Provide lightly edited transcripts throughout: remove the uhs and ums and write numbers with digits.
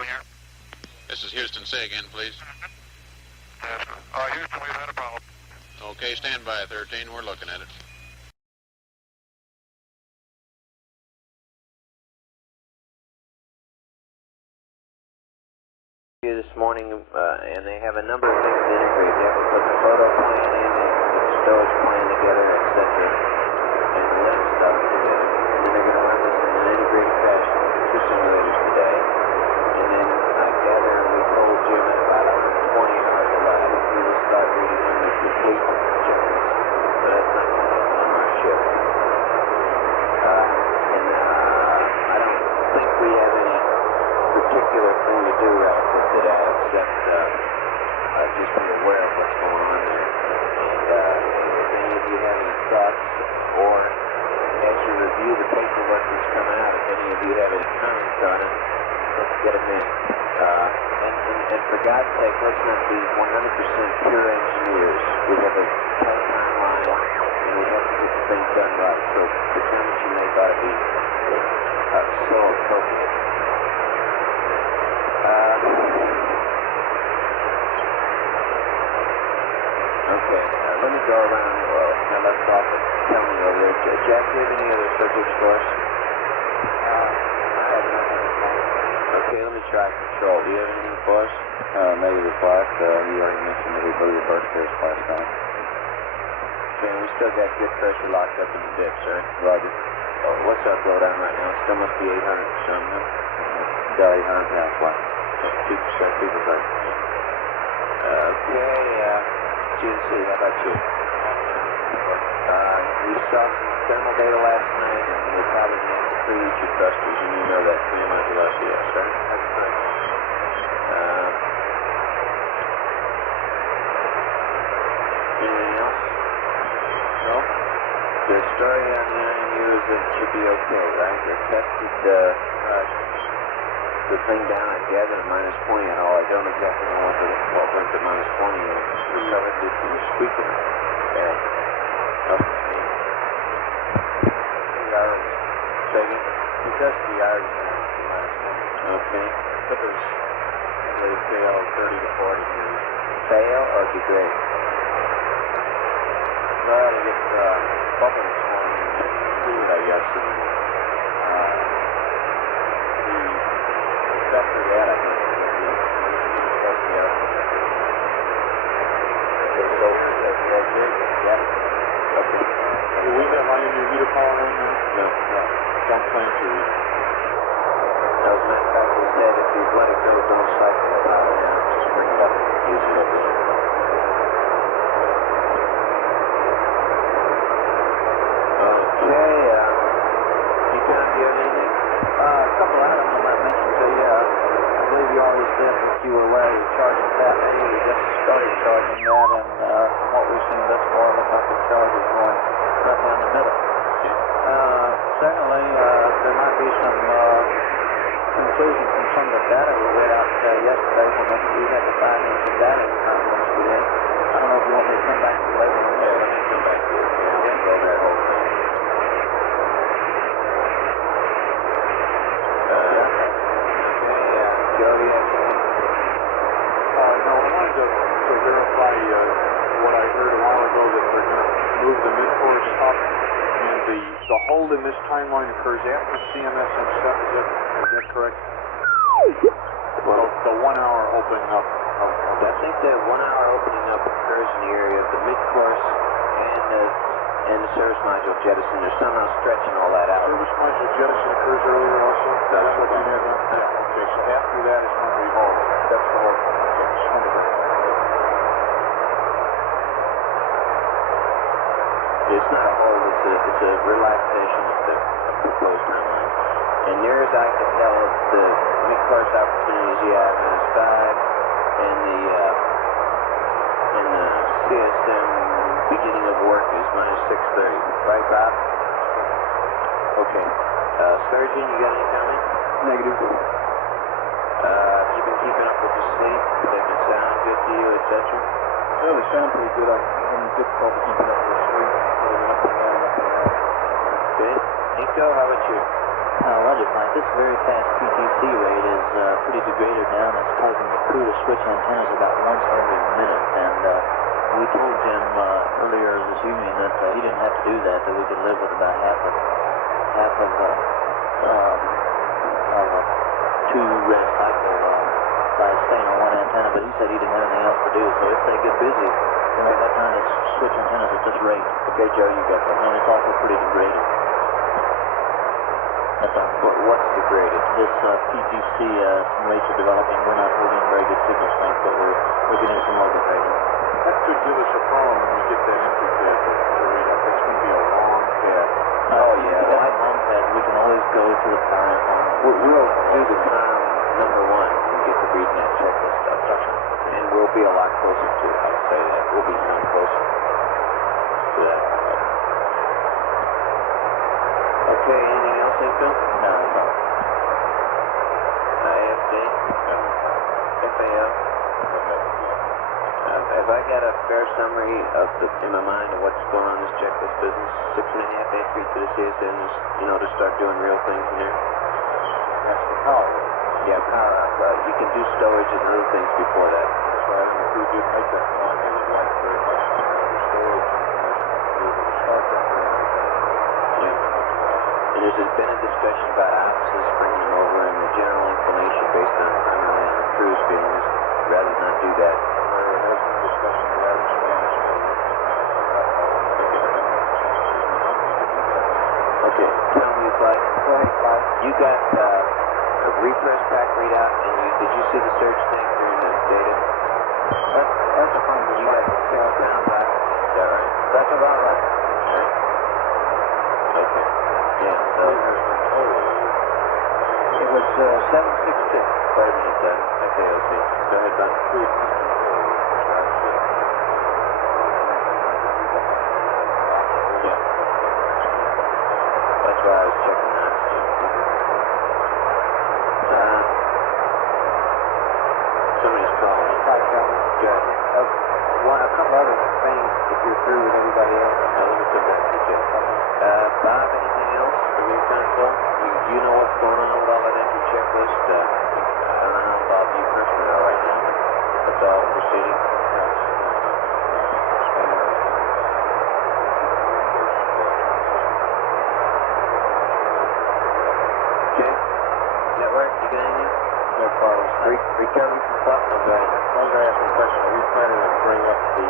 coming here. This is Houston. Say again, please. Yes, Houston, we've had a problem. Okay, stand by, 13. We're looking at it. This morning, and they have a number of things to integrate. They have to put the photo plan in, they have to put the storage plan together, etc., and the lens stuff together. And then they're going to run this in an integrated fashion with the two simulators today. And then I gather we told Jim at about 120 hours alive, we will start reading him the complete checklist. So that's not going to happen on our ship. I don't think we have any particular thing to do relative to that, except just be aware of what's going on there. And if any of you have any thoughts, or as you review the paperwork that's coming out, if any of you have any comments on it, let's get them in. And for God's sake, let's not be 100% pure engineers. We have a tight timeline, and we have to get the things done right. So the comments you make ought to be so appropriate. Okay, let me go around my left off and tell me over there. Jack, do you have any other subjects for us? I have nothing. Okay, let me try control. Do you have anything for us? Negative flight. You already mentioned that we blew the first first last time. Okay, we still got good pressure locked up in the dips, right? Roger. Oh, what's our blowdown right now? It still must be 800 or something, huh? Got 800 pounds flight. 2%, 2%. Okay, GNC, how about you? We saw some thermal data last night, and we're probably going to preheat your thrusters, and you know that from your module RCS, right? That's correct. Anything else? No? The story on the IMU is that it should be okay, right? They tested the thing down, I gather, at -20 and all. I don't exactly know what went to -20 and recovered. Did you speak of it? Yeah. Oh, The Irish. say again? We tested the Irish down to -20. Okay. But there's, I believe, fail 30 to 40 years. Fail or degrade? Well, you get bubbles forming in the fluid, I guess, and after that, I think we test the airplane. Okay, so okay? Yeah. Okay. Do we have IMU heater power on there? No. Don't plan to. As a matter of fact, they said if you let it go, don't cycle the power down. Just bring it up and use it again. Okay, Econ, do you have anything? A couple of items I might mention to you. I believe you already said that you were aware you're charging that many. You just started charging that, and from what we've seen thus far, it looks like the charge is going right down the middle. Secondly, there might be some conclusion from some of the data we read out yesterday when we had to find some data once we did. I don't know if you want me to come back to later on that. Let me come back to it. Okay, I'll go over that whole thing. Joe, do you have anything? No, I wanted to verify what I heard a while ago, that they're going to move the mid-course up, and the hold in this timeline occurs after CMS and stuff. Is that correct? Well, the 1 hour opening up. I think the 1 hour opening up occurs in the area of the mid-course and the service module jettison. They're somehow stretching all that out. Service module jettison occurs earlier also? That's what they have done? Yeah, okay, so after that is when we hold. That's the whole thing. Okay, just wanted to verify. It's not a hold, it's a relaxation of the proposed timeline. And near as I can tell, the mid-course opportunities you have is 5, and the CSM beginning of work is -6:30. Right, Bob? Okay. Surgeon, you got any comment? Negative. Have you been keeping up with the sleep? They've been sounding good to you, etc.? Well, they sound pretty good. I'm having difficulty keeping up with sleep. They've been up and down, up and down. Good. Nico, how about you? Roger, Mike. This very fast PTC rate is pretty degraded now, and it's causing the crew to switch antennas about once every minute. And we told Jim earlier this evening that he didn't have to do that we could live with about half of a 2-red cycle by staying on one antenna, but he said he didn't have anything else to do. So if they get busy, they might have time to switch antennas at this rate. Okay, Joe, you got that. And it's also pretty degraded. That's all. What's degraded? This PTC, some rates are developing. We're not holding very good signal strength, but we're getting some more degrading. That could give us a problem when we get that entry pad to read up. It's going to be a long pad. Oh, yeah. Well, like long pads, we can always go to the power amp on. We'll do the time number 1 and get to reading that checklist stuff. And we'll be a lot closer to it. I'll say that. We'll be some closer to that. Okay, anything else, Phil? No, no. IFD? No. FAL? Have I got a fair summary in my mind of what's going on in this checklist business? 6.5 entry to the CSN is, to start doing real things in there? That's the power. Yeah, power up. You can do storage and other things before that. That's right. And if we did make that point, they would like very much to have the storage information to be able to start that real thing. Yeah. And there's been a discussion about offices bringing them over, and the general inclination based on primarily on the crew's feelings, rather than not do that. There has been discussion of that in Spanish too. Okay, tell me, Clyde. Go ahead, Clyde. You got a refresh pack readout, and did you see the surge tank during the data? That's a fine. You got 6 pound black. Is that right? That's about right. Okay. Yeah, so It was 762. quite a minute then. Okay, let's see. Go ahead, Bud. Yeah. That's why I was checking that. Somebody's calling. Hi, Kevin. Good. A couple other things if you're through with everybody else. Let me come back to you. Bob, anything else from your console? You know what's going on with all that entry checklist? I don't know, Bob, you personally are right now, but it's all proceeding. Okay. Network, you got anything? No problems. Recovery from flight? No, go ahead. I was going to ask you a question. Are we planning to bring up the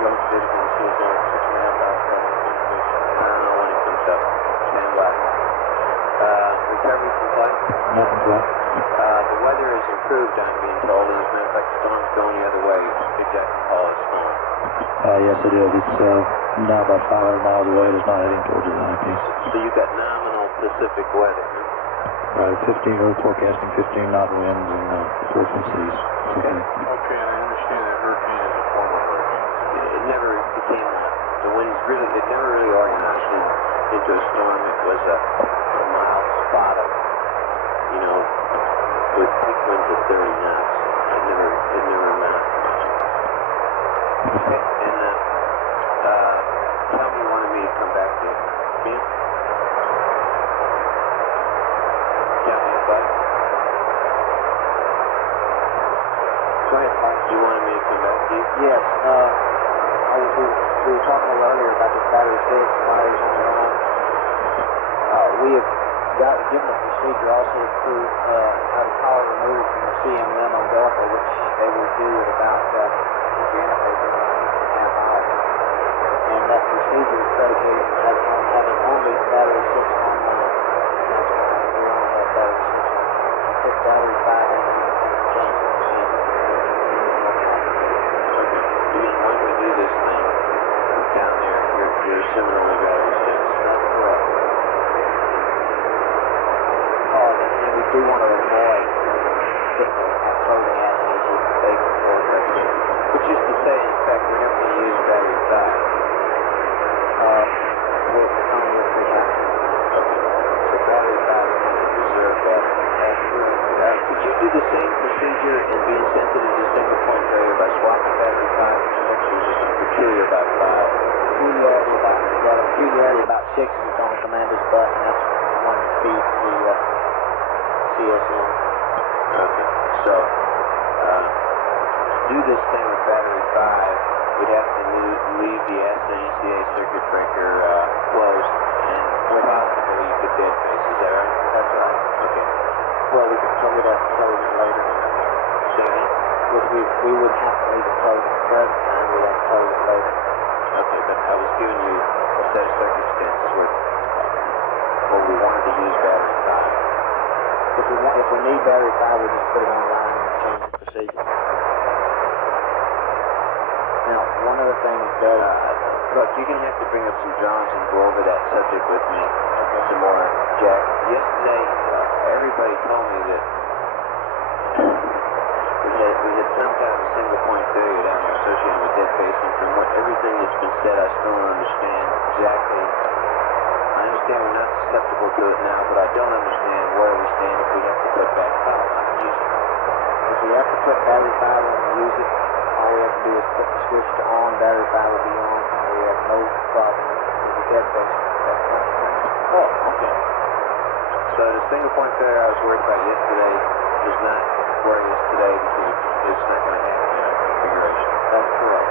limit data from the CSN at 6.5 hours from the communication? I don't know when it comes up. Stand by. Recovery from flight? Nothing, Jack. The weather has improved, I'm being told, and as a matter of fact, the storm's going the other way. Big Jack and Paolos storm. Yes, it is. It's now about 500 miles away. It is not heading towards the Atlantic. So you've got nominal Pacific weather, huh? Right, 15, we're forecasting 15 knot winds and 4 foot seas. Okay. Okay, and I understand that hurricane is a form of hurricane. It never became that. The winds really, it never really organized into a storm. It was a mild spot of, with peak winds at 30 knots. It never amounted to much. Okay, and tell me you wanted me to come back to you. Can you? Tell me, bud. Go ahead, Mike. You wanted me to come back to you? Yes, we were talking earlier about the battery 6 wires on their own. We have given the procedure also to prove how to power removed from the CMM umbilical, which they will do at about half hour. And that procedure is predicated on having only battery 6 on the that's why we only have battery 6 on. Put battery 5 in, you don't have to change the procedure. Okay. You mean when we do this thing down there, you're assuming only battery 6? That's correct. And we do want to avoid closing out the issue of big forward pressure. Which is to say, in fact, we're never going to use battery 5. With only if we have to. Okay. So battery 5 is kind of reserve battery. That's correct. Could you do the same procedure and be insensitive to single point failure by swapping battery 5 for 6, or just peculiar about 5? Peculiarity about 6 is on the commander's bus, and that's one feeds the CSM. Okay. So, to do this thing with battery 5, we'd have to leave the SNECA circuit breaker closed, and where possible you could dead face. Is that right? That's right. Okay. Well, we'd have to close it later. Say again? We wouldn't have to leave it closed at the present time. We'd have to close it later. Okay, but I was giving you a set of circumstances where we wanted to use battery 5. If we need battery 5, we'll just put it online and change the procedure. Now, one other thing is that, look, you're going to have to bring up some drawings and go over that subject with me some more, Jack. Yesterday, everybody told me that we had some kind of a single point failure down there associated with dead facing. From everything that's been said, I still don't understand exactly. I understand we're not susceptible to it now, but I don't understand where we stand if we have to put back power on and use it. if we have to put battery 5 on and use it, all we have to do is put the switch to on, battery 5 will be on, and we have no problem with the dead face at that point. Oh, okay. So the single point failure I was worried about yesterday does not worry us today because it's not going to happen in our configuration. That's correct.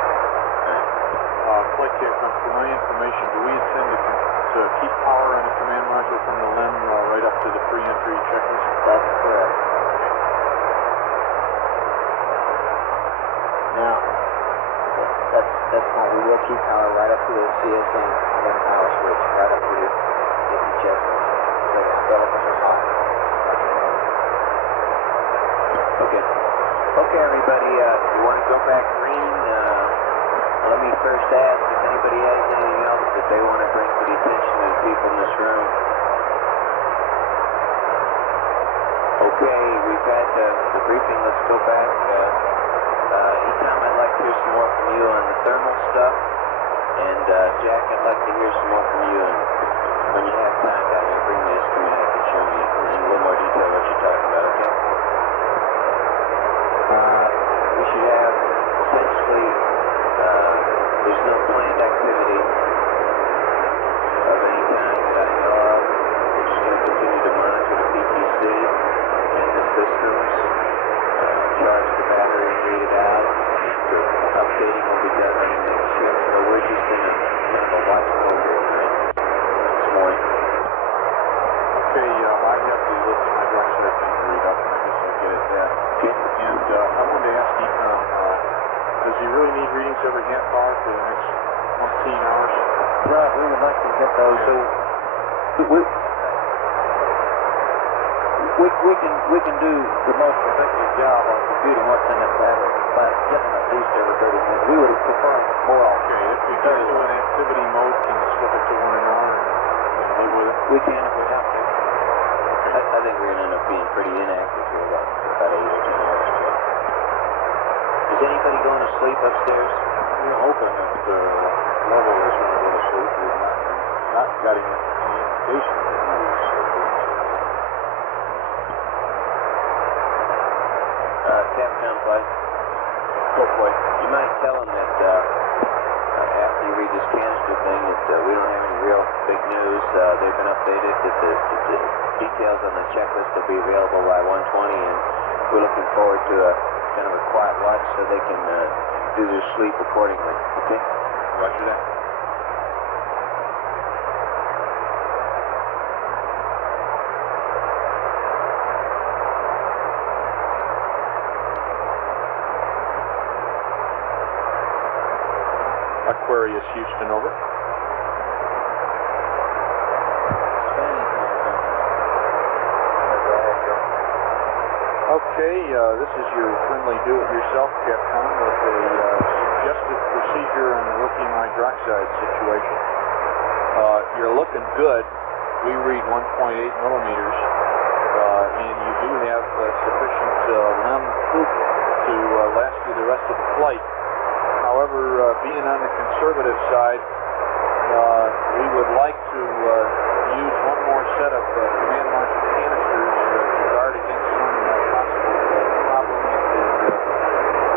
Flight Capcom, for my information, do we intend to keep power on the command module from the LEM right up to the pre-entry checklist? That's correct. Now, that's fine. We will keep power right up to the CSM and power switch, right up to the empty checklist. So the umbilicals are hot. Okay. Okay, everybody, you want to go back green? Let me first ask if anybody has anything else that they want to bring to the attention of the people in this room. Okay, we've had the briefing. Let's go back. Etam, I'd like to hear some more from you on the thermal stuff. And Jack, I'd like to hear some more from you. And when you have time down there, bring me a schematic and show me in a little more detail what you're talking about, okay? We should have essentially, there's no planned activity of any kind that I know of. We're just going to continue to monitor the PTC and the systems, charge the battery and read it out, and updating will be done on the next trip. So we're just in a kind of a watch mode this morning. Okay, I have the lithium hydroxide thing to read up, and I guess I'll get at that. Okay. And I wanted to ask Etam, does he really need readings every half hour for the next 15 hours? Right, we would like to get those. So we can do the most effective job on computing what's in that battery by getting at least every 30 minutes. We would prefer more often. Okay, if we go to an activity mode, can you slip it to 1 an hour and live with it? We can if we have to. I think we're going to end up being pretty inactive for about 8 or 10 hours. Is anybody going to sleep upstairs? We're hoping that Lovell is going to go to sleep. We've not got any indication that he is Capcom play. Go play. You might tell them that after you read this canister thing that we don't have any real big news. They've been updated that the details on the checklist will be available by 1:20, and we're looking forward to a kind of a quiet watch so they can do their sleep accordingly. Okay? Roger that. Aquarius Houston, over. Okay, this is your friendly do-it-yourself Capcom with a suggested procedure on the lithium hydroxide situation. You're looking good. We read 1.8 millimeters, and you do have sufficient LEM proof to last you the rest of the flight. However, being on the conservative side, we would like to use one more set of command module canisters to guard against some possible problem with the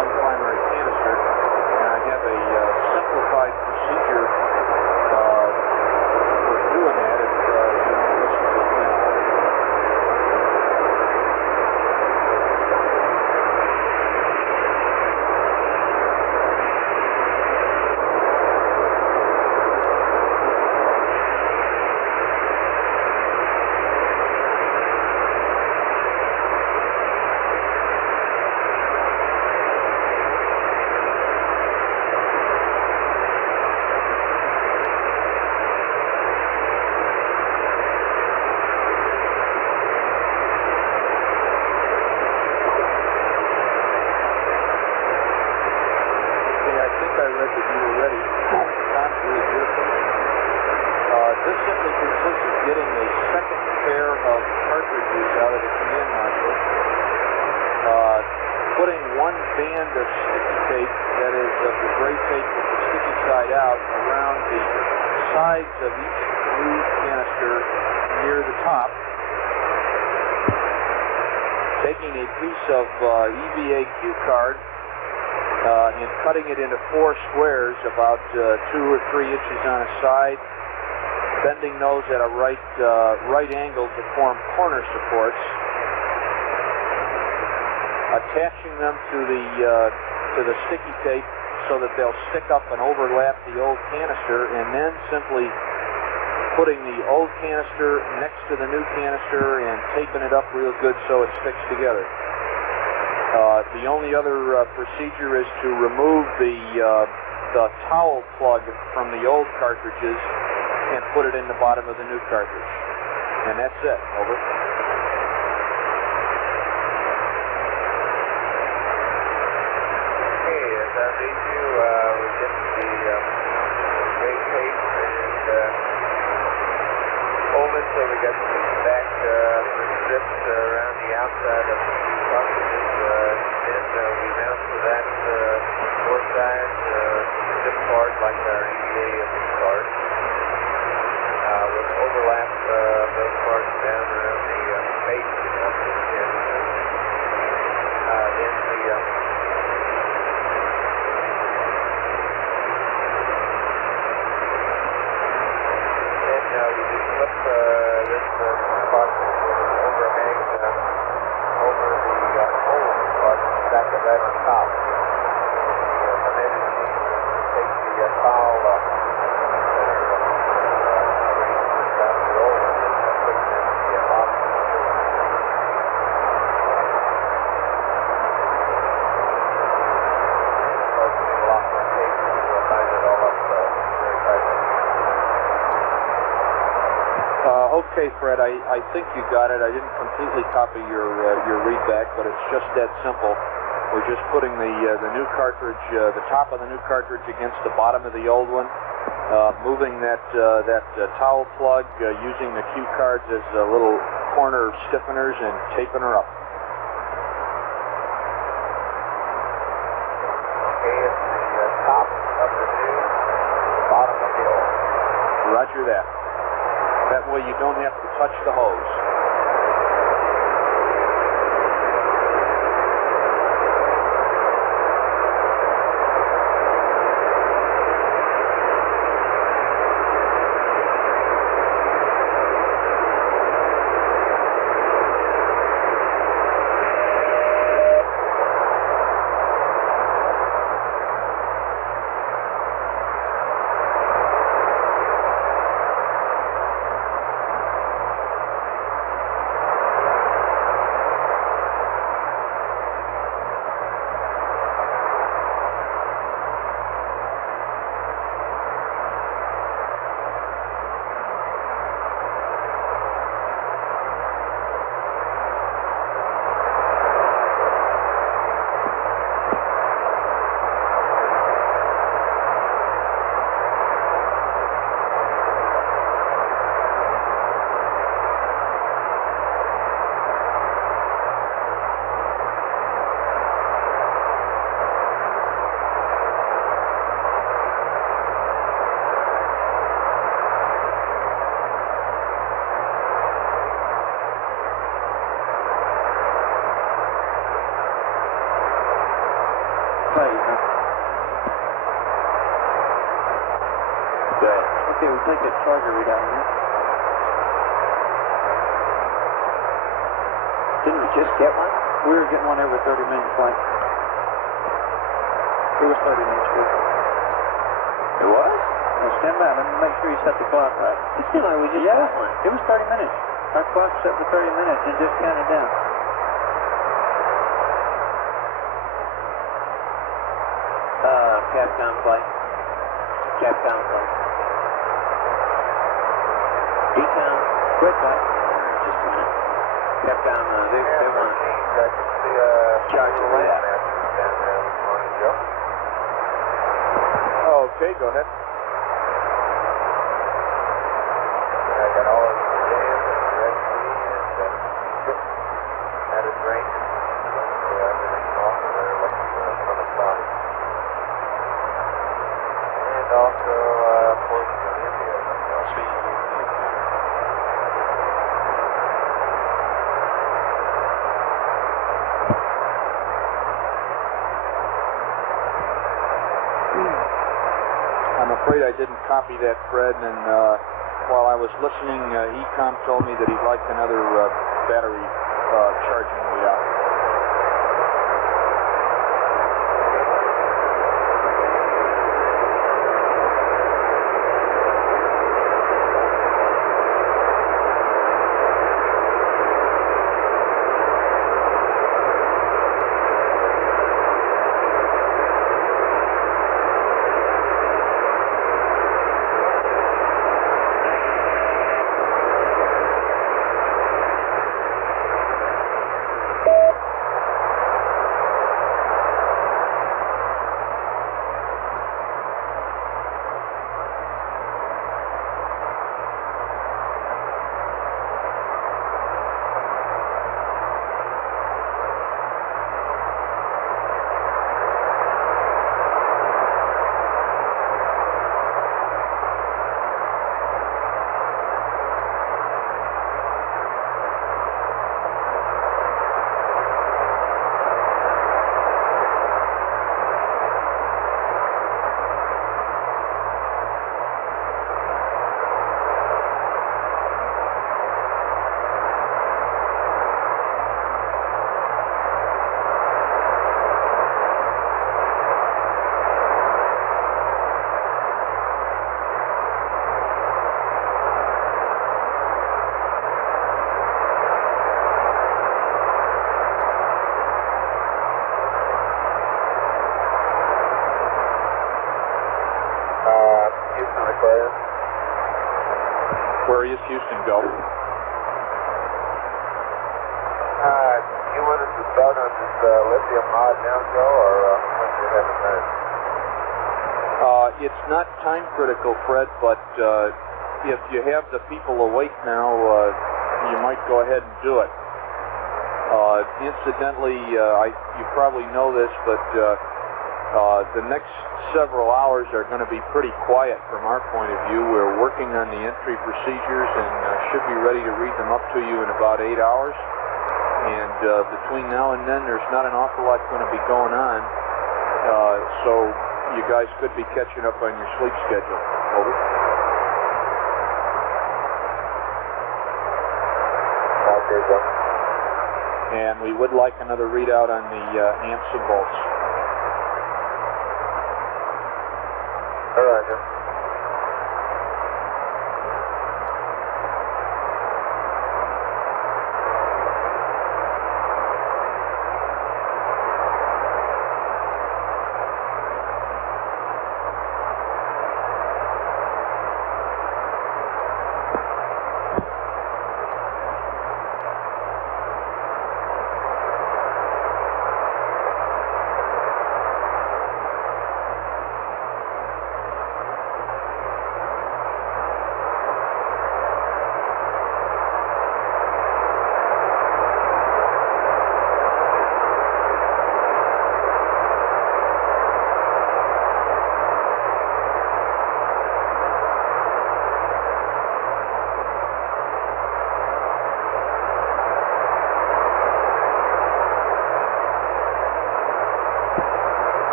LEM primary canister. And I have a simplified procedure for doing that if you want to listen to it now. of cartridges out of the command module, putting one band of sticky tape, that is of the gray tape with the sticky side out, around the sides of each new canister near the top, taking a piece of EVA cue card and cutting it into 4 squares about 2 or 3 inches on a side, bending those at a right angle to form corner supports, attaching them to the sticky tape so that they'll stick up and overlap the old canister, and then simply putting the old canister next to the new canister and taping it up real good so it sticks together. The only other procedure is to remove the towel plug from the old cartridges and put it in the bottom of the new cartridge. And that's it. Over. Okay, as I read you, we get the gray tape and hold it so we got 6 back strips around the outside of the cartridges. Then we mount to that 4 sides strip card like our EVA card. We'll overlap those parts down around the base of the canister. Then we just flip this part overhang over the old part, stack it right on top. And then you take the towel down the old one and put it in the bottom of the tube. So it's a lot more tape to line it all up very tightly. Okay, Fred, I think you got it. I didn't completely copy your readback, but it's just that simple. We're just putting the new cartridge, the top of the new cartridge against the bottom of the old one, moving that towel plug, using the cue cards as little corner stiffeners, and taping her up. Okay, it's the top of the new, the bottom of the old. Roger that. That way you don't have to touch the hose. Good. Okay, we'll take a charger readout here. Didn't we just get one? We were getting one every 30 minutes, like. It was 30 minutes, too. It was? Now stand by, let me make sure you set the clock right. It seemed like we just got one. It was 30 minutes. Our clock set for 30 minutes and just counted down. Capcom flight. Capcom flight. Decom. Quick, guys. Just a minute. Capcom, they want charge the land land. down there this morning, Joe. Okay, go ahead. I got all of the jams and the at its range. So everything's also there looking from the side. And also portion of India. I'm afraid I didn't copy that, Fred, and while I was listening, Ecom told me that he'd like another battery charging readout. Houston required. Where is Houston go? You want us to start on this lithium mod now, Joe, or when you have it done? It's not time critical, Fred, but if you have the people awake now, you might go ahead and do it. Incidentally, you probably know this, but the next several hours are going to be pretty quiet from our point of view. We're working on the entry procedures and should be ready to read them up to you in about 8 hours. And between now and then, there's not an awful lot going to be going on, so you guys could be catching up on your sleep schedule. Over. Okay, Joe. And we would like another readout on the amps and volts. All right, Joe.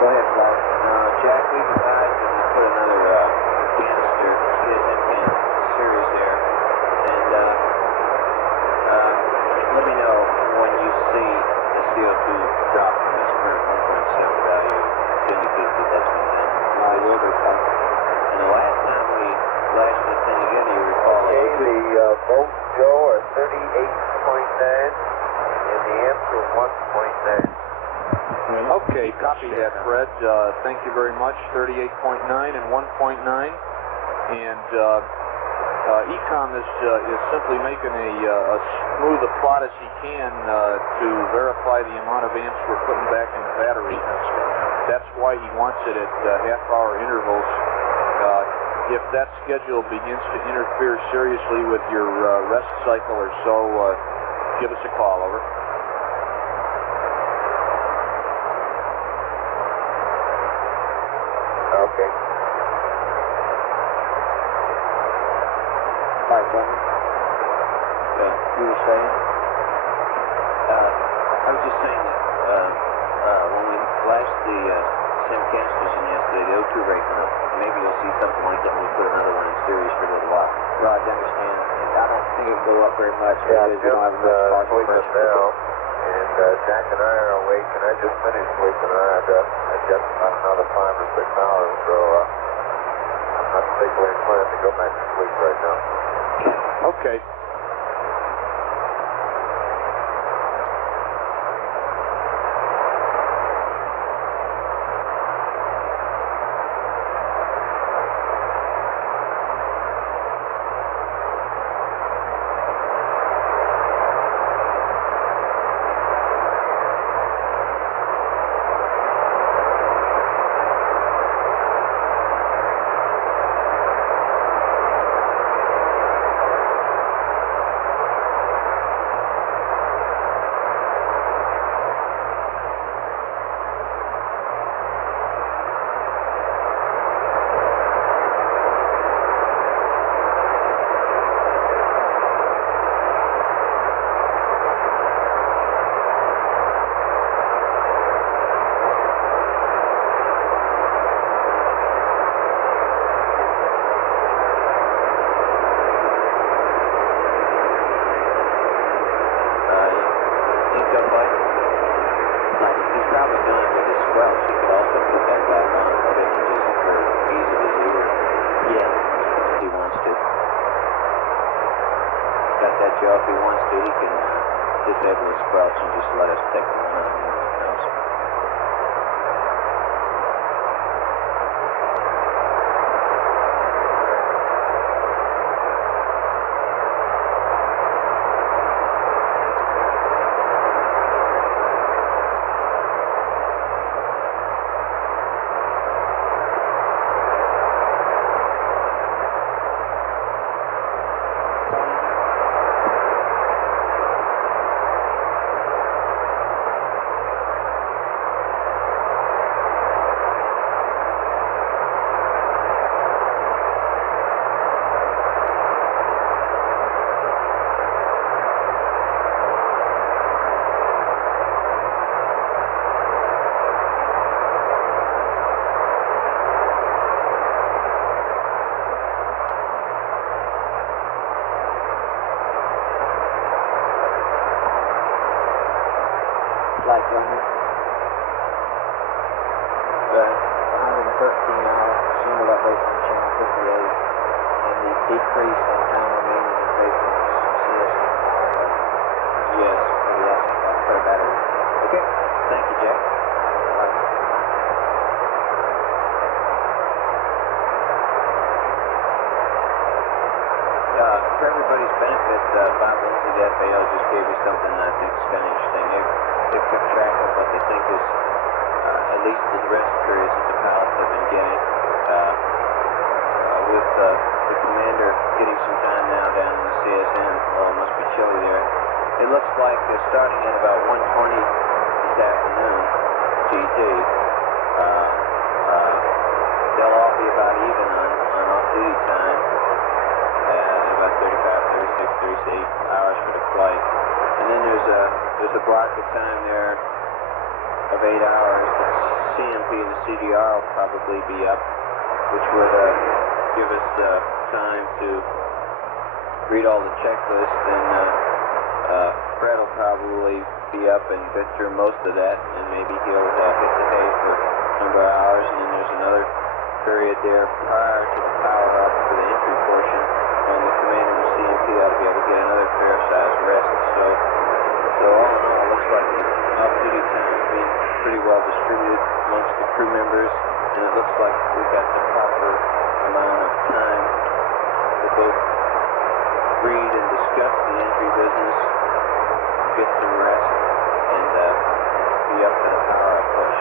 Go ahead, Fly. Jack, we've advised that you put another canister, CSM canister series there, and let me know when you see the CO2 drop from this current 1.7 value to indicate that that's been done. I will do, Fly. And the last time we lashed this thing together, you recall... Okay, the volts, Joe, are 38.9, and the amps are 1.9. Okay, copy that, Fred. Thank you very much. 38.9 and 1.9. And Ecom is simply making a smooth a plot as he can to verify the amount of amps we're putting back in the battery. That's why he wants it at half-hour intervals. if that schedule begins to interfere seriously with your rest cycle or so, give us a call, over. Okay. Flight gentlemen. You were saying? I was just saying that when we flashed the SimCast station yesterday, the O2 rate went up. Maybe you'll see something like that when we put another one in series for a little while. Right, I understand. I don't think it'll go up very much Yeah, because we don't have much parking pressure. Now, and Jack and I are awake, and I just finished sleeping. I've got about another 5 or 6 hours, so I'm not particularly inclined to go back to sleep right now. Okay. If he wants to, he can disable his squelch and just let us take the one on when it comes. Flight gentlemen. 113 hours, assumed elevation on channel 58, and the decrease in time remaining is based on CSM. Yes. Yes, I'll put a battery. Okay. Thank you, Jack. For everybody's benefit, Bob Lindsay, the FAO, just gave you something that I think is kind of interesting. They've kept track of what they think is at least the rest periods that the pilots have been getting. With the commander getting some time now down in the CSM, well, it must be chilly there. It looks like they're starting at about 1:20 this afternoon, GT. They'll all be about even on off-duty time. About 35, 36, 38 hours for the flight. And then there's a block of time there of 8 hours. The CMP and the CDR will probably be up, which would give us time to read all the checklists, and Fred will probably be up and get through most of that, and maybe he'll hit the hay for a number of hours, and then there's another period there prior to the power up for the entry portion, when the commander and the CMP ought to be able to get another fair-sized rest. So all in all, it looks like the off-duty time is being pretty well distributed amongst the crew members, and it looks like we've got the proper amount of time to both read and discuss the entry business, get some rest, and be up for the power-up push.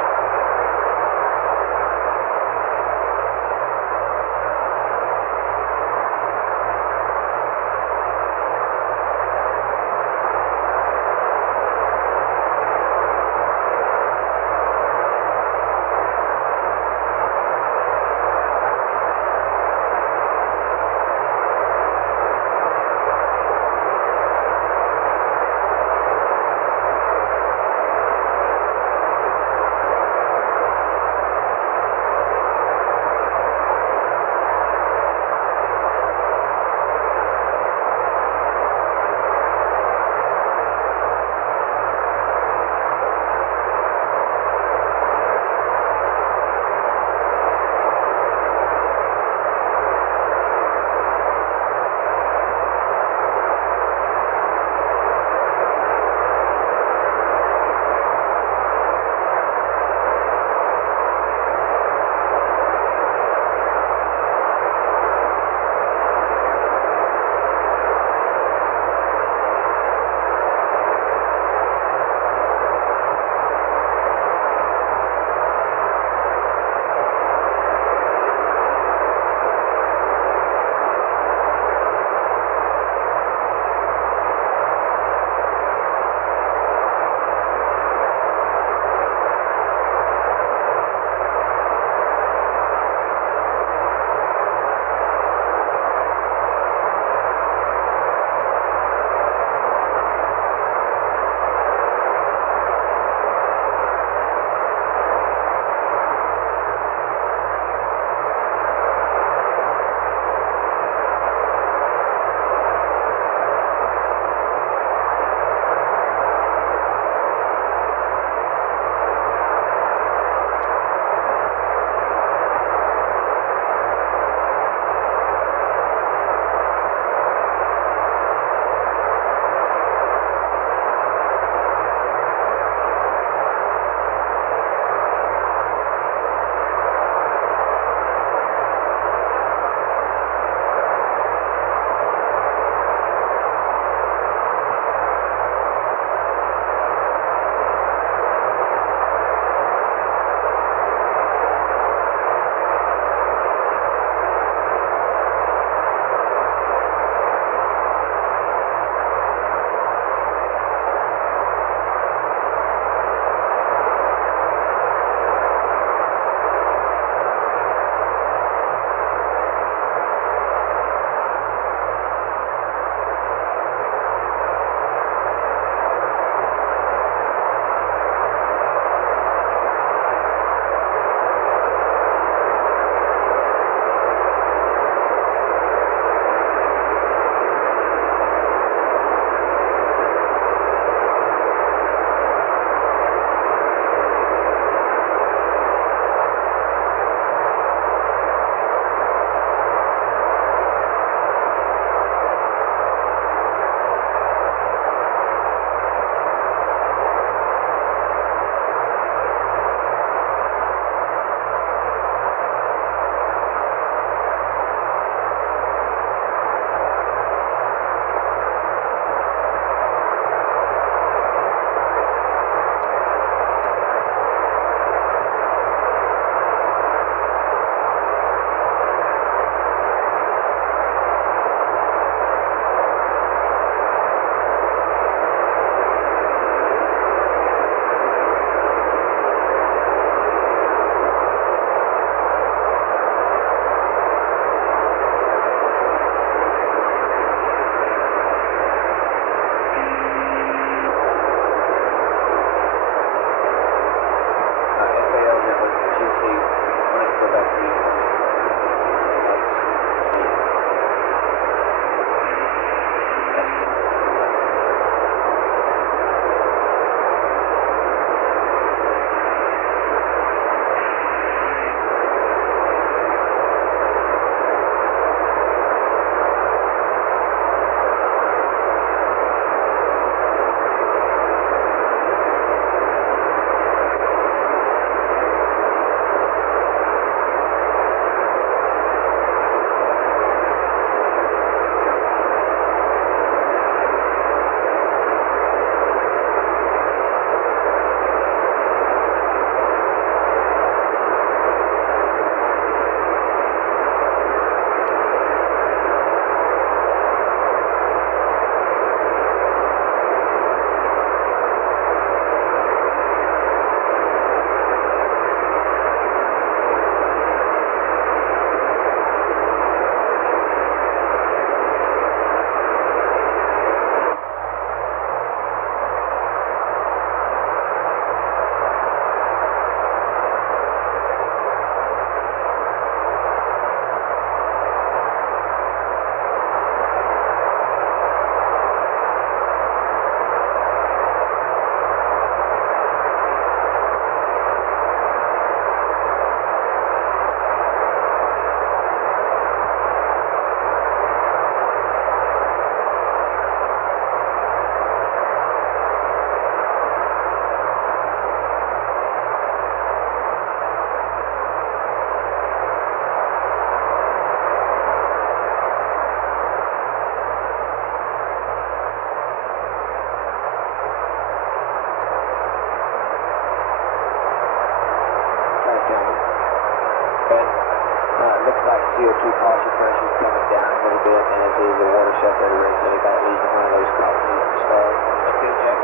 CO2 partial pressure is coming down a little bit, and as the water separator rates, so they got to use one of those companies to start. Okay, Jack.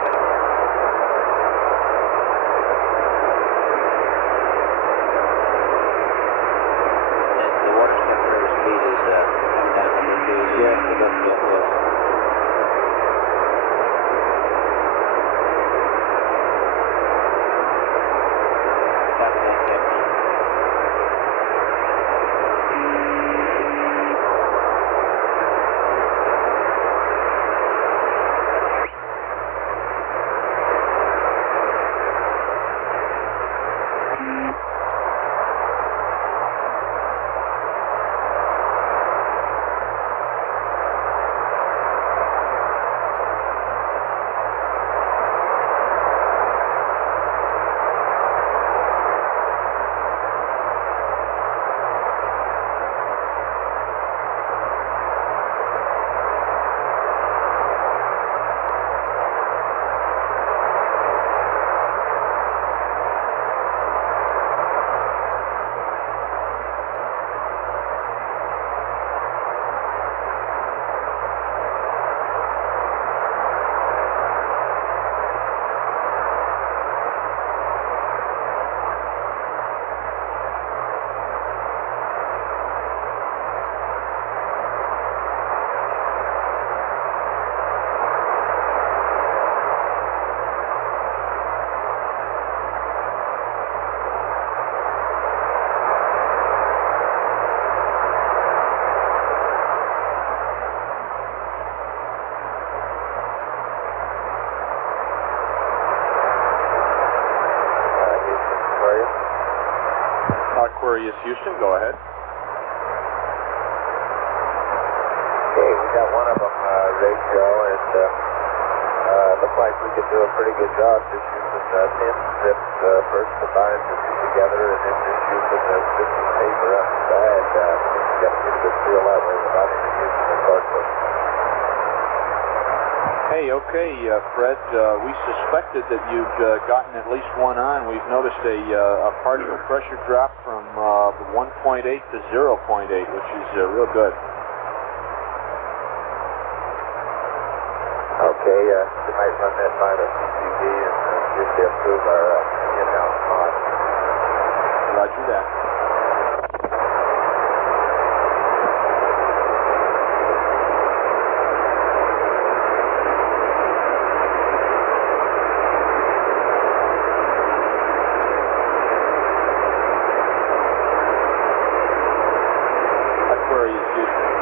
And the water separator speed is coming down a little bit. Yes, yes. Aquarius Houston, go ahead. Okay, we got one of them ready to go, and it looks like we could do a pretty good job just using 10 strips first combined the two together, and then just using the strips of paper up the side. We got to get a good feel that way without even using the cardboard. Hey, okay, Fred, we suspected that you'd gotten at least one on. We've noticed a partial pressure drop from 1.8 to 0.8, which is real good. Okay, we might run that by the CCD and see if they approve our in-house mod. Roger that. Aquarius Houston.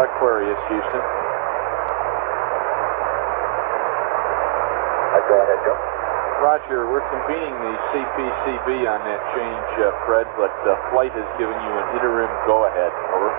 Aquarius Houston. Go ahead, Joe. Roger, we're convening the CPCB on that change, Fred, but flight has given you an interim go-ahead. Over.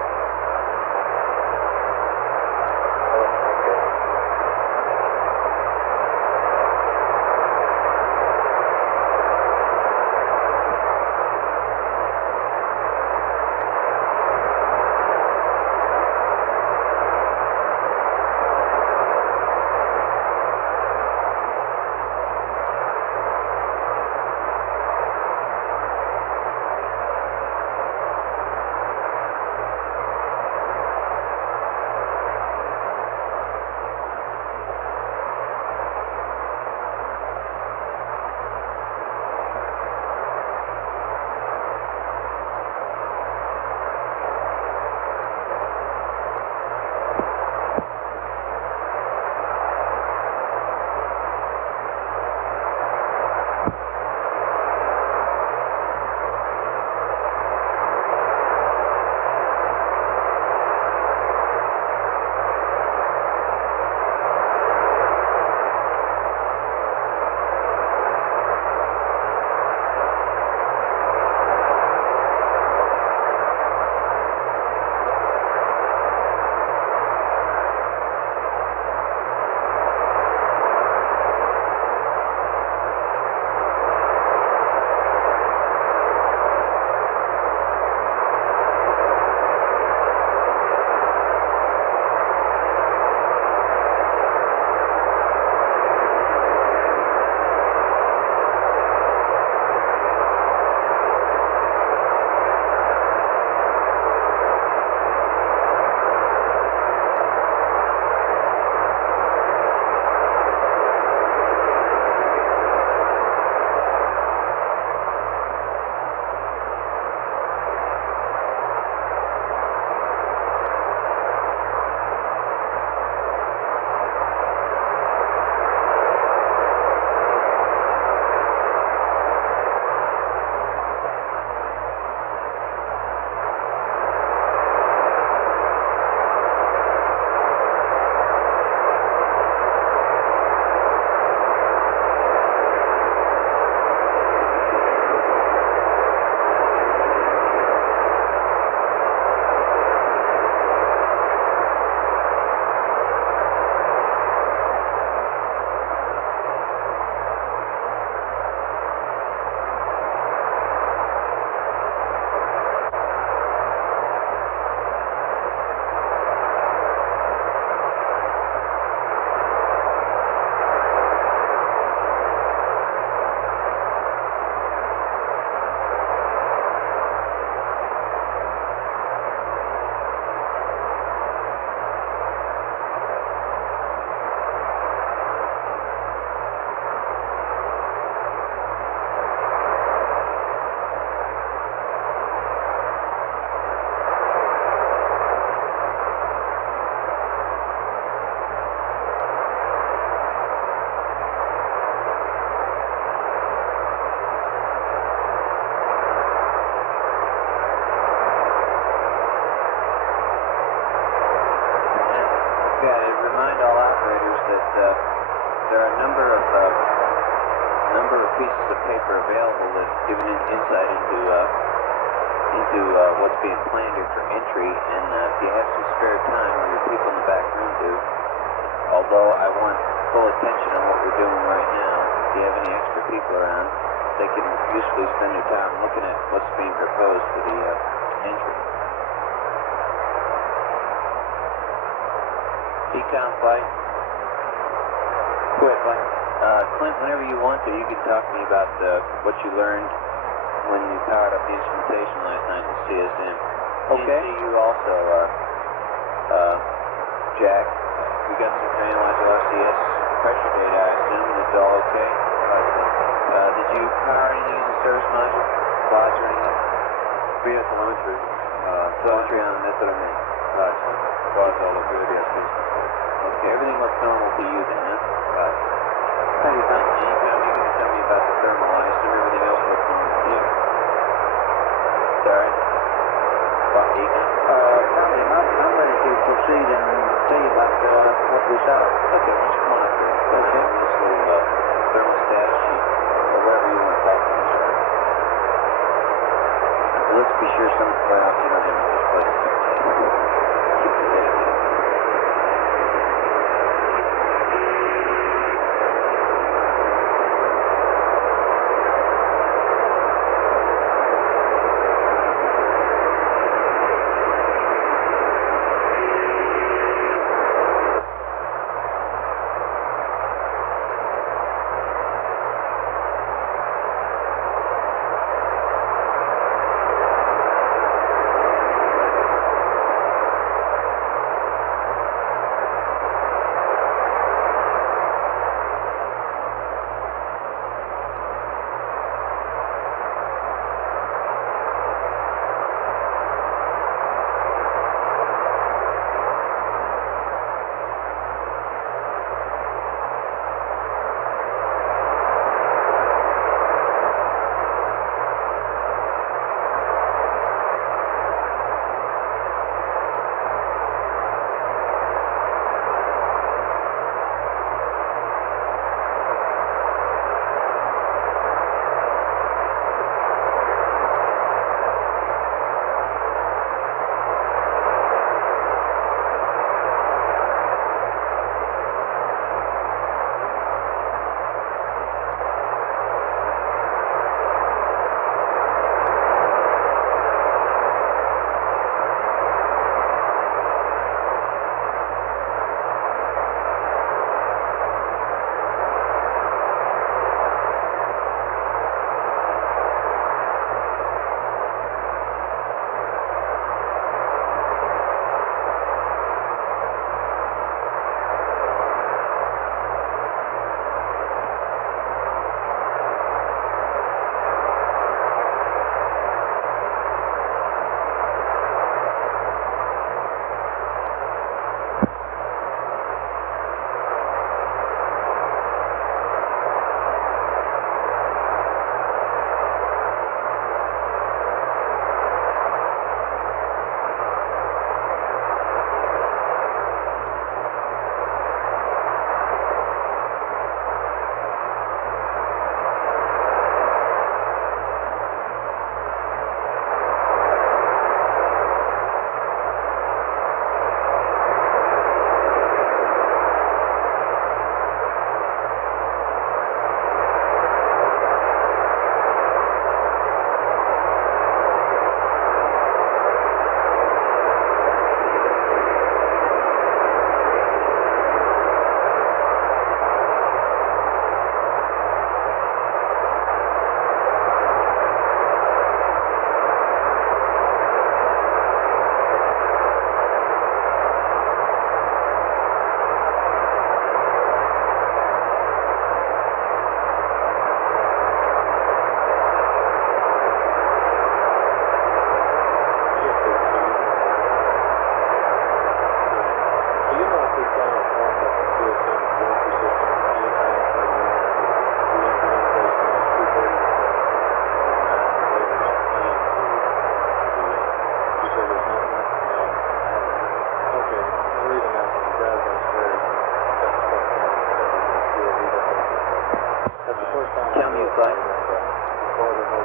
there are a number of pieces of paper available that give an insight into what's being planned here for entry, and if you have some spare time, or your people in the back room do, although I want full attention on what we're doing right now, if you have any extra people around, they can usefully spend their time looking at what's being proposed for the entry. Decon flight. Quit, Mike. Clint, whenever you want to, you can talk to me about what you learned when you powered up the instrumentation last night in CSM. Okay. And you also, Jack, we got some analyzer RCS pressure data, I assume, and it's all okay? Did you power anything in the service module? Quads or anything? We had telemetry. Telemetry on, that's what I meant. Right. Quads all look good, yes, basically. Okay, everything looks normal to you then, huh? Right. Thank you, Tom. Anytime you're going to tell me about the thermal, I assume everything else looks normal to you. Sorry? What, Deacon? Tommy, I'm ready to proceed and tell you about what we saw. Okay, why don't you come on up here? Okay. On this little thermostat sheet, or wherever you want to talk to us, right? Let's be sure well, you don't have much place. Keep forgetting that.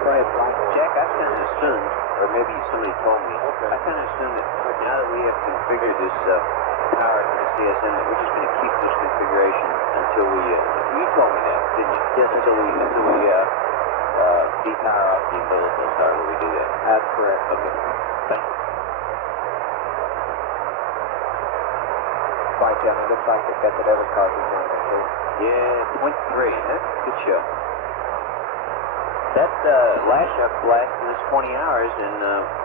Go ahead, Frank. Jack, I kind of assumed, or maybe somebody told me, I kind of assumed that now that we have configured this power for the CSN, that we're just going to keep this configuration until we, you told me that, didn't you? Yes, until we depower off the umbilicals, however we do that. That's correct. Okay, thank you. Frank, I mean, looks like they've got that other cartridge on there, too. Yeah, .3, huh? Good show. That last shot lasted us 20 hours, and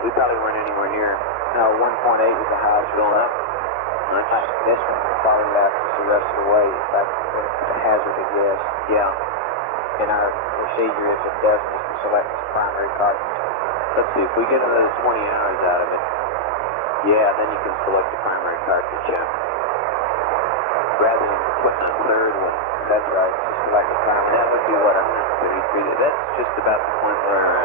we probably weren't anywhere near. No, 1.8 was the highest Going up. Much. This one will probably last us the rest of the way. In fact, it's a hazard to guess. Yeah. And our procedure, if it doesn't, is to select the primary cartridge. Let's see, if we get another 20 hours out of it, yeah, then you can select the primary cartridge, yeah. Rather than putting a third one. That's right. Just select the primary. That would be what, 133. That's just about the point where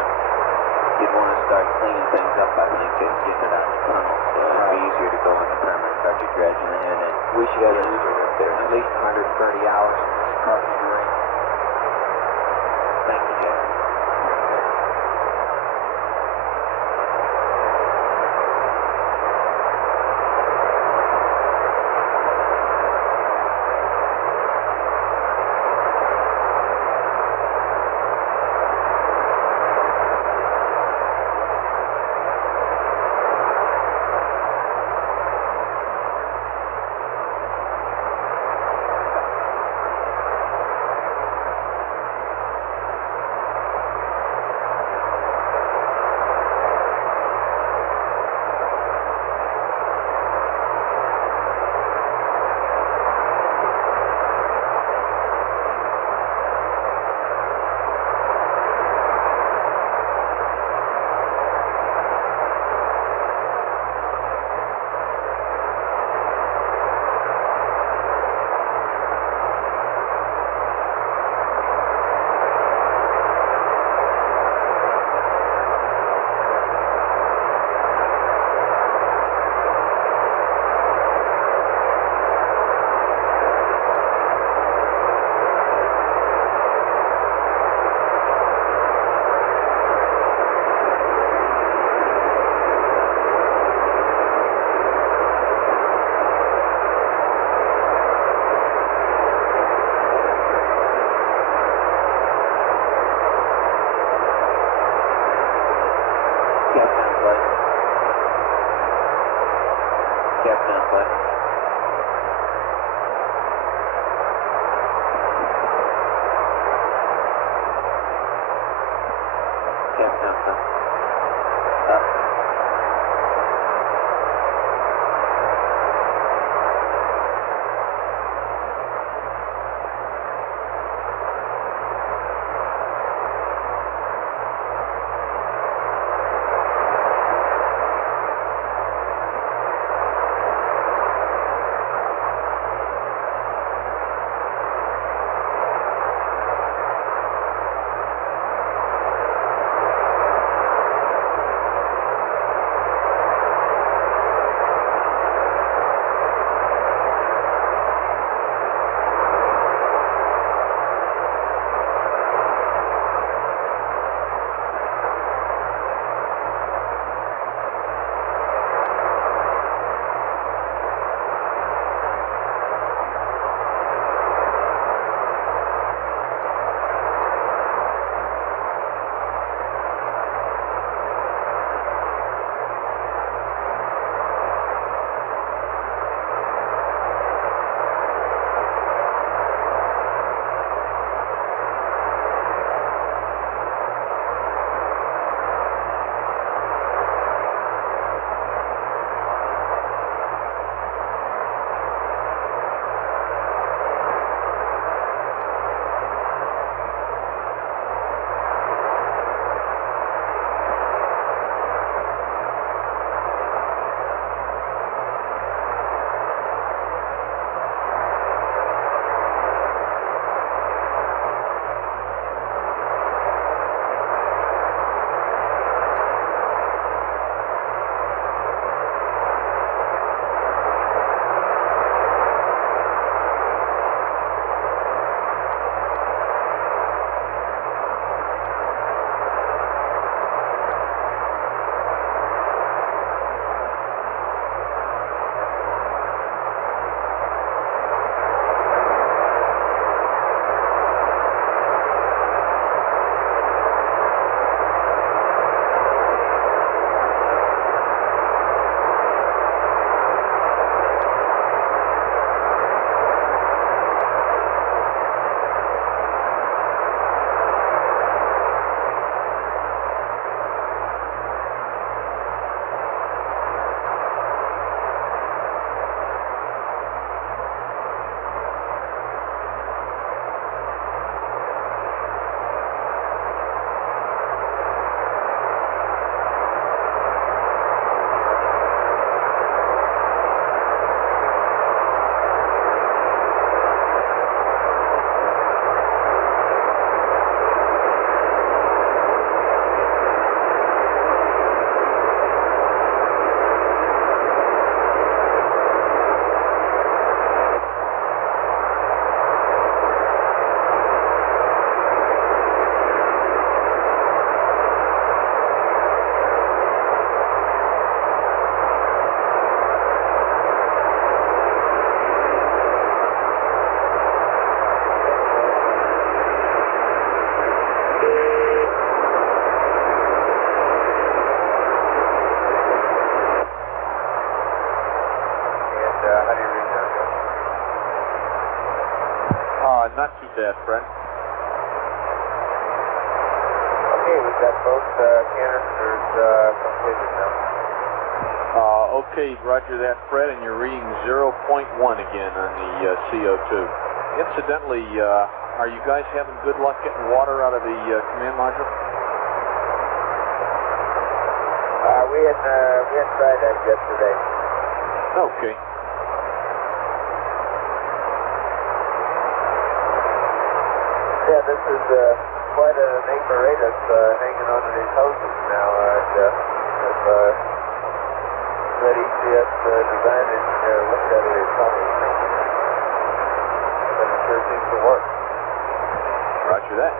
you'd want to start cleaning things up, I think, and getting it out of the tunnel. So it'd be easier to go on the primary cartridge rather than it. We should have at least 130 hours in this cartridge ring. Thank you, Jeff. not too bad, Fred. Okay, we've got both canisters completed now. Okay, roger that, Fred, and you're reading 0.1 again on the CO2. Incidentally, are you guys having good luck getting water out of the command module? We hadn't tried that yesterday. Okay. Yeah, this is quite an apparatus hanging onto these hoses now. If that ECS design engineer looked at it, he'd probably think that it sure seems to work. Roger that.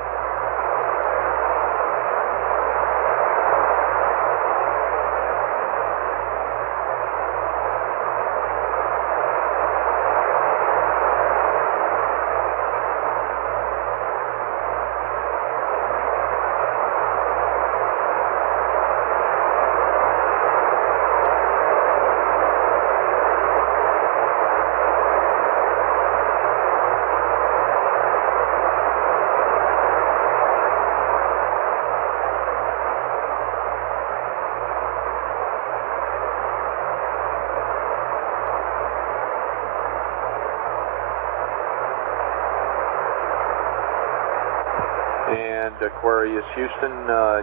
And Aquarius Houston,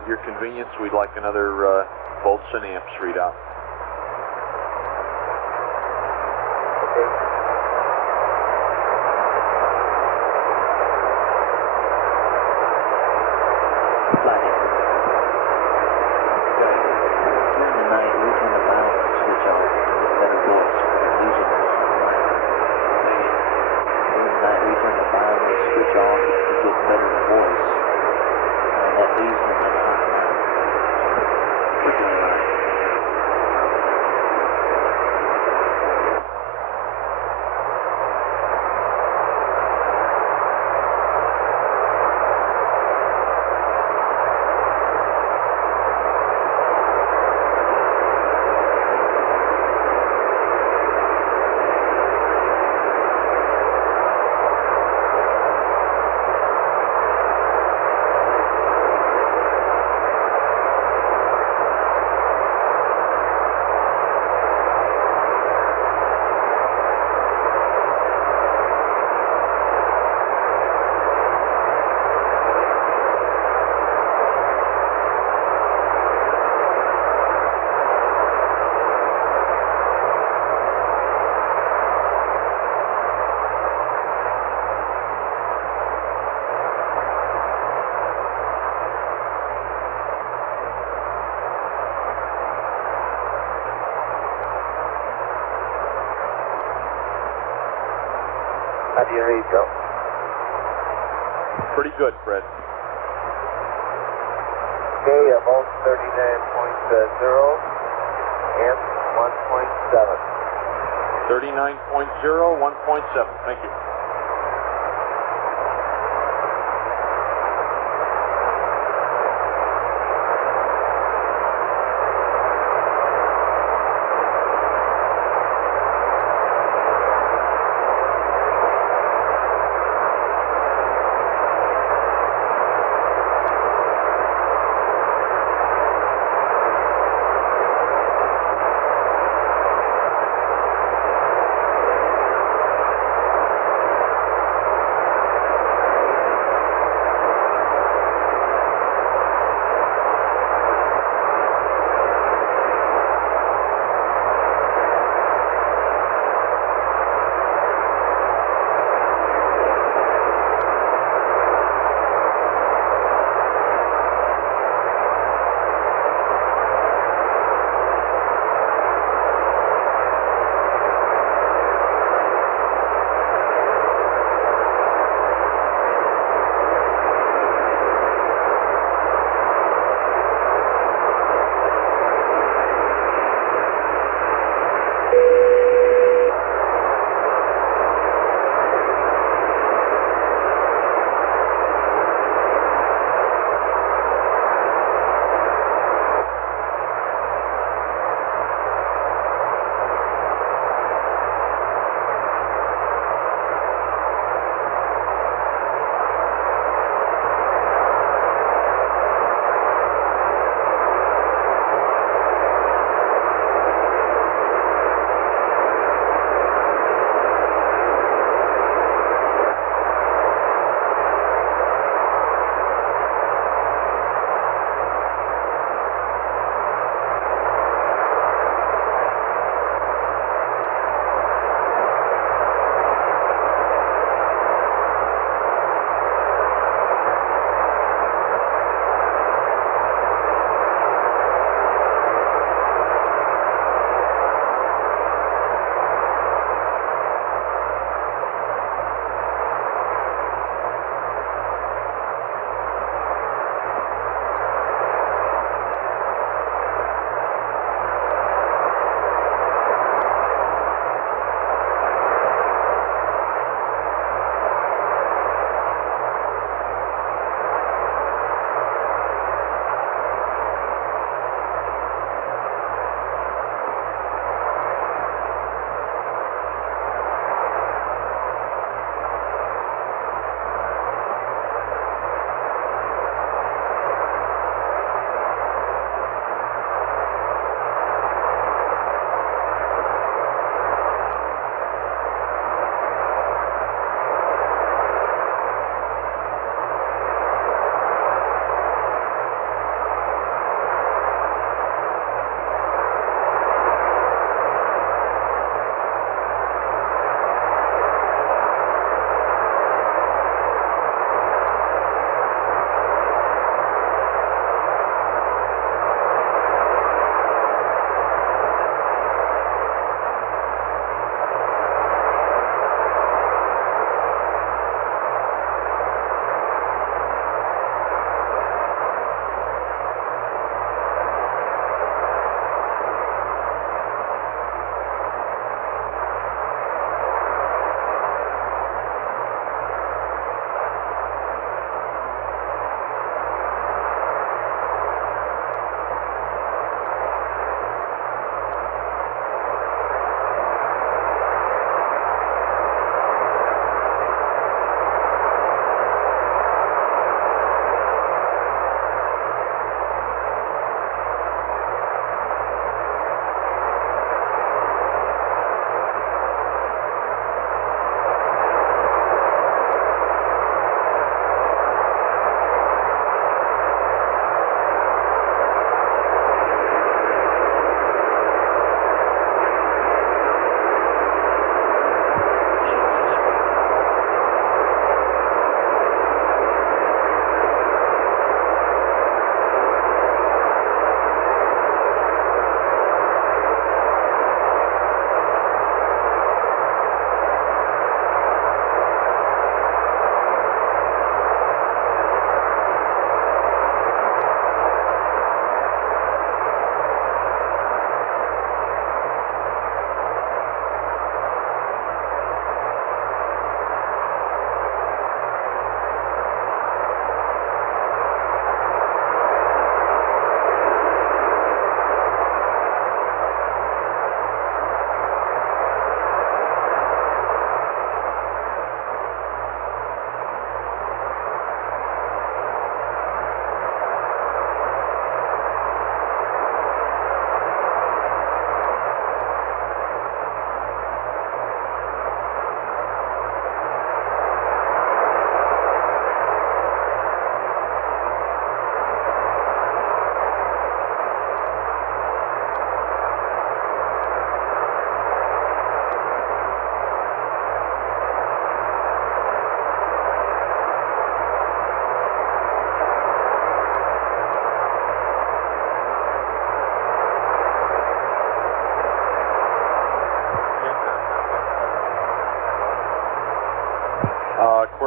your convenience, we'd like another volts and amps readout. Okay. During the night, we turn the valve switch off to get better voice. We're using it. During the night, we turn the valve switch off to get better voice. And that leaves them in hot night. We're doing right. How do you read, Joe? Pretty good, Fred. Okay, volts 39.0, amps 1.7. 39.0, 1.7. Thank you.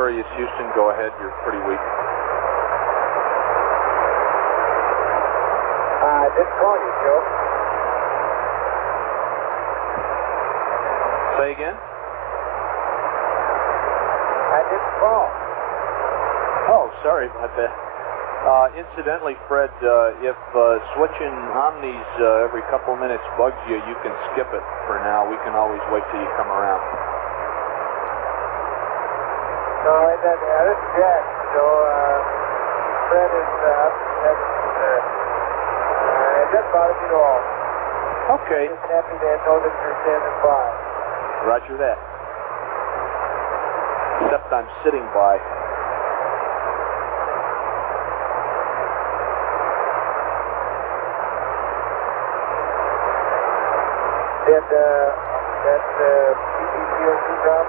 Aquarius Houston, go ahead. You're pretty weak. I did call you, Joe. Say again? I did call. Oh, sorry about that. Incidentally, Fred, if switching Omnis every couple minutes bugs you, you can skip it for now. We can always wait till you come around. No, it doesn't. This is Jack. So, Fred is upset. It doesn't bother me at all. Okay. Just happy to know that you're standing by. Roger that. Except I'm sitting by. Did that PPCO2 drop?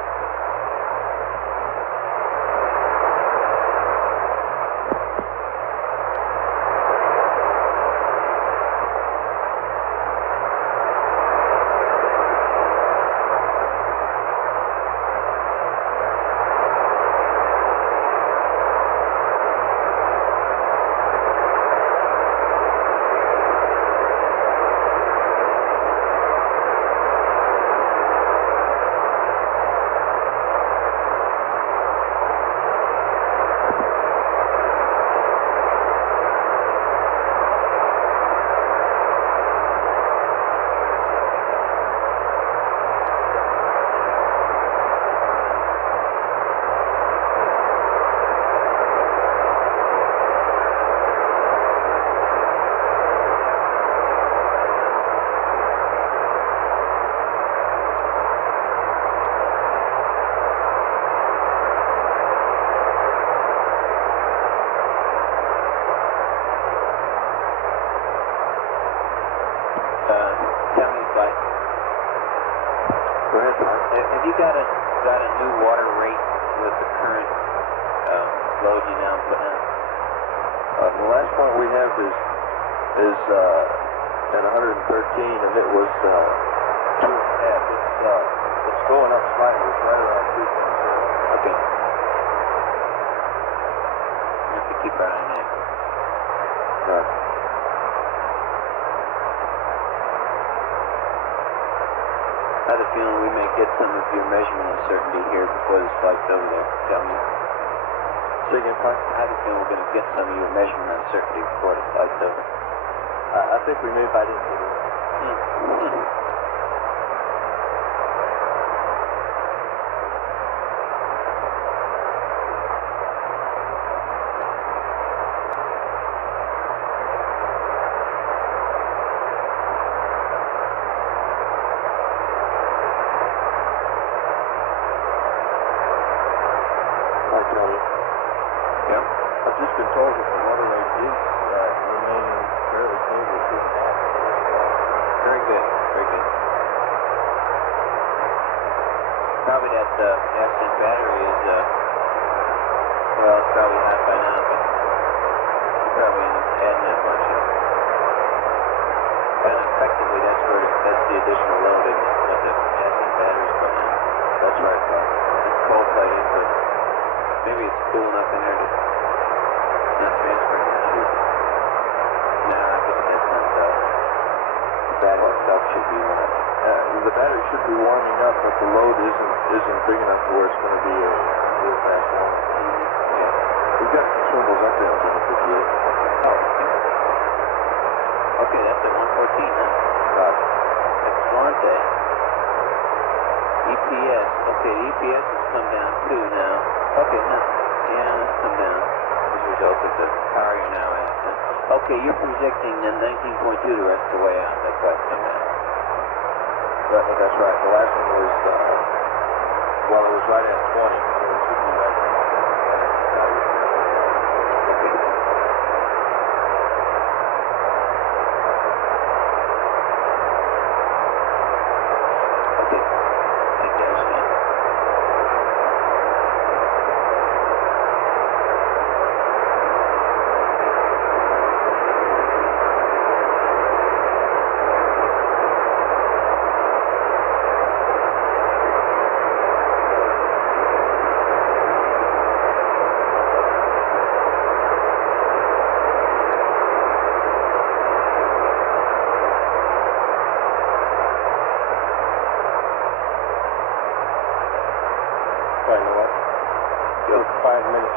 Go ahead, Mark. Have you got a new water rate with the current load you now put in? The last point we have is at 113, and it was 2.5. It's going up slightly. It's right around 2.0. Okay. You have to keep an eye on that. Right. I have a feeling we may get some of your measurement uncertainty here before this flight's over there. Tell me. Say again, Frank? I have a feeling we're going to get some of your measurement uncertainty before the flight's over. I think we may bite into it. Yep. I've just been told that the water rate is remaining fairly stable at 2.5. Very good. Very good. Probably that acid battery is, well, it's probably hot by now, but you probably end up adding that much. And effectively, that's the additional load in what the acid battery's putting in. That's right, Frank. It's cold-plated, but maybe it's cool enough in there to not transferring the heat. No, I guess that's not so. The battery itself should be warm. The battery should be warming up, but the load isn't big enough to where it's going to be a real fast warming. Yeah. We've got consumables up there on the 58. Oh, okay. Okay, that's at 114, huh? Roger. Excelente. EPS. Okay, the EPS has come down too now. Okay, no. Yeah, it's come down as a result of the power you're now at. Okay, you're projecting then 19.2 the rest of the way out. That's why it's come down. That's right. The last one was, it was right at 20, so it should be right there. Okay. Okay. I understand.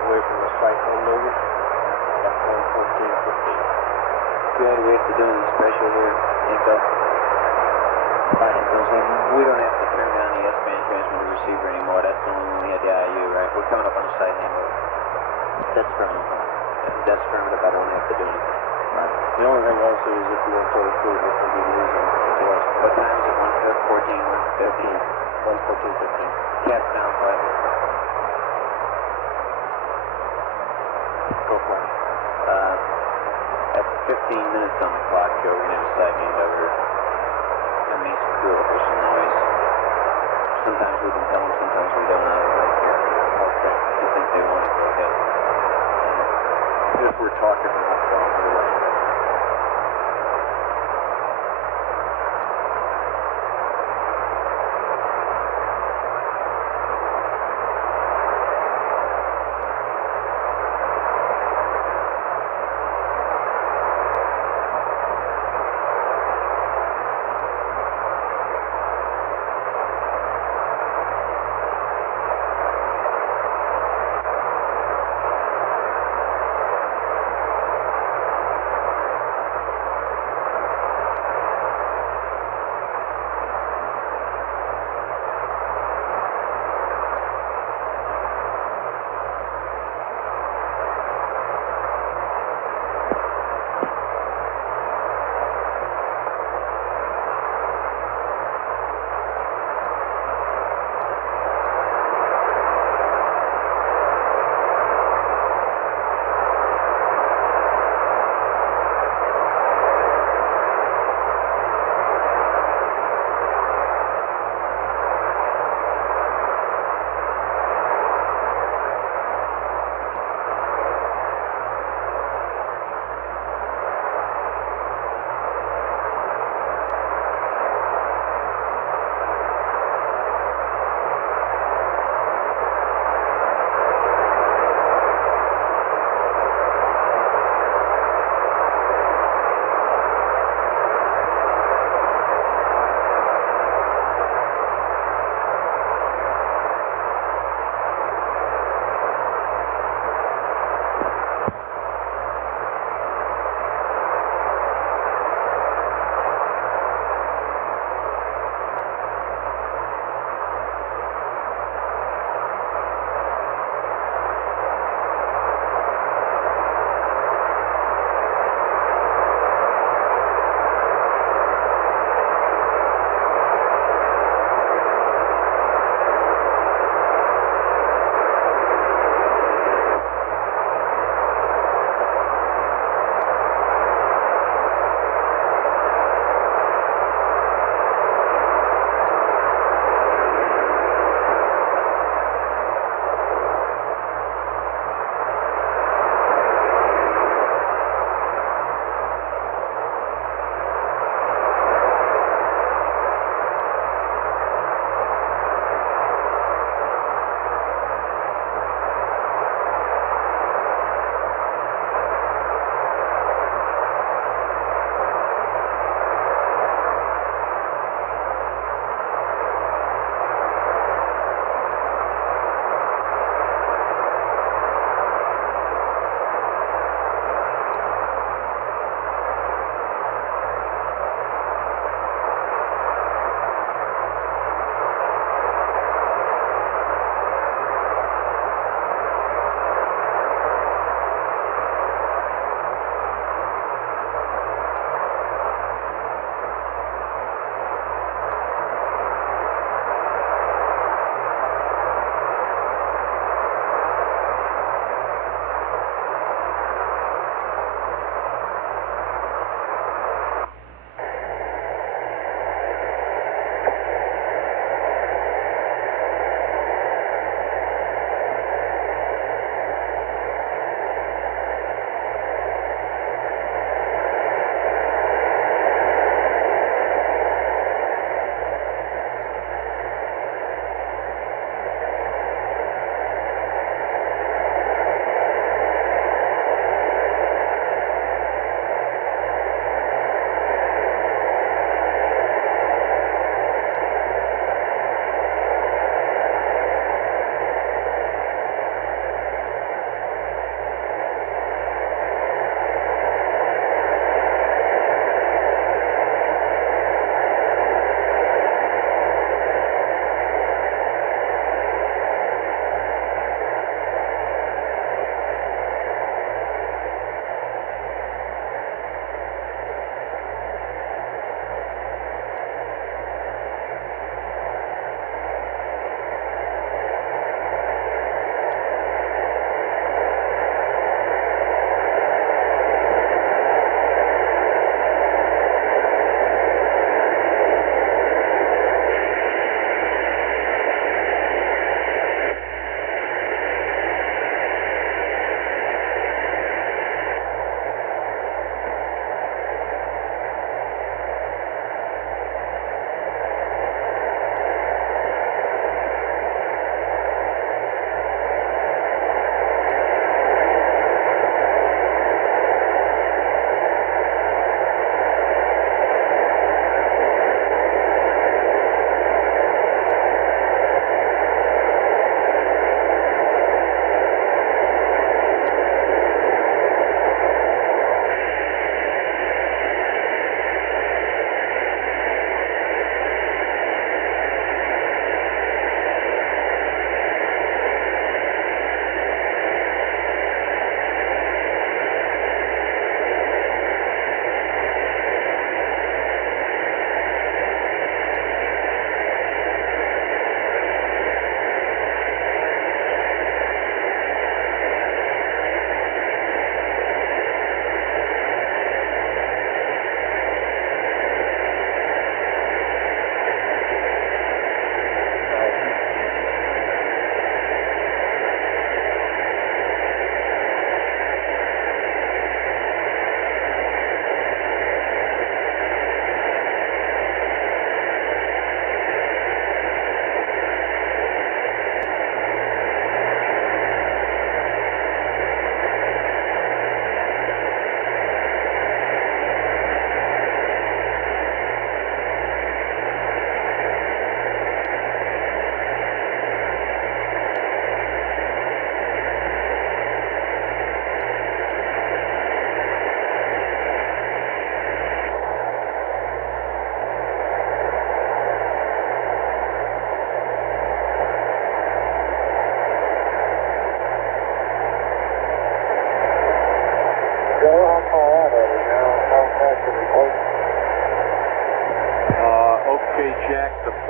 away from the site holdover. At 1:14:15. Good, we have to do anything special here, Inco. We don't have to turn down the S-band transmitter receiver anymore. That's the only one we had the IU, right? We're coming up on the site handle. That's affirmative. That's affirmative. I don't have to do anything. Right. The only thing also is if you want to approve it, we'll be losing the rest. What time is it? 1:14, 1:15? 1:14:15. Cap down, but Go for it. at 15 minutes on the clock, Joe, we're going to have a side handover. That makes some cool official noise. Sometimes we can tell them, sometimes we don't. I don't really care. Okay. If you think they want to, go ahead. If we're talking about otherwise.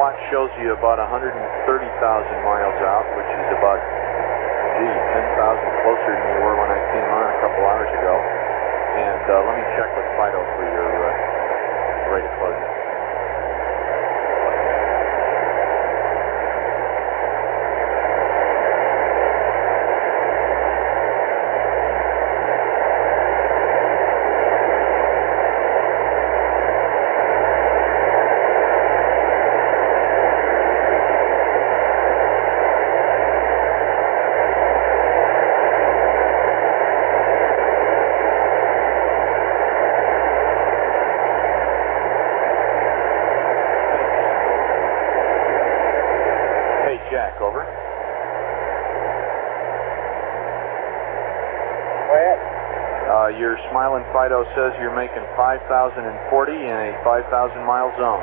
plot shows you about 130,000 miles out, which is about, 10,000 closer than you were when I came on a couple hours ago. And let me check with Fido for your rate of closing. Jack, over. Go ahead. Your Smiling Fido says you're making 5,040 in a 5,000 mile zone.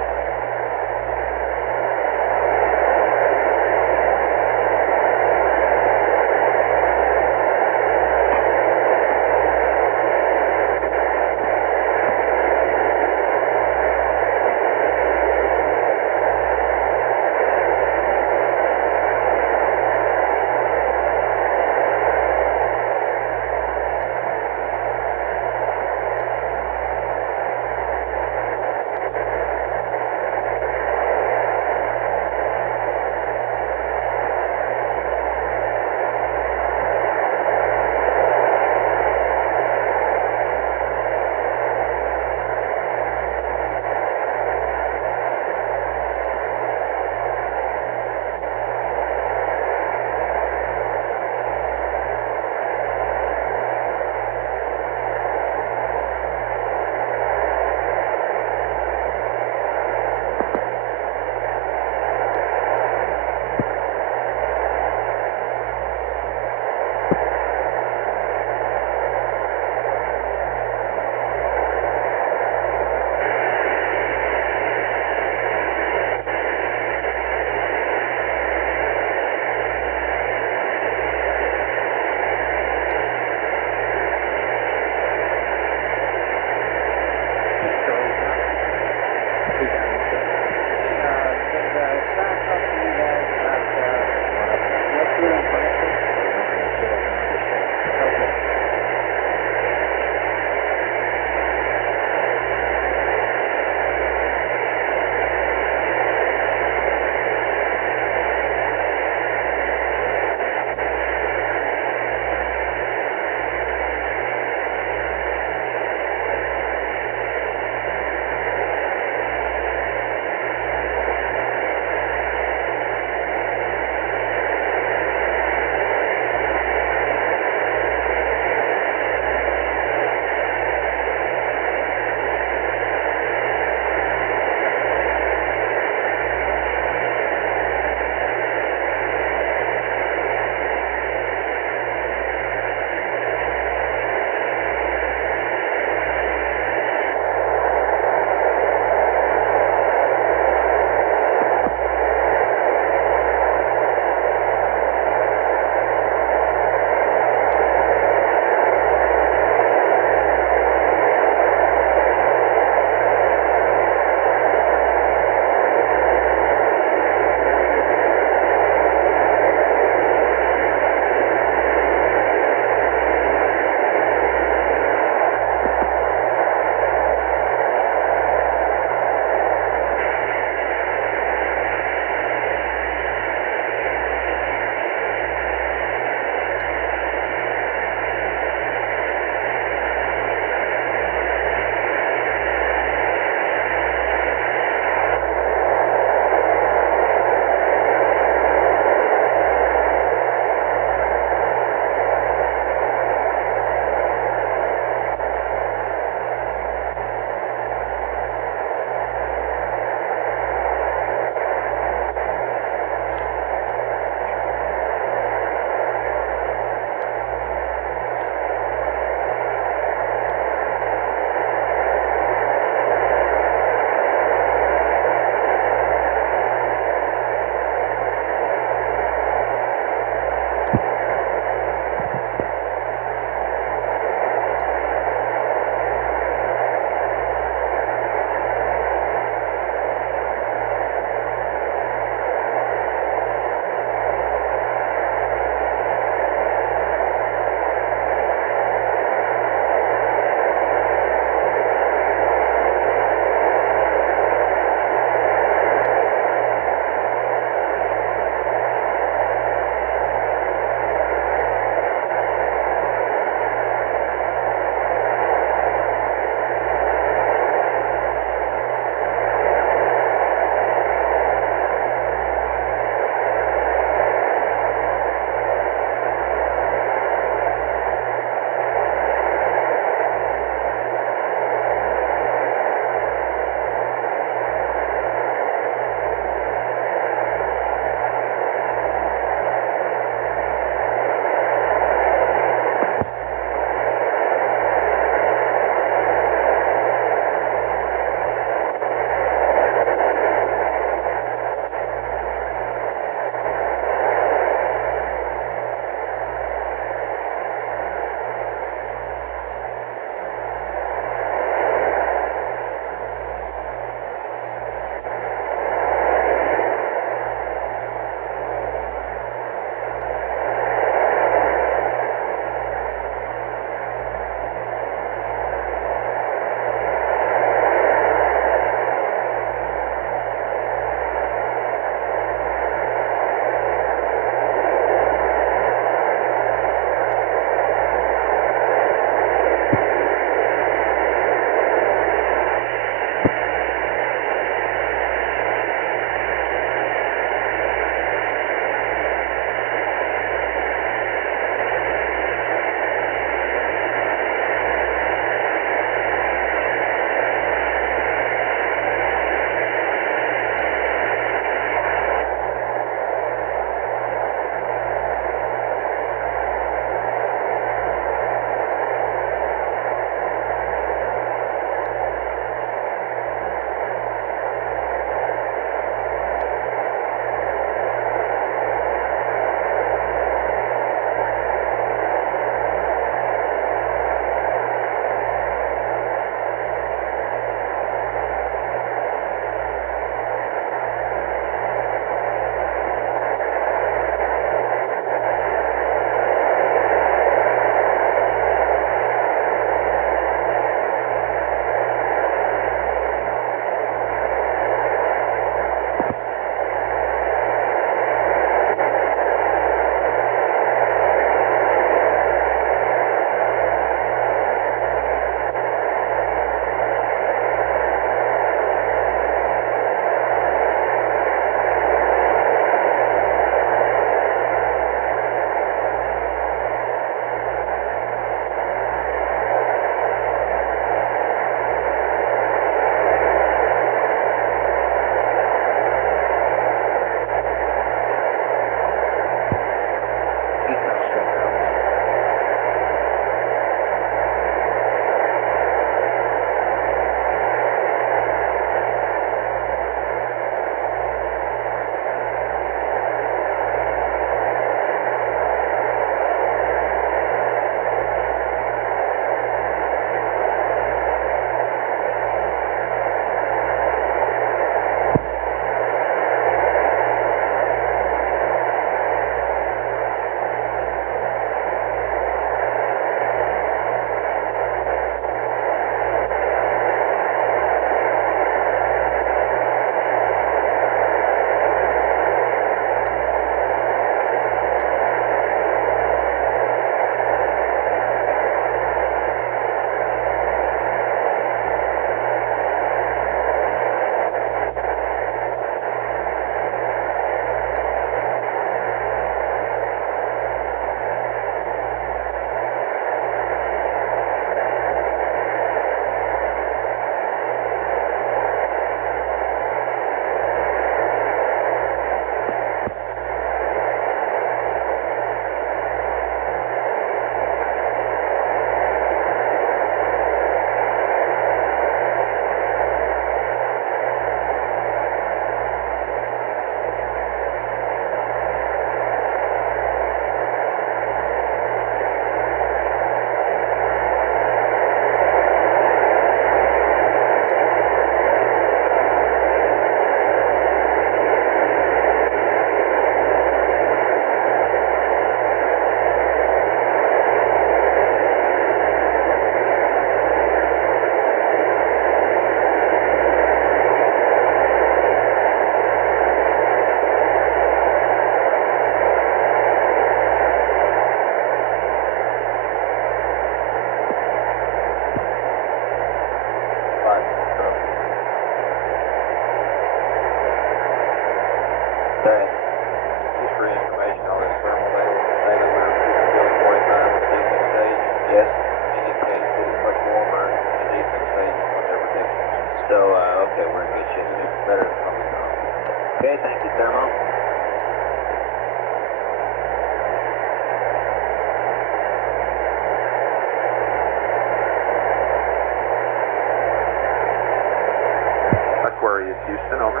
Houston, over.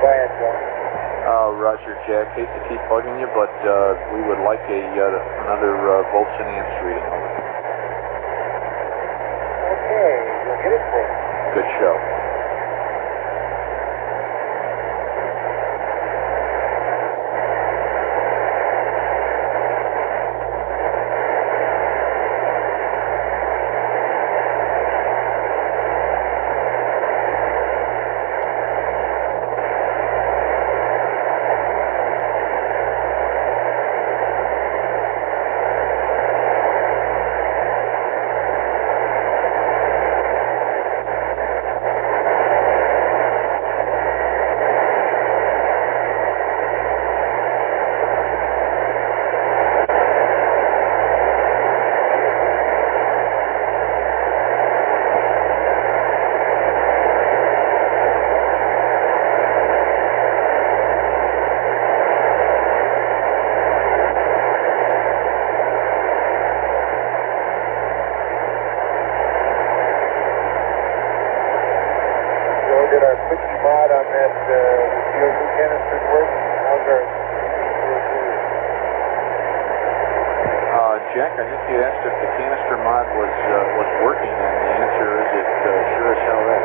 Go ahead, John. Roger, Jack. Hate to keep bugging you, but we would like another volts and amps reading, over. Okay, you'll get it for you. Good show. Did our quickie mod on that CO2 canister work? How's our Jack, I think you asked if the canister mod was working, and the answer is it sure as hell is.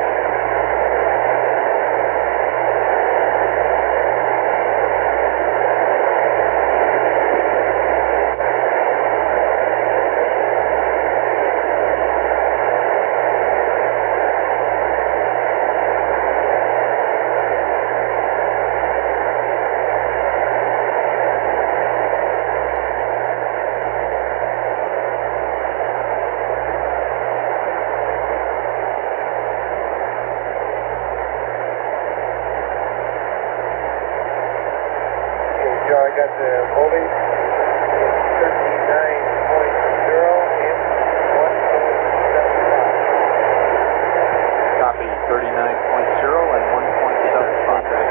Joe, I got the voltage 39.0 and 1.75. Copy 39.0 and 1.75.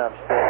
job, Steve.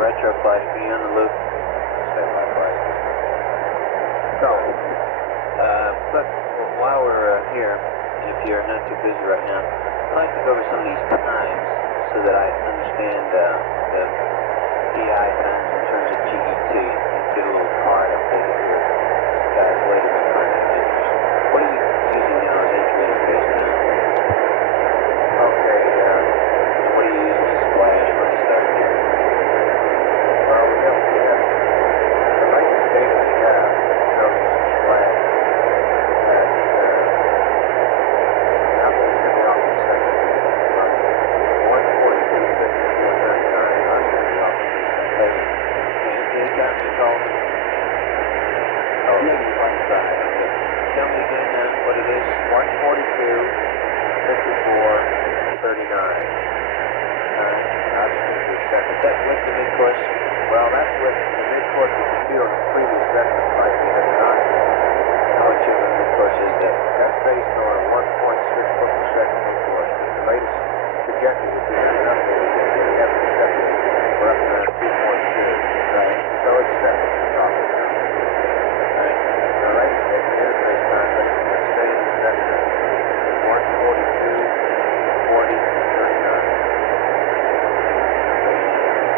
retro flight, be on the loop. Standby flight. Go. But while we're here, if you're not too busy right now, I'd like to go over some of these times so that I understand the DI times in terms of GET and get a little card updated here. Guys later may find that of interest. What are you using now as entry interface now? Okay, What are you using to splash when you start here? well, we have the latest data we have shows us a flag at nothing's going to be off the second. 142.50 to 139. Ours going to be off the second. Hey, any time you call me? Oh, yeah, you like that. Okay. Tell me again what it is. 142.54.39. Ours going to be second. Is that with the mid-course? Well, that's with the mid-course we computed on the previous Vector flight. We have not. How much of a mid-course is that? That's based on a 1.6 foot per second mid-course. The latest projected would be an updated that we haven't accepted. We're up to around 2.2. Right. So it's second to top it now. Right. The latest entry interface time based on the state of the Vector is 142.40.39.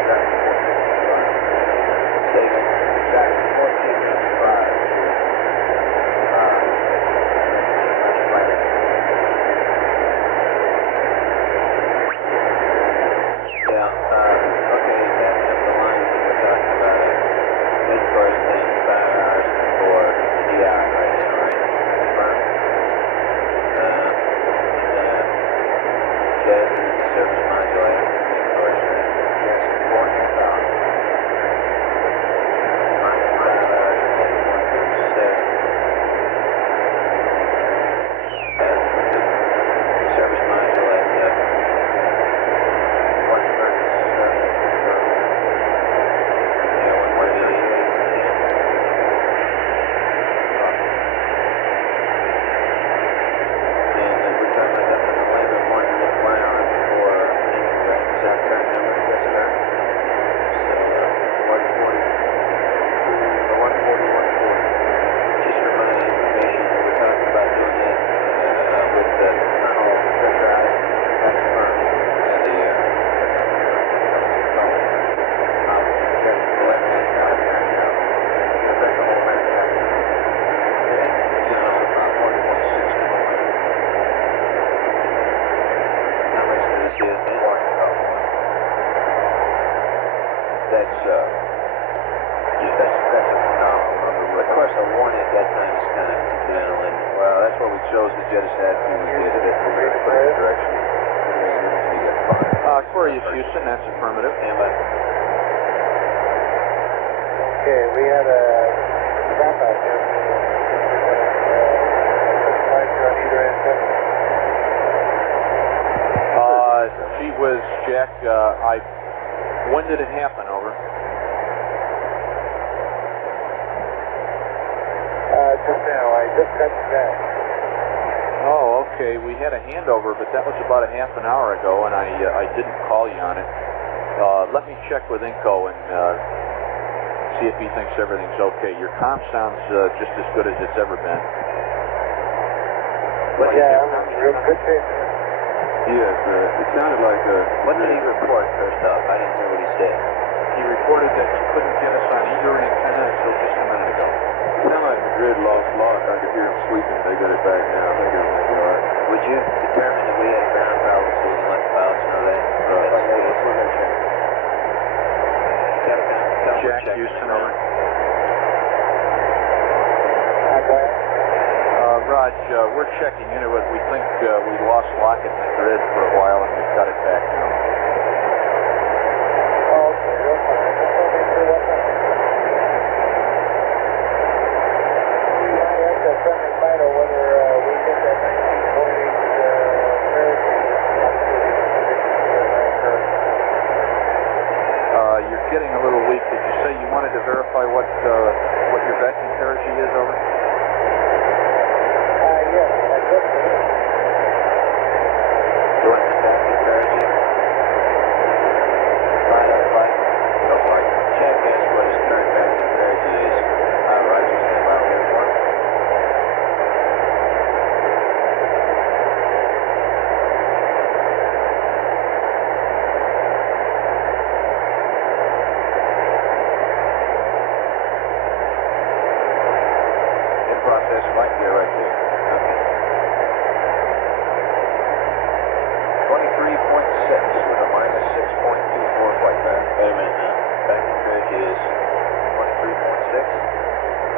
Exactly 455. Say again. Exactly 1455. Yeah, okay, backing up the line, we're talking about a mid-course thing, 5 hours before DI right now, right? Confirm. And then jet and then the service modulator, mid-course, right? Yes, 4.5 hours. 5 hours and then 137. Service module at 138. And we're talking about that from the labor morning, that's why on that's a phenomenal number. But of course, a 1 at that time is kind of incidental. And Well, that's what we chose the Jettisat to. We did it. We were put in the direction. We got 5. Aquarius Houston, that's affirmative. and but Okay, we had a dropout here. Lights are on either end. Gee whiz, Jack, when did it happen, over? Just now, I just got you back. Oh, okay. We had a handover, but that was about a half an hour ago, and I didn't call you on it. Let me check with Inco and see if he thinks everything's okay. Your comm sounds just as good as it's ever been. But yeah, I'm in real good shape. Yes, it sounded like what did he report first off? I didn't hear what he said. He reported that he couldn't get us on either antenna until just a minute ago. it sounded like the grid lost lock. I could hear them sweeping. They got it back now. I think everything's all right. Would you determine that we had a ground problem so we can let the pilots know that? Right. That's the case. We're gonna check. Jack Houston, over. Go ahead. Raj, we're checking into it. We think we lost lock in the grid for a while, and we've got it back now. Oh, okay, real fine. Just want to make sure what's up. We might have to friendly final whether we get that 19.8 You're getting a little weak. Did you say you wanted to verify what your vacuum perigee is, over? yes, that's it. What's the vacuum perigee? Flight. No flight. Check as what his current vacuum perigee is. Roger, stand by with everyone. In process, might be right there. Okay. 23.6 with a minus 6.24 flight path. Wait a minute now. Vacuum perigee is 23.6.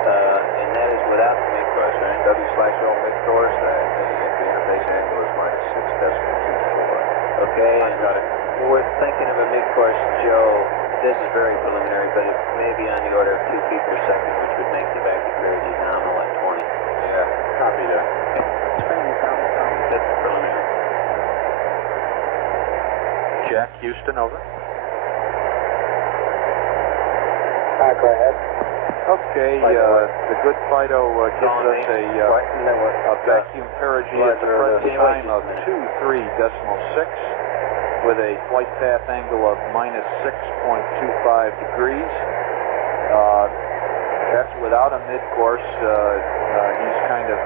and that is without the mid-course, right? W/O mid-course, and the interface angle is minus 6.24. Okay, I got it. We're thinking of a mid-course, Joe. This is very preliminary, but it may be on the order of 2 feet per second, which would make the vacuum perigee nominal at 20. Yeah, copy that. That's preliminary. Jack Houston, over. Go ahead. Okay, the good Fido gives us a vacuum perigee at the present time of 23.6 with a flight path angle of minus 6.25 degrees. That's without a mid-course. He's kind of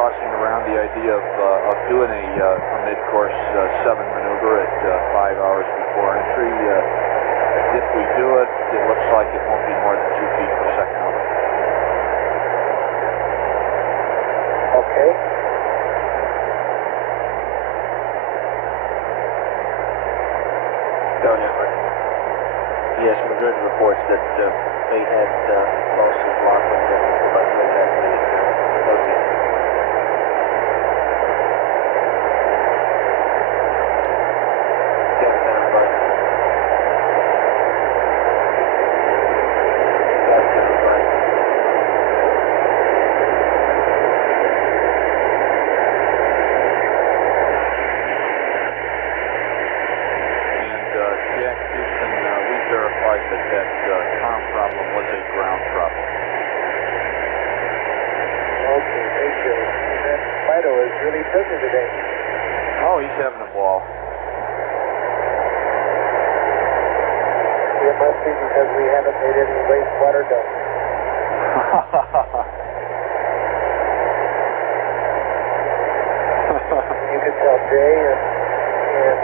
tossing around the idea of doing a mid-course 7 maneuver at 5 hours before entry. If we do it, it looks like it won't be more than 2 feet per second. Over. Okay. Go network. Yes, McGregor reports that they had lost his lock on there for about 2.5 minutes now. Okay. Get down, bud. Get down, bud. And Jack Houston, we verified that comm problem was a ground problem. Okay, thank you. That Fido is really busy today. Oh, he's having a ball. It must be because we haven't made any wastewater dumps. You could tell Jay and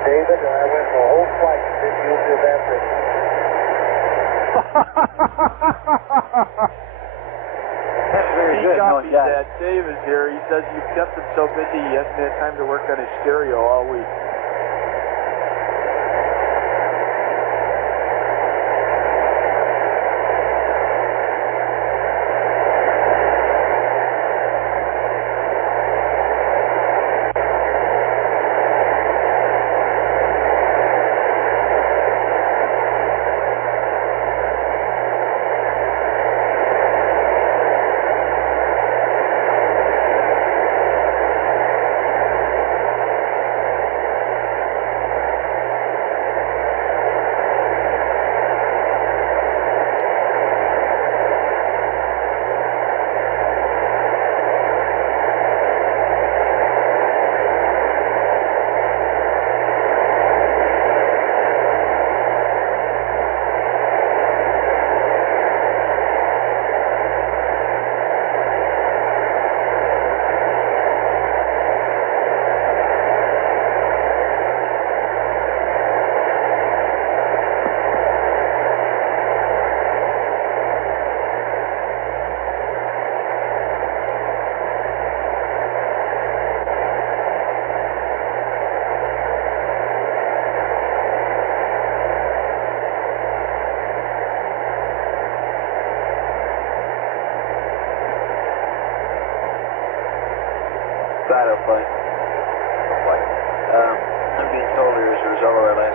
David and I went the whole flight and didn't use the evaporator. That's very He good. copies that. Dave is here. He says you kept him so busy he hasn't had time to work on his stereo all week.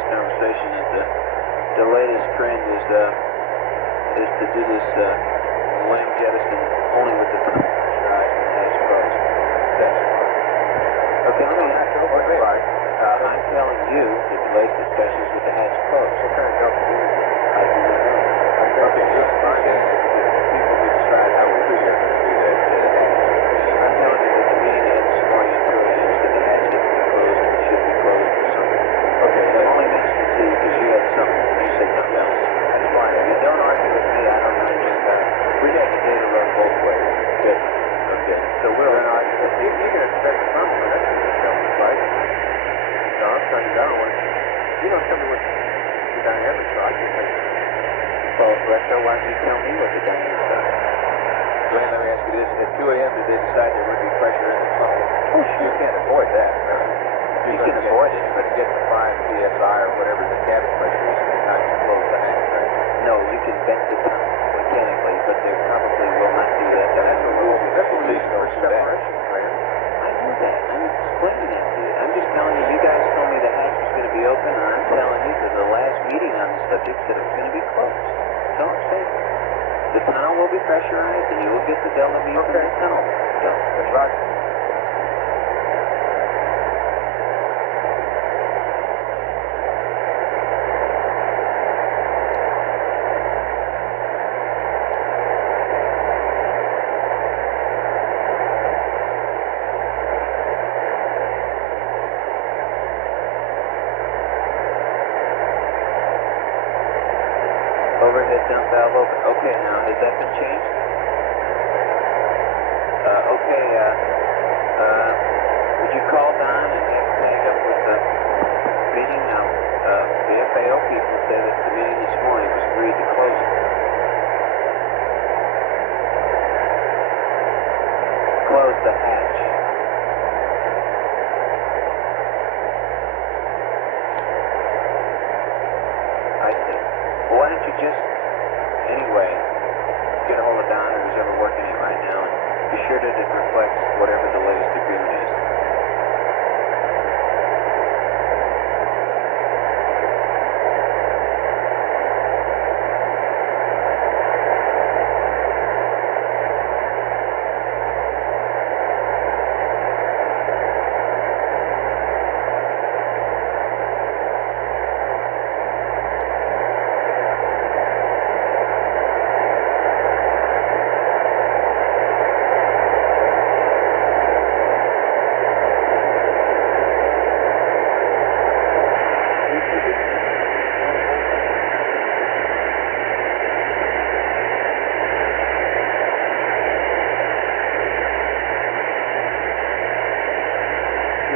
conversation that the latest trend is to do this lane jettison only with the pressurized and the hatch closed. That's okay. Let me ask you what right. I'm telling you that the latest discussion is with the hatch closed. What kind of job do you do? I do not know. Okay, so you're saying that people need to decide how we figure out to do that. I'm telling you that the meeting had this morning at 2 a.m. said the hatch had to be closed and it should be closed or something. Okay, I only mentioned it to you because you had something. You said something else. That's fine. If you don't argue with me, I don't know. We got the data run both ways. Good. Okay. So we'll argue. You can expect some correction to show, right? No, I'm telling you, I don't want to. You don't tell me what the dynamics are. I can think. Well, Retro, why don't you tell me what the dynamics are? Glenn, let me ask you this. At 2 a.m., did they decide there would be pressure in the tunnel? Oh, sure. You can't avoid that, right? You can avoid it, but get the 5 psi or whatever the cabin pressure is every time you close the hatch, right? No, you can vent the tunnel mechanically, but there probably will not be that. That's what we use for separation, right? I know that. I'm explaining that to you. I'm just telling you, you guys told me the hatch was going to be open, and I'm telling you that the last meeting on the subject said it was going to be closed. That's all I'm saying. The tunnel will be pressurized, and you will get the delta V from the tunnel. So, that's right. Overhead dump valve open. Okay, now, has that been changed? Okay, would you call Don and have him tag up with the meeting? Now, the FAO people say that the meeting this morning was agreed to close it. Close the hatch. I see. Well, why don't you just, anyway, get a hold of Don or who's ever working it right now and be sure that it reflects whatever the latest agreement is.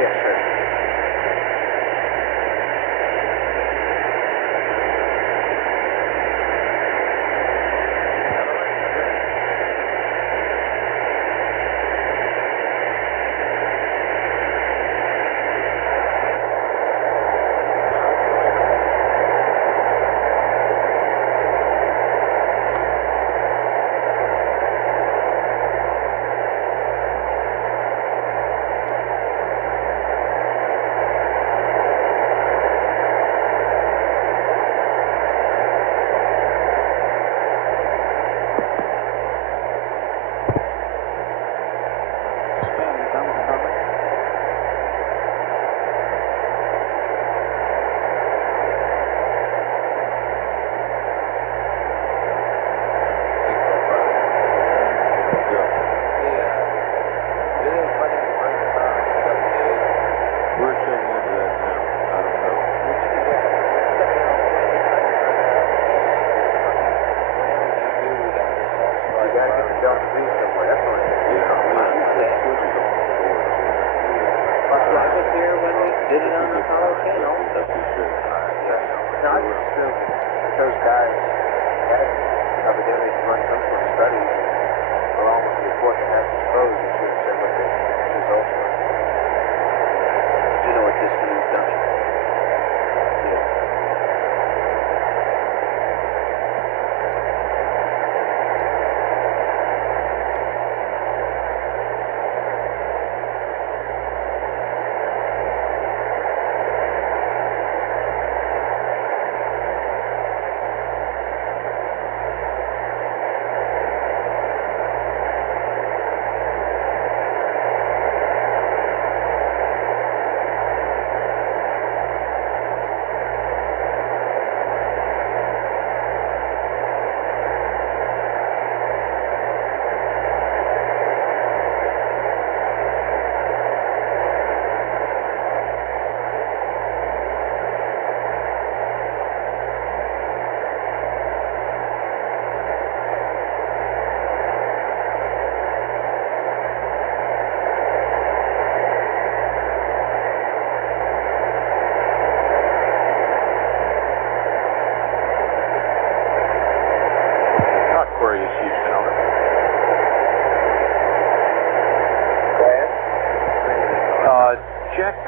Yes, sir.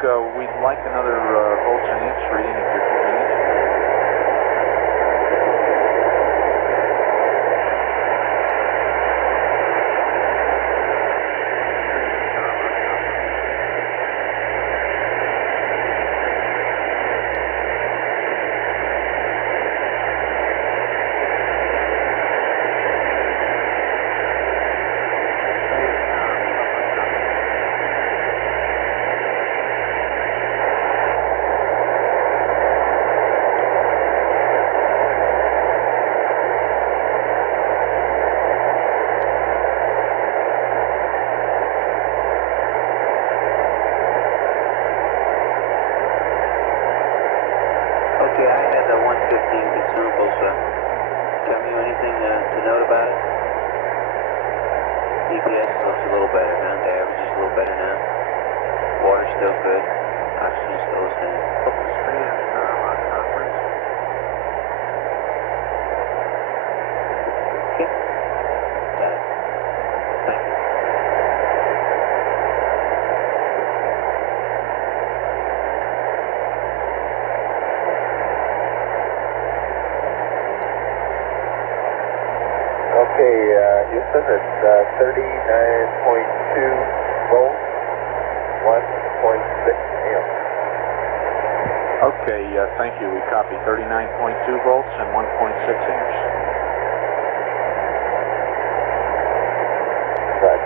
we'd like another volts and amps reading if you're convenient. Okay, I had the 115 consumables. Tell me anything to note about it? DPS looks a little better, huh? The average is a little better now. Water's still good. Oxygen's still the same. Okay. Got it. Thank you. Okay, Houston, it's 39.2 volts, 1.6 amps. Okay, thank you. We copy 39.2 volts and 1.6 amps. Right.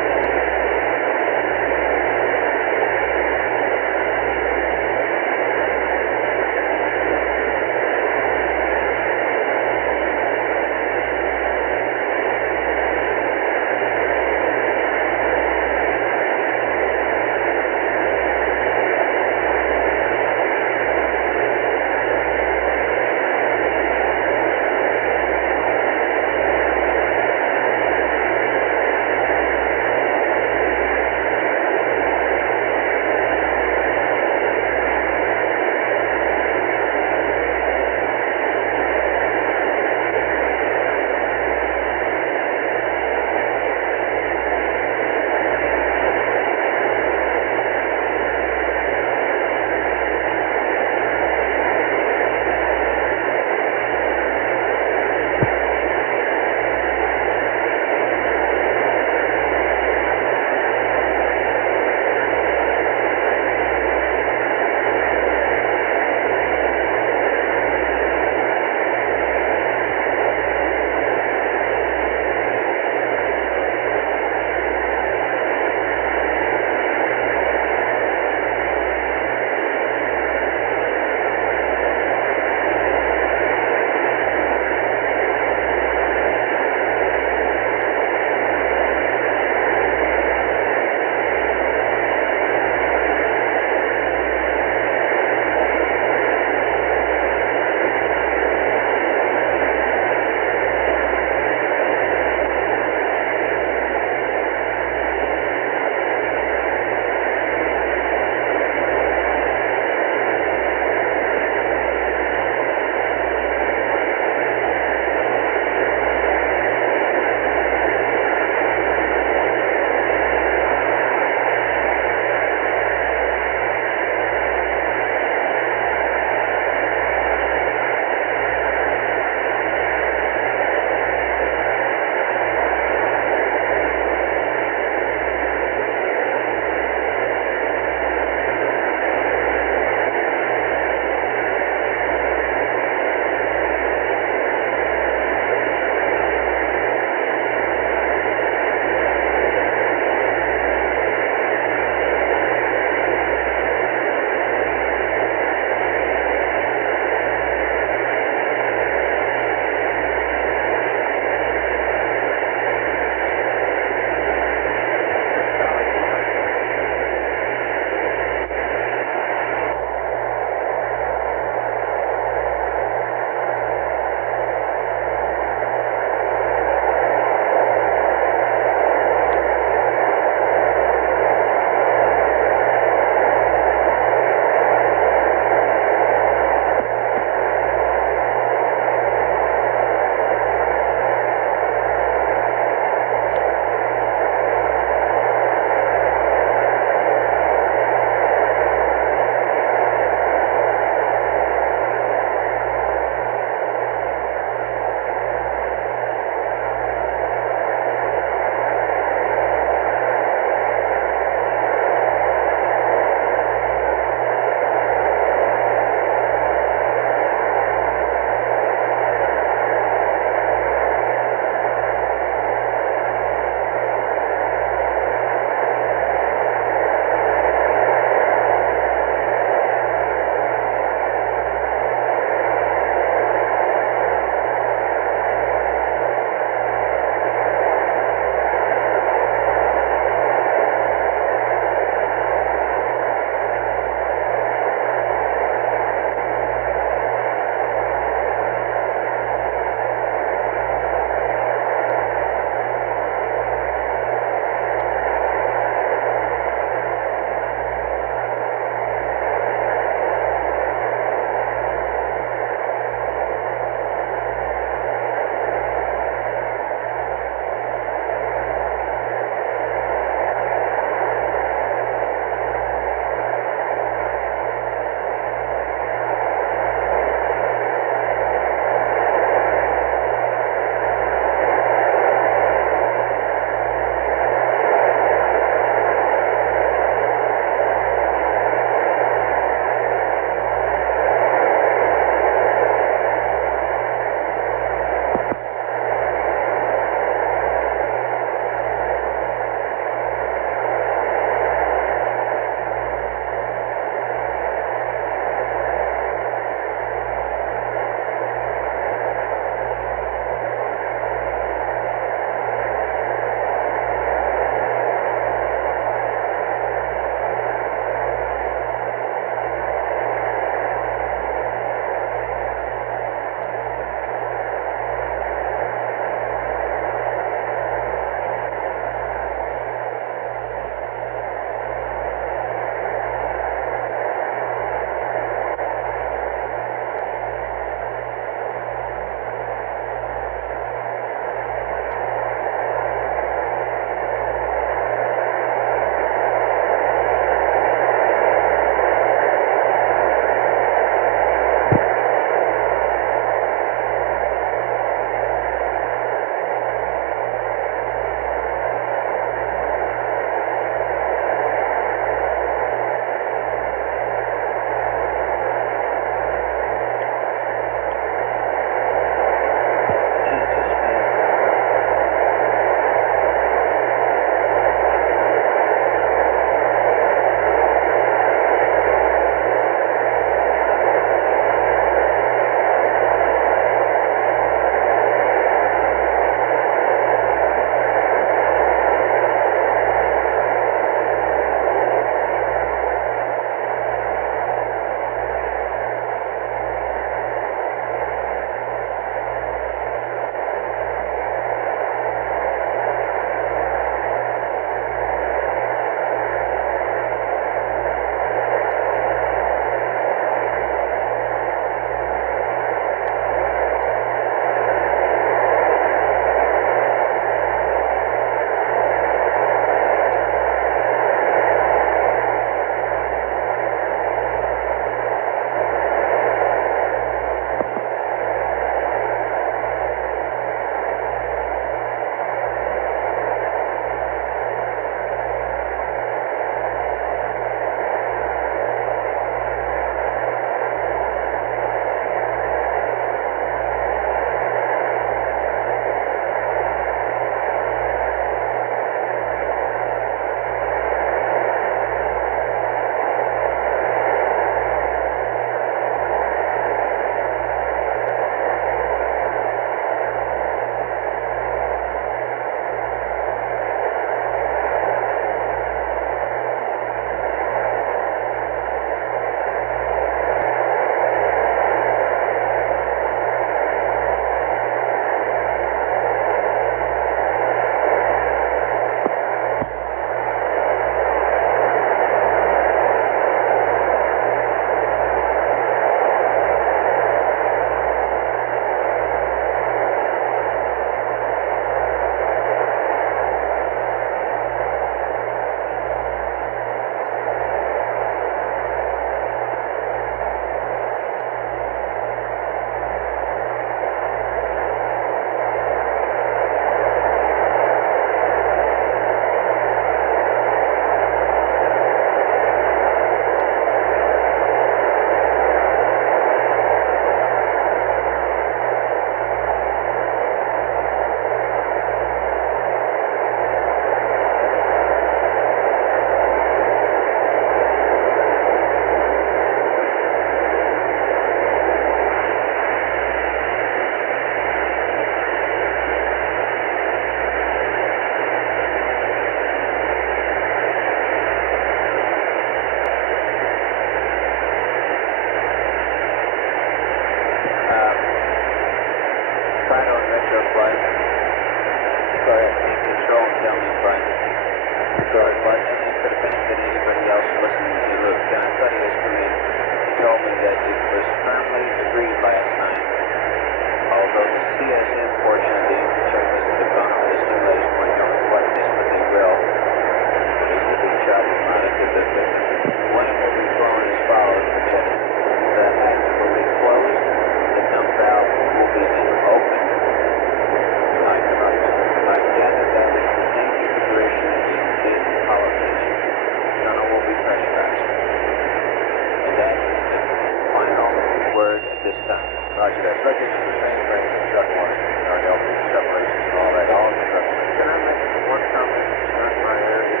Roger that. So that gives us the same thing that Chuck wanted, our healthy separations and all that, all in the structure. Can I make one comment that's not my area?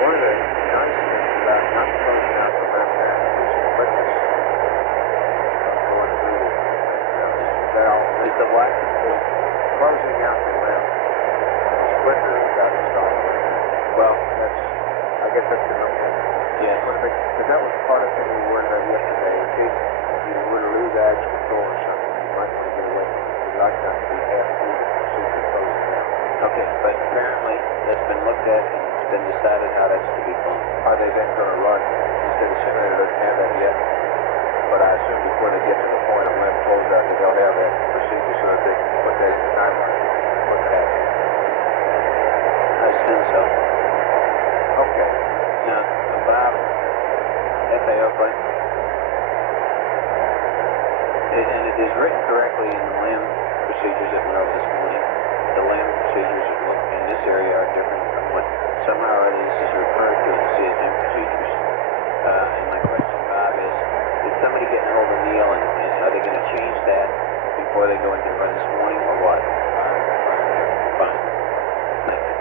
One of the nice things about not closing out the left half is the quickness going through the valve. Is the what? Closing out the left is quicker without the stall. Well, I guess that's the number. yes. Because that was part of the thing we were worried about yesterday. In case you were to lose edge control or something, you might want to get away from it. We'd like not to be half through the procedure closing out. Okay, but apparently that's been looked at and it's been decided how that's to be flown. Are they then going to run? He said the simulator doesn't have that yet, but I assume before they get to the point of left closeout that they'll have that procedure so that they can put that in the timeline. What's that? I assume so. Okay. Now, Bob, FAO flight. And it is written correctly in the LAM procedures that went over this morning. The LAM procedures that look in this area are different from what somehow or other this is referred to as CSM procedures. And my question, Bob, is did somebody get a hold of Neil and are they going to change that before they go into the run this morning or what? Fine. Thank you.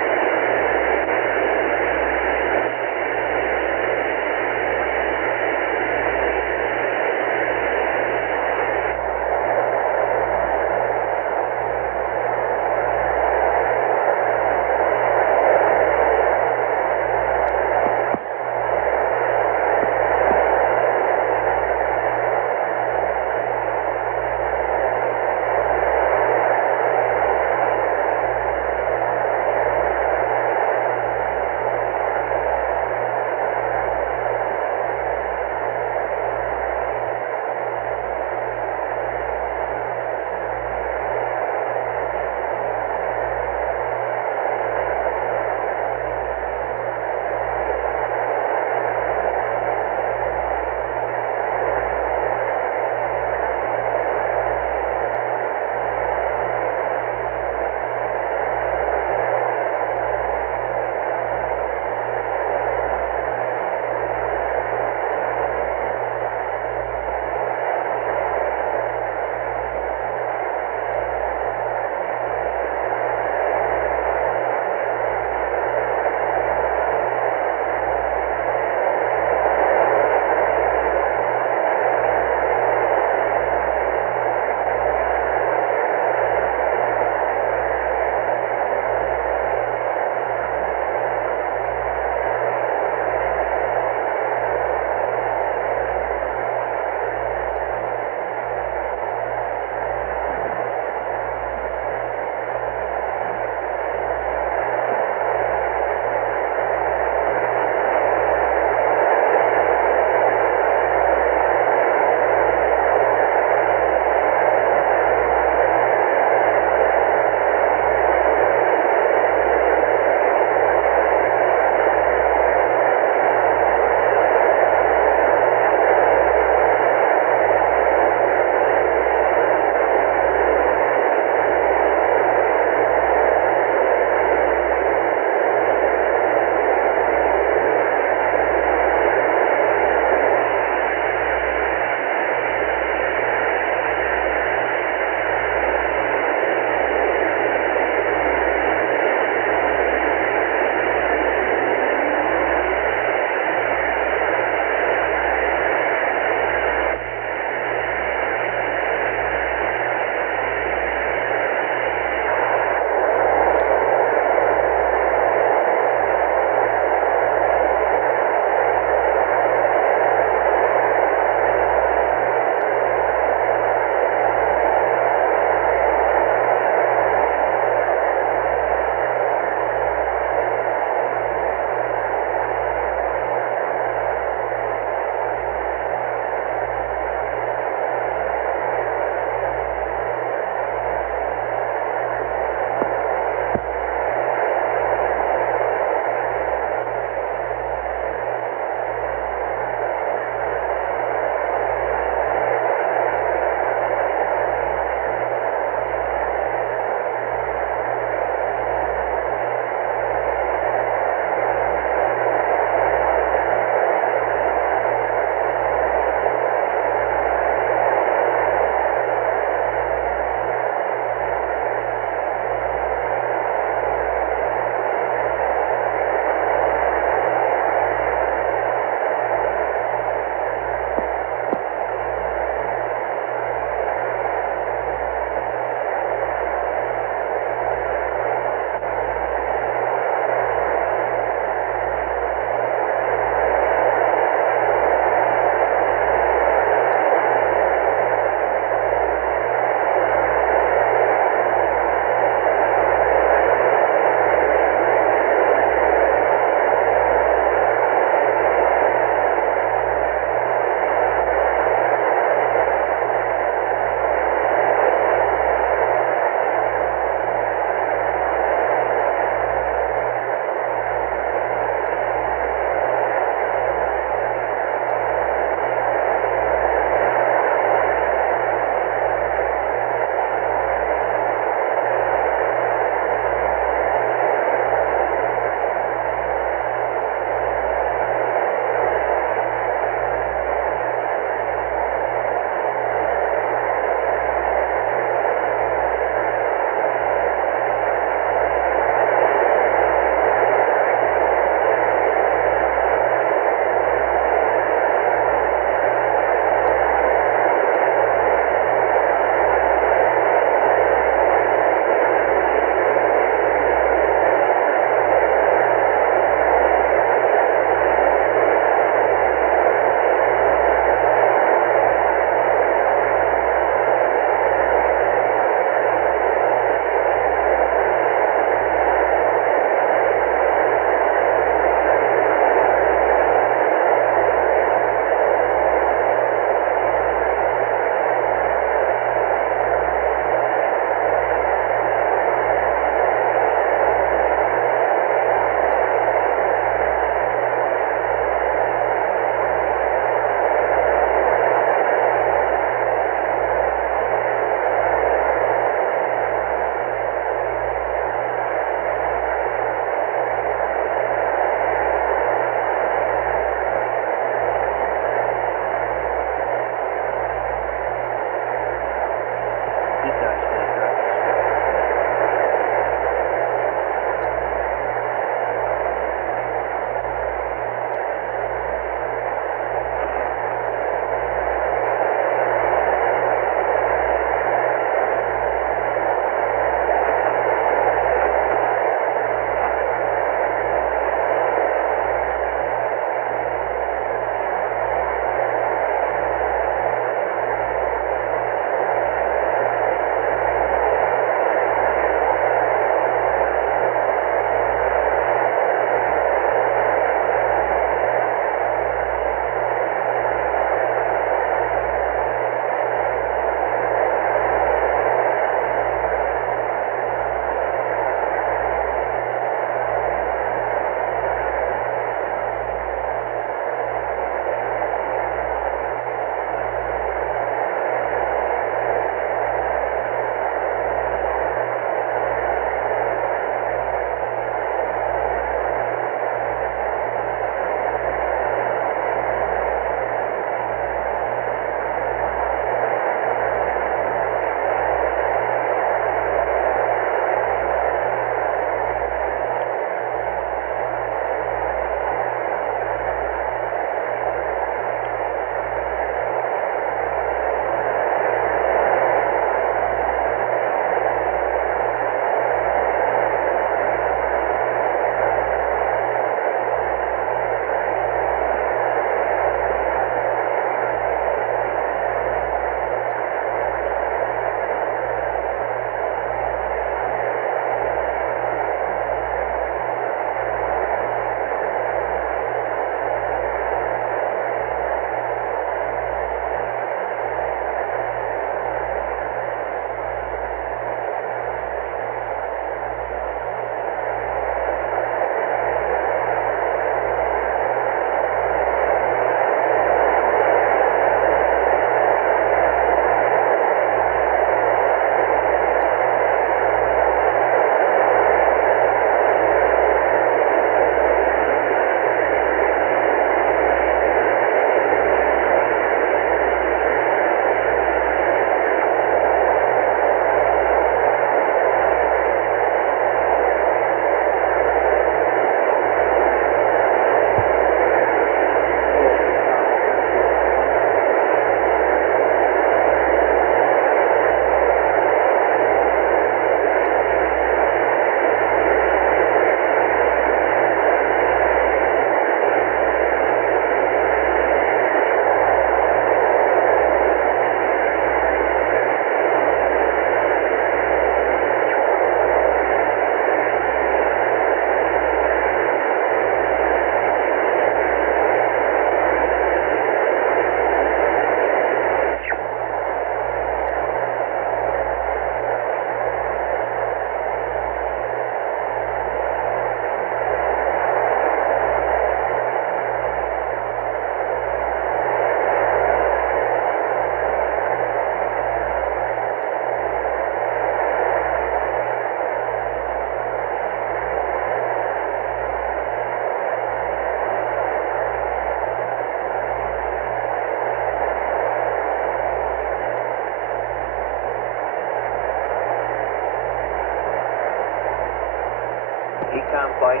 flight?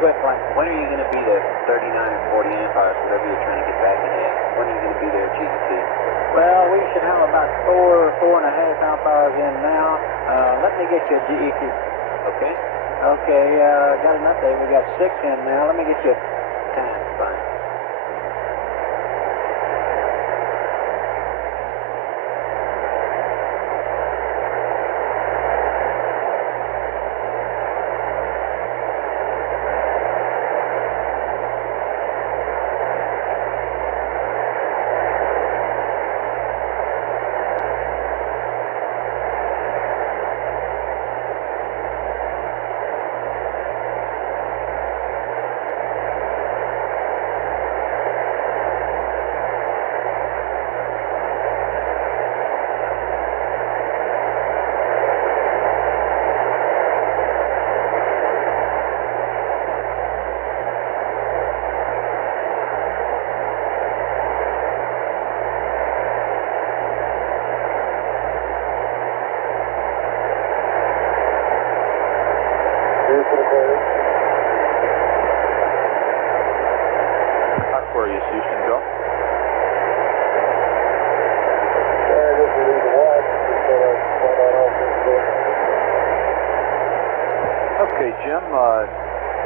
Go ahead, Frank. When are you going to be there? 39 or 40 amp hours, whatever you're trying to get back in there. When are you going to be there at GDT? Well, we should have about 4.5 amp hours in now. Let me get you a GET. Okay. Okay, got an update. We got 6 in now. Let me get you 10. Fine. Aquarius, Houston, go. Okay, Jim,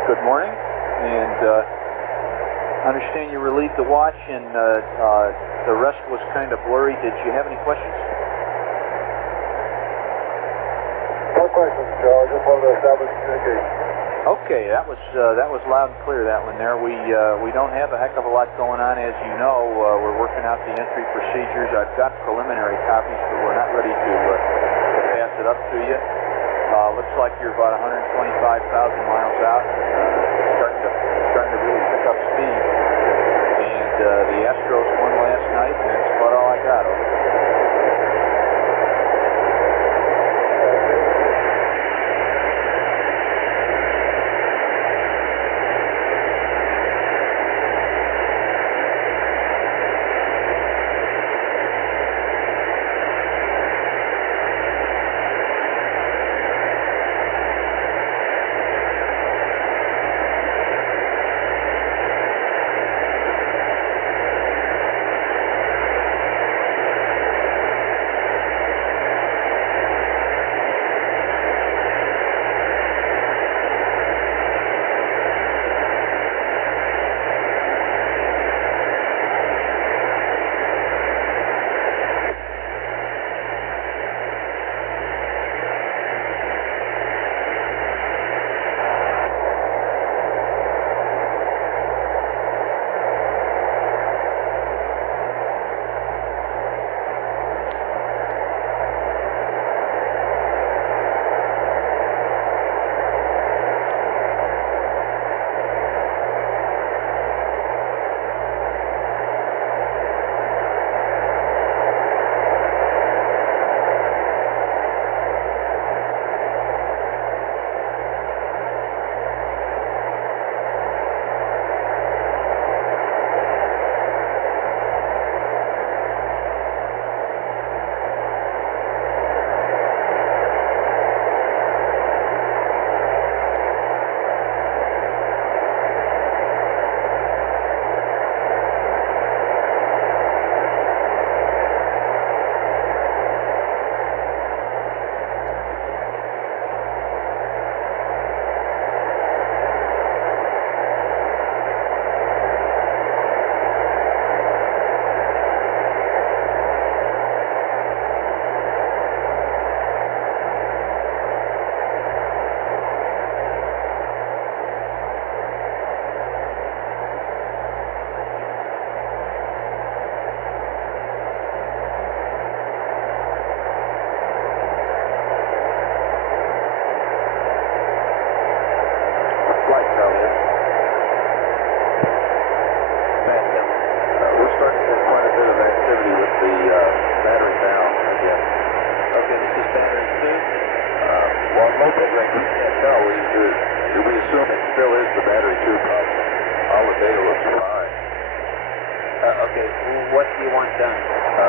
good morning, and I understand you relieved the watch and the rest was kind of blurry. Did you have any questions? No questions, Joe. I just wanted to establish communication. Okay, that was loud and clear, that one there. We don't have a heck of a lot going on, as you know. We're working out the entry procedures. I've got preliminary copies, but we're not ready to pass it up to you. Looks like you're about 125,000 miles out, starting to really pick up speed. And the Astros won last night, and that's about all I got. Over.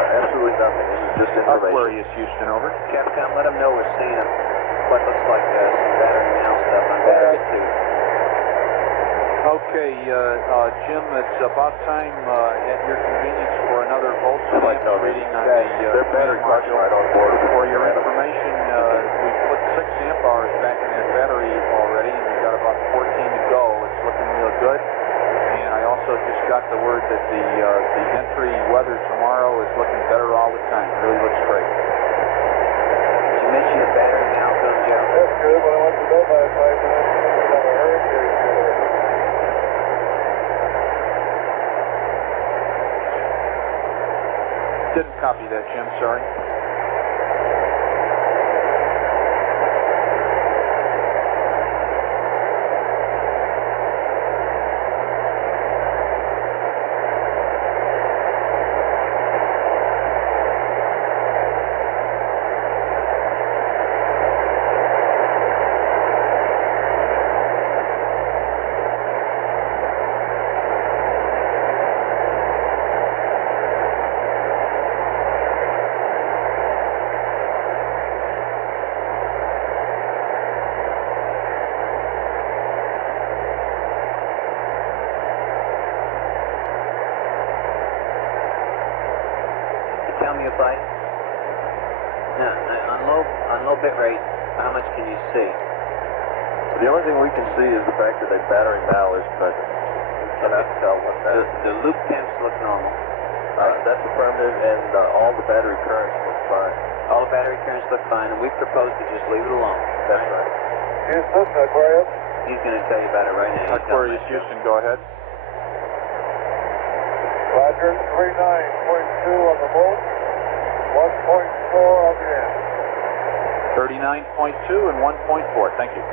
Absolutely nothing. This is just information. Aquarius, Houston, over. Capcom, let them know we're seeing them. what looks like some battery now stuff on battery 2. Okay, Jim, it's about time at your convenience for another voltage reading on the battery module. right on board. For your information, we put 6 amp hours back in that battery already, and we've got about 14 to go. It's looking real good. And I also just got the word that the entry weather tomorrow is looking better all the time. It really looks great. Did you mention the battery now, Joe? That's good. When I went to bed last night, I got a hurricane. Didn't copy that, Jim, sorry. Tell me if I... No, on low bit rate, how much can you see? The only thing we can see is the fact that a battery mal is present. We cannot tell what that is. The loop temps look normal. That's affirmative, and all the battery currents look fine. All the battery currents look fine, and we propose to just leave it alone. That's right. Houston, Aquarius. He's going to tell you about it right now. Aquarius, Houston, go ahead. Roger, 39.2 on the move, 1.4 on the end. 39.2 and 1.4. Thank you.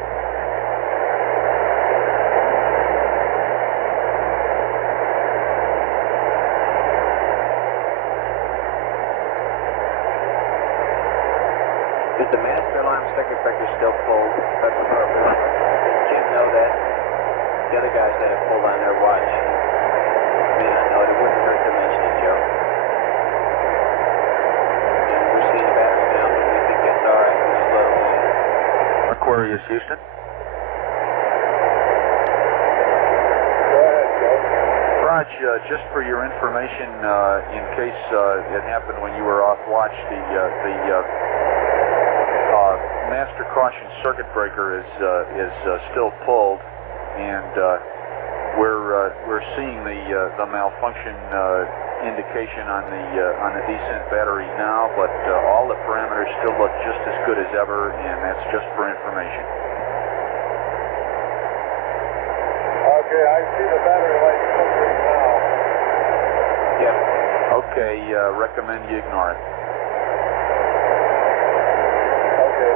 Is the master alarm circuit breaker still pulled? That's appropriate. Does Jim know that? The other guys had it pulled on their watch. May not know it. It wouldn't hurt to mention it, Joe. And we're seeing the battery now, but we think that's all right. We're slow. Aquarius, Houston. Go ahead, Joe. Raj, just for your information, in case it happened when you were off watch, the master caution circuit breaker is still pulled, and we're seeing the malfunction indication on the descent battery now, but all the parameters still look just as good as ever, and that's just for information. Okay, I see the battery light flickering now. Yep. Okay, recommend you ignore it. Okay.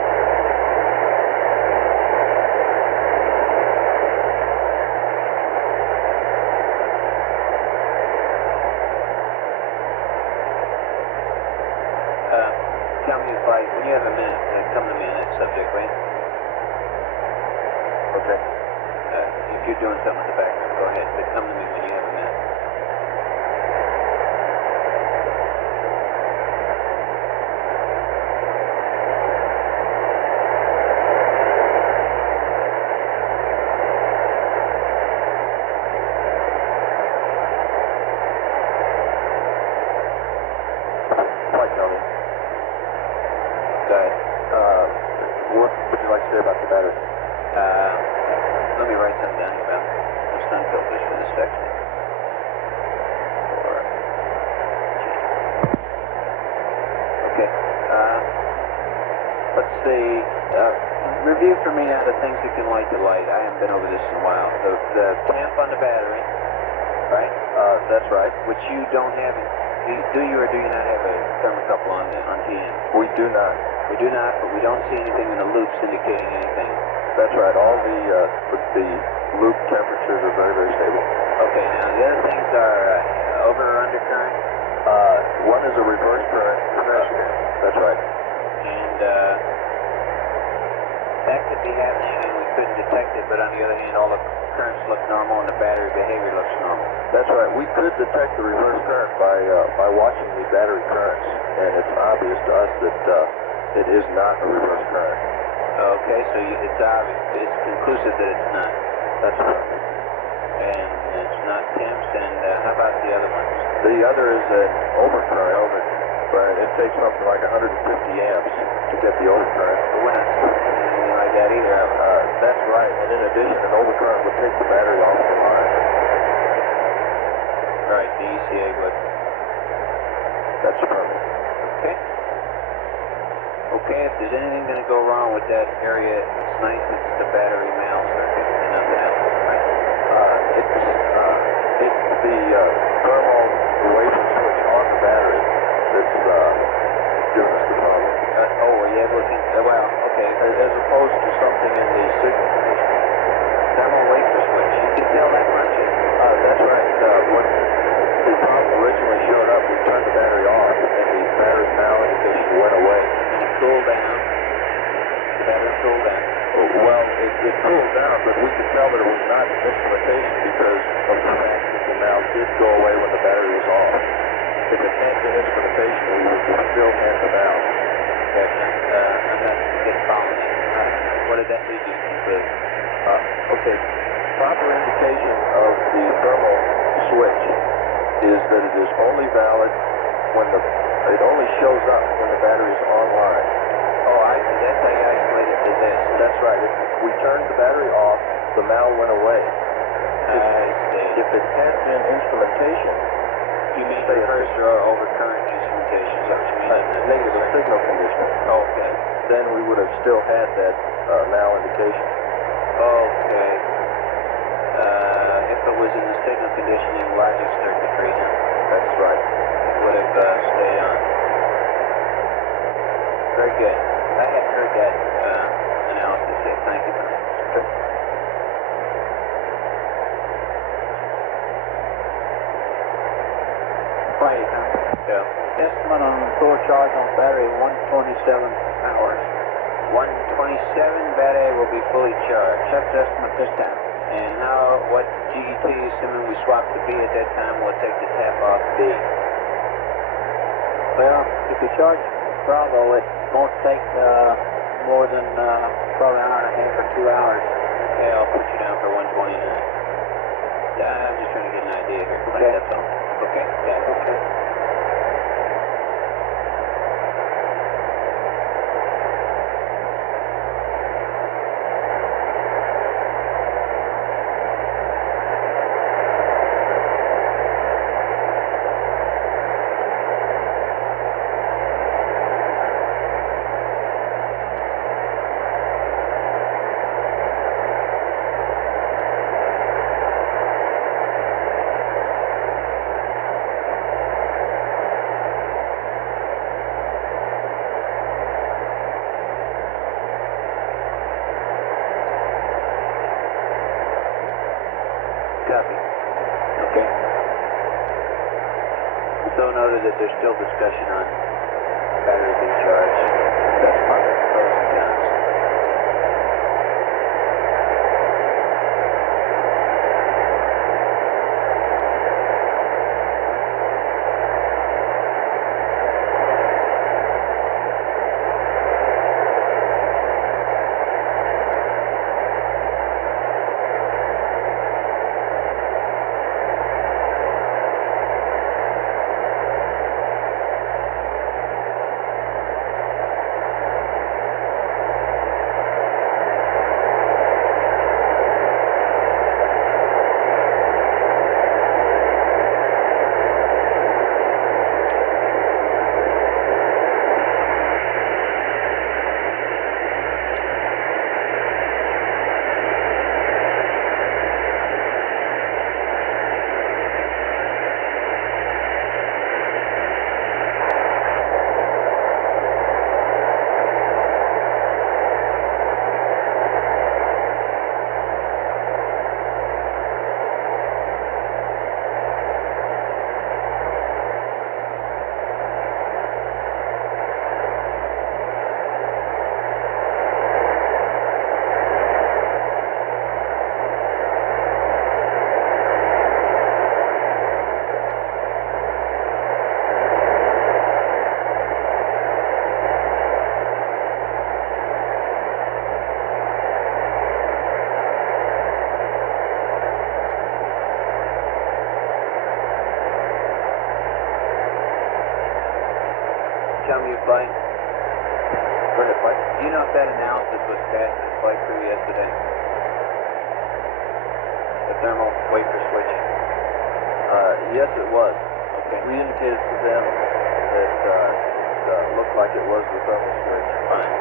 Tell me if when you have a minute, come to me on that subject, will you? Okay. If you're doing something with the background, go ahead, but come to me when you have a minute. Quite tell me. Go ahead. What would you like to say about the battery? Let me write something down about the sun filters for this section. Okay. Let's see. Review for me now the things that can light the light. I haven't been over this in a while. The tamp on the battery, right? That's right. Which you don't have. Do you or do you not have a thermocouple on TN? We do not. We do not, but we don't see anything in the loops indicating anything. That's right. All the loop temperatures are very, very stable. Okay, now the other things are over or under current? One is a reverse current. That's right. And that could be happening and we couldn't detect it, but on the other hand, all the currents look normal and the battery behavior looks normal. That's right. We could detect the reverse current by watching the battery currents, and it's obvious to us that it is not a reverse current. Okay, so it's obvious, it's conclusive that it's not. That's right. And it's not Temps, and how about the other ones? The other is an overcurrent. Right, it takes something like 150 amps to get the overcurrent. But we're not seeing anything like that either. That's right, and in addition, an overcurrent would take the battery off the line. Right, the ECA would. That's perfect. Okay. Okay, if there's anything going to go wrong with that area, it's nice it's the battery mal circuit and nothing else, right? It's the thermal wafer switch on the battery that's giving us the problem. Were you able to, well, okay. As opposed to something in the signal condition. Thermal wafer switch, you can tell that much. That's right. When the problem originally showed up, we turned the battery off, and the battery mal indication went away. And it cooled down. The battery cooled down. Well, it cooled down, but we could tell that it was not instrumentation because of the fact that the mal did go away when the battery was off. If it had been instrumentation, we would still have the valve. Okay, I'm not getting following you. What did that lead you to conclude? Okay, proper indication of the thermal switch is that it is only valid when it only shows up when the battery is online. Oh, I see. That's how you isolate it to this. That's right. If we turned the battery off, the mal went away. I see. If it had been instrumentation, You mean reverse or overcurrent instrumentation? Is that what you mean? negative signal condition, Okay. then we would have still had that mal indication. Okay. If it was in the signal conditioning logic circuitry, then That's right. it would have stayed on. Very good. I hadn't heard that analysis yet. Thank you very much. Okay. Friday, huh? Yeah. Estimate on full charge on battery 127 hours. 127 battery will be fully charged. That's the estimate this time. And what GET, assuming we swap to B at that time, will take the tap off B? Well, if you charge Bravo, it won't take more than probably an hour and a half or 2 hours. Okay, I'll put you down for 129. I'm just trying to get an idea here. Okay. That's all. Okay, got it. Okay. Copy. Okay. So noted that there's still discussion on battery being charged. That's part of the pros and cons. tell me your flight? Go ahead, Mike. Do you know if that analysis was passed in flight crew yesterday? The thermal wafer switch? Yes, it was. Okay. We indicated to them that it looked like it was the thermal switch. Fine.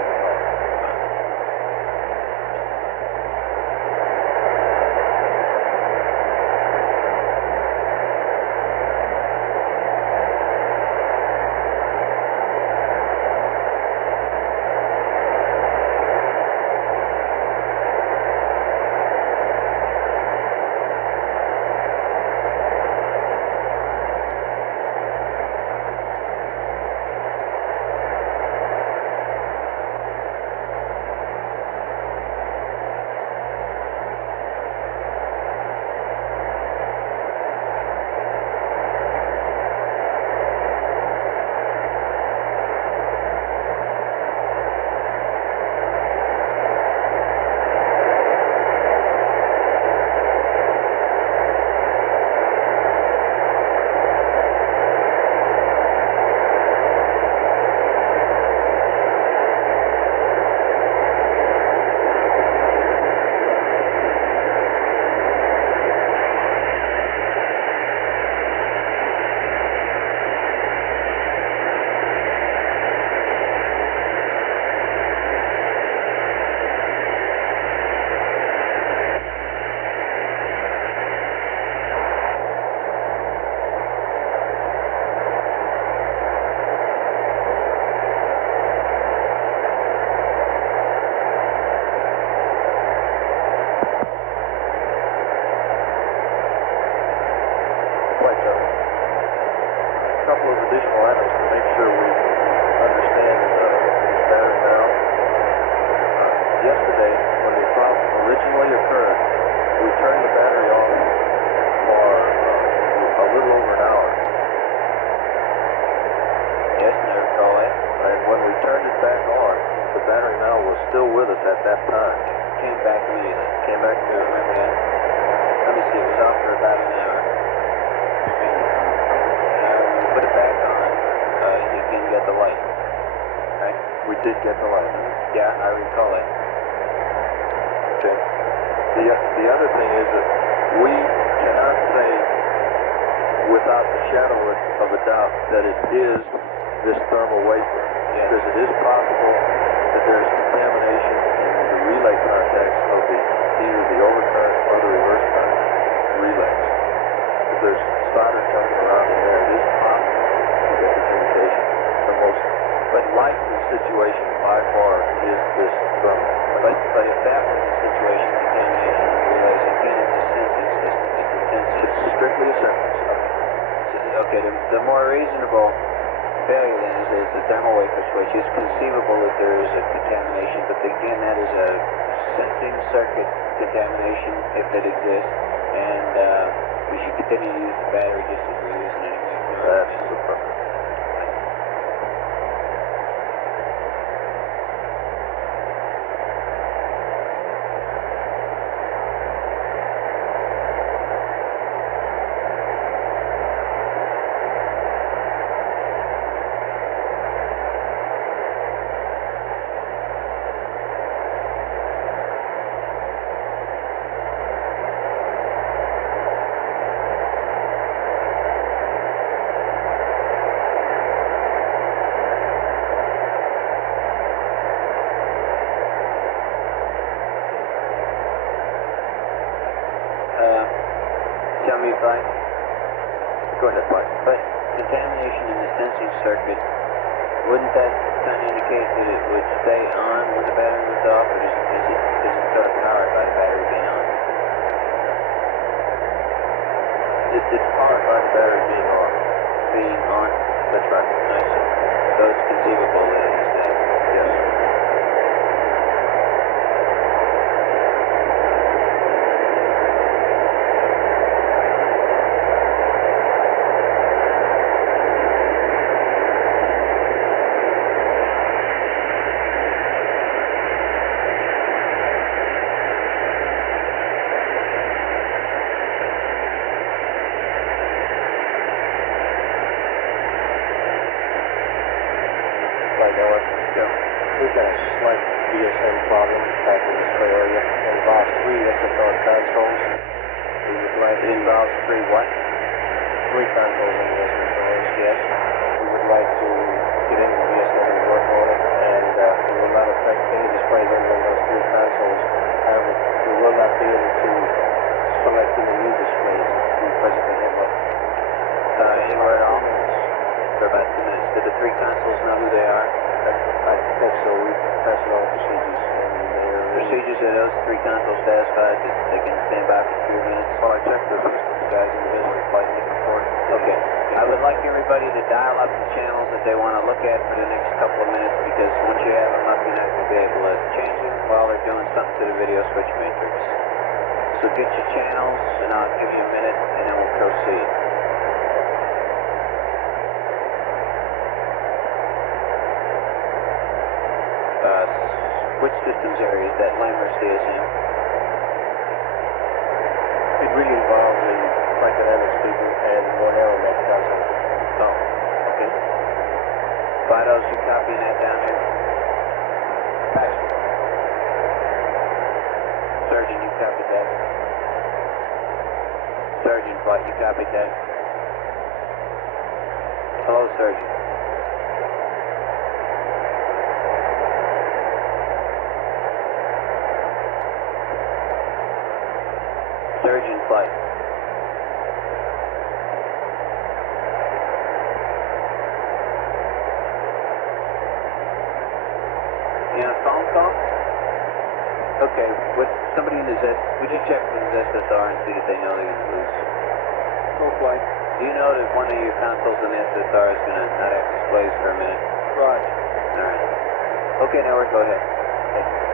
A couple of additional items to make sure we understand this better now. Yesterday, when the problem originally occurred, we turned the battery off for a little over an hour. Yes, I recall it. And when we turned it back on, the battery now was still with us at that time. Came back immediately. Came back I immediately. remember that. Let me see, it was off for about an hour. When you put it back on, you can get the light. Right? We did get the light. Yeah, I recall it. Okay. The other thing is that we cannot say without the shadow of a doubt that it is this thermal wafer. Yeah. Because it is possible that there's contamination in the relay contacts of either the overcurrent or the reverse current relays. If there's solder jumping around in there, it is possible to get this indication. The most likely situation by far is this thermal. But if that was the situation, contamination in the relays, again, it's a sensing system. It's a sensing. It's strictly a sensing system. Okay, the more reasonable failure then is the thermal wafer switch. It's conceivable that there is a contamination, but again, that is a sensing circuit contamination if it exists, and we should continue to use the battery just as we're using it anyway. That's the problem. Tell me if I... Go ahead, Mike. But contamination in the sensing circuit, wouldn't that kind of indicate that it would stay on when the battery was off, or is it sort of powered by the battery being on? It's powered by the battery being on. Being on? That's right. I see. So it's conceivable that it is that. Yes. Miller. Go. We've got a slight VSM problem back in this area. It involves 3 SSR consoles. We would like It involves 3 what? 3 consoles in the SSRs. Yes. We would like to get into the VSM and work on it, and it will not affect any displays other than those 3 consoles. However, we will not be able to select any new displays we presently have up. Anywhere at all? For about 2 minutes. Did the 3 consoles know who they are? I think so. We passed it on procedures, and they're Procedures are those 3 consoles satisfied that they can stand by for a few minutes? Well, I checked this with the guys individually, flight looking for it. Okay. I would like everybody to dial up the channels that they want to look at for the next couple of minutes, because once you have them up, you're not going to be able to change them while they're doing something to the video switch matrix. So get your channels, and I'll give you a minute, and then we'll proceed. Which systems area is that? Lamer CSM? It really involves the flight dynamics people and 1 aeromet console. Oh, okay. Paolos, you copying that down there? Pastor. Surgeon, you copied that? Surgeon, flight, you copied that? Hello, Surgeon. Surgeon, flight. You on a phone call? Okay, with somebody in his would you check with his SSR and see if they know they're going to lose? Full flight. Do you know that one of your consoles in the SSR is going to not have displays for a minute? Roger. Alright. Okay, Network, go ahead. Thank you.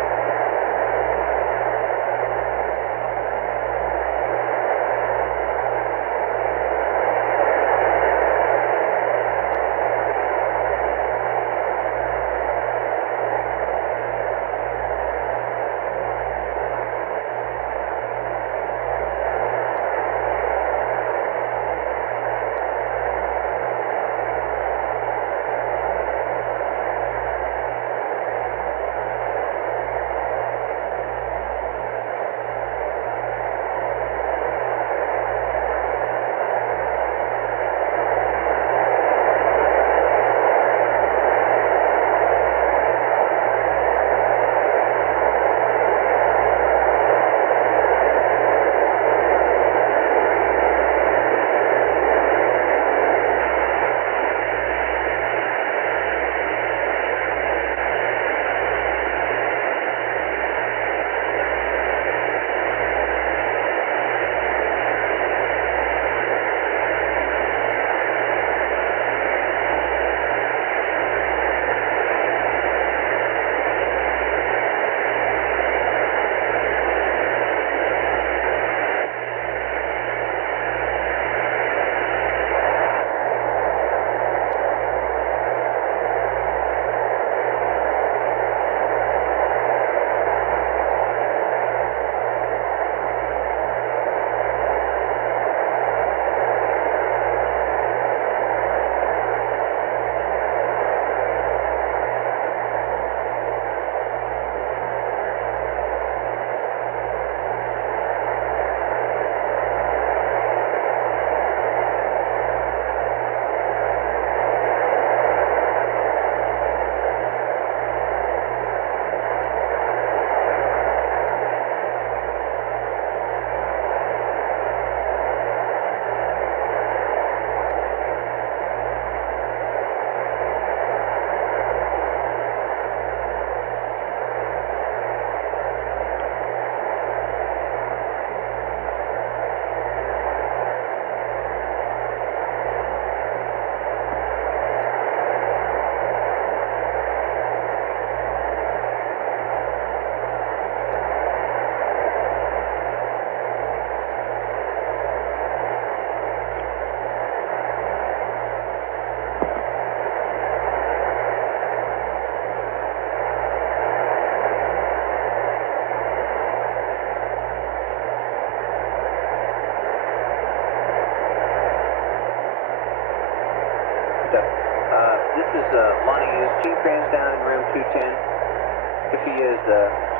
This is Lonnie Hughes. Gene Crane's down in room 210. If he is,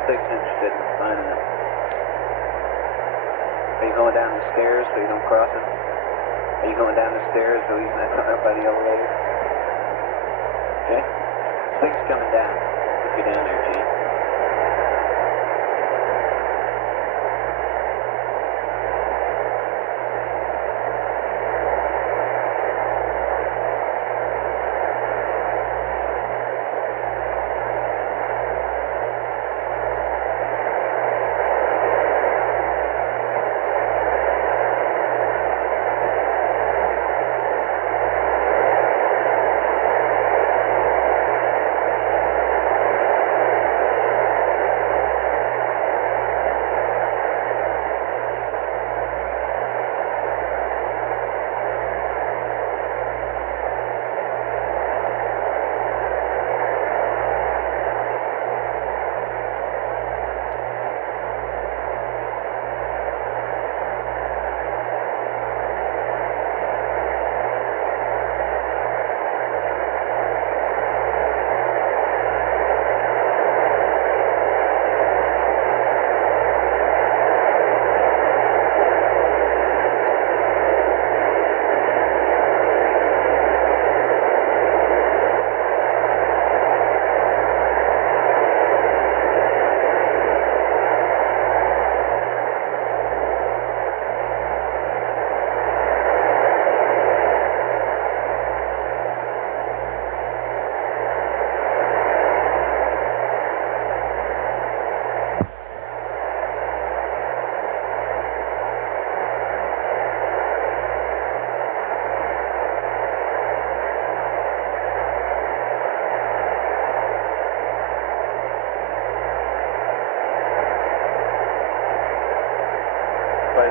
Stig's interested in finding him. Are you going down the stairs so you don't cross him? Are you going down the stairs so he's not coming up by the elevator? Okay? Stig's coming down. If you're down there, Gene.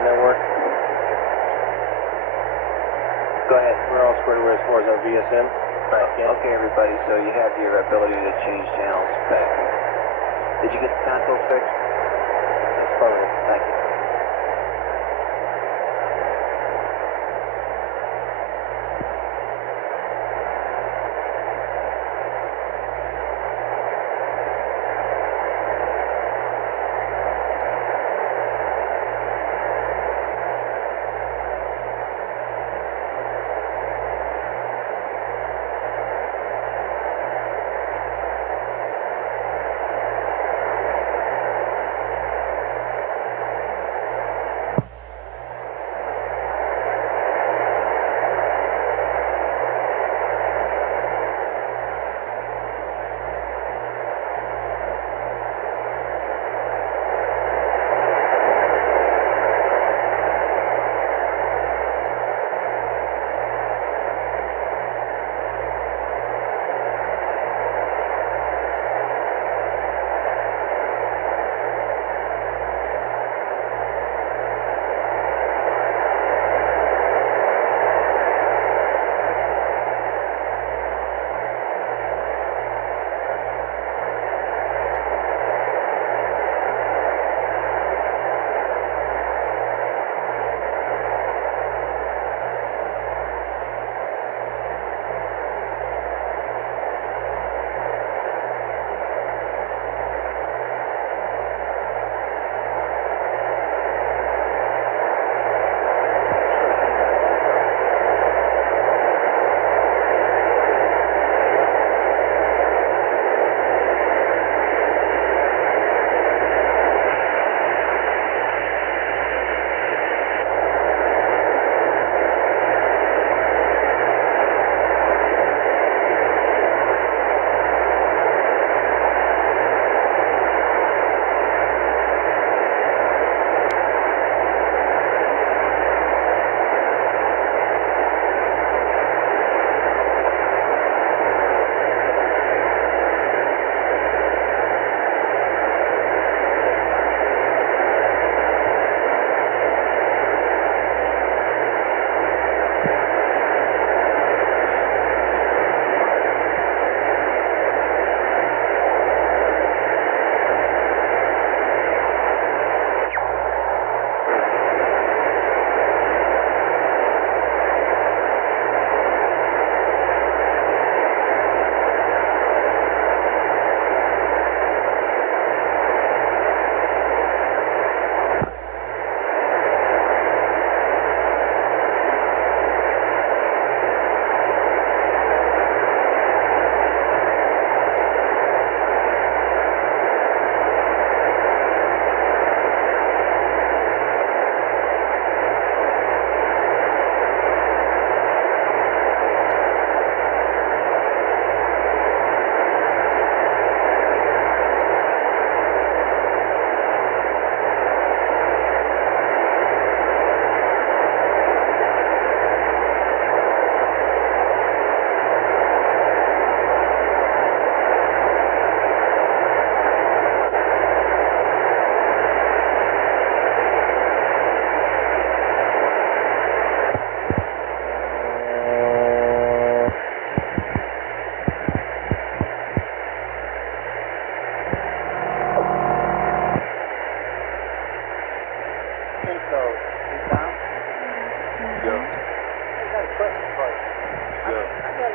Network. Go ahead. We're all squared away as far as our VSM. Right, Okay, everybody, so you have your ability to change channels back. Did you get the console fixed? That's part of it. Thank you.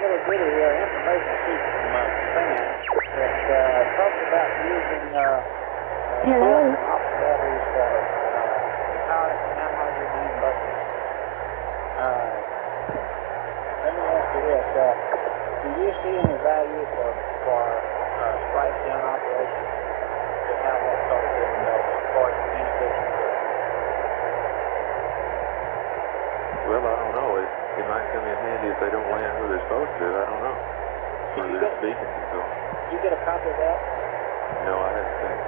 little bitty information sheet from Stan that talks about using Hello. batteries for power the command module main buses. Let me ask you this. Do you see any value for strike down operations to have that sort of capability for communication? Well, I don't know. It might come in handy if they don't land where they're supposed to. I don't know. Where their beacons and so on. You get a copy of that? No, I haven't seen it.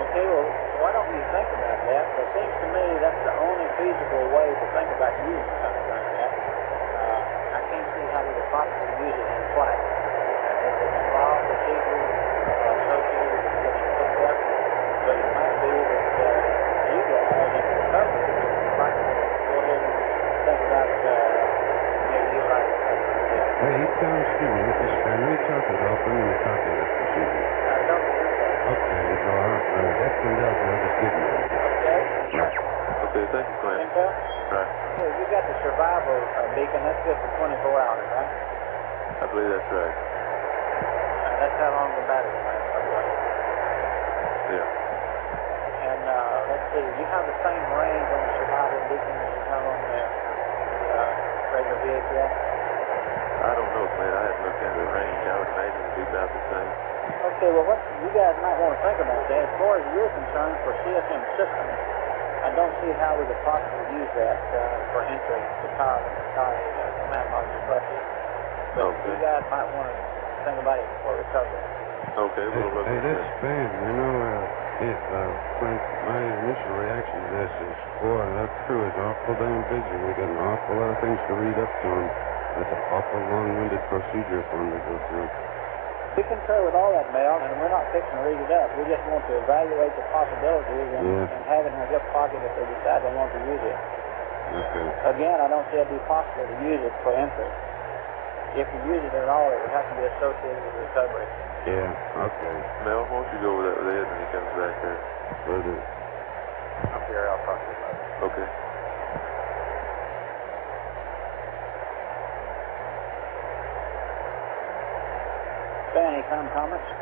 Okay, well, why don't you think about that? It seems to me that's the only feasible way to think about using something like that. I can't see how we could possibly use it in flight. There's an involved procedure associated with getting picked up, but it might be that you guys in recovery might go ahead and think about maybe utilizing something like that. Hey, he sounds student. This is Stan. What are you talking about? Bring me a copy of that procedure. Okay, so that's been dealt with. I'll just give you that. Okay. Okay, thank you, Clint. Intel? Right. Yeah, you got the survival beacon. That's good for 24 hours, right? I believe that's right. That's how long the battery lasts, by the way. Yeah. And let's see, you have the same range on the survival beacon as you have on the regular VHF? I don't know, Clint. I haven't looked into the range. I would imagine it'd be about the same. Okay, well, what you guys might want to think about that. As far as you're concerned for CSM systems, I don't see how we could possibly use that for entry to power the command module buses. But you guys might want to think about it for recovery. Okay, we'll look Hey, at that's Stan. You know, Clint, my initial reaction to this is, boy, that crew is awful damn busy. We got an awful lot of things to read up to them. That's an awful long-winded procedure for them to go through. We concur with all that, Mel, and we're not fixing to read it up. We just want to evaluate the possibilities and have it in our hip pocket if they decide they want to use it. Okay. Again, I don't see it be possible to use it for entry. If you use it at all, it would have to be associated with recovery. Yeah, okay. Mel, why don't you go over that with Ed when he comes back there? Will do. I'm here. I'll talk to you about it. Okay. Any comments?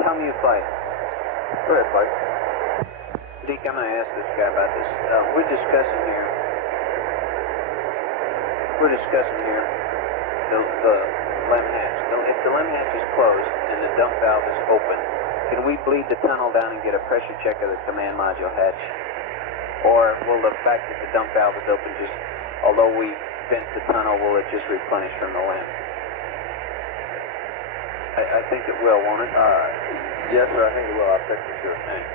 Tell me your flight. Go ahead, Mike. Deke, I'm going to ask this guy about this. We're discussing here the LEM hatch. If the LEM hatch is closed and the dump valve is open, can we bleed the tunnel down and get a pressure check of the command module hatch? Or will the fact that the dump valve is open just, although we vent the tunnel, will it just replenish from the LEM? I think it will, won't it? Yes, sir. I think it will. I'll check for sure. Thanks.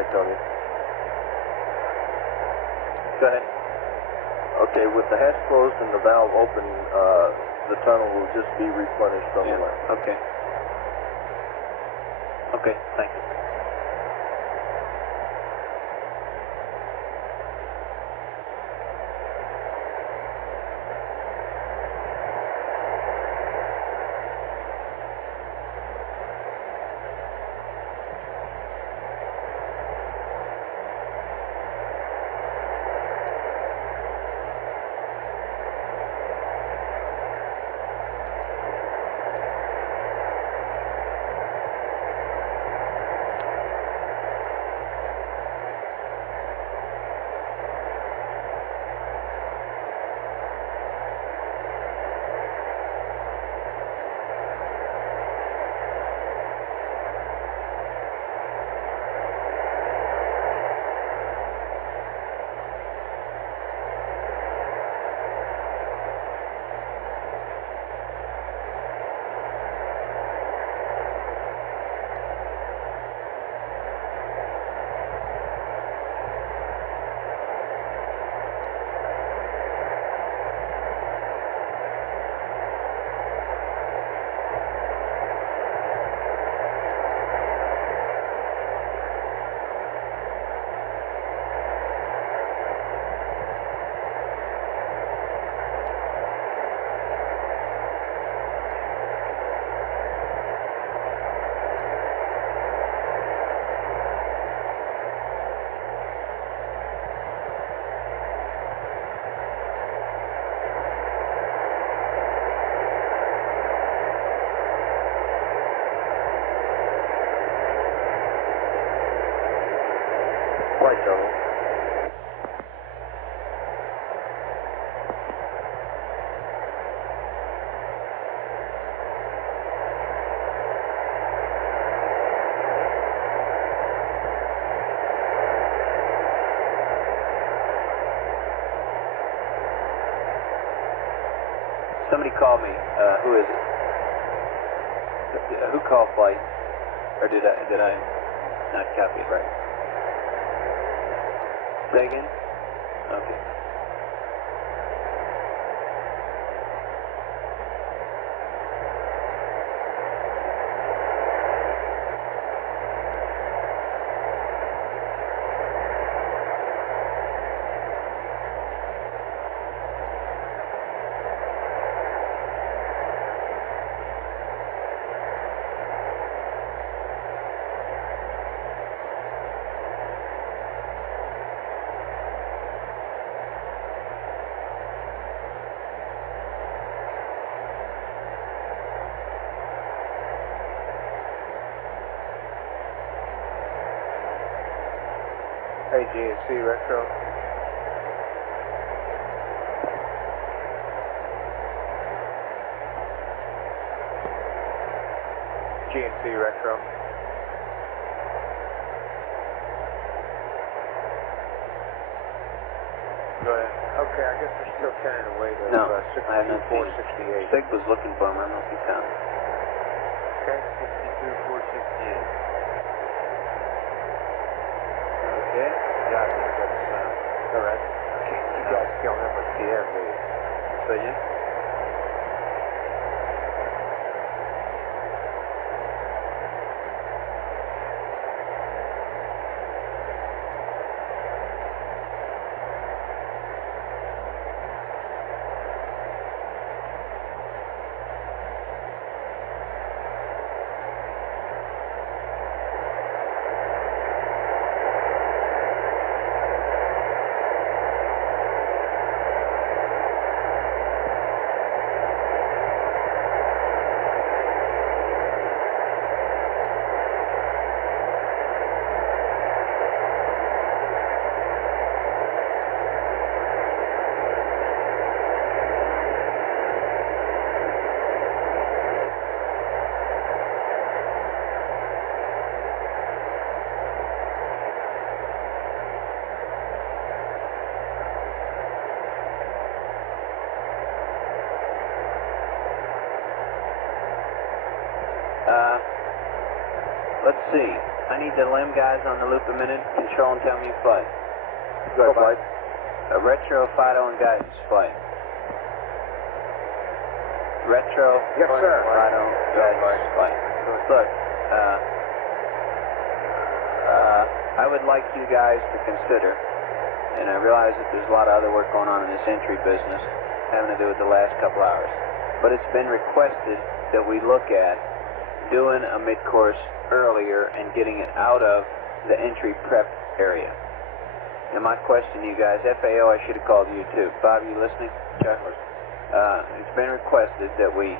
Right, Tony. Go ahead. Okay, with the hatch closed and the valve open, the tunnel will just be replenished from the left. Okay. Okay, thank you. Right, Tony. Somebody called me. Who is it? Who called flight? Or did I not copy it right? Say again? Okay. Hey, GNC Retro. GNC Retro. Go ahead. Okay, I guess we're still carrying away the No, I have not seen 62468. Sig was looking for him. I don't know if he found him. Okay, 62468. Okay. Yeah, I think that's correct. You guys don't have much PM, do you? So you? Let's see. I need the LIM guys on the loop a minute. Control and tell me flight. Good, flight. Retro, FIDO, and guidance flight. Retro, Yes, sir. FIDO, guidance flight. Look, I would like you guys to consider, and I realize that there's a lot of other work going on in this entry business having to do with the last couple hours, but it's been requested that we look at doing a mid-course earlier and getting it out of the entry prep area. Now my question to you guys, FAO, I should have called you too. Bob, you listening? Chuck? It's been requested that we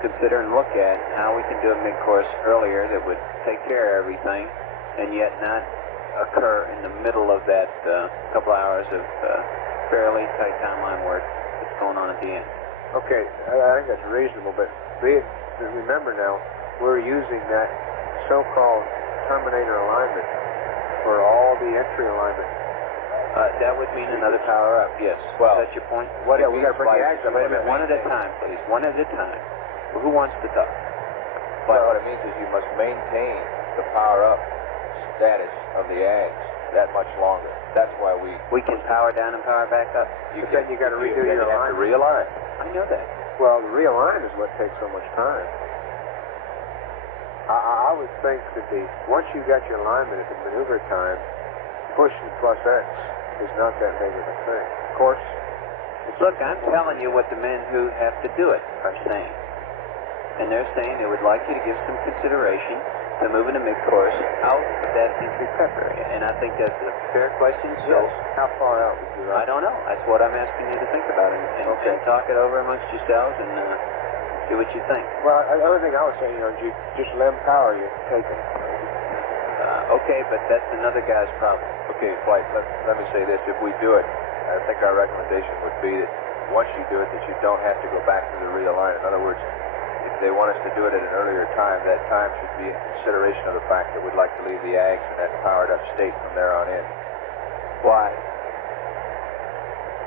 consider and look at how we can do a mid-course earlier that would take care of everything and yet not occur in the middle of that couple hours of fairly tight timeline work that's going on at the end. Okay, I think that's reasonable, but remember now, we're using that so-called terminator alignment for all the entry alignment. That would mean another power up, yes. Well, is that your point? What we got to bring the ags up. Wait a minute, one at a time, please. One at a time. Who wants to talk? But what it means is you must maintain the power up status of the ags that much longer. That's why we can power down and power back up. But then you got to redo your line. To realign. I know that. Well, the realign is what takes so much time. I would think that once you got your alignment at the maneuver time, pushing plus X is not that big of a thing. Of course. Look, I'm telling you what the men who have to do it are saying. And they're saying they would like you to give some consideration to moving the mid-course out of that entry prep area. And I think that's a fair question. So yes. How far out would you like? I don't know. That's what I'm asking you to think about and talk it over amongst yourselves and see what you think. Well, the other thing I was saying, just LEM power you're taking. Okay, but that's another guy's problem. Okay, Flight, let me say this. If we do it, I think our recommendation would be that once you do it, that you don't have to go back to the realign. In other words, if they want us to do it at an earlier time, that time should be in consideration of the fact that we'd like to leave the ags in that powered up state from there on in. Why?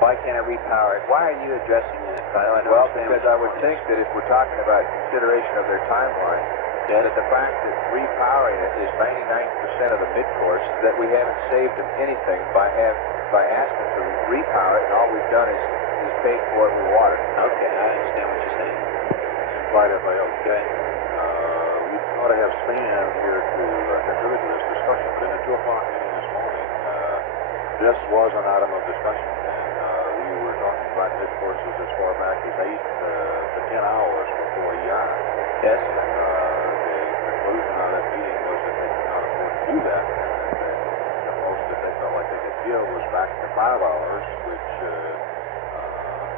Why can't I repower it? Why are you addressing that, Kyle? Well, because I would think that if we're talking about consideration of their timeline, that the fact that repowering it is 99% of the mid-course, that we haven't saved them anything by asking to repower it, and all we've done is paid for it with water. Okay, I understand what you're saying. Flight FAO. Okay. We ought to have Stan here to contribute to this discussion, but in the 2 o'clock meeting this morning, this was an item of discussion, and we were talking about mid-courses as far back as 8 to 10 hours before EI. Yes. And the conclusion of that meeting was that they could not afford to do that, and that the most that they felt like they could give was back to 5 hours, which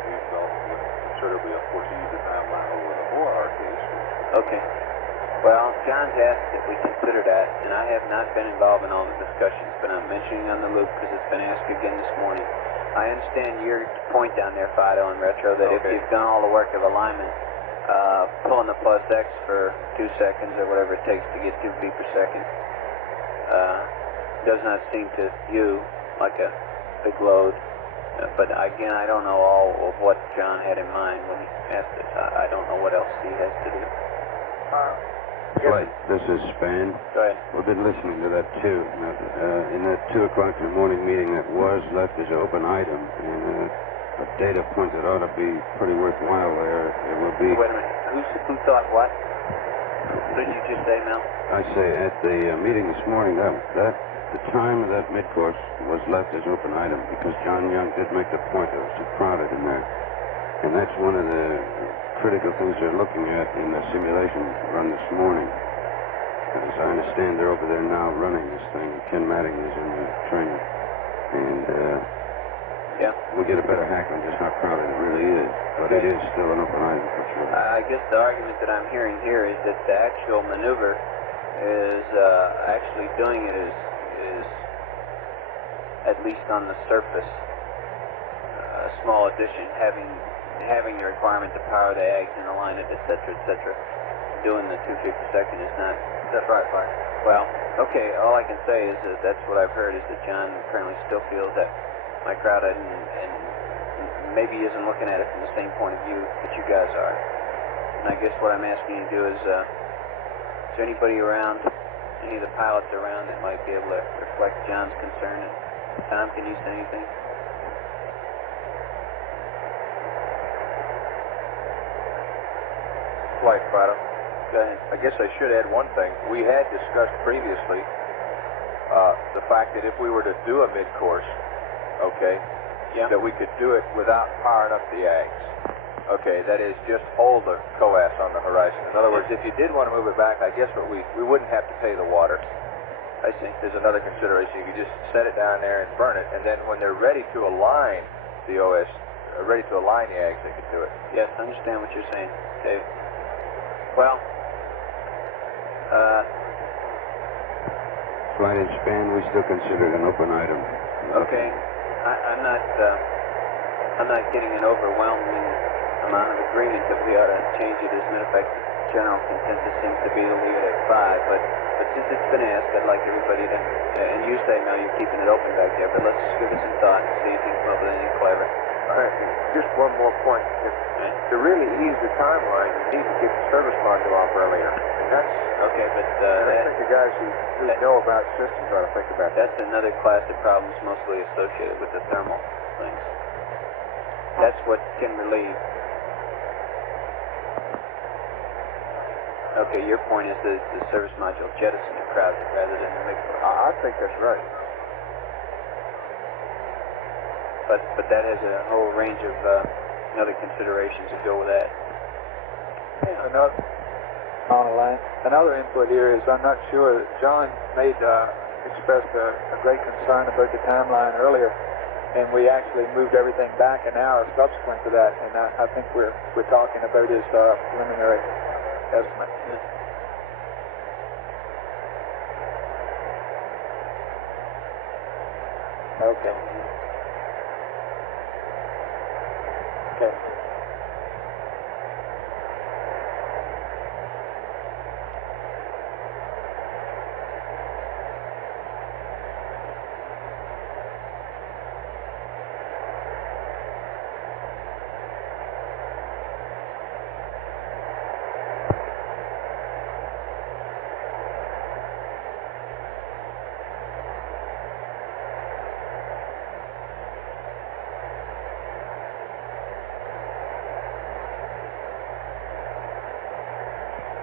we felt would considerably, of course, ease the timeline over the 4-hour case. Okay. Well, John's asked that we consider that, and I have not been involved in all the discussions, but I'm mentioning on the loop because it's been asked again this morning. I understand your point down there, Fido and Retro, that if you've done all the work of alignment, pulling the plus X for 2 seconds or whatever it takes to get 2 feet per second does not seem to you like a big load. But again, I don't know all of what John had in mind when he asked this. I don't know what else he has to do. Flight, this is Span. Go ahead. We've been listening to that too. In that 2 o'clock in the morning meeting, that was left as an open item, and a data point that ought to be pretty worthwhile there. It will be. Wait a minute. Who thought what? What did you just say, Mel? I say at the meeting this morning that the time of that mid-course was left as open item because John Young did make the point that it was too crowded in there, and that's one of the critical things they're looking at in the simulation run this morning. As I understand, they're over there now running this thing. Ken Matting is in the training, and we'll get a better hack on just how crowded it really is. But it is still an open item for sure. I guess the argument that I'm hearing here is that the actual maneuver is actually doing it is at least on the surface a small addition, having the requirement to power the ags and align it, etc., etc. Doing the 2 feet per second is not. That's right, Mike. Well, okay. All I can say is that that's what I've heard is that John apparently still feels that my crowd and maybe isn't looking at it from the same point of view that you guys are. And I guess what I'm asking you to do is there anybody around any of the pilots around that might be able to reflect John's concern. And Tom, can you say anything? Flight Fighter. Go ahead. I guess I should add one thing. We had discussed previously the fact that if we were to do a mid-course, okay, that we could do it without powering up the AGs. Okay, that is, just hold the COAS on the horizon. In other words, if you did want to move it back, I guess we wouldn't have to pay the water. I think there's another consideration. You could just set it down there and burn it, and then when they're ready to align the OS, ready to align the AGs, they could do it. Yes, I understand what you're saying, Dave. Well, Flight and span, we still consider it an open item. okay. I'm not getting an overwhelming amount of agreement that we ought to change it. As a matter of fact, the general consensus seems to be to leave it at 5. But since it's been asked, I'd like everybody to, and you say no, you're keeping it open back there, but let's give it some thought and see if you can come up with anything clever. All right, just one more point. To really ease the timeline, you need to get the service module off earlier. And that's okay, but I think the guys who know about systems ought to think about that. That's another class of problems mostly associated with the thermal things. That's what can relieve. Okay, your point is that the service module jettison the crowd rather than the mix. I think that's right. But that has a whole range of other considerations that go with that. Another input here is I'm not sure. John expressed a great concern about the timeline earlier, and we actually moved everything back an hour subsequent to that. And I think we're talking about his preliminary estimate. Okay. Okay.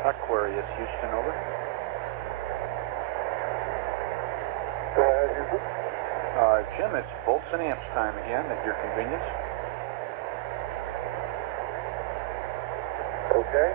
Aquarius, Houston, over. Jim, it's volts and amps time again at your convenience. Okay.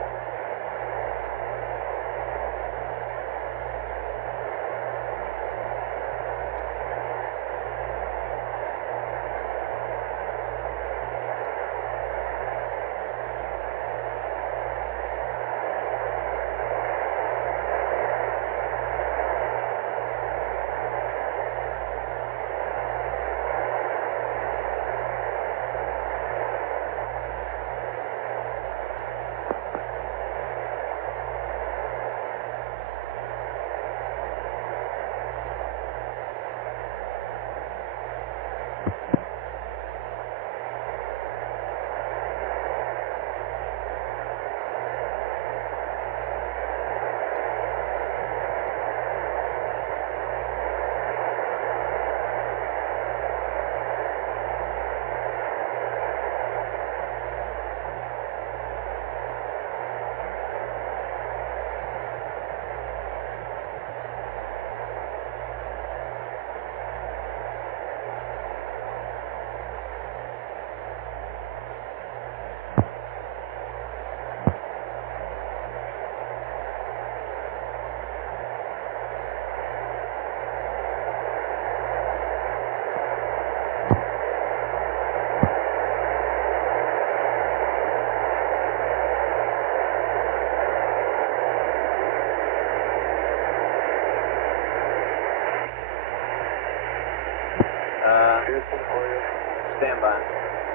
Stand by.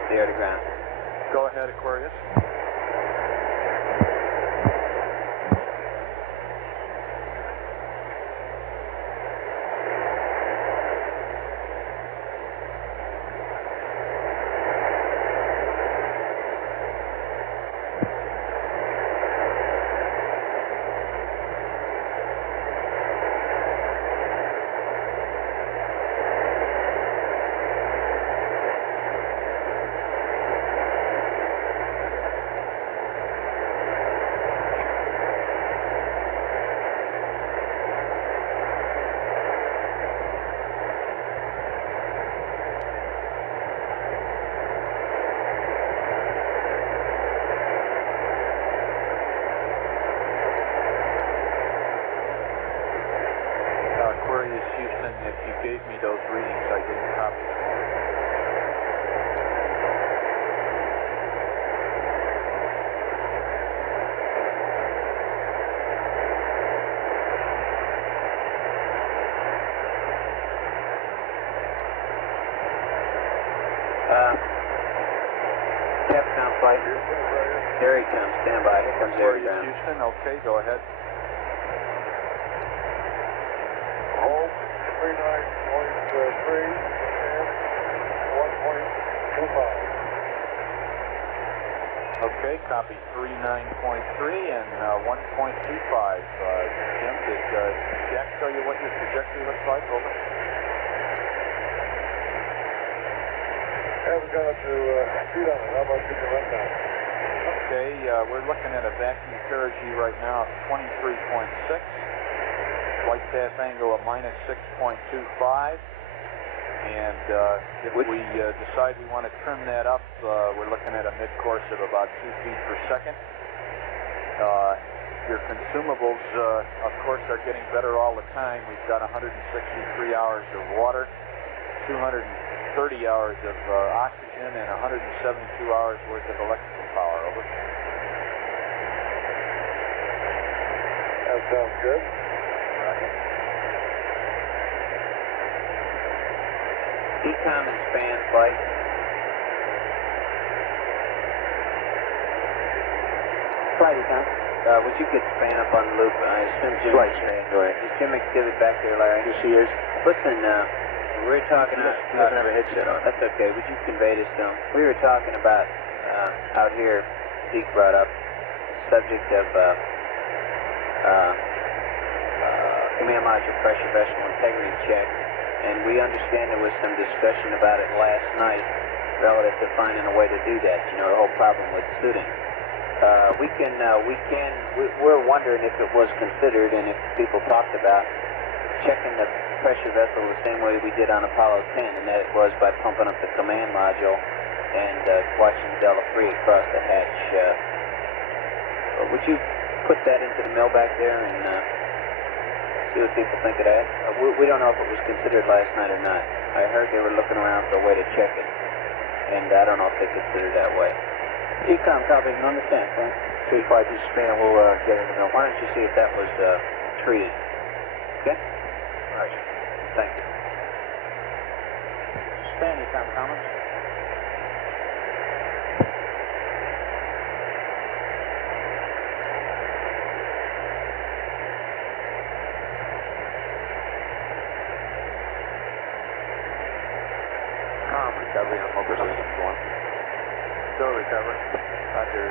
The air to ground. Go ahead, Aquarius. Capcom flight. Here he comes. Stand by. Here comes Where are you, airground. Houston? Okay, go ahead. Hold 39.3 and 1.25. Okay, copy 39.3 and 1.25. Jim, did Jack tell you what your trajectory looks like? Over. Haven't got up to speed on it. How about you can run down? Okay, we're looking at a vacuum perigee right now of 23.6. Flight path angle of minus 6.25. And if we decide we want to trim that up, we're looking at a mid-course of about 2 feet per second. Your consumables, of course, are getting better all the time. We've got 163 hours of water, 230 hours of oxygen, and 172 hours worth of electrical power. Over. That sounds good. Ecom and span flight. Flight Ecom. Would you get span up on the loop? I assume Jim. Flight span, go ahead. Is Jim McDivitt back there, Larry? Yes, he is. Listen, we were talking. He doesn't have a headset on. That's okay. Would you convey this to him? We were talking about out here. Zeke brought up the subject of command module pressure vessel integrity check. And we understand there was some discussion about it last night relative to finding a way to do that, you know, the whole problem with suiting. We're wondering if it was considered and if people talked about checking the pressure vessel the same way we did on Apollo 10, and that it was by pumping up the command module and watching the Delta Free across the hatch. Would you put that into the mill back there and see what people think of that? We don't know if it was considered last night or not. I heard they were looking around for a way to check it, and I don't know if they consider that way. Ecom copy, and understand, right? 35 span, we'll get in the mill. Why don't you see if that was treated? Okay? All right. Thank you. Span Ecom comments. Recovery on motor system going. Still recovering. Roger,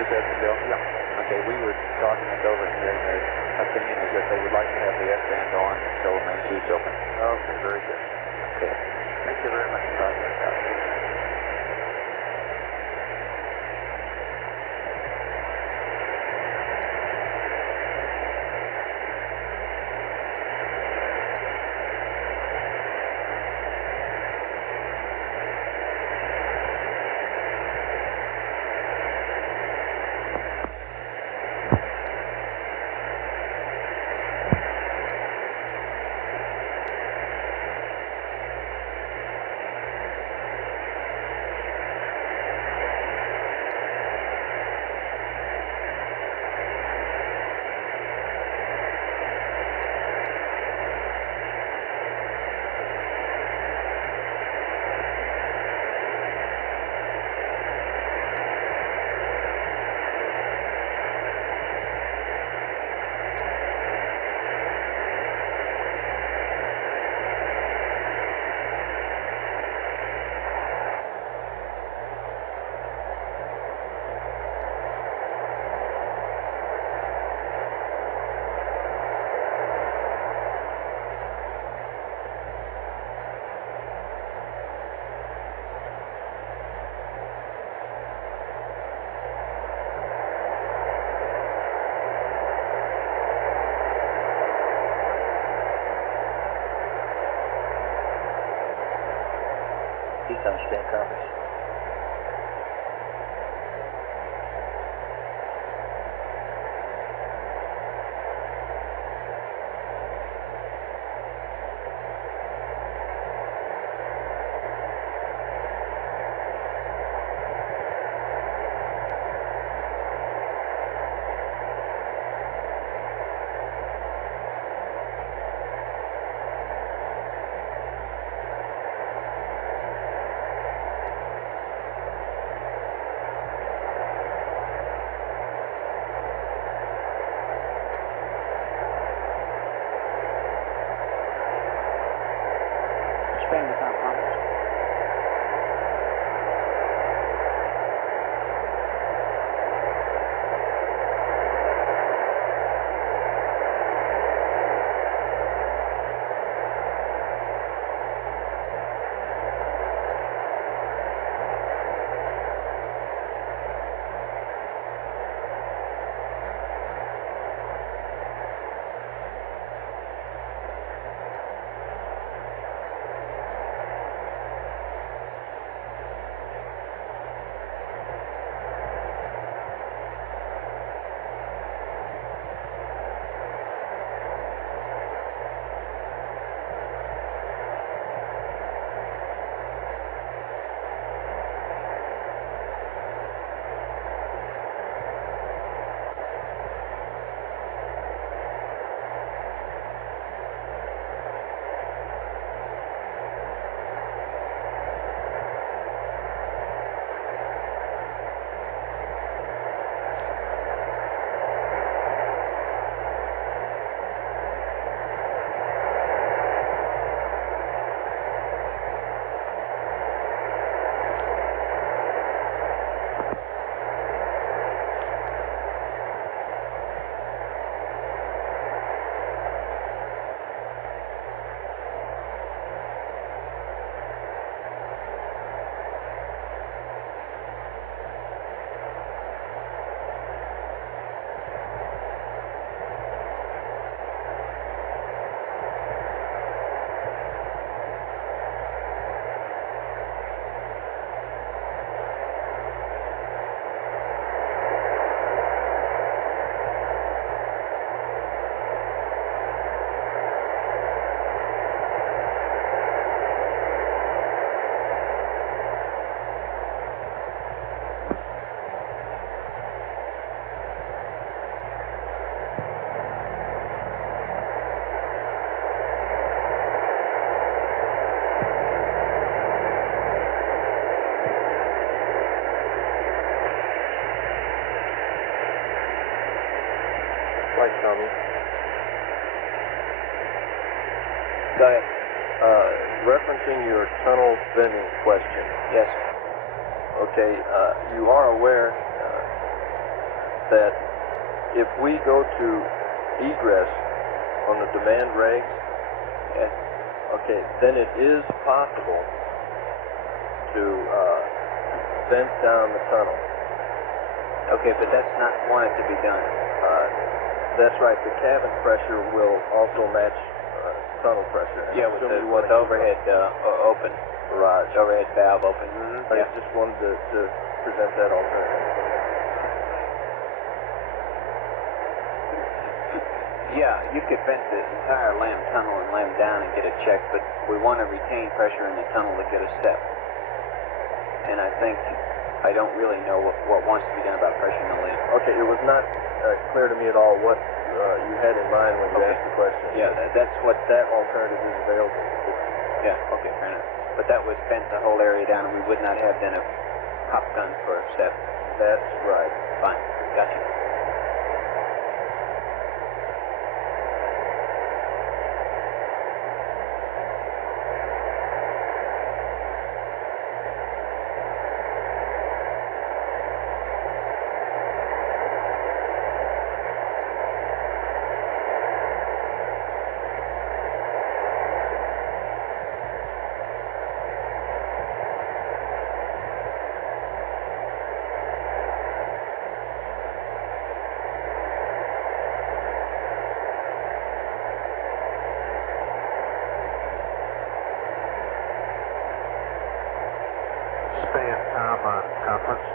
is this Bill? Yeah. Okay, we were talking to Dover here, and their opinion is that they would like to have the S-band on until the main suit's open. Okay, very good. Okay. Thank you very much, Roger. Ecom span comments. ahead, Tommy. Go ahead. Referencing your tunnel venting question. Yes. Okay, you are aware that if we go to egress on the demand regs, Yes. okay, then it is possible to vent down the tunnel. Okay, but that's not wanted to be done. That's right, the cabin pressure will also match tunnel pressure. Yeah, with the overhead open. Right. The overhead valve open. I Yeah. just wanted to present that alternative. Yeah, you could vent the entire lamb tunnel and lamb down and get it checked, but we want to retain pressure in the tunnel to get a step. And I don't really know what wants to be done about pressure in the lamb. Okay, it was not clear to me at all what you had in mind when you asked the question. Yeah, that's what that alternative is available. Yeah, okay, fair enough. But that would vent the whole area down, and we would not have then a pop gun for a step. That's right. Fine, gotcha. Span time on conference.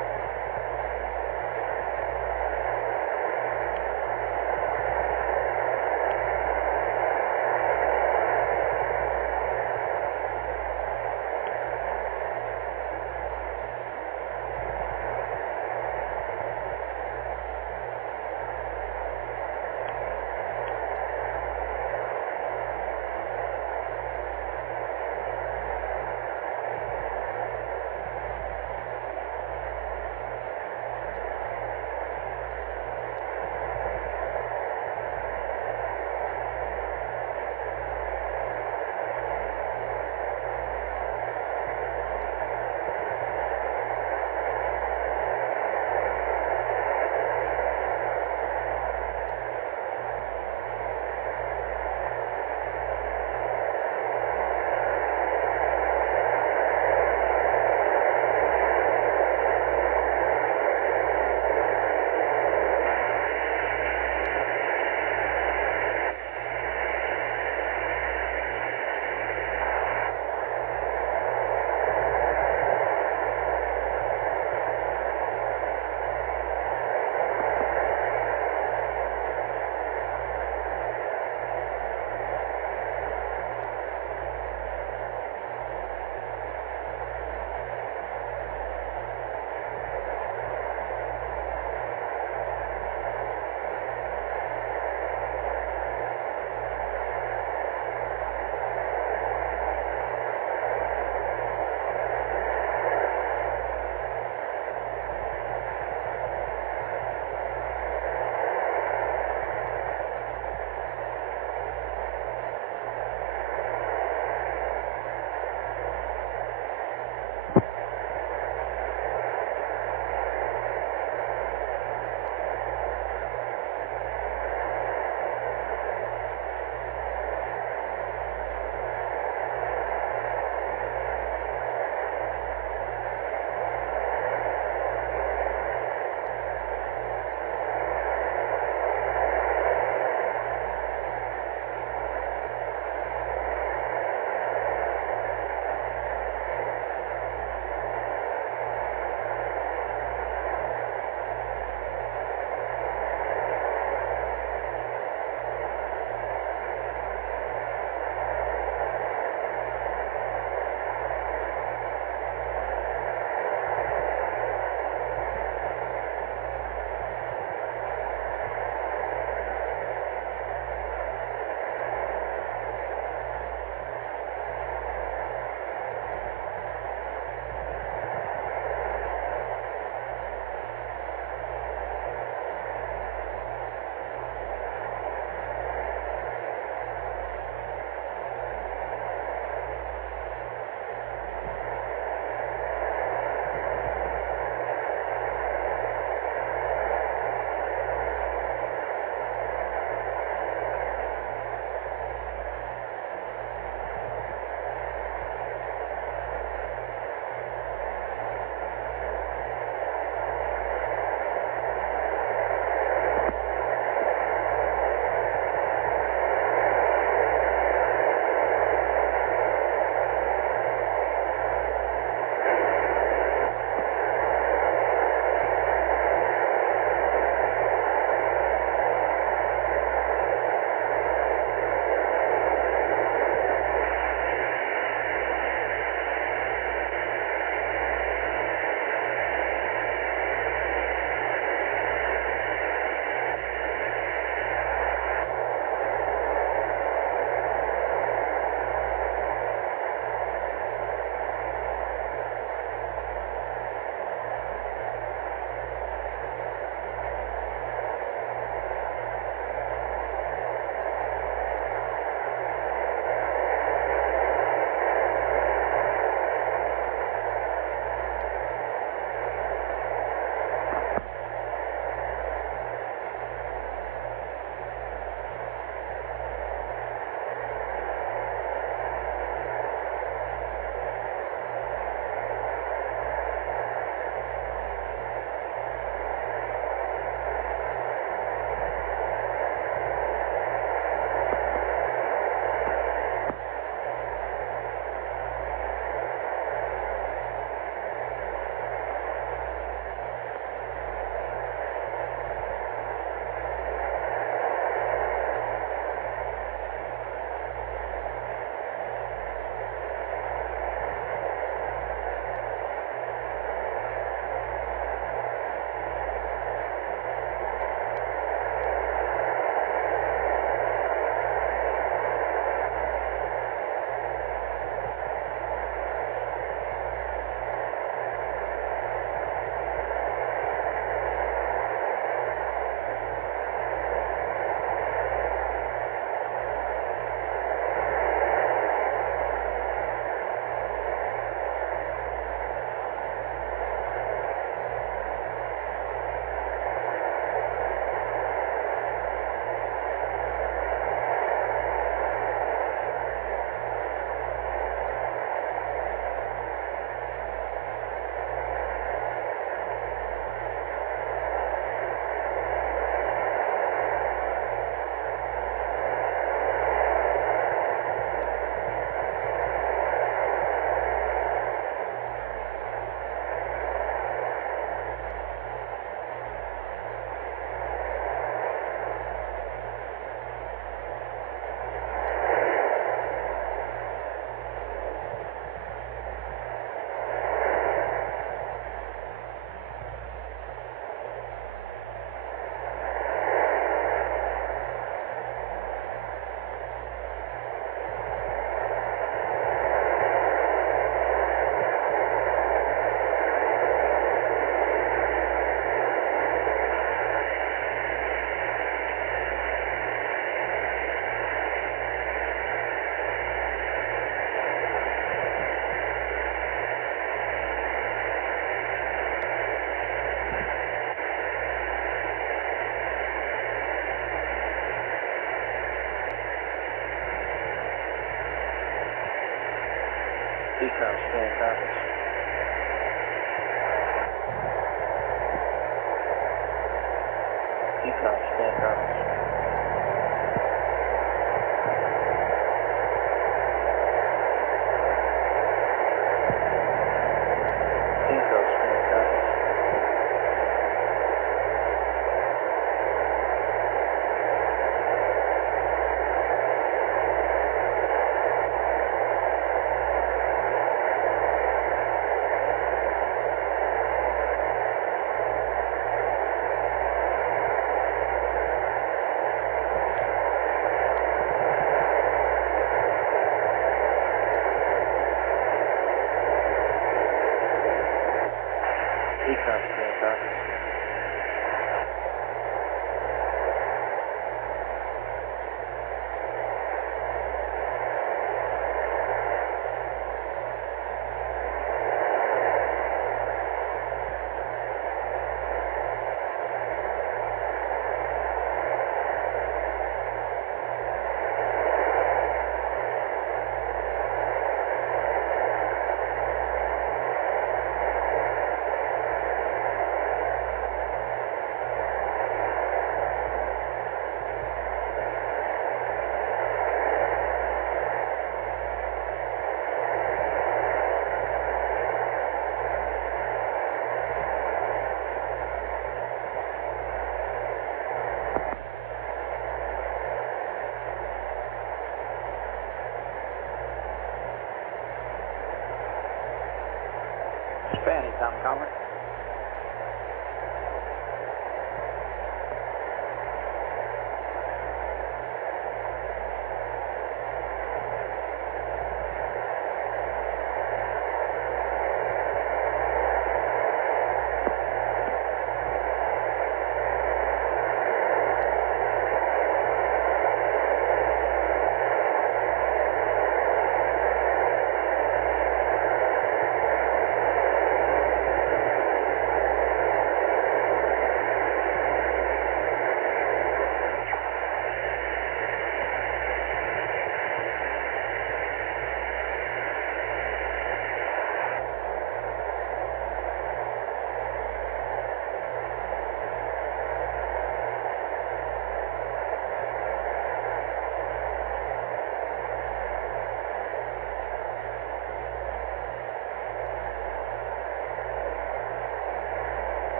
Decom scan copies. Decom scan copies. Deco scan copies. Decom scan copies. Fanny, Tom Conway.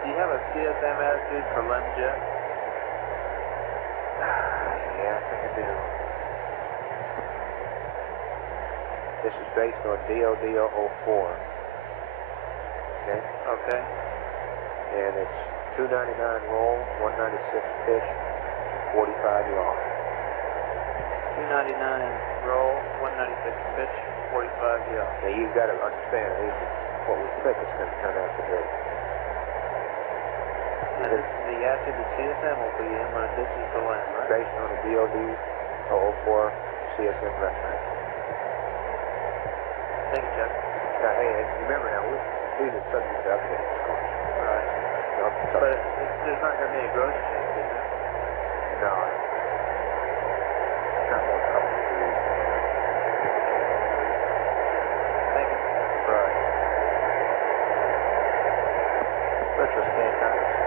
Do you have a CSM attitude for Lemjet? Yeah, I think I do. This is based on DOD-004. Okay? Okay. And it's 299 roll, 196 pitch, 45 yaw. 299 roll, 196 pitch, 45 yaw. Now you've got to understand what we think it's going to turn out to be. And this is the attitude the CSM will be in when it ditches the land, right? Based on a DOD-004 CSM reference. Thank you, Chuck. Now, hey, and remember now, these are subject to updates, of course. Right. But there's not going to be any gross change, is there? No. Not more couple of degrees. Thank you. Right. Retro scan copies.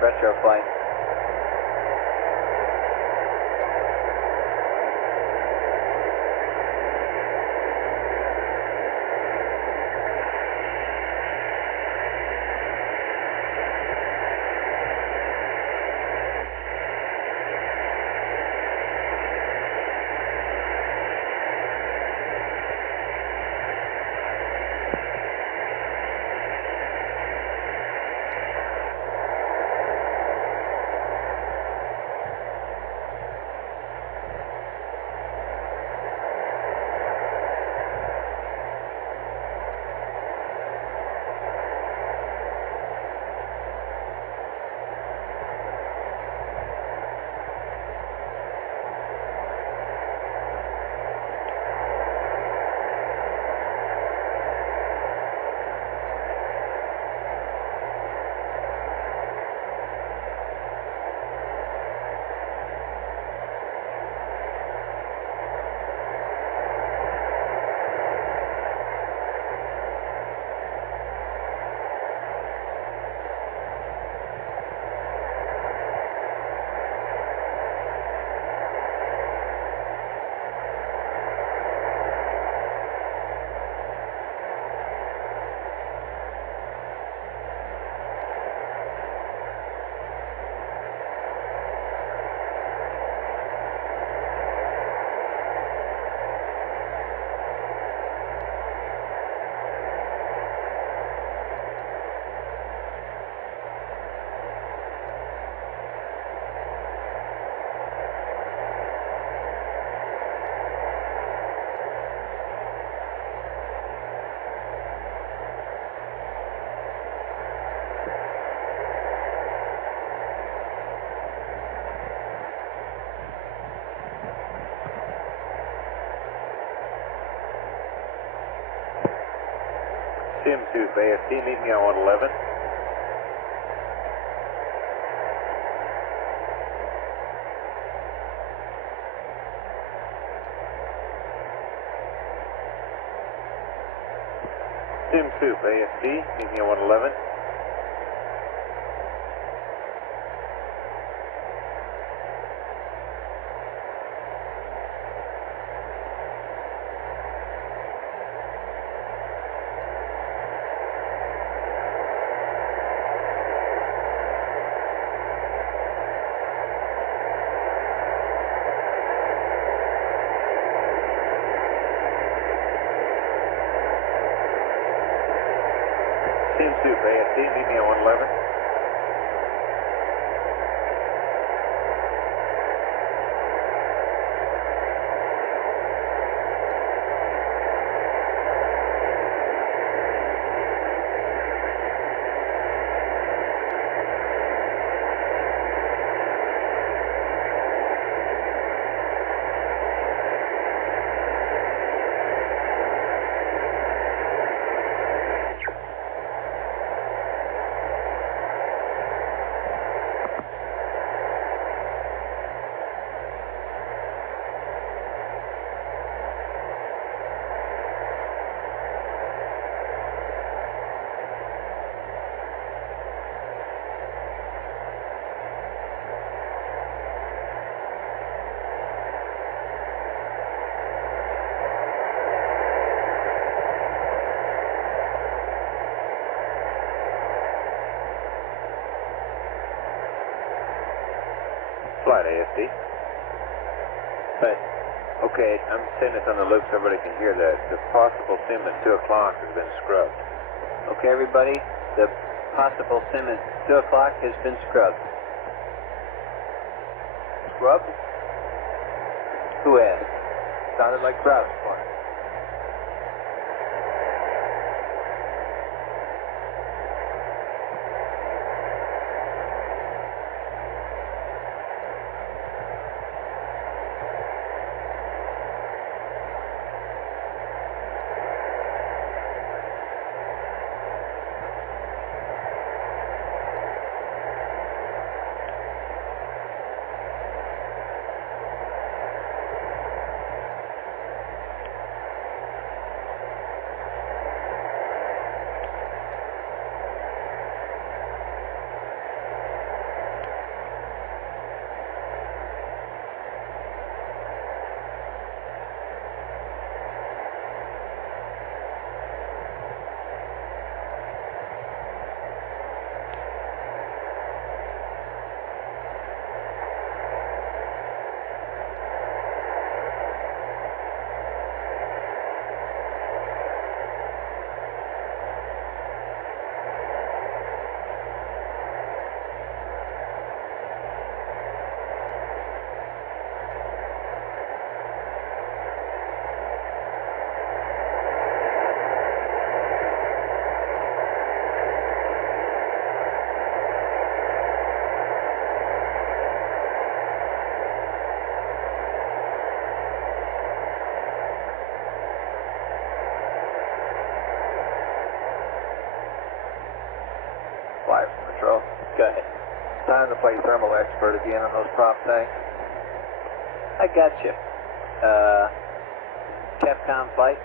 retro flight. Sim2 AFD, meet me on 111. Sim2 AFD, meet me on 111. Sim2 AFD, meet me on 111. Flight AFD. But Okay, I'm saying this on the loop so everybody can hear that. The possible sim at 2 o'clock has been scrubbed. okay, everybody, the possible sim at 2 o'clock has been scrubbed. Scrubbed? Who has? Sounded like Scrubbed. fun. Go ahead. Time to play thermal expert again on those prop tanks. I got you. Capcom flight.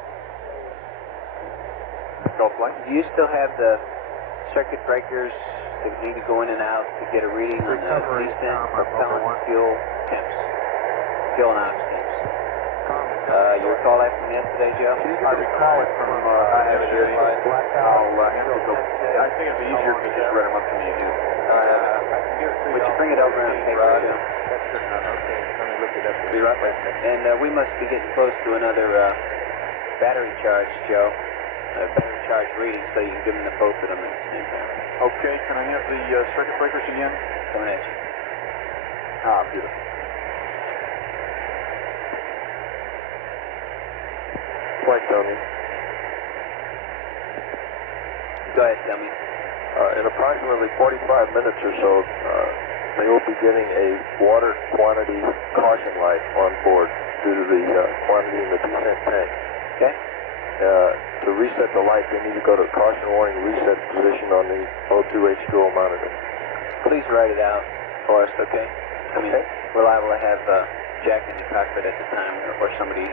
Go play. Do you still have the circuit breakers that need to go in and out to get a reading on the descent propellant fuel temps? Fuel and ox temps. You recall that from yesterday, Joe? I recall it from I have it here. I'll have to go. I think it'd be easier if you just read them up to me again. Would you bring it over on paper, Joe? Okay, let me look it up. Be right back. And we must be getting close to another battery charge, Joe. Battery charge reading, so you can give them the both of them at the same time. Okay, can I have the circuit breakers again? Coming at you. Ah, beautiful. Play, Tony. Go ahead, tell me. In approximately 45 minutes or so, they will be getting a water quantity caution light on board due to the quantity in the descent tank. Okay. To reset the light, they need to go to caution warning reset position on the O2 H2O monitor. Please write it out for us, okay? I mean, we're liable to have Jack in the cockpit at the time, or somebody.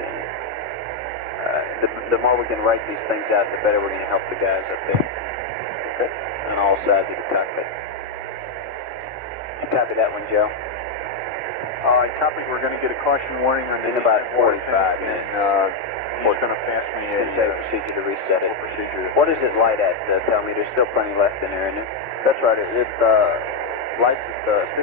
The more we can write these things out, the better we're going to help the guys up there. Okay. On all sides of the cockpit. Did you copy that one, Joe? I copied. We're going to get a caution warning on In about 45 minutes. And he's going to pass me a procedure to reset it. procedure. What is it light at? Tell me. There's still plenty left in there, isn't there? That's right. It lights at 15%.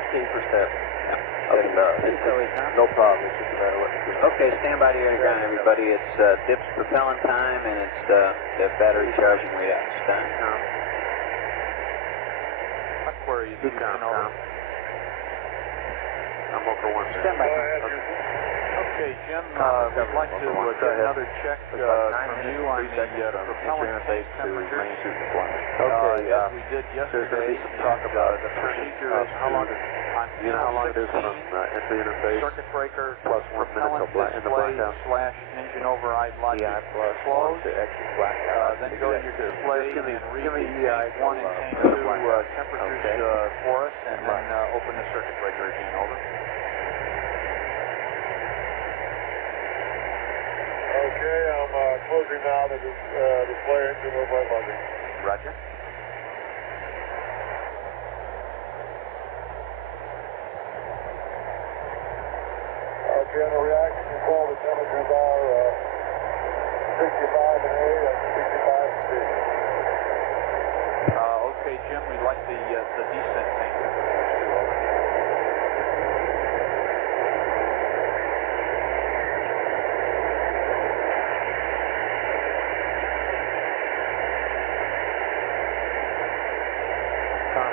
Okay. And it's no problem. It's just a matter of what to do. Okay, stand by the air to ground, everybody. It's dips propellant time, and it's the battery charging redox time. What query you need, Tom? I'm over 1. Stand by. Okay, Jim, we'd like to get another check from you on the propellant tank temperature. As we did yesterday, there's going to be some talk about the procedure is how long you know how long it is from entry interface circuit breaker plus 1 minute till in the blackout. / engine override logic close. to exit blackout. Then go to your display and read the tank 1 and tank 2 temperatures for us, and then open the circuit breaker again. Over. Okay, I'm closing now the display engine override logic. Roger. Okay, on the reaction control, the temperatures are 65 in A and 65 in B. Okay, Jim, we'd like the descent tank temperatures too. Over.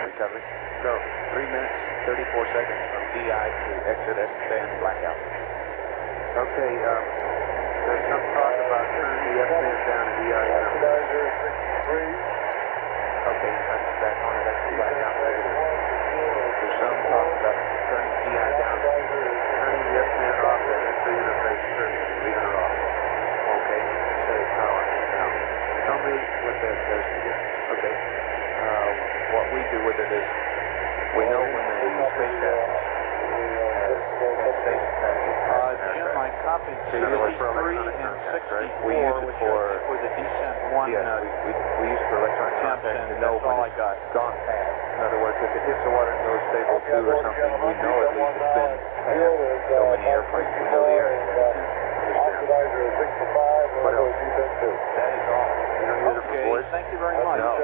Recovery. So 3 minutes, 34 seconds from DI to exit S-band blackout. Okay, there's some talk about turning the S-band down to DI interface. Okay, you got it back on at exit blackout. There's some talk about turning DI down, turning the S-band off at entry interface, leaving it off. Okay, save power. Now, tell me what that does to you. Okay. What we do with it is, we know when the spacecraft has station traffic. Jim, I copied 63 and 64, We use it for the descent 1 we use it for electronic contact to know that's all when I got. it's gone past. In other words, if it hits the water and goes stable 2 or something, we know at least it's been past so many airplanes. We know the area. Oxidizer 65, What else? descent 2. That is all. You don't use it for voice? Thank you very much. No.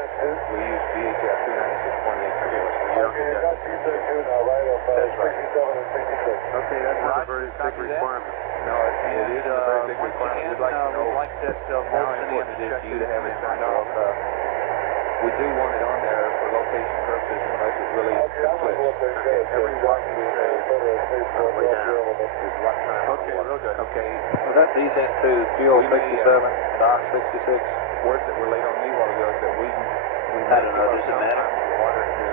We use VHF 296.8 for voice. You don't get that. descent 2 now, right up That's right. 67 and 66. Okay, that's not a very big requirement. No, it isn't a very big requirement. We'd like to know like that how important it is to you to have it turned off. We do want it on there for location purposes unless it really conflicts. Okay, every watt we save way down is watt time. Okay, real good. Okay. Well, that descent to fuel 67 and ox 66. Words that were laid on me a while ago is that we I don't know, does it matter? time in the water to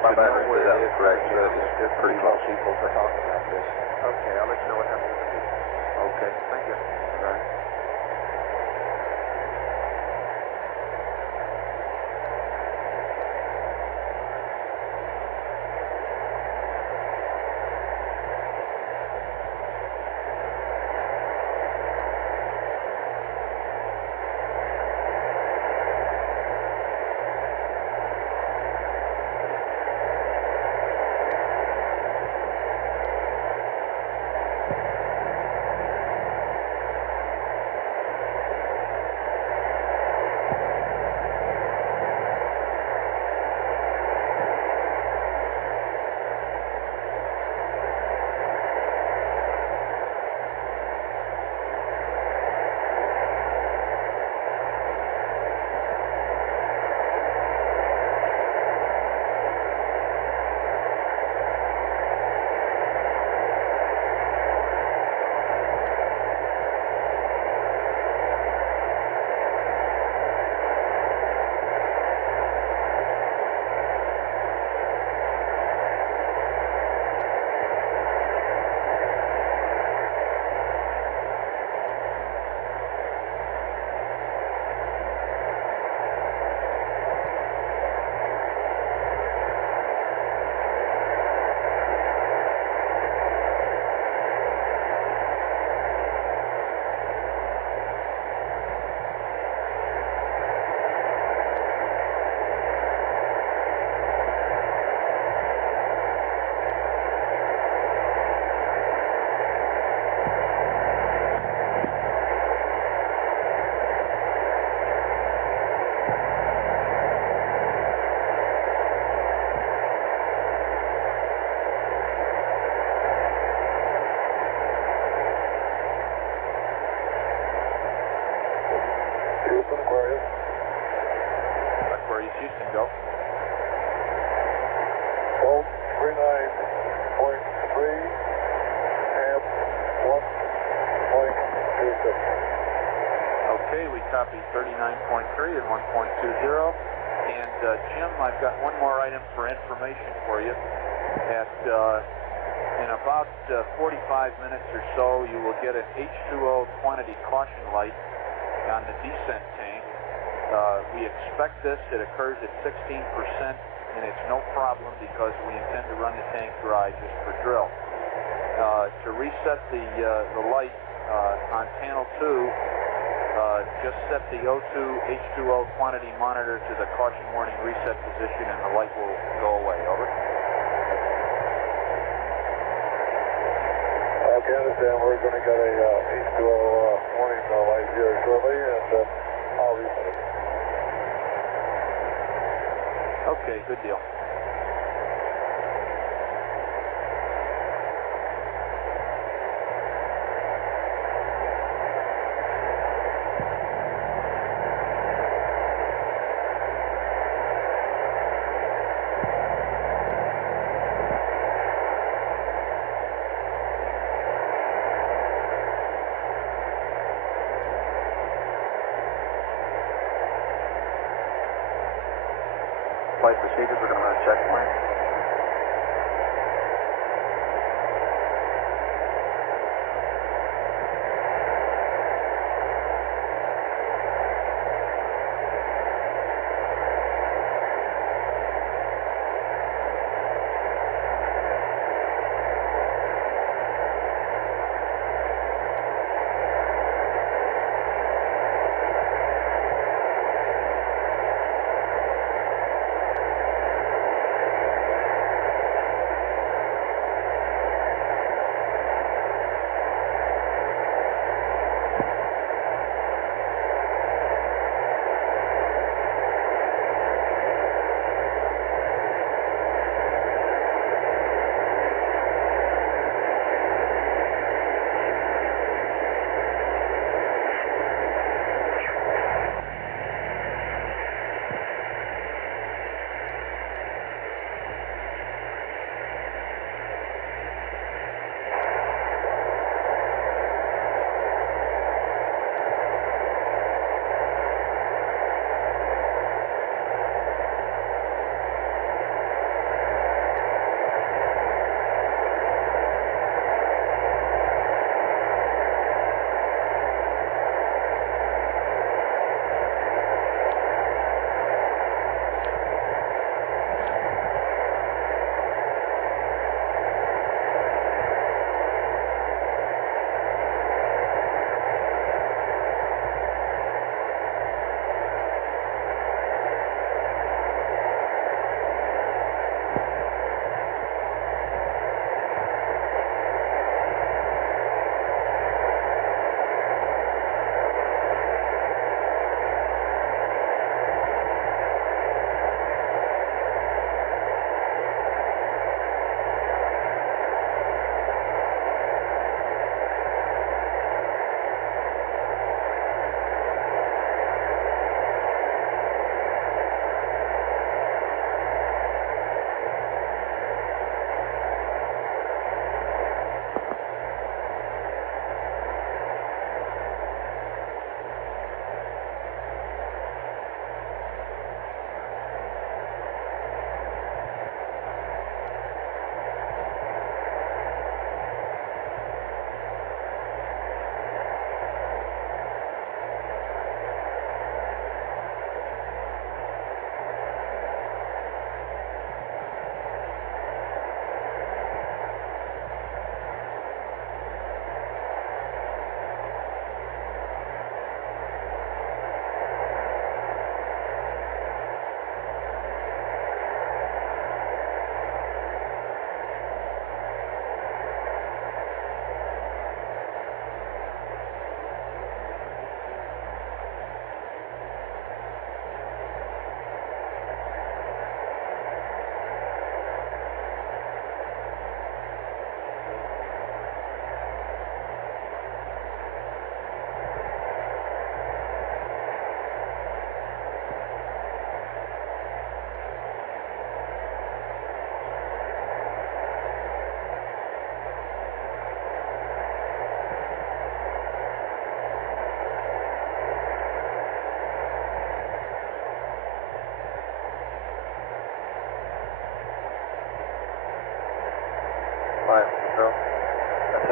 My battery know where said that it was is correct, coming so down. it's Just pretty to close. people to talk about this. Okay, I'll let you know what happens with the meeting. Okay, thank you. All right. Houston, go. Volt 39.3, amp 1.26. Okay, we copy 39.3 and 1.20. And Jim, I've got one more item for information for you. In about 45 minutes or so, you will get an H2O quantity caution light on the descent tank. We expect this. It occurs at 16%, and it's no problem because we intend to run the tank dry just for drill. To reset the light on panel 2, just set the O2 H2O quantity monitor to the caution warning reset position, and the light will go away. Over. Okay, understand. We're going to get a H2O warning light here shortly, and I'll reset it. Okay, good deal. Flight procedures, we're going to run a checkpoint.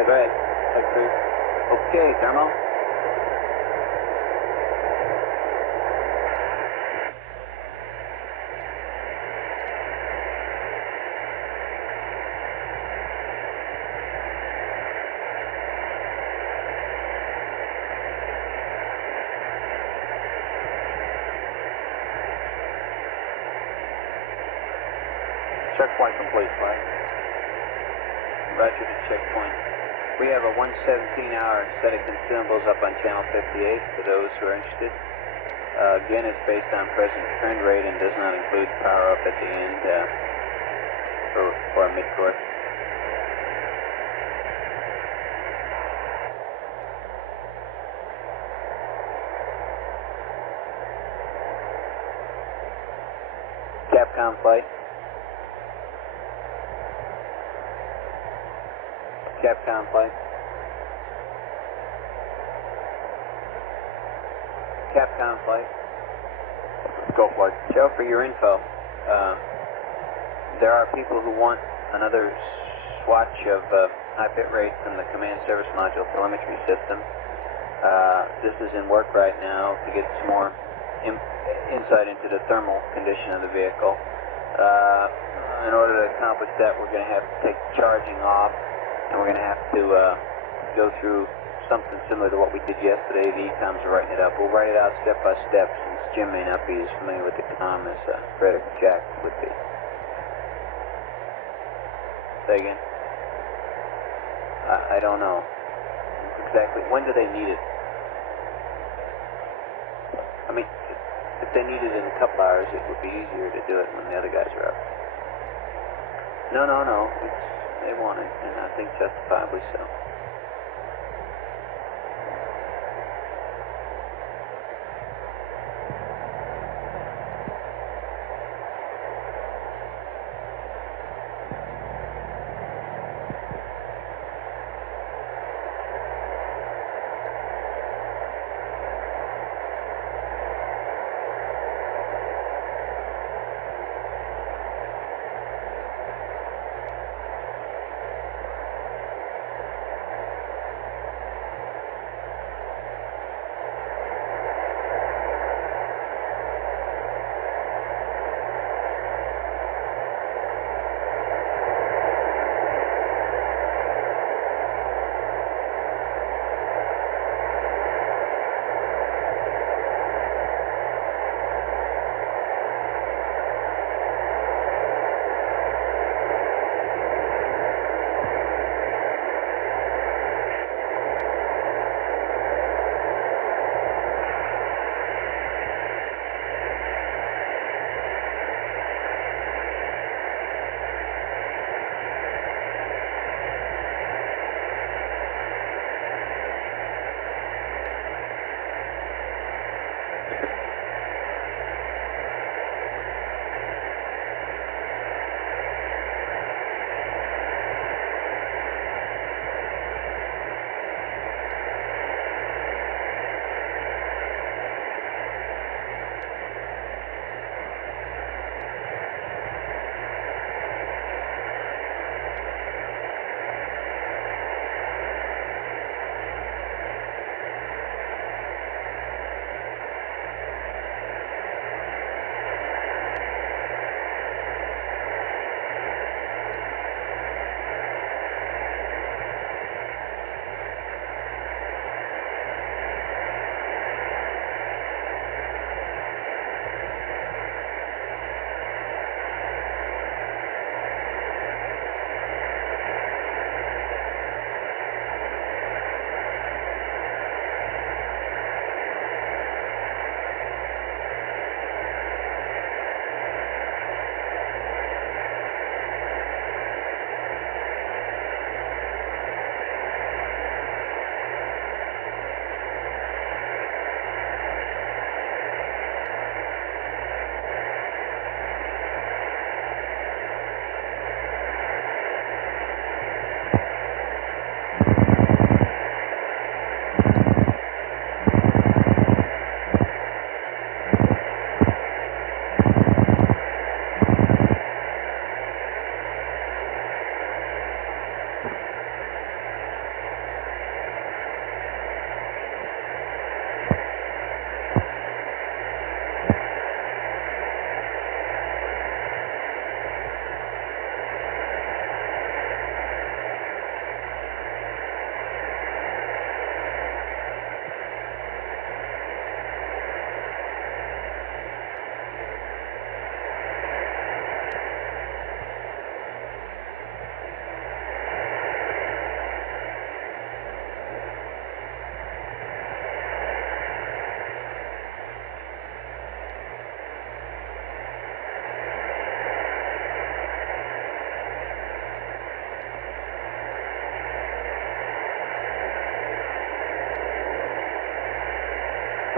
Go ahead. Okay, Thermo. Checkpoint complete, Mike. Roger to checkpoint. We have a 117-hour set of consumables up on channel 58 for those who are interested. Again, it's based on present trend rate and does not include power up at the end for our mid-course. Capcom flight. Capcom flight. Capcom flight. Go flight. Joe, for your info, there are people who want another swatch of high bit rate from the command service module telemetry system. This is in work right now to get some more insight into the thermal condition of the vehicle. In order to accomplish that, we're going to have to take charging off, and we're going to have to go through something similar to what we did yesterday. The ECOMs are writing it up. We'll write it out step by step, since Jim may not be as familiar with the COM as Fred or Jack would be. Say again? I don't know exactly. When do they need it? I mean, if they need it in a couple hours, it would be easier to do it when the other guys are up. No. They want it, and I think justifiably so.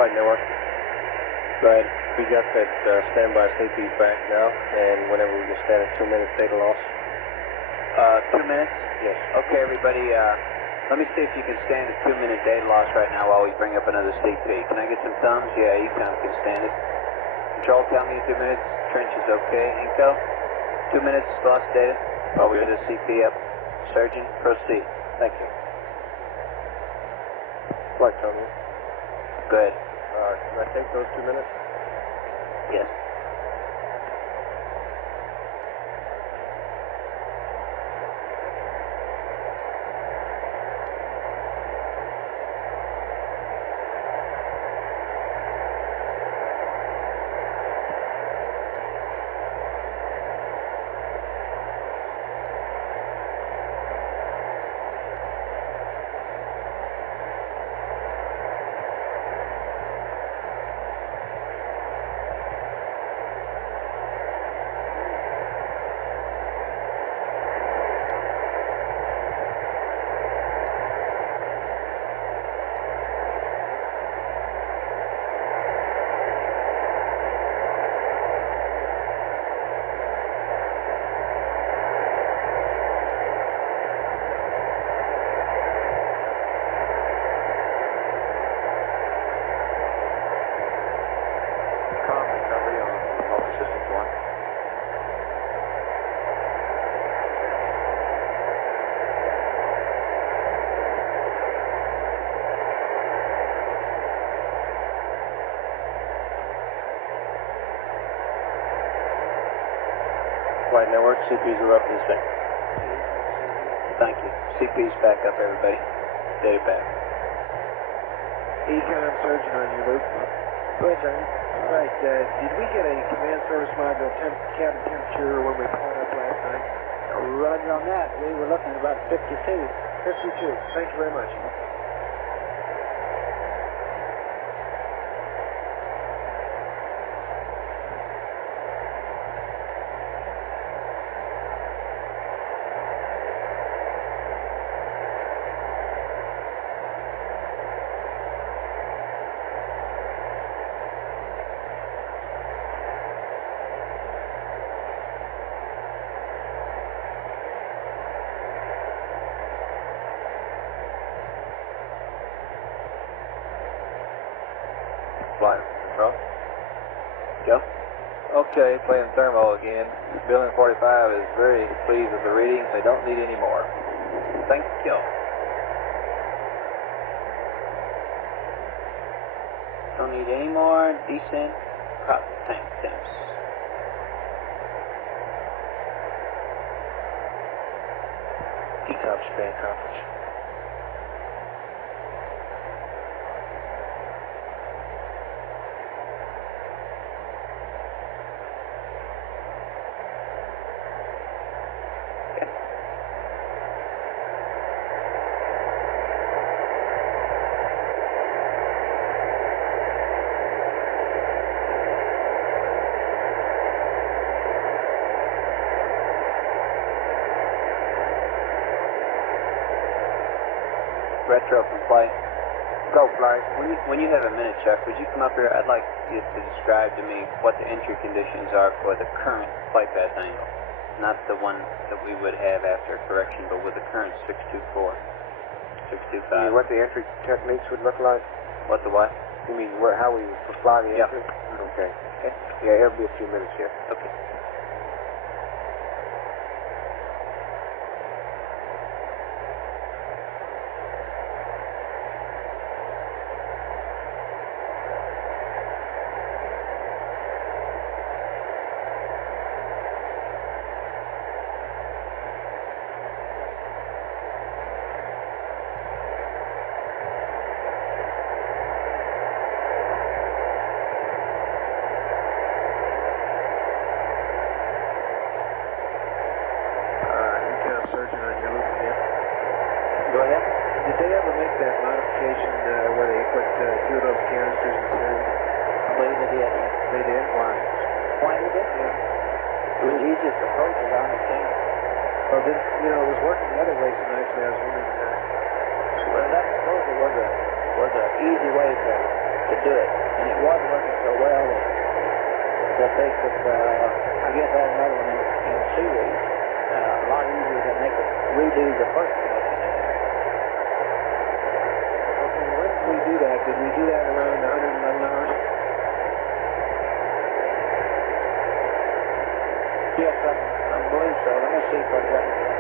Flight Network. Right. We got that standby CPs back now, and whenever we can stand at 2 minutes data loss. 2 minutes? Yes. Okay, everybody, let me see if you can stand a 2-minute data loss right now while we bring up another CP. Can I get some thumbs? Yeah, ECOM can stand it. Control, tell me 2 minutes. Trench is okay. Inco, 2 minutes lost data while we get a CP up. Surgeon, proceed. Thank you. Flight terminal. Good. Can I take those 2 minutes? Yes. Flight Network, CPs are up in a second. Thank you. CP's back up, everybody. Data back. ECOM surgeon on your loop. Go ahead, Johnny. All right, did we get a command service module cabin temperature when we powered up last night? Roger on that. We were looking at about 52. 52. Thank you very much. Flight control. Go. Okay, playing thermal again. Building 45 is very pleased with the readings. They don't need any more. Thank you. Don't need any more decent prop tank temps. ECOM span conference. Retro from flight. Go, Flight. When you have a minute, Chuck, would you come up here? I'd like you to describe to me what the entry conditions are for the current flight path angle. Not the one that we would have after correction, but with the current 624, 625. You mean what the entry techniques would look like? What the what? You mean how we fly the Yep. entry? Okay. Yeah, it'll be a few minutes here. Okay. Surgeon on your loop again. Go ahead. Did they ever make that modification where they put two of those canisters in series? I believe they did. They did? Why? Why they did? Yeah. It was the easiest approach, as I understand it. Well, it was working the other way so nicely. I was wondering. Well, that proposal was an easy way to to do it. And it wasn't working so well that they could, I guess, add another one in series. A lot easier than they could redo the first connection in there. Okay, when did we do that? Did we do that around 111 hours? Yes, I believe so. Let me see if I've got it.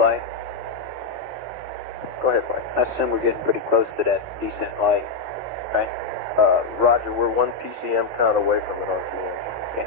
Flight? Go ahead, Mike. I assume we're getting pretty close to that descent light, right? Roger, we're 1 PCM count away from it on command. Okay.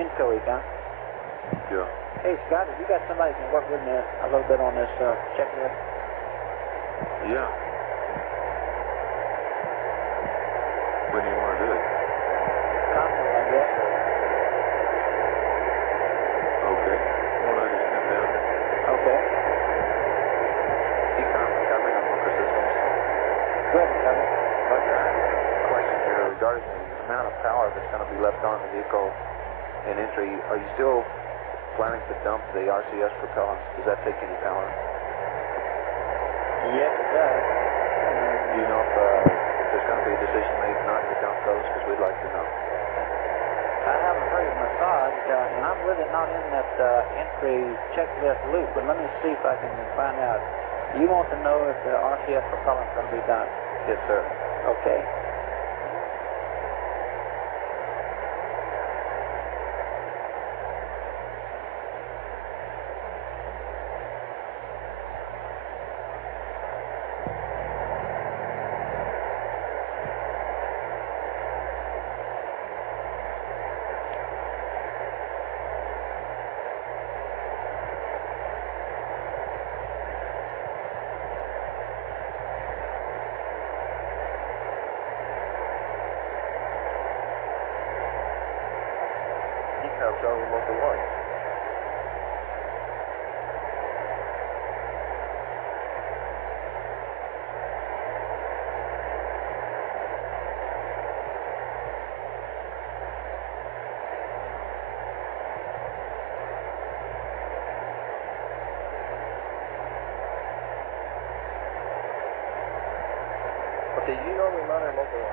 Inchoate, huh? Yeah. Hey, Scott, have you got somebody who can work with me a little bit on this checklist? Yeah. When do you want to do it? Console, I guess. Okay. Why don't I just come down? Okay. Econ recovery on Walker Systems. Go ahead, Kevin. Roger, I have a question here regarding the amount of power that's going to be left on the vehicle in entry. Are you still planning to dump the RCS propellants? Does that take any power? Yes, it does. Do you know if there's going to be a decision made not to dump those? Because we'd like to know. I haven't heard of massage, and I'm really not in that entry checklist loop, but let me see if I can find out You want to know if the RCS propellant is going to be done? Yes, sir. Okay. Charlie Mocha 1. Okay, you normally monitor Mocha 1.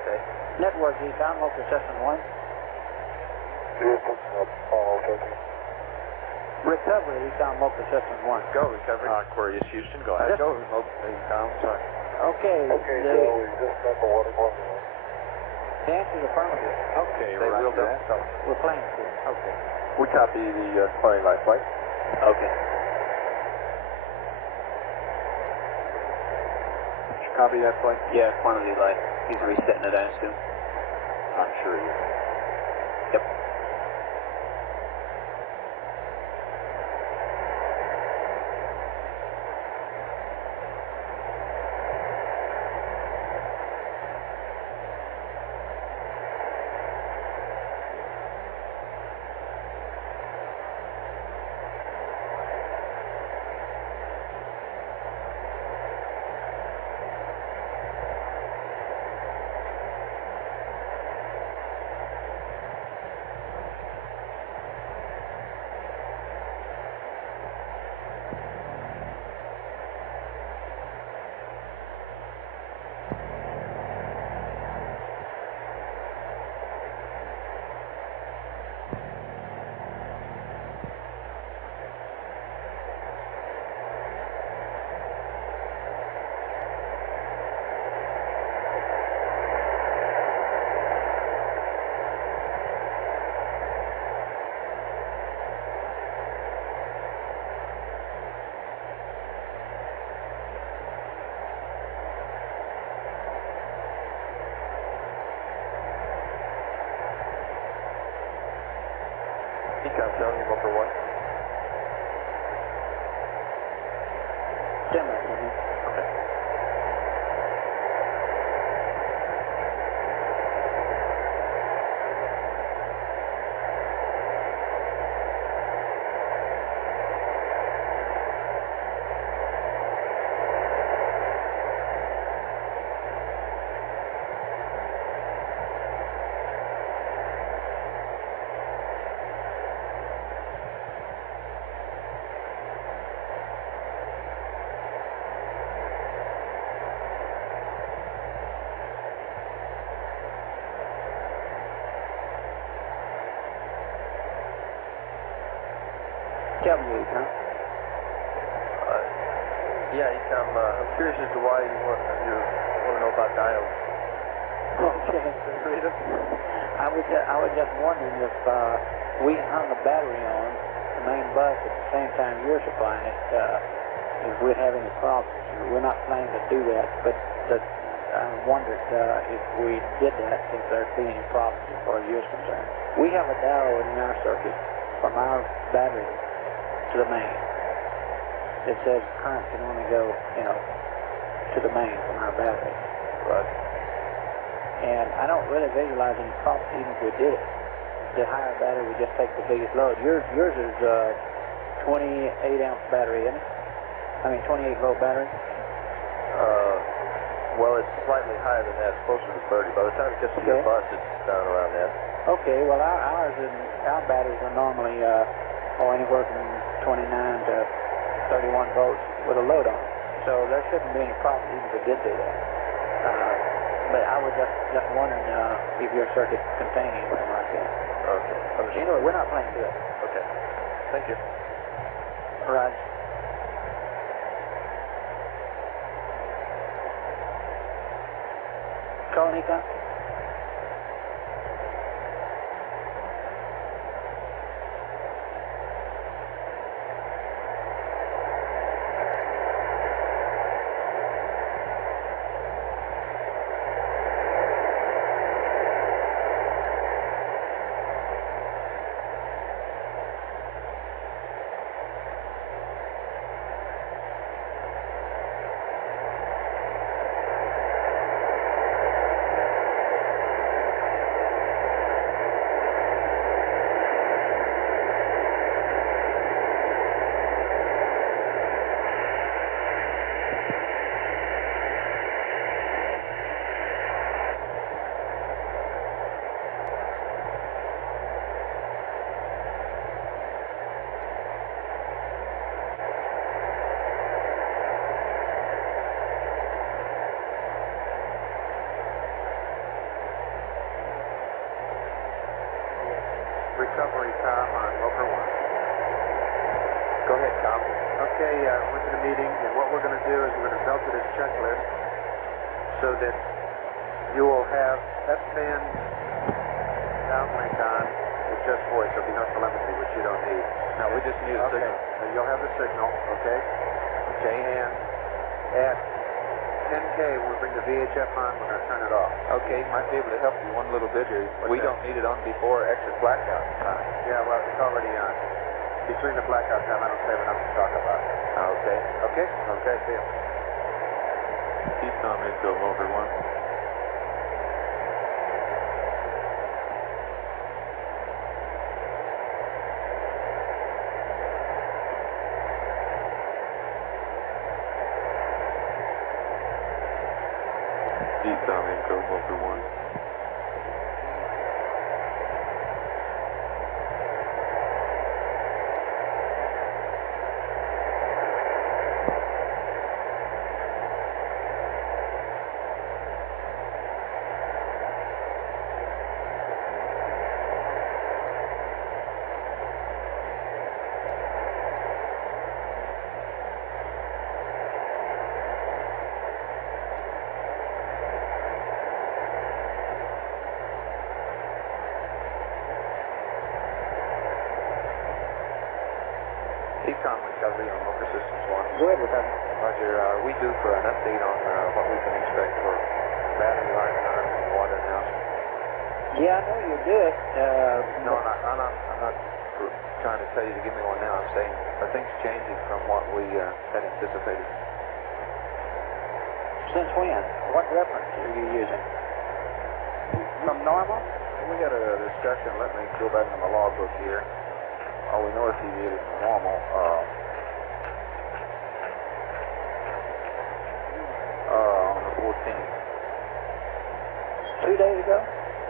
Okay. Network Econ, Mocha System 1. Recovery, Econ, Mocha System 1. Go, recovery. Aquarius Houston, go ahead. Go, Econ, sorry. Okay. Okay, so we just got the water going. The answer is affirmative. Okay, They will roger do. that. We're playing to. Okay. We copy the quantity light flight. Okay. Did you copy that flight? Yeah, quantity light. He's resetting it, I assume. I'm sure you. Yep. Econ, Charlie Mocha 1. Similar. Okay. Tell me, Econ. Yeah, Econ, I'm curious as to why you want to know about diodes. Okay. I was just wondering if we hung a battery on the main bus at the same time you're supplying it, if we'd have any problems. We're not planning to do that, but I wondered if we did that, if there'd be any problems as far as you're concerned. We have a diode in our circuit from our battery to the main. It says current can only go, to the main from our battery. Right. And I don't really visualize any problems even if we did it. The higher battery would just take the biggest load. Yours is 28 ounce battery, isn't it? I mean 28 volt battery? Well, it's slightly higher than that. It's closer to 30. By the time it gets to your bus, it's down around that. Okay, well our batteries are normally anywhere from 29 to 31 volts with a load on it. So there shouldn't be any problem even if we did do that. But I was just wondering if your circuit contained anything like that. Okay. Understood. Anyway, we're not playing to it. Okay. Thank you. Right. call, Nico? Recovery time on MOCR 1. Go ahead, Tom. Okay, went to the meeting, and what we're going to do is we're going to develop this checklist so that you will have S-band downlink on. It's just voice. There'll be no telemetry, which you don't need. No, we just need a Okay, signal. so you'll have the signal, okay? Okay. And at 10K, when we bring the VHF on, we're going to turn it off. Okay, might be able to help you one little bit here. We don't need it on before exit blackout time. Yeah, well, it's already on. Between the blackout time, I don't have enough to talk about. Okay. Okay? Okay, see ya. Keep on into MOCR 1. Eastbound Inco, MOCR 1. Econ recovery on MOCR Systems 1. Go ahead, Recovery. Roger, we due for an update on what we can expect for battery lifetime and water now? Yeah, I know you did. No, I'm not trying to tell you to give me one now. I'm saying, are things changing from what we had anticipated? Since when? What reference are you using? From normal? We had a discussion. Let me go back to my logbook here. All we know is deviated from normal. On the 14th. 2 days ago?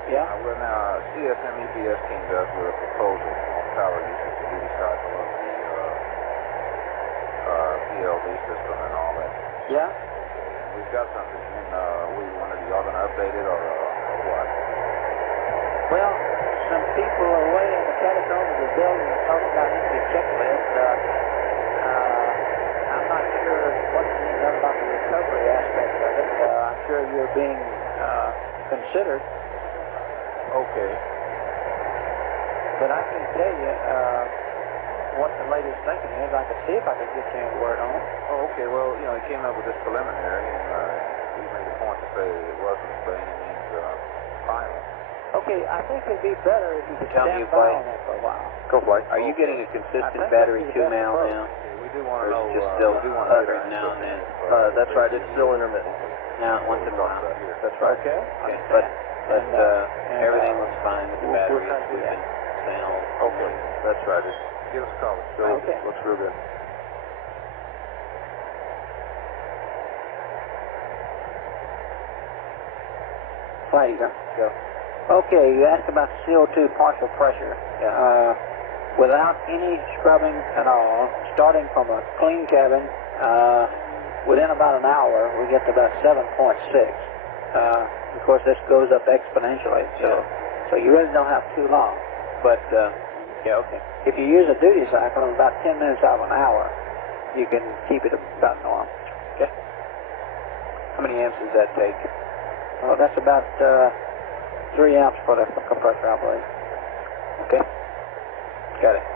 Yeah. Well, now, CFM EPS came to us with a proposal on power usage to duty cycle of the PLD system and all that. Yeah? And we've got something, and we wondered, y'all going to update it or what? Well, some people are way in the catacombs of the building and talking about empty checklist. I'm not sure what's being done about the recovery aspect of it. I'm sure you're being considered. Okay. But I can tell you what the latest thinking is. I could see if I could get you any word on it. Oh, okay. Well, you know, he came up with this preliminary, and we made a point to say it wasn't by any means final. Okay, I think it'd be better if you could Tell stand me, by Blake. on it for a while. Go, Blake. Are you getting a consistent battery 2 mile now? We do want Or to is know. it just still we do want to every now and then? That's right, it's still intermittent. Now, once in a while. That's right. Okay? Okay, but everything looks fine with the we'll batteries. try to do We've that. been saying all. Okay, that's right. Give us a call. Okay. Looks real good. Flight, you go. Go. Okay, you asked about CO2 partial pressure. Without any scrubbing at all, starting from a clean cabin, within about an hour, we get to about 7.6. Of course, this goes up exponentially, so you really don't have too long. But, Yeah, okay. if you use a duty cycle of about 10 minutes out of an hour, you can keep it about normal. Okay. How many amps does that take? Oh, that's about 3 amps for the compressor, I believe. Okay. Got it.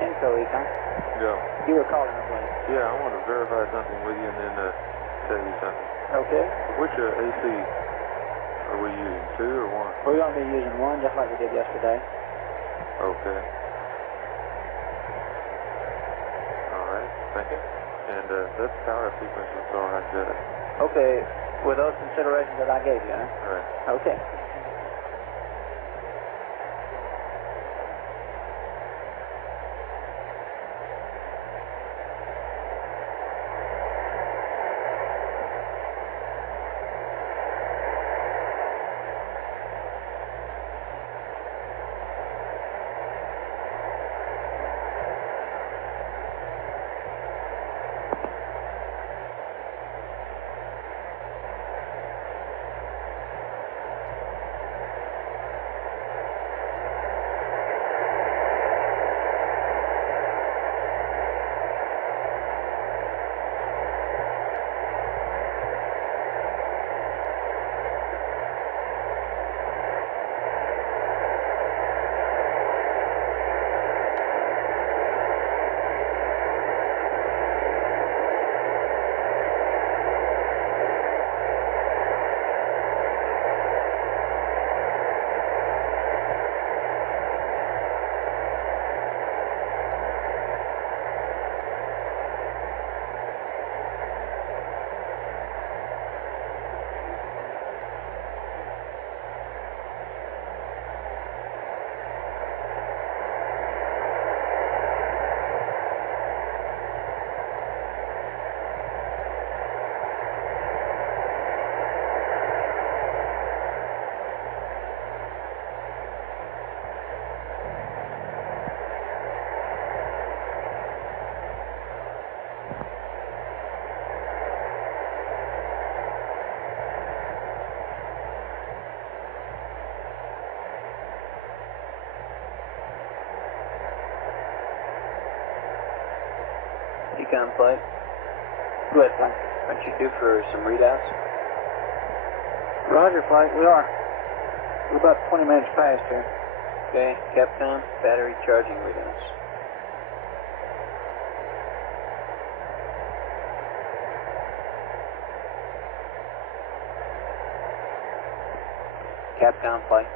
Info, Econ. Yeah. You were calling, I believe. Yeah, I want to verify something with you and then tell you something. Okay. Which AC are we using, 2 or 1? We're going to be using 1 just like we did yesterday. Okay. All right, thank you. And that power sequence was all right good. Okay, with those considerations that I gave you, huh? Right. Okay. Econ flight. Go ahead, flight. Aren't you due for some readouts? Roger, flight. We are. We're about 20 minutes past here. Okay, Capcom, battery charging readouts. Capcom flight.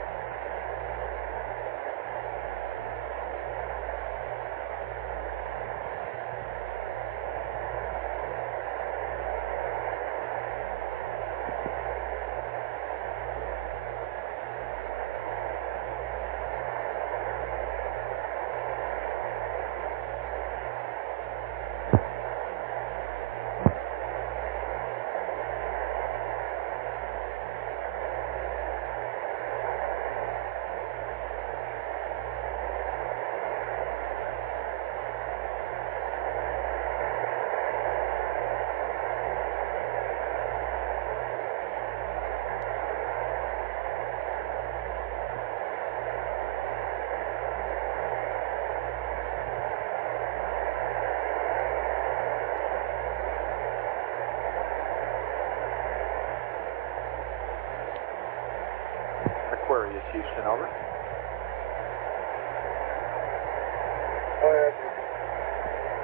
Aquarius, Houston, over.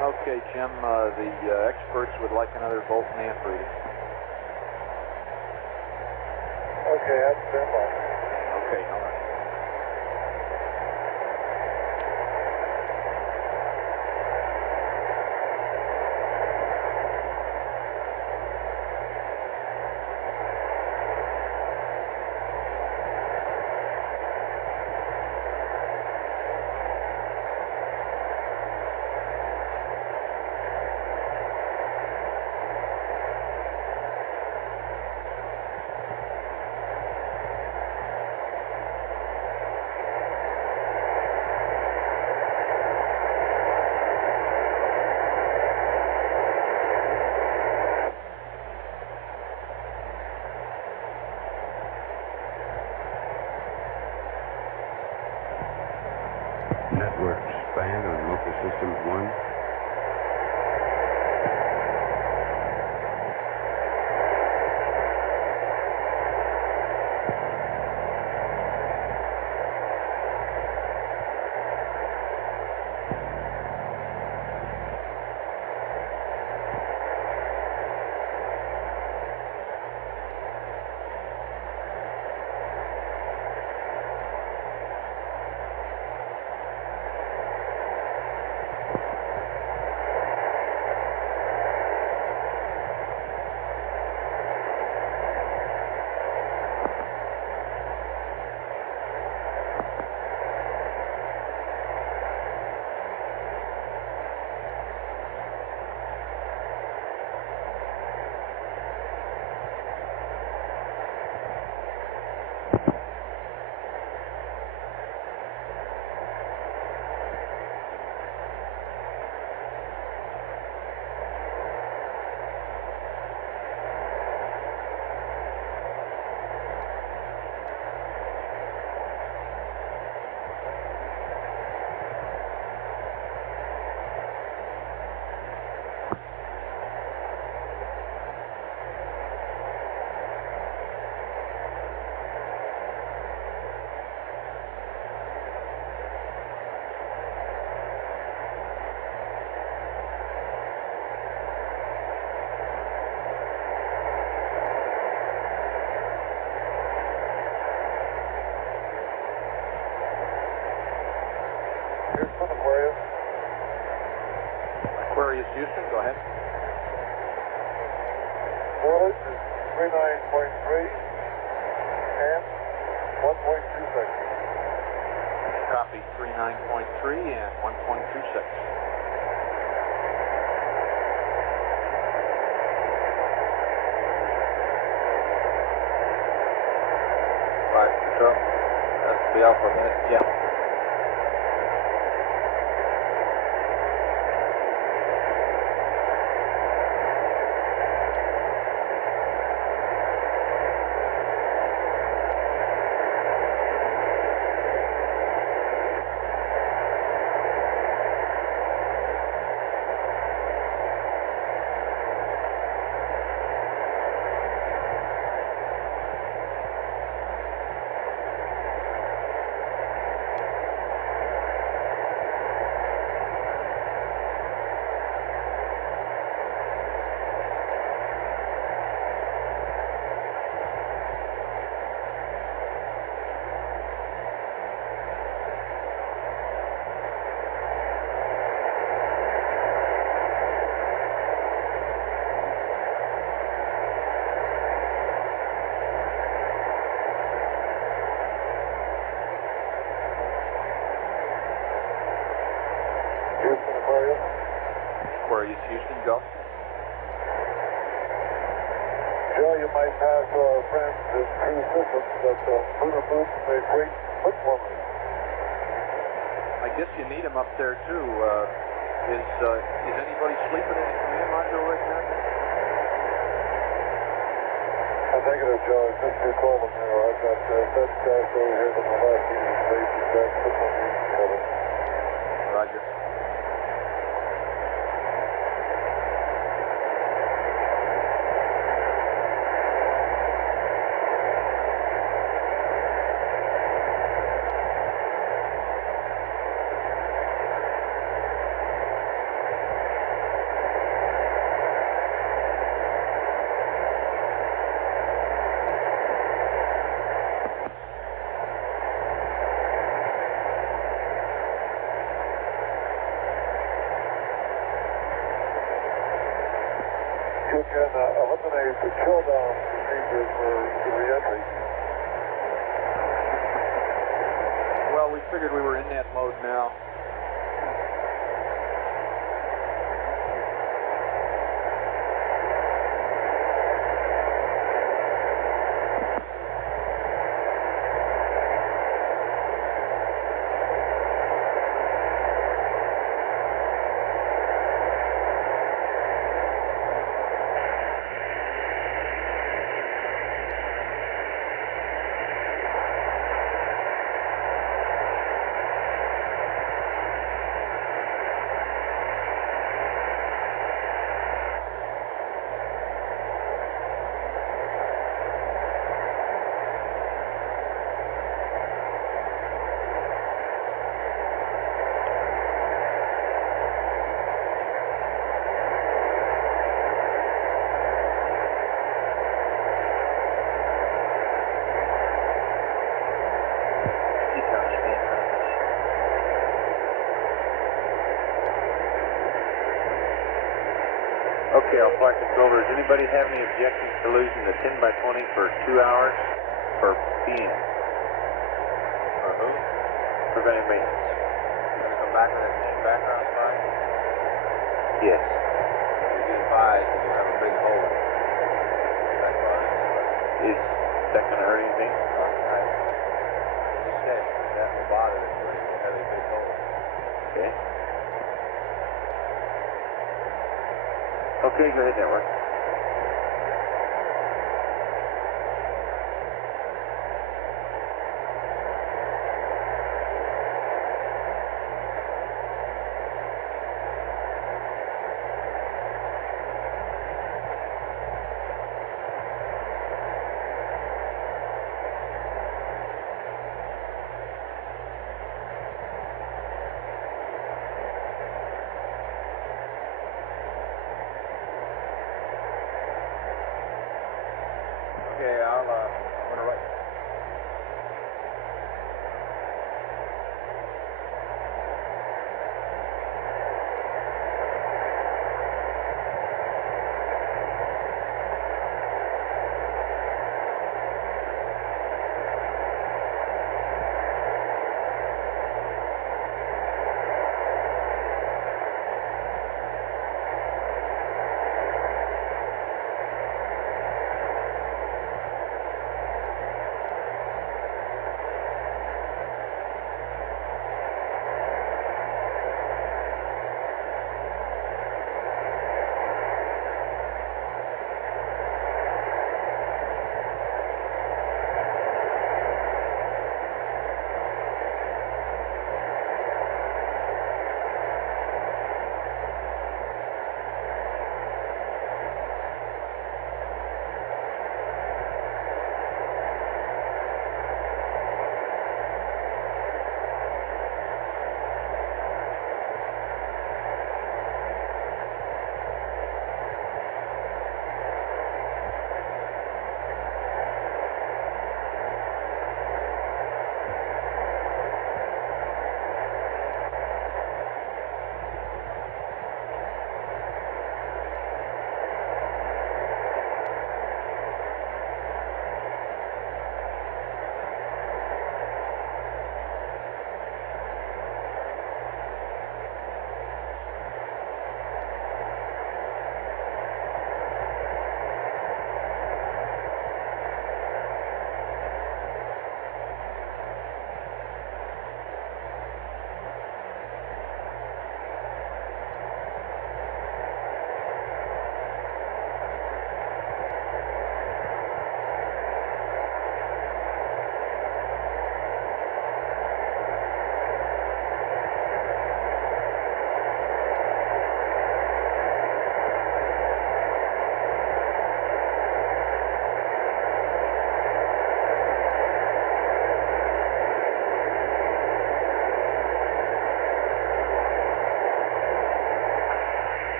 Okay, Jim, the experts would like another volt and amp reading. Okay, that's simple. Okay, all right. one. Aquarius Houston, go ahead. Foliage is 39.3 and 1.26. Copy, 39.3 and 1.26. Flight control. That's be off for a minute. Yeah. Houston, Aquarius. Aquarius Houston, go. Joe, you might pass our friends in Crew Systems that lunar boots make great foot warmers. I guess you need them up there too. Is anybody sleeping in the command module right now? Negative, Joe. I missed your call them there. I've got Fed guys over here to my left. He's station back. Put my meeting together. Roger. You can eliminate the chill down procedure for re-entry. Well, we figured we were in that mode now. Okay, I'll flight controller. Does anybody have any objections to losing the 10 by 20 for 2 hours for PM? For who? Preventive maintenance. You're going to come back with that same background slide? Yes. You be advised that you'll have a big hole in it. That's why Is that going to hurt anything? you said that will bother it, but it will have a big hole. Okay. Okay, go ahead, network.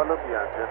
Fallo viaggio.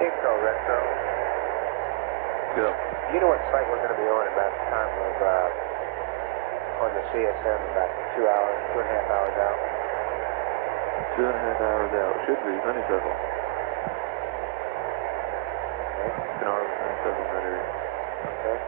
Echo Retro. Go. Do you know what site we're going to be on about the time of, on the CSM, about 2 hours, 2.5 hours out? 2.5 hours out. Should be honeysuckle. Okay. Canard honeysuckle in that area. Okay.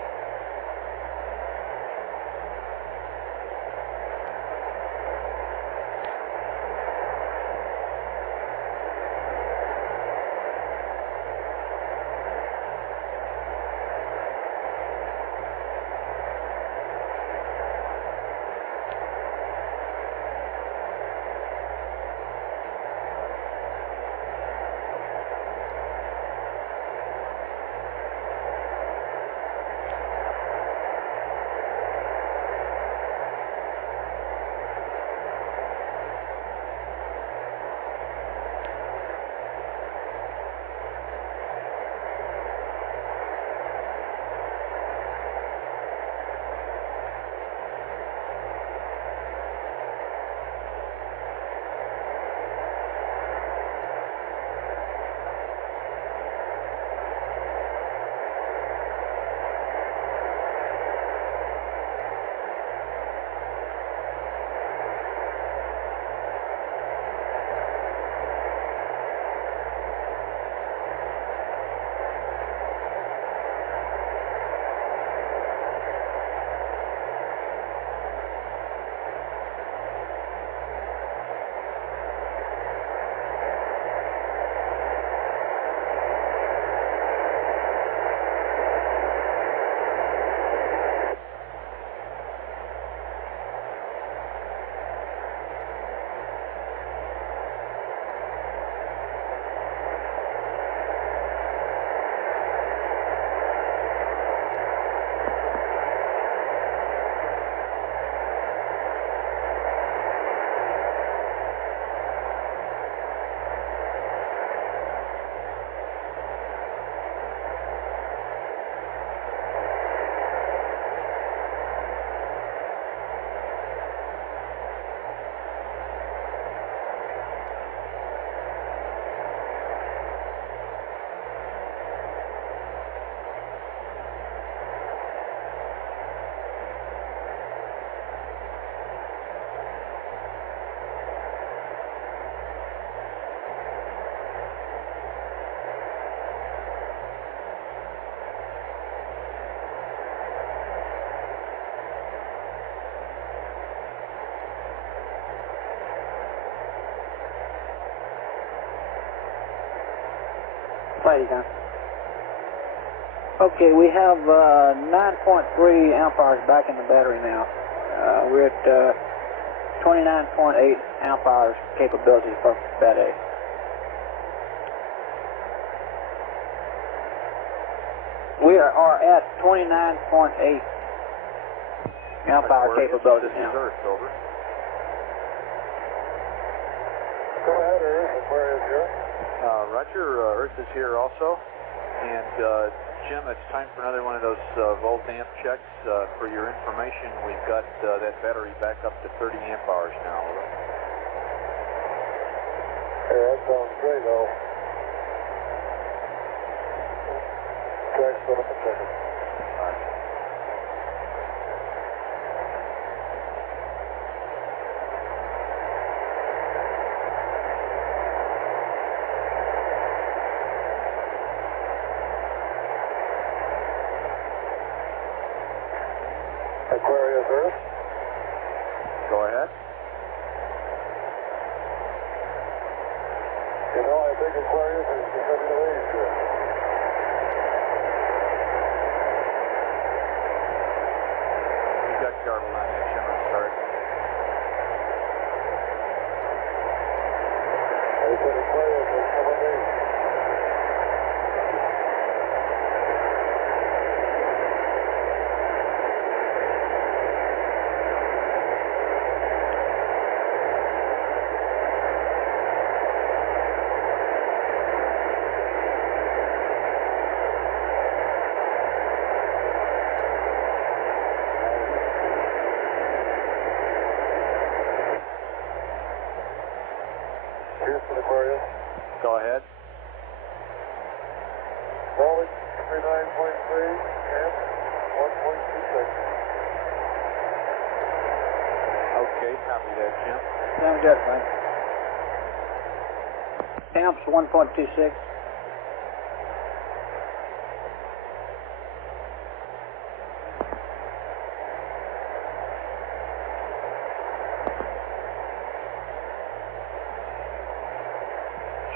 Flight econ. Okay, we have 9.3 amp hours back in the battery now. We're at 29.8 amp hours capability for battery. We are at 29.8 amp hour capability now. Earth, over. Go ahead, Earth. Aquarius here. Roger, Earth is here also. And Jim, it's time for another one of those volt amp checks. For your information, we've got that battery back up to 30 amp hours now. Over. Hey, that sounds great, though. Track set up a second. Aquarius Earth. Go ahead. You know, I think Aquarius is becoming an age here. You got garbled on that, Jim. I'm sorry. I said Aquarius has come of age. Houston Aquarius. Go ahead. Voltage 39.3 amp 1.26. Okay, copy that, Jim. Sounds good, Frank. Amps 1.26.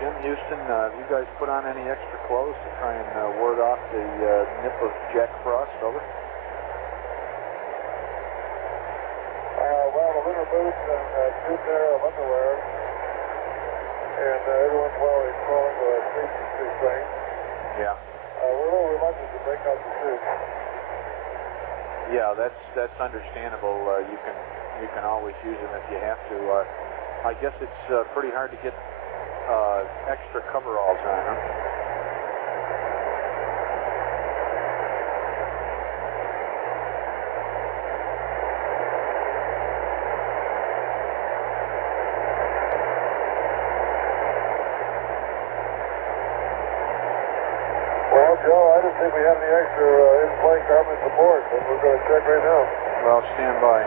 Jim, Houston, have you guys put on any extra clothes to try and ward off the nip of Jack Frost? Over. Well, the winter boots and a new pair of underwear. And every once in a while we crawl into a suit thing. Yeah. We're a little reluctant to break out the suits. Yeah, that's understandable. You can always use them if you have to. I guess it's pretty hard to get extra coveralls on, huh? Well, Joe, I didn't think we had any extra in-flight garment support, but we're going to check right now. Well, stand by.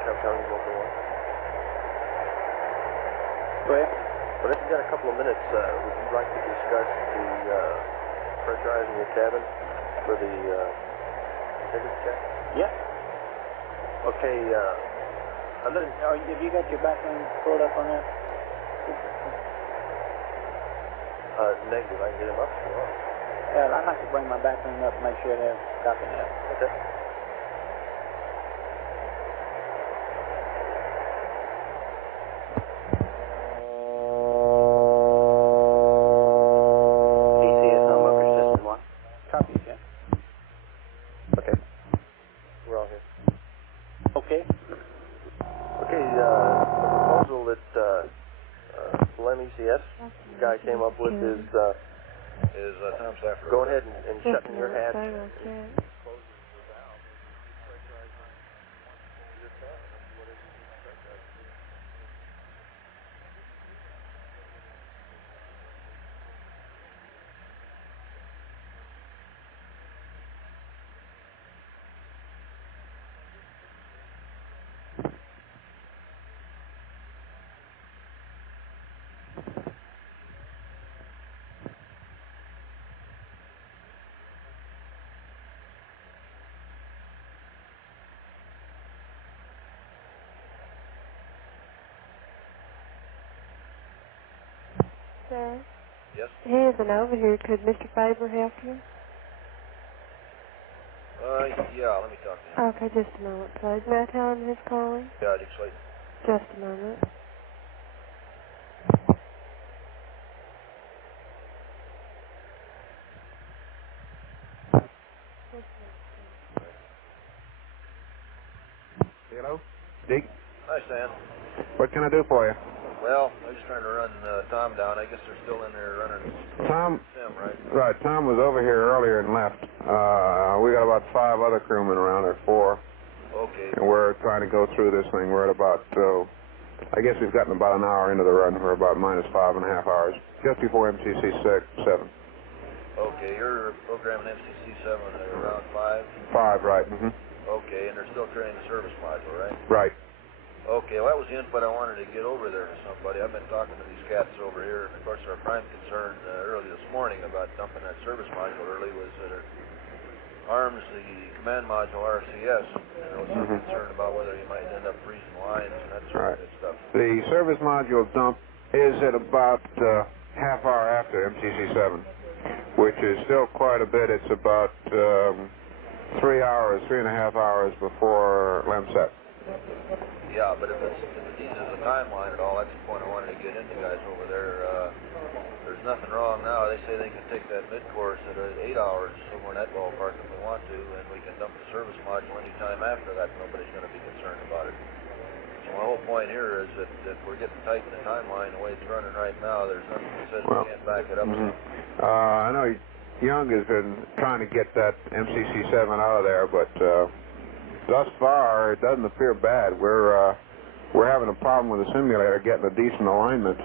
County Local 1. Go ahead. But if you've got a couple of minutes, would you like to discuss the pressurizing your cabin for the integrity check? Yeah. Okay, Have you got your background pulled up on that? Negative. I can get him up if you want. Yeah, I'd like to bring my background up and make sure they're copying that. Okay. DCS on MOCR System 1. Copy, yeah. Okay. We're all here. Okay. Okay, the proposal that Lem ECS guy came up with is Tom Stafford. going ahead and shutting your hatch. Sir? Yes? He isn't over here. Could Mr. Faber help you? Yeah, let me talk to him. Okay, just a moment, please. May I tell him who's calling? Yeah, Dick Slade. Just a moment. Hello? Dick? Hi, Stan. What can I do for you? Well, I was just trying to run Tom down. I guess they're still in there running Tom? sim, right? Right, Tom was over here earlier and left. We got about 5 other crewmen around there, 4. Okay. And we're trying to go through this thing. We're at about, I guess we've gotten about an hour into the run. We're about minus 5.5 hours. Just before MCC 7. Okay, you're programming MCC 7 at around 5? 5, right. Mm-hmm. Okay, and they're still training the service module, right? Right. Okay, well, that was the input I wanted to get over there to somebody. I've been talking to these cats over here, and of course our prime concern early this morning about dumping that service module early was that it arms the command module RCS, and there was some concern about whether you might end up freezing lines and that sort of good stuff. The service module dump is at about half hour after MCC 7, which is still quite a bit. It's about 3.5 hours before LEMSET. Yeah, but if it uses a timeline at all, that's the point I wanted to get into, guys, over there. There's nothing wrong now. They say they can take that mid-course at 8 hours, somewhere in that ballpark if we want to, and we can dump the service module any time after that. Nobody's going to be concerned about it. So my whole point here is that if we're getting tight in the timeline the way it's running right now, there's nothing that says we can't back it up. I know Young has been trying to get that MCC 7 out of there, but thus far it doesn't appear bad. We're having a problem with the simulator getting a decent alignment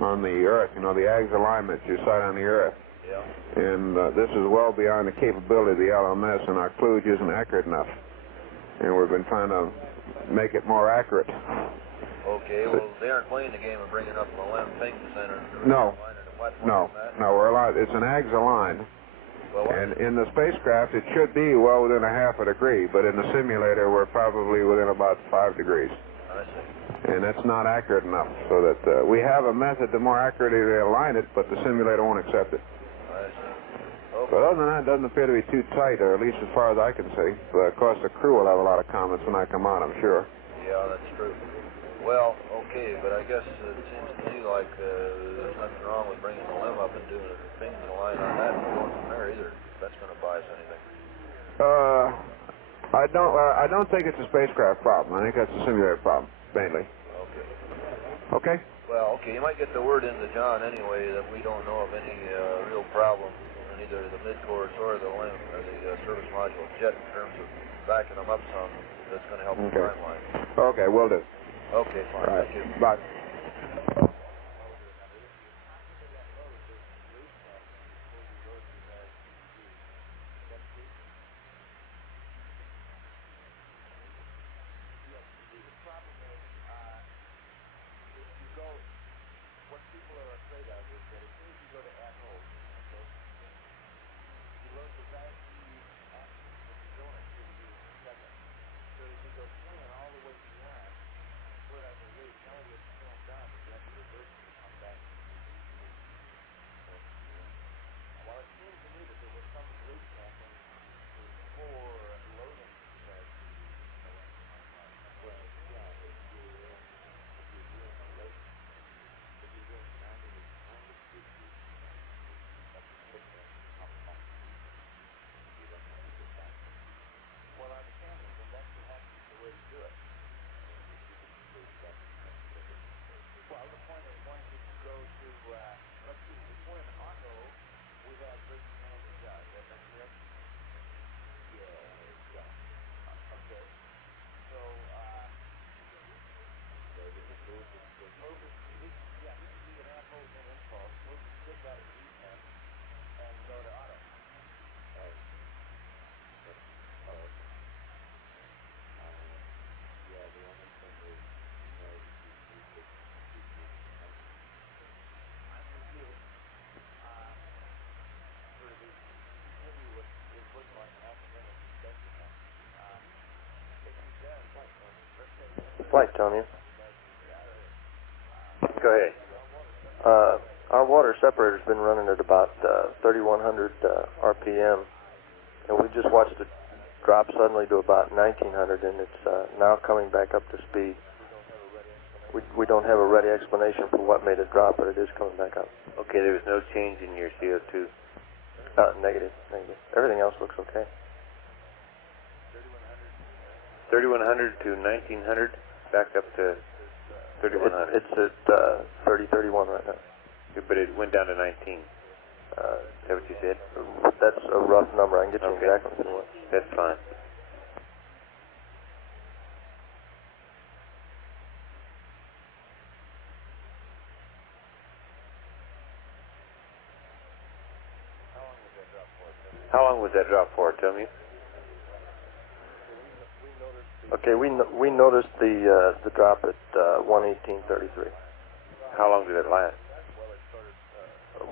on the Earth. You know, the AGS alignment, your sight on the Earth. Yeah. And this is well beyond the capability of the LMS, and our kludge isn't accurate enough. And we've been trying to make it more accurate. Okay, well, they aren't playing the game of bringing up the LEM ping center. No, we're allowed. It's an AGS align. Well, and in the spacecraft, it should be well within a half a degree, but in the simulator, we're probably within about 5 degrees. I see. And that's not accurate enough, so that we have a method to more accurately align it, but the simulator won't accept it. I see. Okay. But other than that, it doesn't appear to be too tight, or at least as far as I can see. But of course, the crew will have a lot of comments when I come on, I'm sure. Yeah, that's true. Well, okay, but I guess it seems to me like there's nothing wrong with bringing the LEM up and doing a ping and a line on that and going from there either. If that's going to buy us anything. I don't think it's a spacecraft problem. I think that's a simulator problem, mainly. Okay. Okay? Well, okay, you might get the word into John anyway that we don't know of any real problem in either the mid-course or the LEM or the service module jet in terms of backing them up some that's going to help the timeline. Okay, will do. Okay, fine. All right. Thank you. Bye. Flight, Tony. Go ahead. Our water separator's been running at about 3,100 RPM, and we just watched it drop suddenly to about 1,900, and it's now coming back up to speed. We don't have a ready explanation for what made it drop, but it is coming back up. Okay, there was no change in your CO2. Negative. Everything else looks okay. 3,100 to 1,900, back up to 3,100. It's at 3031 right now. But it went down to 19. Is that what you said? That's a rough number. I can get you Okay. exactly what. That's fine. How long was that drop for? Tell me. Okay, we noticed the drop at 118.33. How long did it last?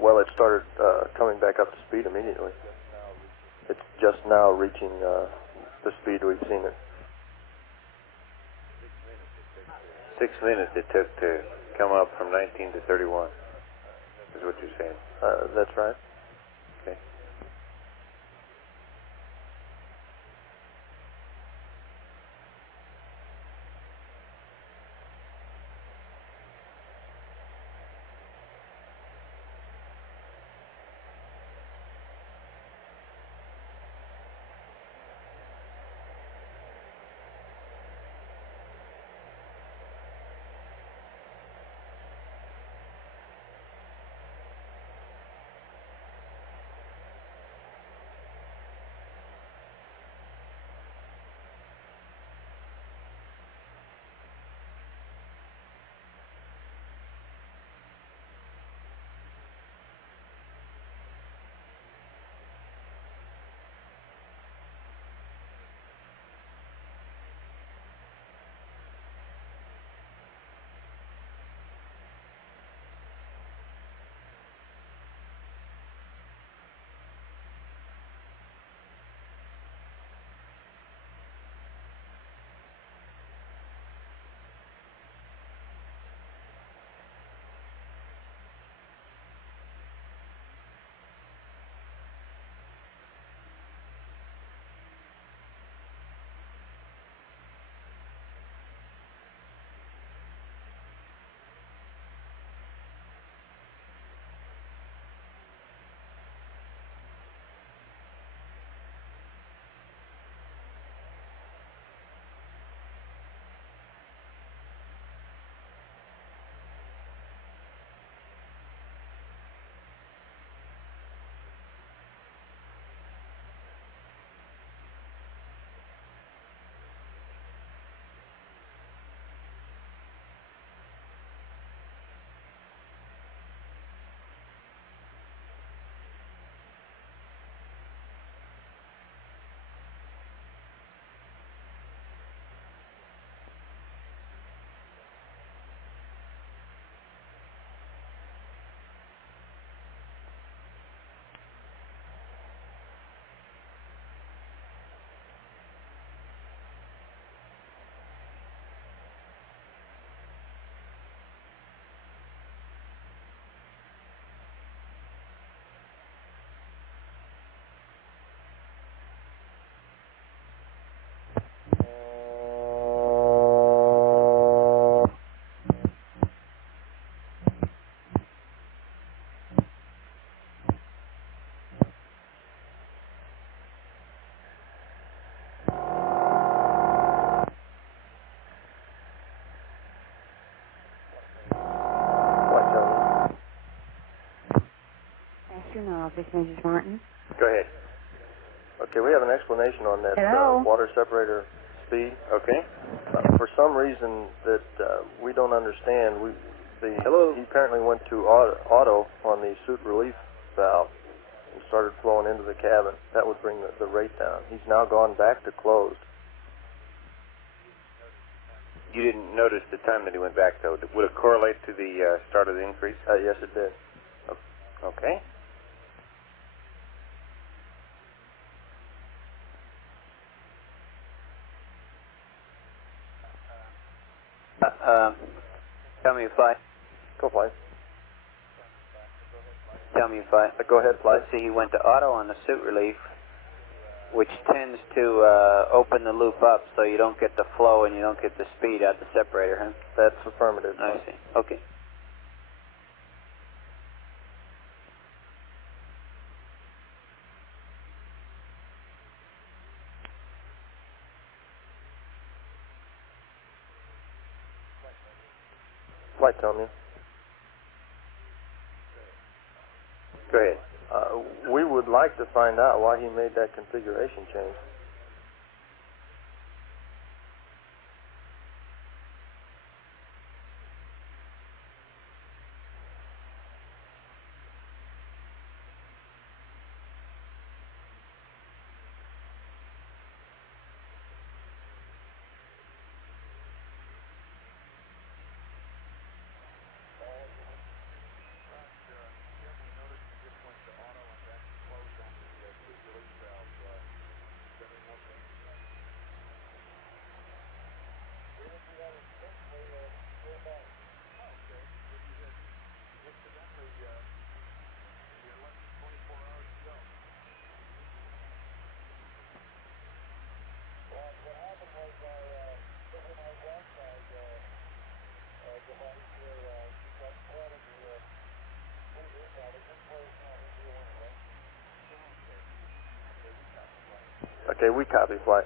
Well, it started coming back up to speed immediately. It's just now reaching the speed we've seen it. 6 minutes it took to come up from 19 to 31, is what you're saying. That's right. Okay. Office, Mrs. Martin. Go ahead. Okay, we have an explanation on that water separator speed. Okay. For some reason that we don't understand, he apparently went to auto on the suit relief valve, and started flowing into the cabin. That would bring the rate down. He's now gone back to closed. You didn't notice the time that he went back, though. Would it correlate to the start of the increase? Yes, it did. Okay. Tell me if I... Go flight. Tell me if I... Go ahead, flight. Let's see, he went to auto on the suit relief, which tends to open the loop up so you don't get the flow and you don't get the speed out the separator, huh? That's affirmative. I see. Okay. Flight, tell me. Go ahead. We would like to find out why he made that configuration change. Okay, we copy, flight.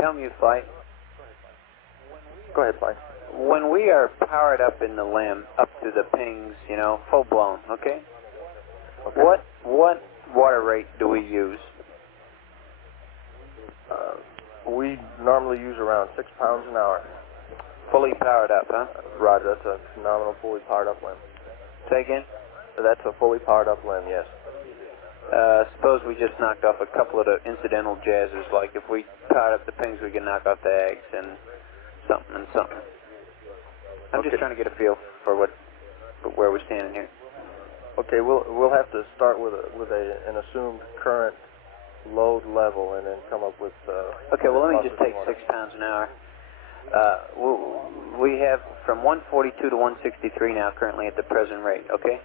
Tell me, Flight. Go ahead, Mike. When we are powered up in the LEM, up to the pings, you know, full blown, okay? What water rate do we use? We normally use around 6 pounds an hour. Fully powered up, huh? Roger, that's a nominal fully powered up LEM. Say again? That's a fully powered up LEM, yes. Suppose we just knocked off a couple of the incidental jazzers, like if we powered up the pings, we could knock off the eggs and something and something. I'm just trying to get a feel for where we're standing here. Okay, we'll have to start with an assumed current load level and then come up with. Okay, well let me just take 6 pounds an hour. We have from 142 to 163 now currently at the present rate. Okay.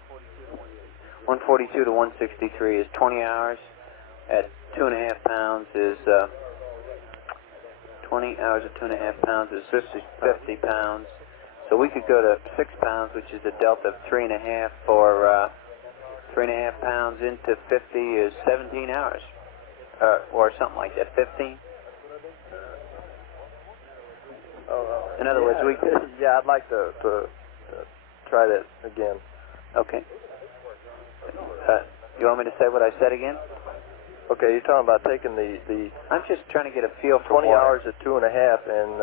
142 to 163 is 20 hours. At 2.5 pounds is 20 hours at 2.5 pounds is 50 pounds. So we could go to 6 pounds, which is a delta of 3.5 for 3.5 pounds into 50 is 17 hours, or something like that. 15. In other words, we could. Yeah, I'd like to try that again. Okay. You want me to say what I said again? Okay, you're talking about taking the. I'm just trying to get a feel for 20 hours at 2.5 and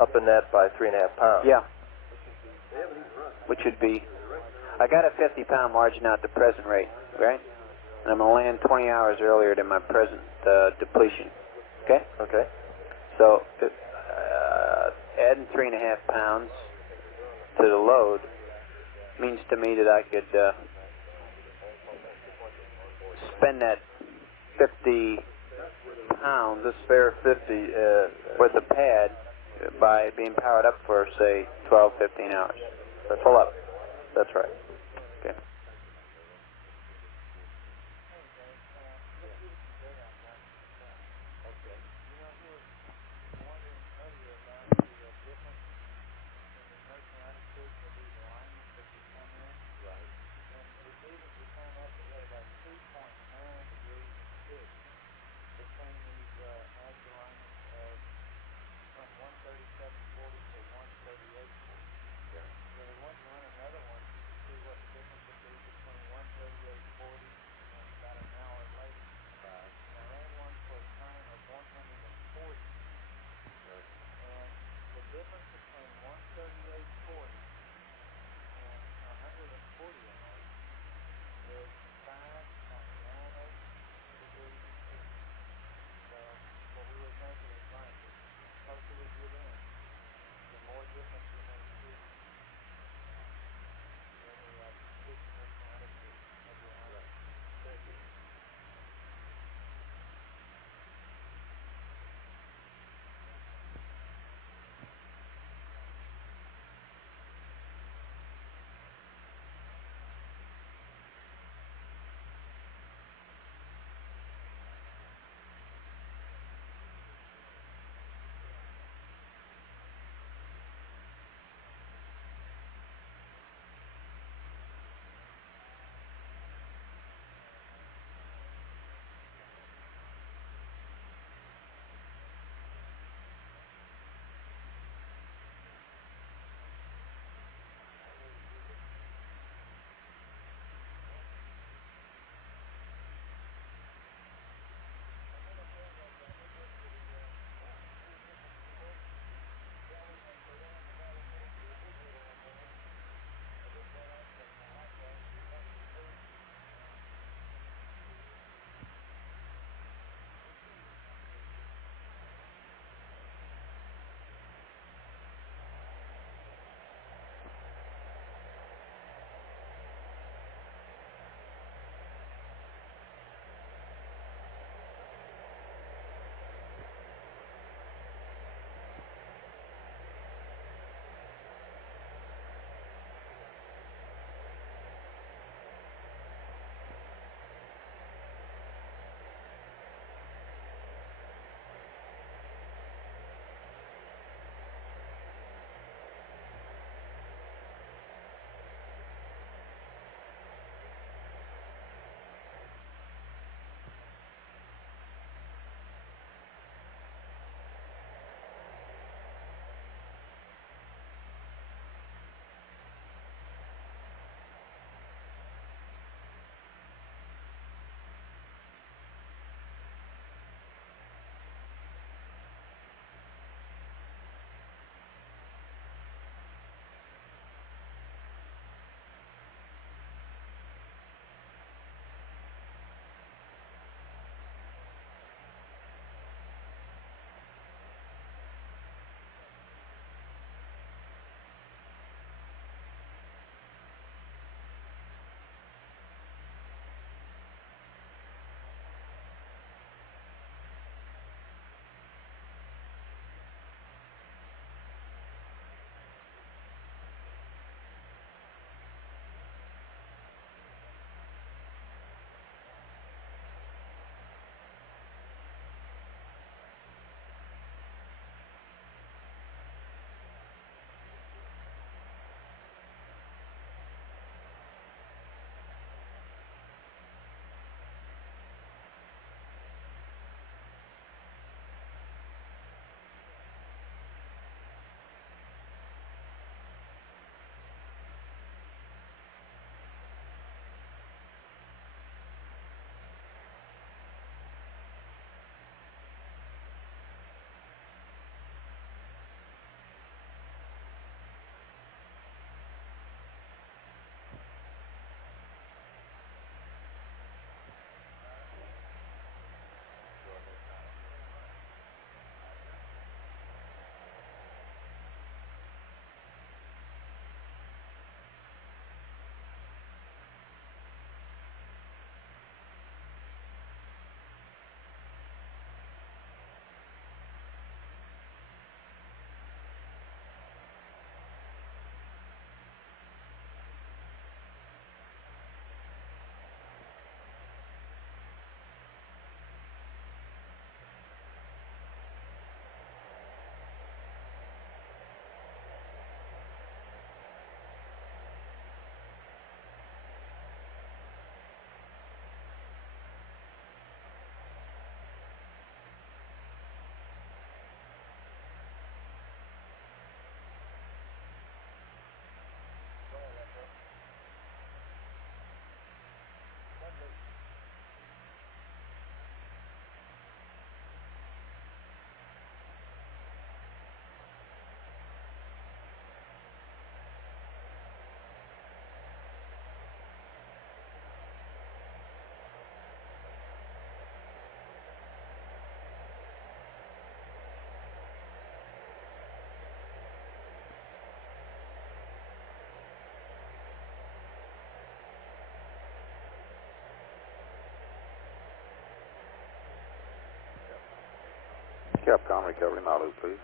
upping that by 3.5 pounds. Yeah. Which would be, I got a 50-pound margin out at the present rate, right? And I'm going to land 20 hours earlier than my present depletion. Okay? Okay. So adding 3.5 pounds to the load means to me that I could spend that 50 pounds, a spare 50 worth of pad by being powered up for, say, 12, 15 hours. Full up. That's right. Okay. Capcom recovery, Nalu, please.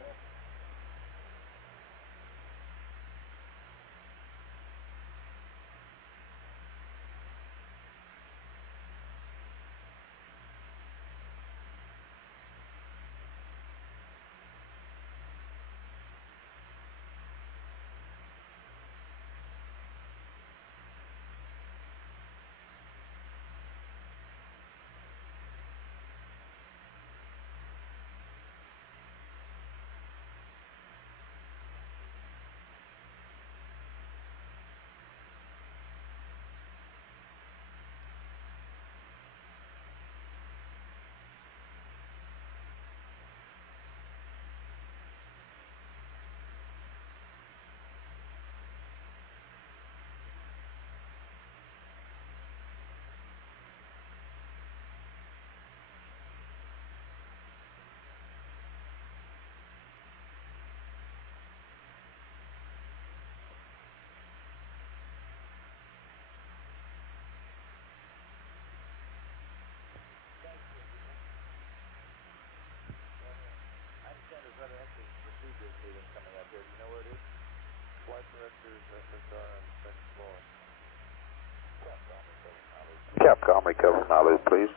Capcom recovery, Nalu, please.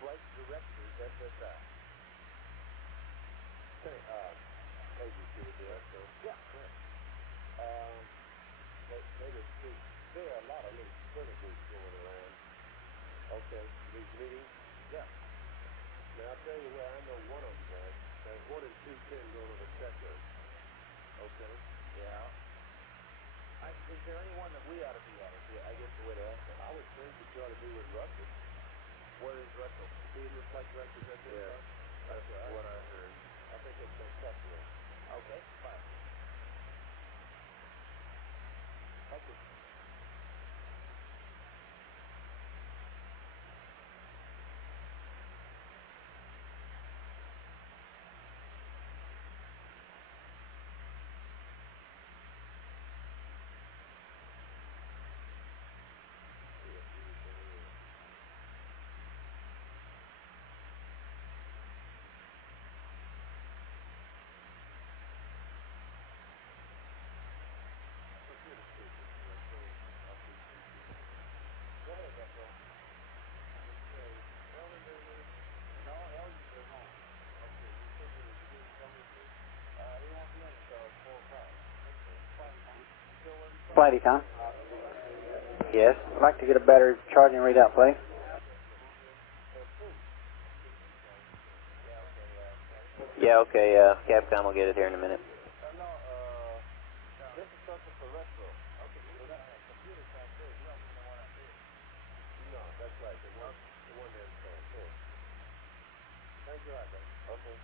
Flight directors, SSI. Okay, agency with the ESCO. Yeah, correct. There are a lot of little splintergroups going around. Okay, these meetings? Yeah. Now, I'll tell you where I know one of them at. There's 1 and 210 going to the checklist. Okay. Yeah. Is there anyone that we ought to be at? I guess the way to ask that. I would think that you ought to be with Russell. Where is Russell? Senior flight director, is that the That's what I heard. I think it's going to touch with. Okay, fine. Thank you. Flight Econ. Yes. I'd like to get a battery charging readout, please. Yeah, okay, Capcom will get it here in a minute. This is something for retro. Okay, so that computer back there, you don't mean the one up here? No, that's right, the one there. Sure. Thank you, Arthur. Okay.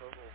Total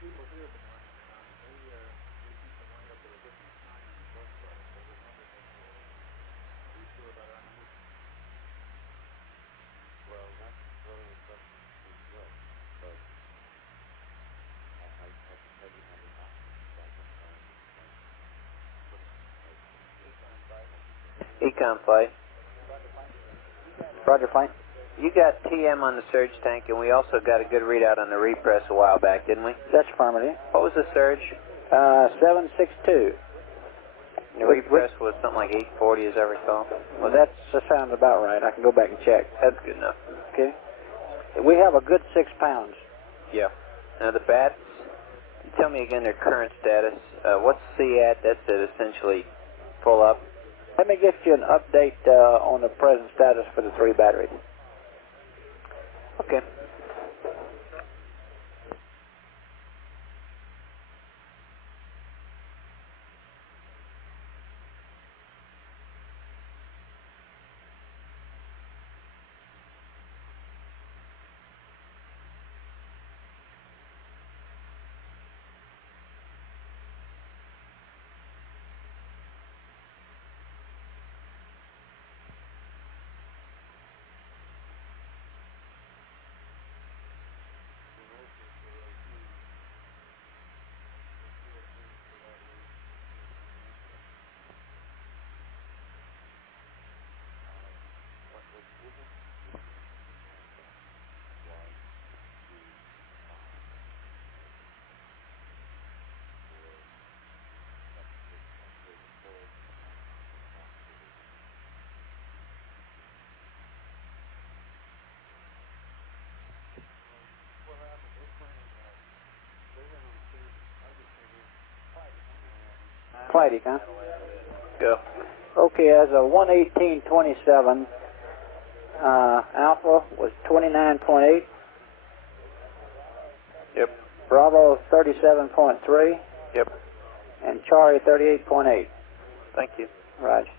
People here have been running some. They keep the wind up at a different time in the bus level, so we're wondering if are we sure about our numbers? Well, that's pretty good, but I can tell you how many options I can find. Econ flight. Roger, flight. You got TM on the surge tank, and we also got a good readout on the repress a while back, didn't we? That's affirmative. What was the surge? 762. The repress was something like 840, as I recall. Well, that sounds about right. I can go back and check. That's good enough. Okay. We have a good 6 pounds. Yeah. Now the bats, tell me again their current status. What's CAT? That's it, essentially full up. Let me get you an update on the present status for the 3 batteries. Okay. Flight Econ. Go. Okay, as of 1:18:27, Alpha was 29.8. Yep. Bravo 37.3. Yep. And Charlie 38.8. Thank you. Roger.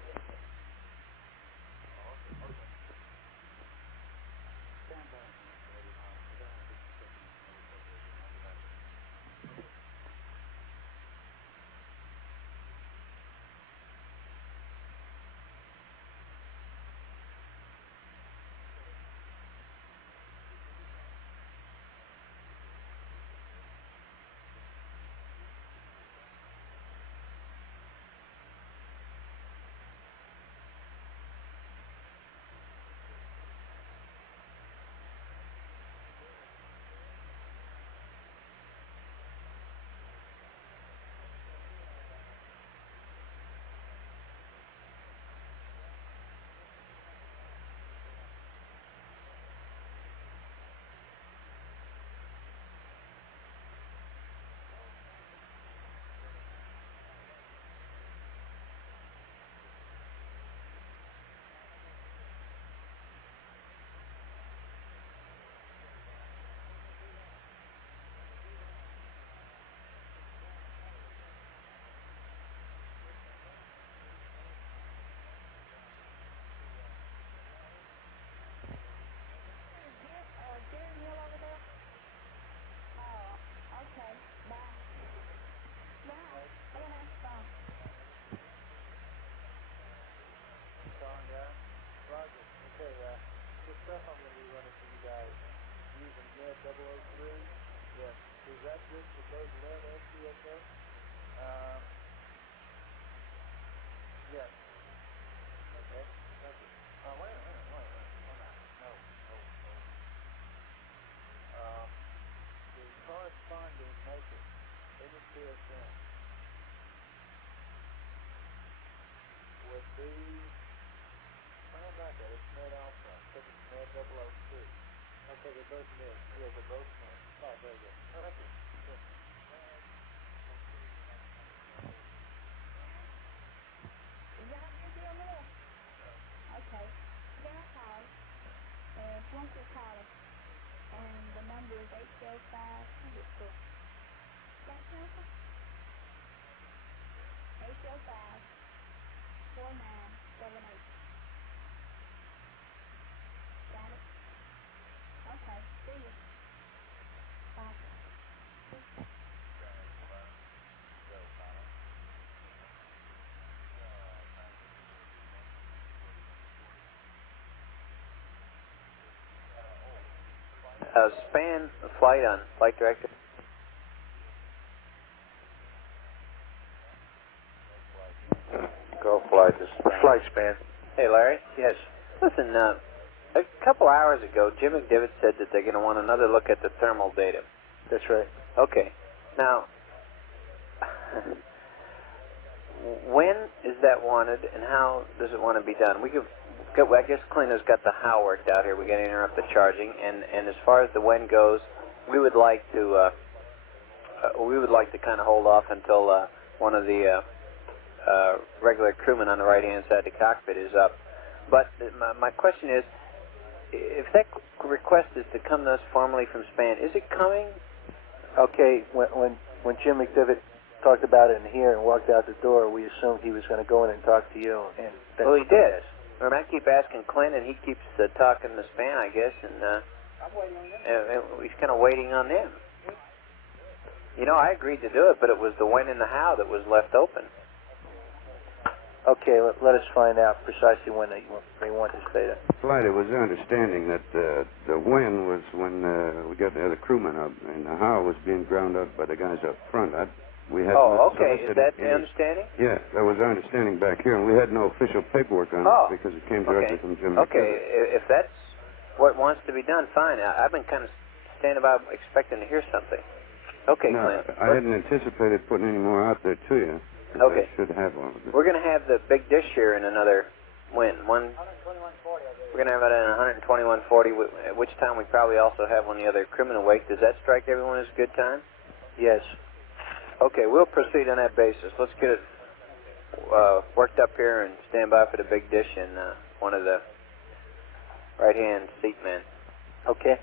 Span flight on flight director. Go flight. This flight span. Hey, Larry. Yes. Listen, a couple hours ago, Jim McDivitt said that they're going to want another look at the thermal data. That's right. Okay. Now, when is that wanted, and how does it want to be done? I guess Cleaner's got the how worked out here. We got to interrupt the charging, and as far as the when goes, we would like to kind of hold off until one of the regular crewmen on the right-hand side of the cockpit is up. But my question is, if that request is to come to us formally from Span, is it coming? Okay, when Jim McDivitt talked about it in here and walked out the door, we assumed he was going to go in and talk to you. And well, he did. I mean, I keep asking Clint, and he keeps talking to Span, I guess, and he's kind of waiting on them. You know, I agreed to do it, but it was the when and the how that was left open. Okay, let us find out precisely when they want this data. Flight, it was our understanding that the when was when we got the other crewmen up, and the how was being ground up by the guys up front. We had okay. Is that the understanding? Yeah, that was our understanding back here, and we had no official paperwork on it because it came directly from Jim McDivitt. Okay, if that's what wants to be done, fine. I've been kind of standing by expecting to hear something. Okay, no, Clint. I hadn't anticipated putting any more out there to you. Okay. I should have one. We're going to have the big dish here in another when? We're going to have it at 121.40, at which time we probably also have one of the other criminal wake. Does that strike everyone as a good time? Yes. Okay, we'll proceed on that basis. Let's get it worked up here and stand by for the big dish and one of the right-hand seat men. Okay.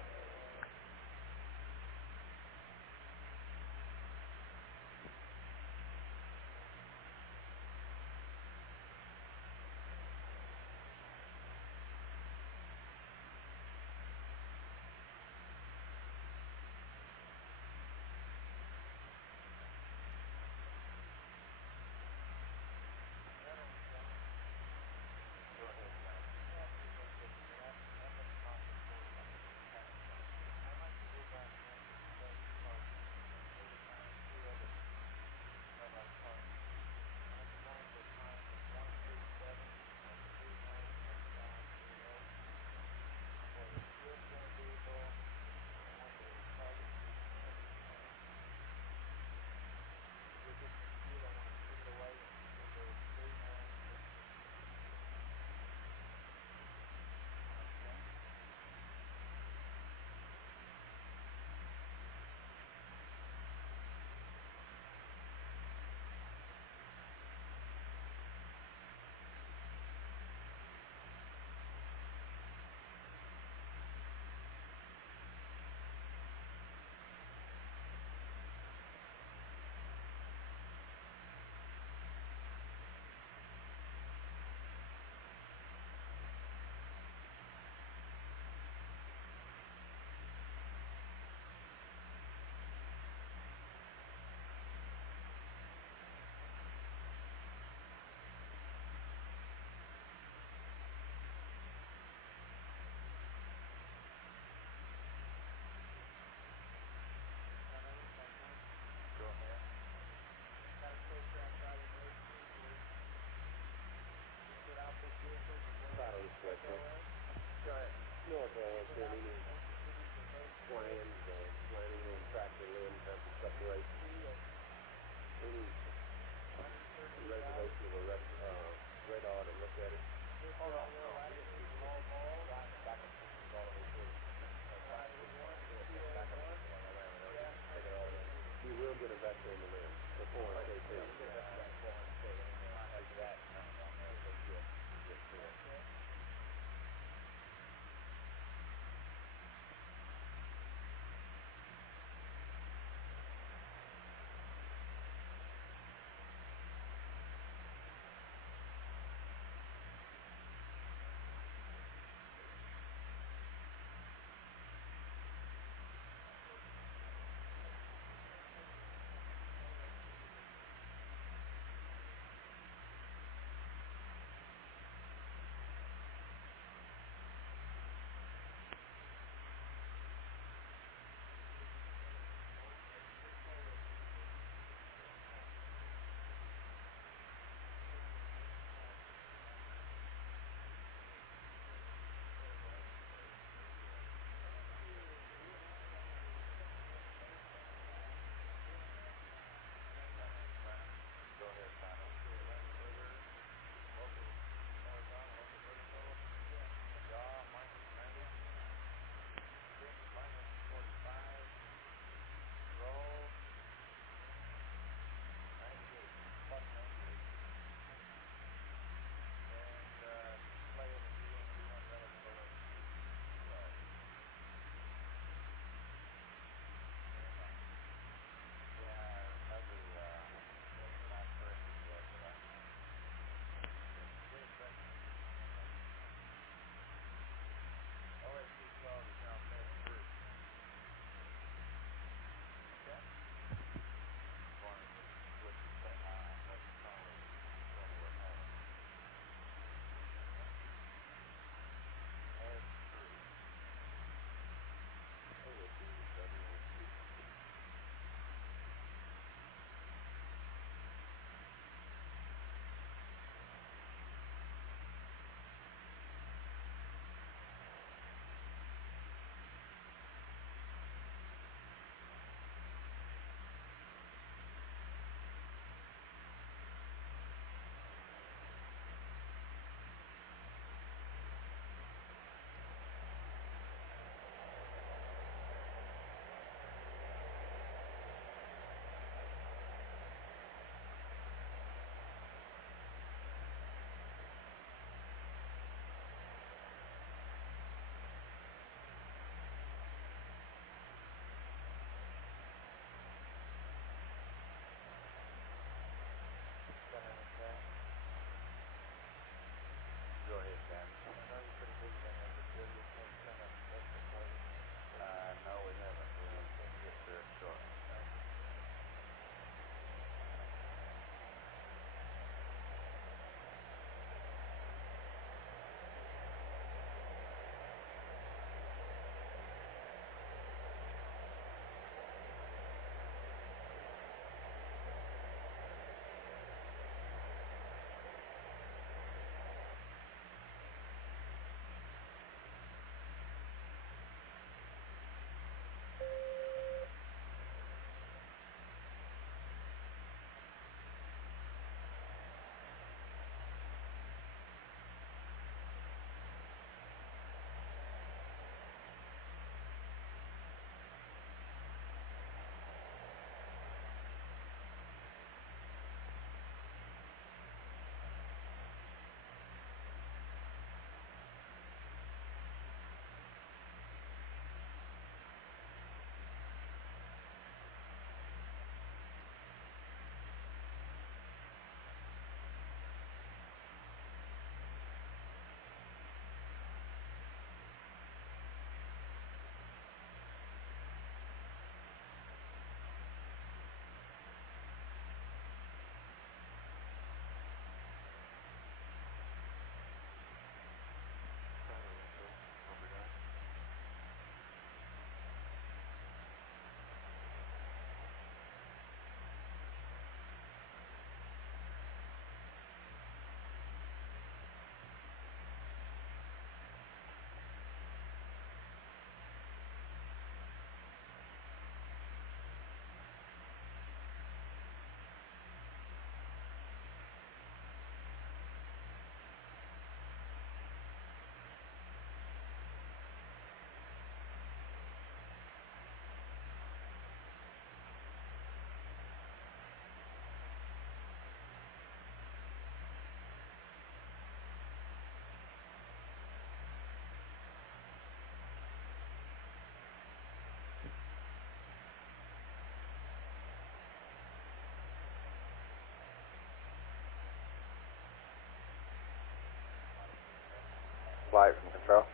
Flight from control.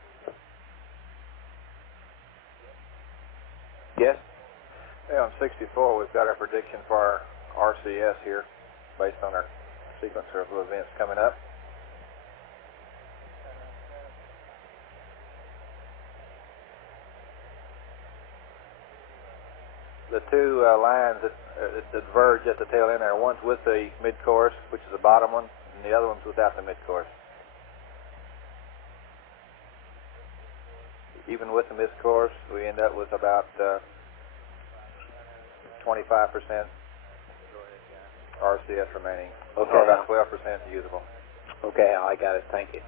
Yes? Hey, on 64, we've got our prediction for our RCS here, based on our sequencer of events coming up. The two lines that diverge at the tail end there, one's with the mid-course, which is the bottom one, and the other one's without the mid-course. Even with the mid-course, we end up with about 25% RCS remaining. Okay. Or about 12% usable. Okay, I got it. Thank you.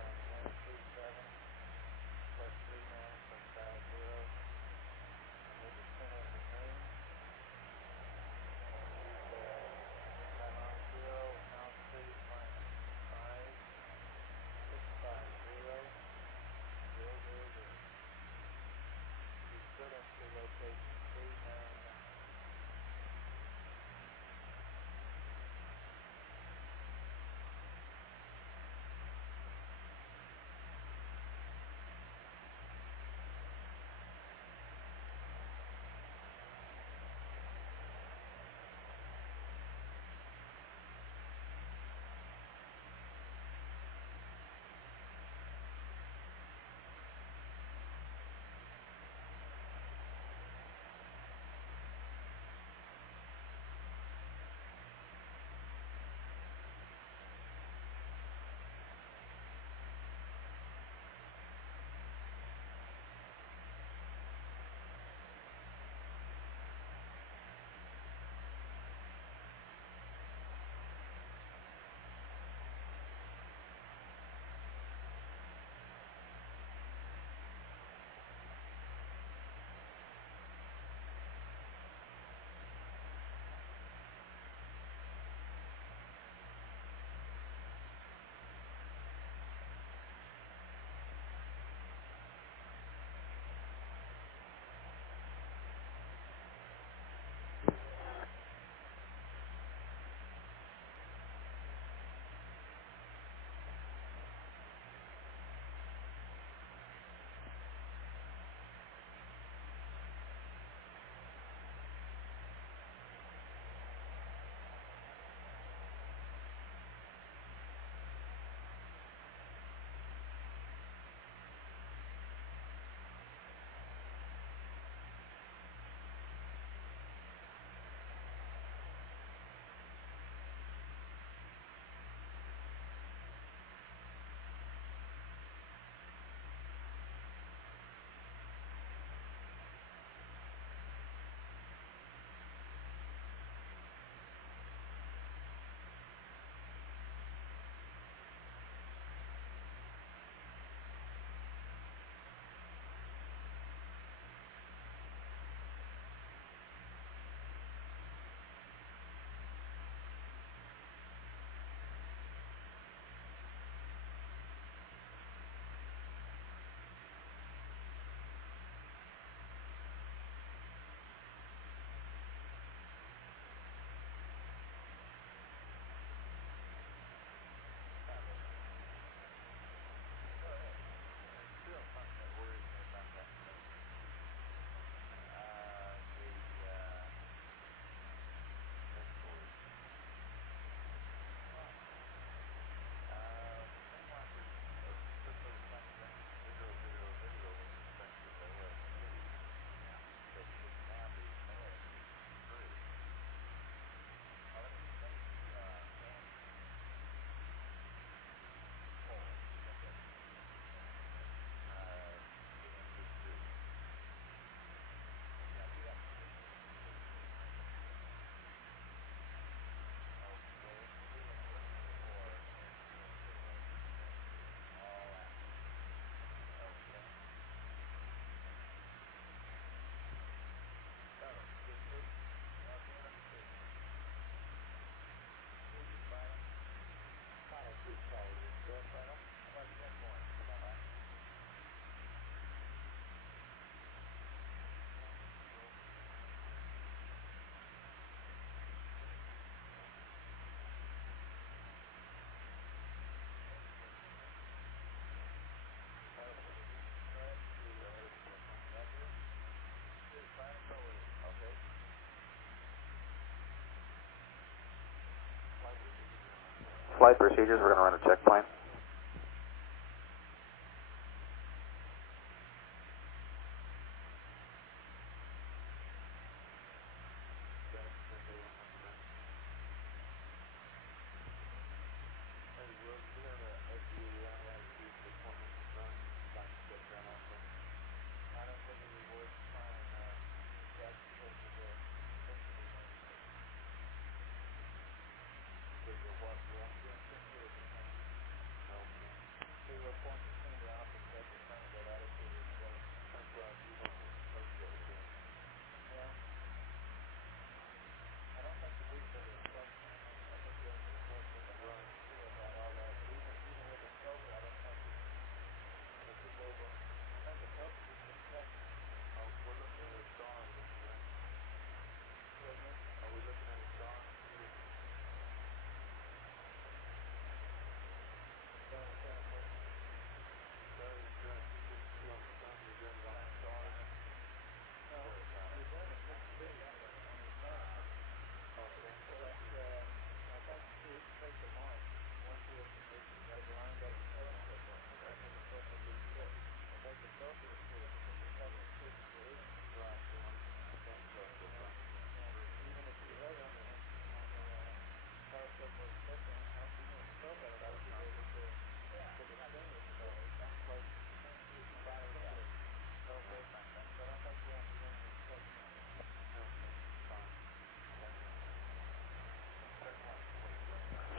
flight procedures. We're going to run a checkpoint.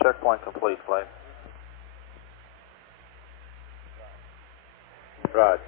Checkpoint complete, flight. Raj.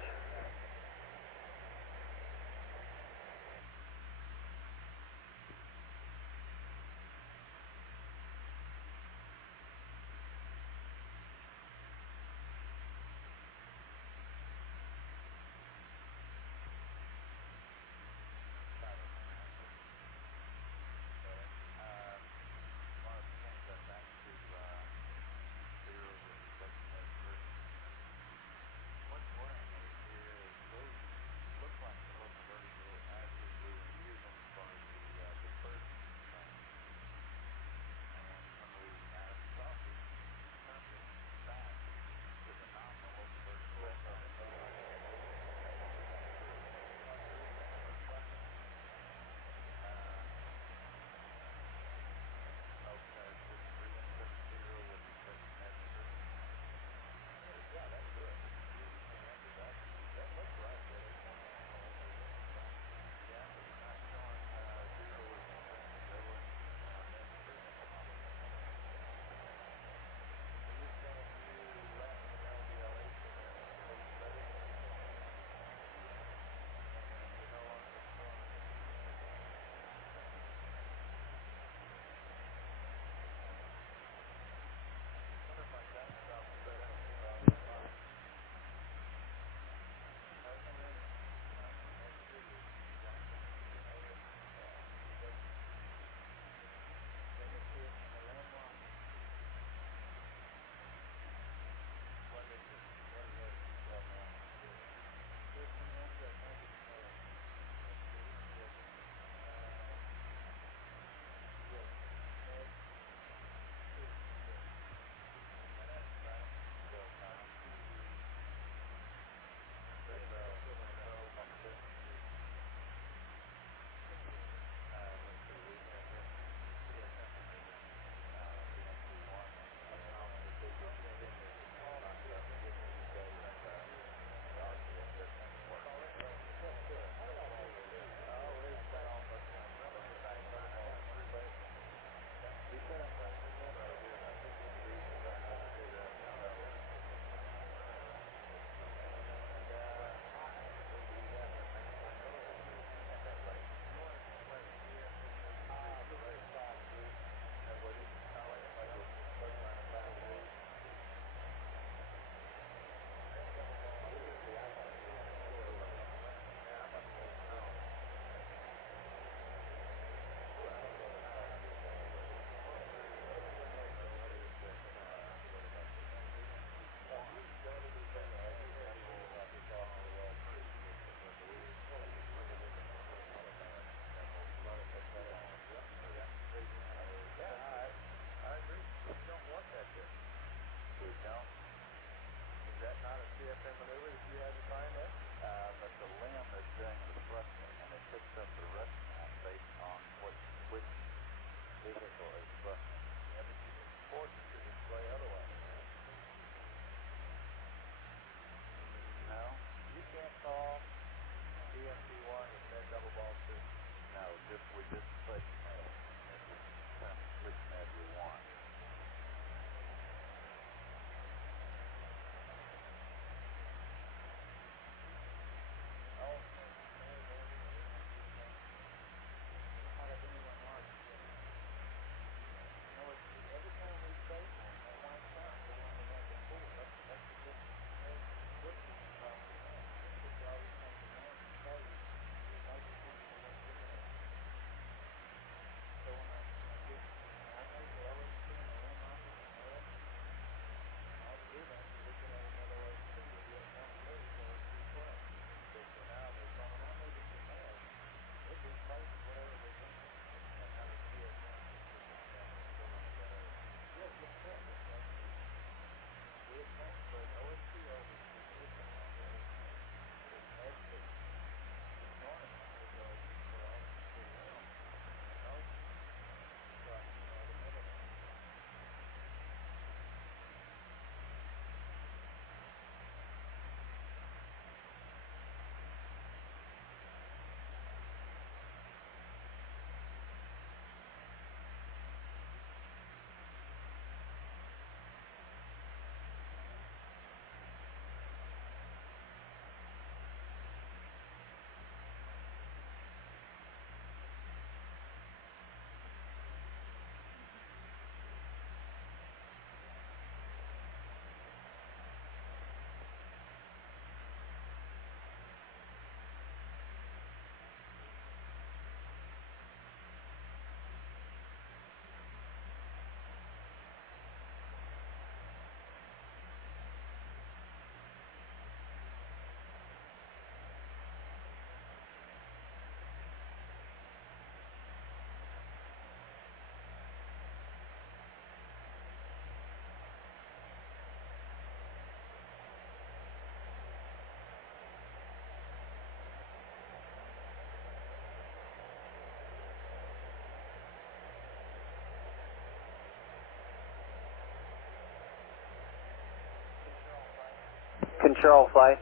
Control flight.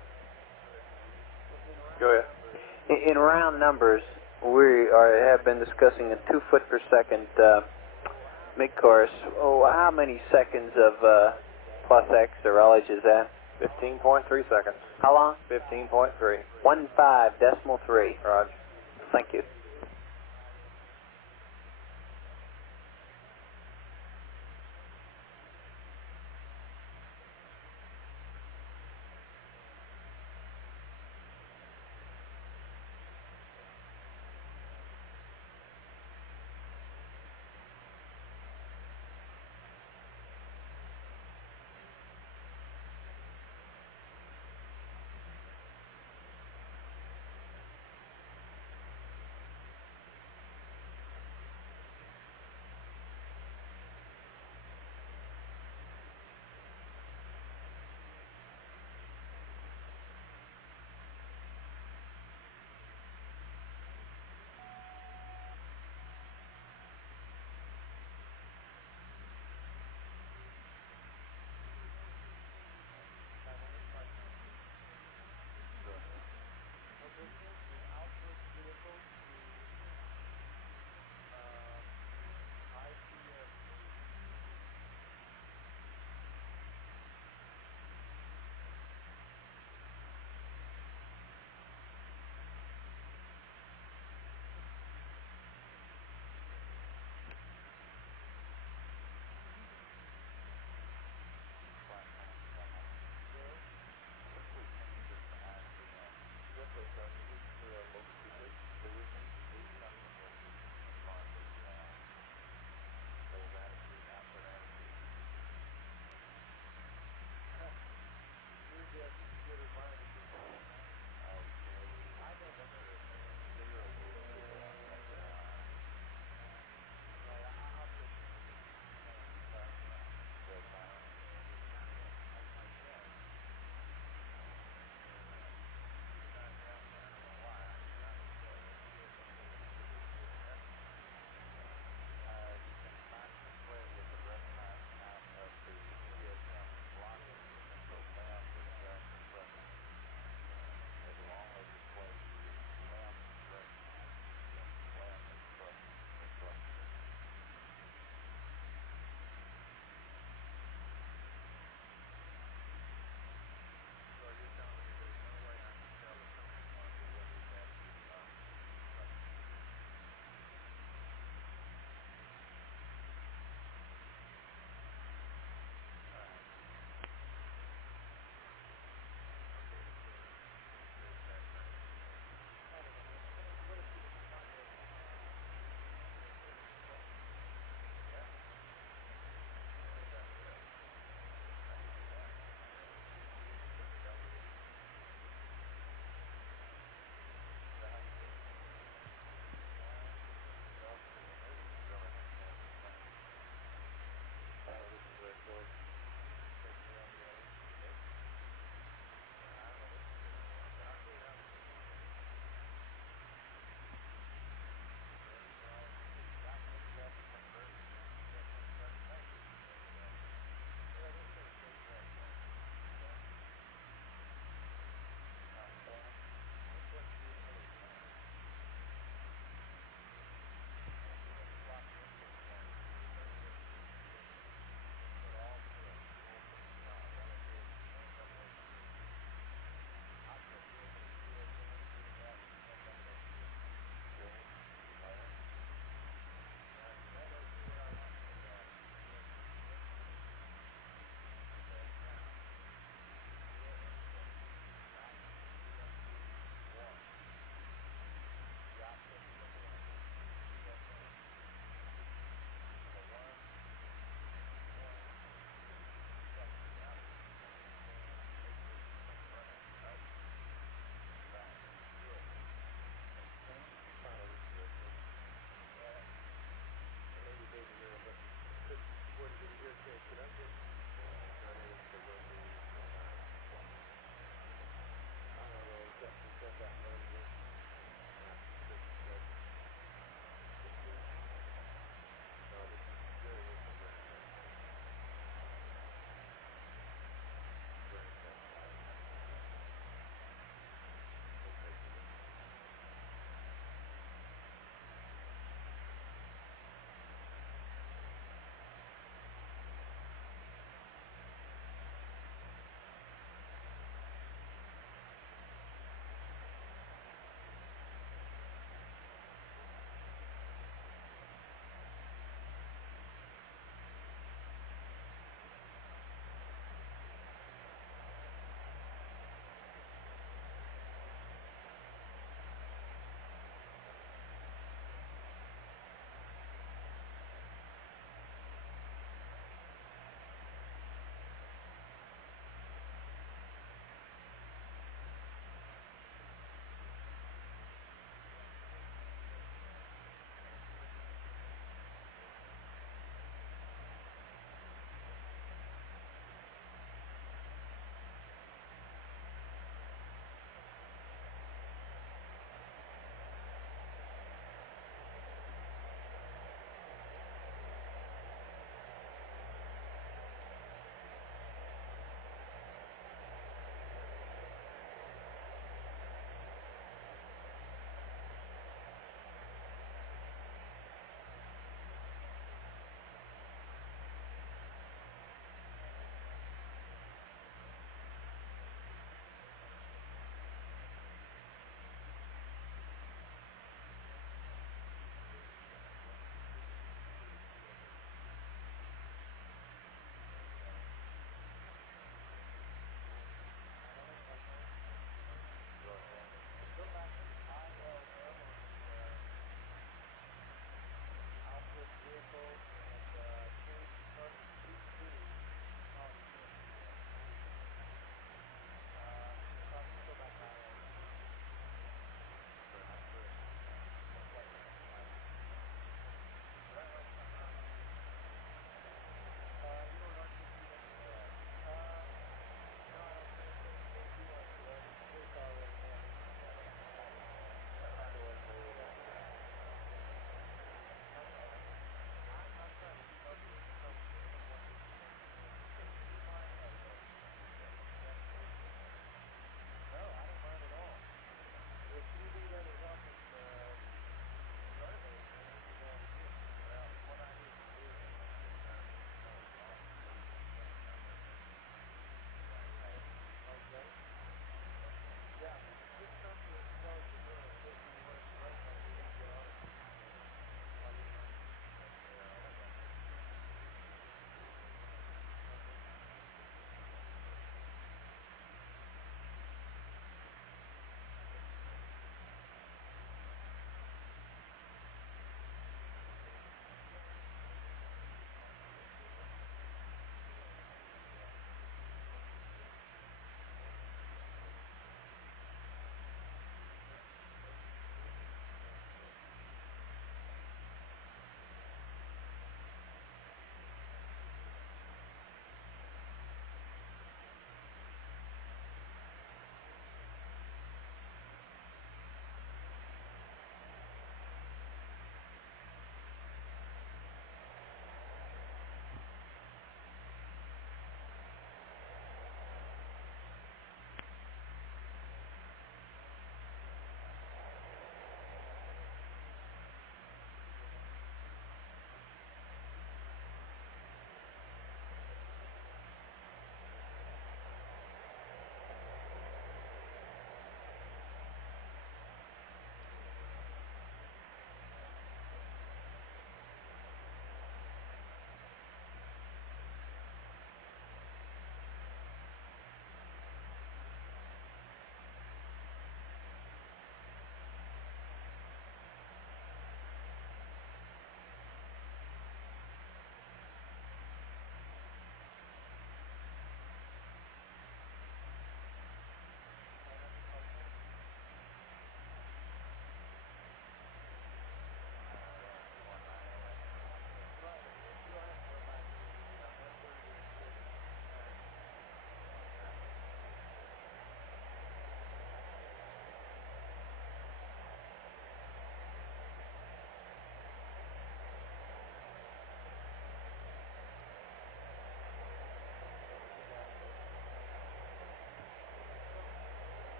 Go ahead. In round numbers, have been discussing a 2 foot per second mid-course. Oh, how many seconds of plus X or LH is that? 15.3 seconds. How long? 15.3. 15.3. Roger. Thank you.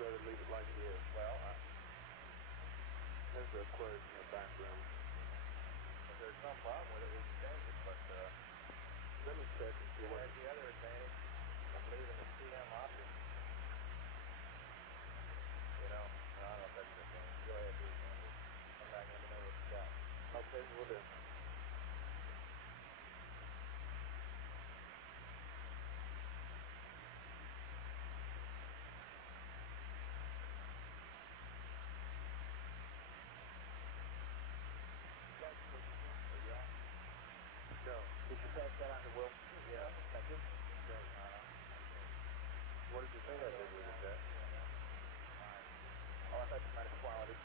rather leave it like it is? Well, There's a query in the background. if there's some problem with it, we can change it, but Let me check and see it what... has the other advantage of leaving the CM option. You know, I don't know if that's the thing. Go ahead, do it, man. Come back and let me know what you got. Okay, we'll do. No. Did you pass that on to Will? Yeah. Thank you. No. What did you think I did with it, Dad? Oh, I thought you might have swallowed it.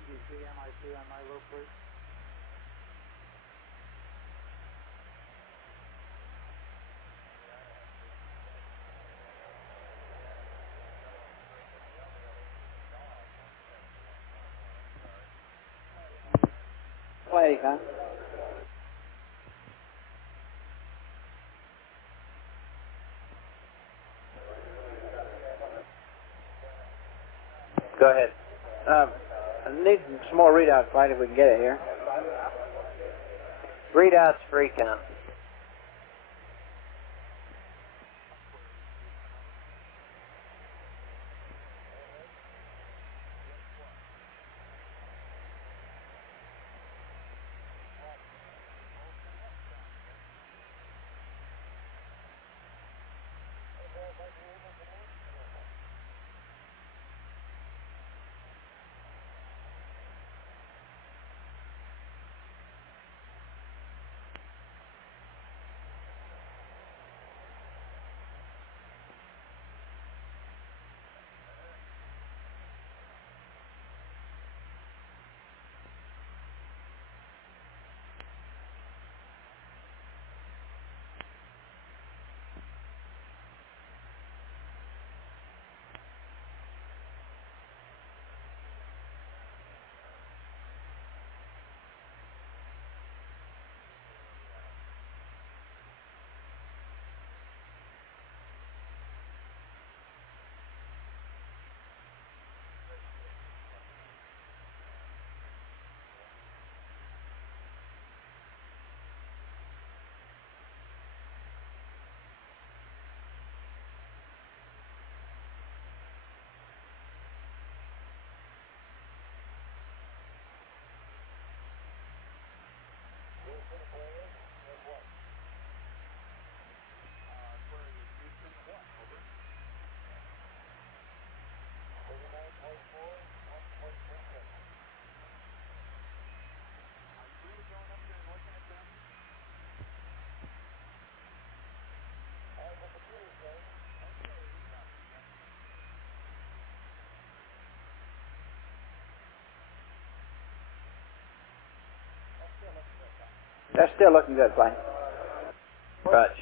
ATC MIC on my loop, please. Play, huh? Go ahead. I need some more readout flight if we can get it here. Readouts for econ. That's still looking good, plane. Dutch.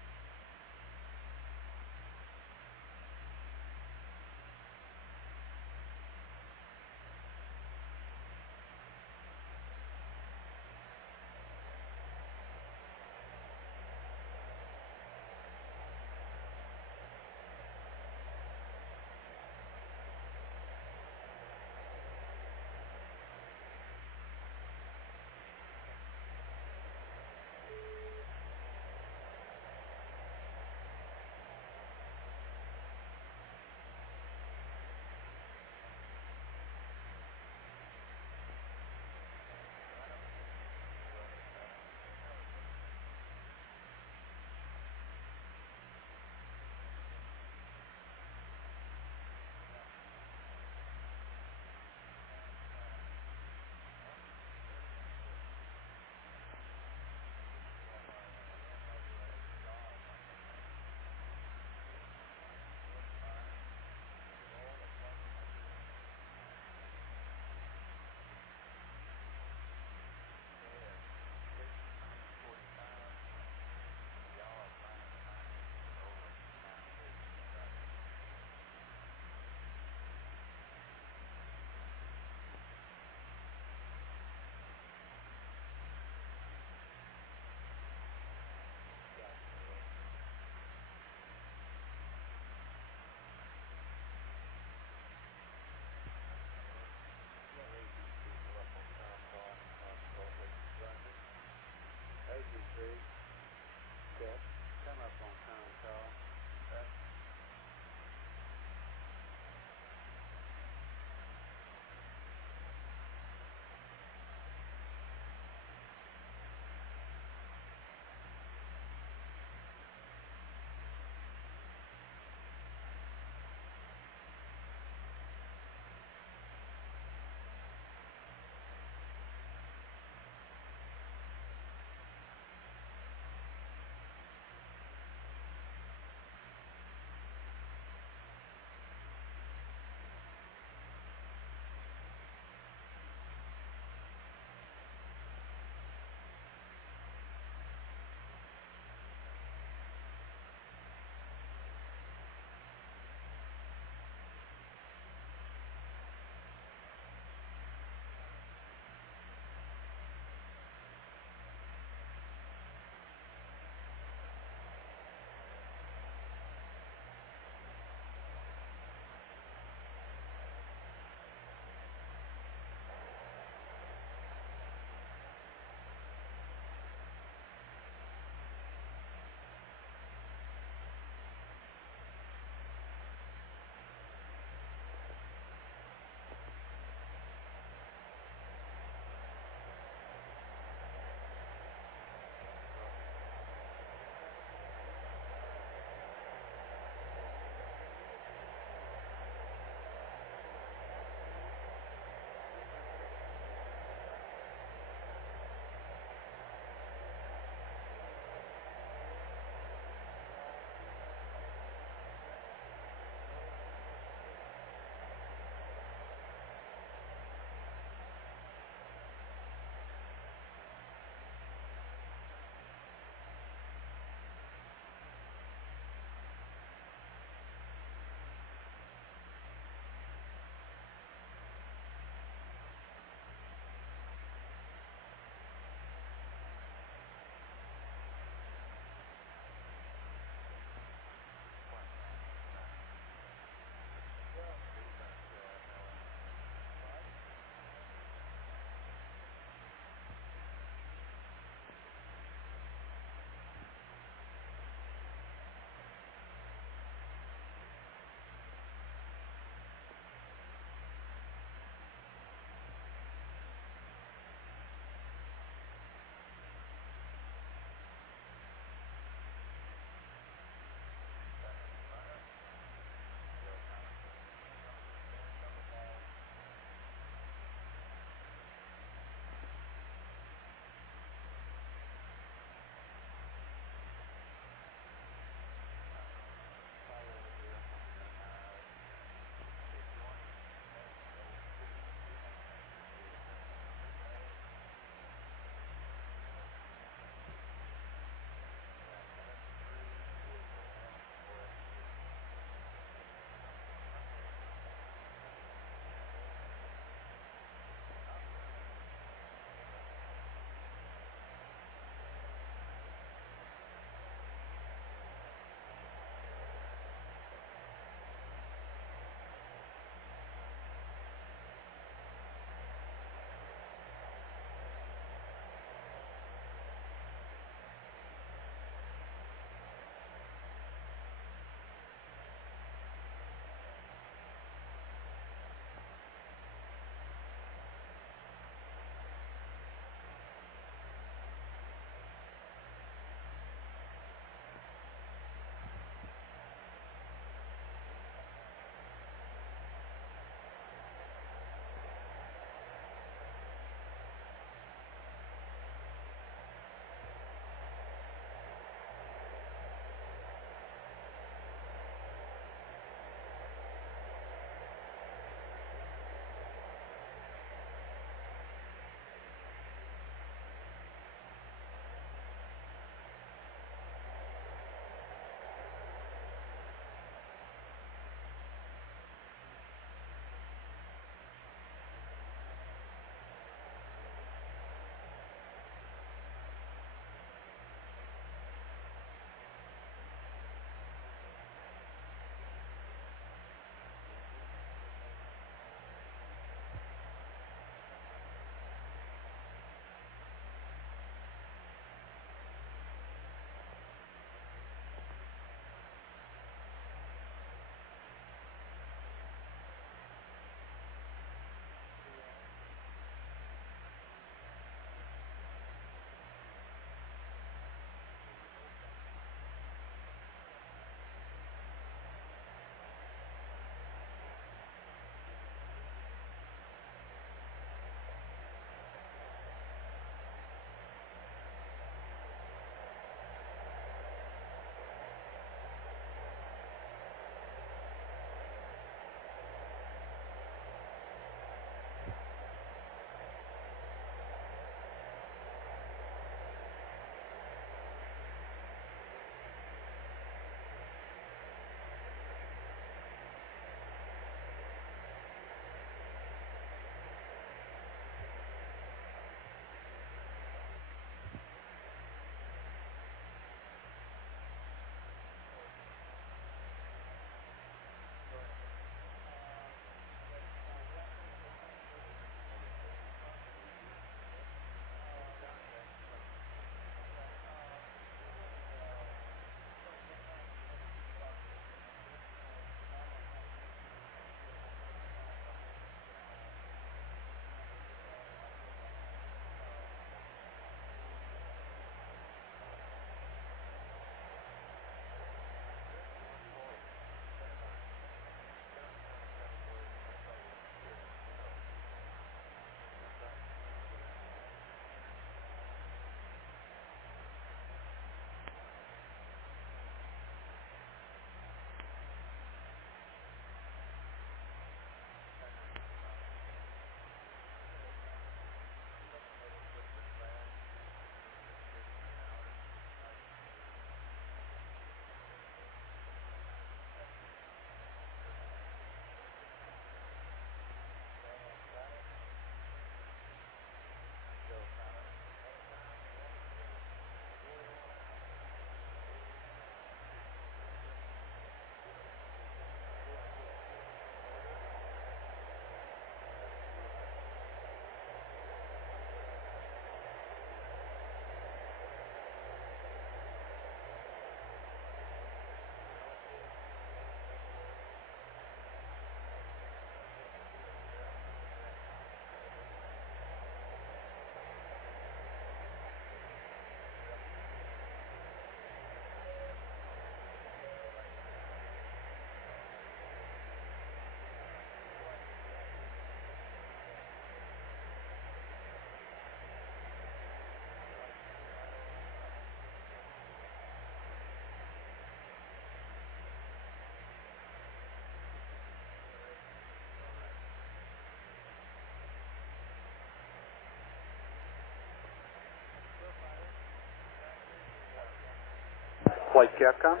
Flight Capcom.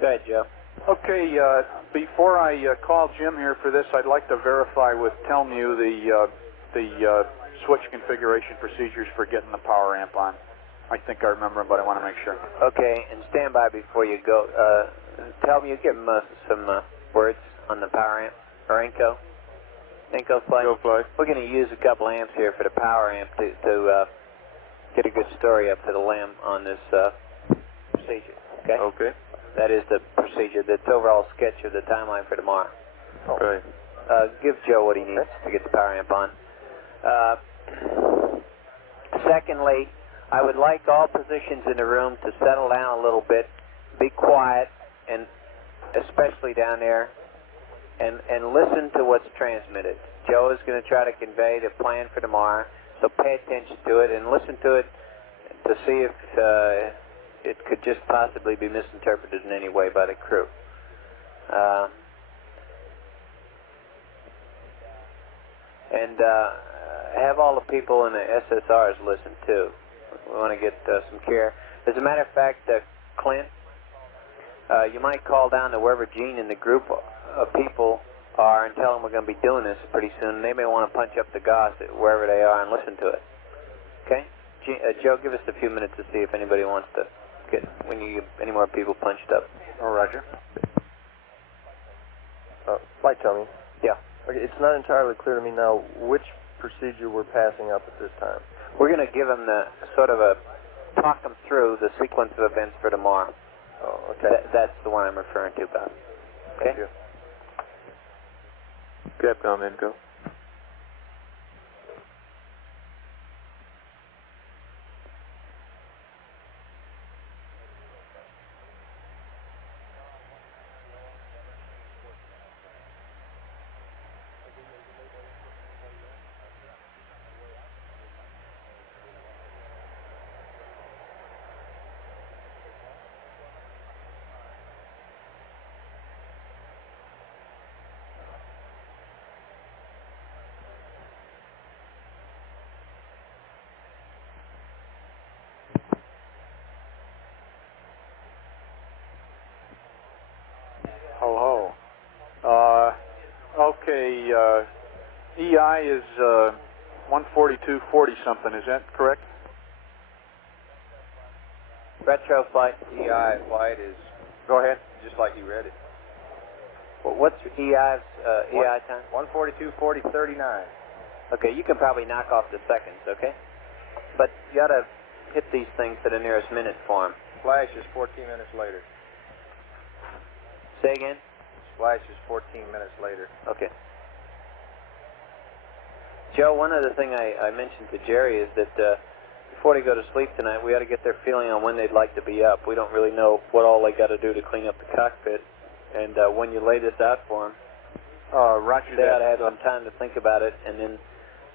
Go ahead, Joe. Okay, before I call Jim here for this, I'd like to verify with Telmu the switch configuration procedures for getting the power amp on. I think I remember them, but I want to make sure. Okay, and stand by before you go. Tell me, you give them some words on the power amp, or Inco. Inco Flight. Go Flight. We're going to use a couple amps here for the power amp to get a good story up to the LEM on this procedure. Okay? Okay. That is the procedure, the overall sketch of the timeline for tomorrow. Right. Give Joe what he needs to get the power amp on. Secondly, I would like all positions in the room to settle down a little bit, be quiet, and especially down there, and listen to what's transmitted. Joe is going to try to convey the plan for tomorrow, so pay attention to it and listen to it to see if it could just possibly be misinterpreted in any way by the crew. And have all the people in the SSRs listen too. We want to get some care. As a matter of fact, Clint, you might call down to wherever Gene and the group of people are and tell them we're going to be doing this pretty soon. They may want to punch up the goss wherever they are and listen to it. Okay? Joe, give us a few minutes to see if anybody wants to get any more people punched up. Oh, Roger. Flight Tommy. Yeah. Okay, it's not entirely clear to me now which procedure we're passing up at this time. We're going to give them the sort of talk them through the sequence of events for tomorrow. Oh, okay. That's the one I'm referring to, Bob. Okay? Thank you. Capcom Inco. Ho ho. Okay, EI is 142.40 something, is that correct? Retro Flight. EI flight is, go ahead, just like you read it. Well, what's EI's EI time? 142.40.39. Okay, you can probably knock off the seconds, okay? But you got to hit these things to the nearest minute for them. Flash is 14 minutes later. Say again? Flash is 14 minutes later. Okay. Joe, one other thing I mentioned to Jerry is that before they go to sleep tonight, we ought to get their feeling on when they'd like to be up. We don't really know what all they got to do to clean up the cockpit. And when you lay this out for them, Roger, they ought to have some time to think about it. And then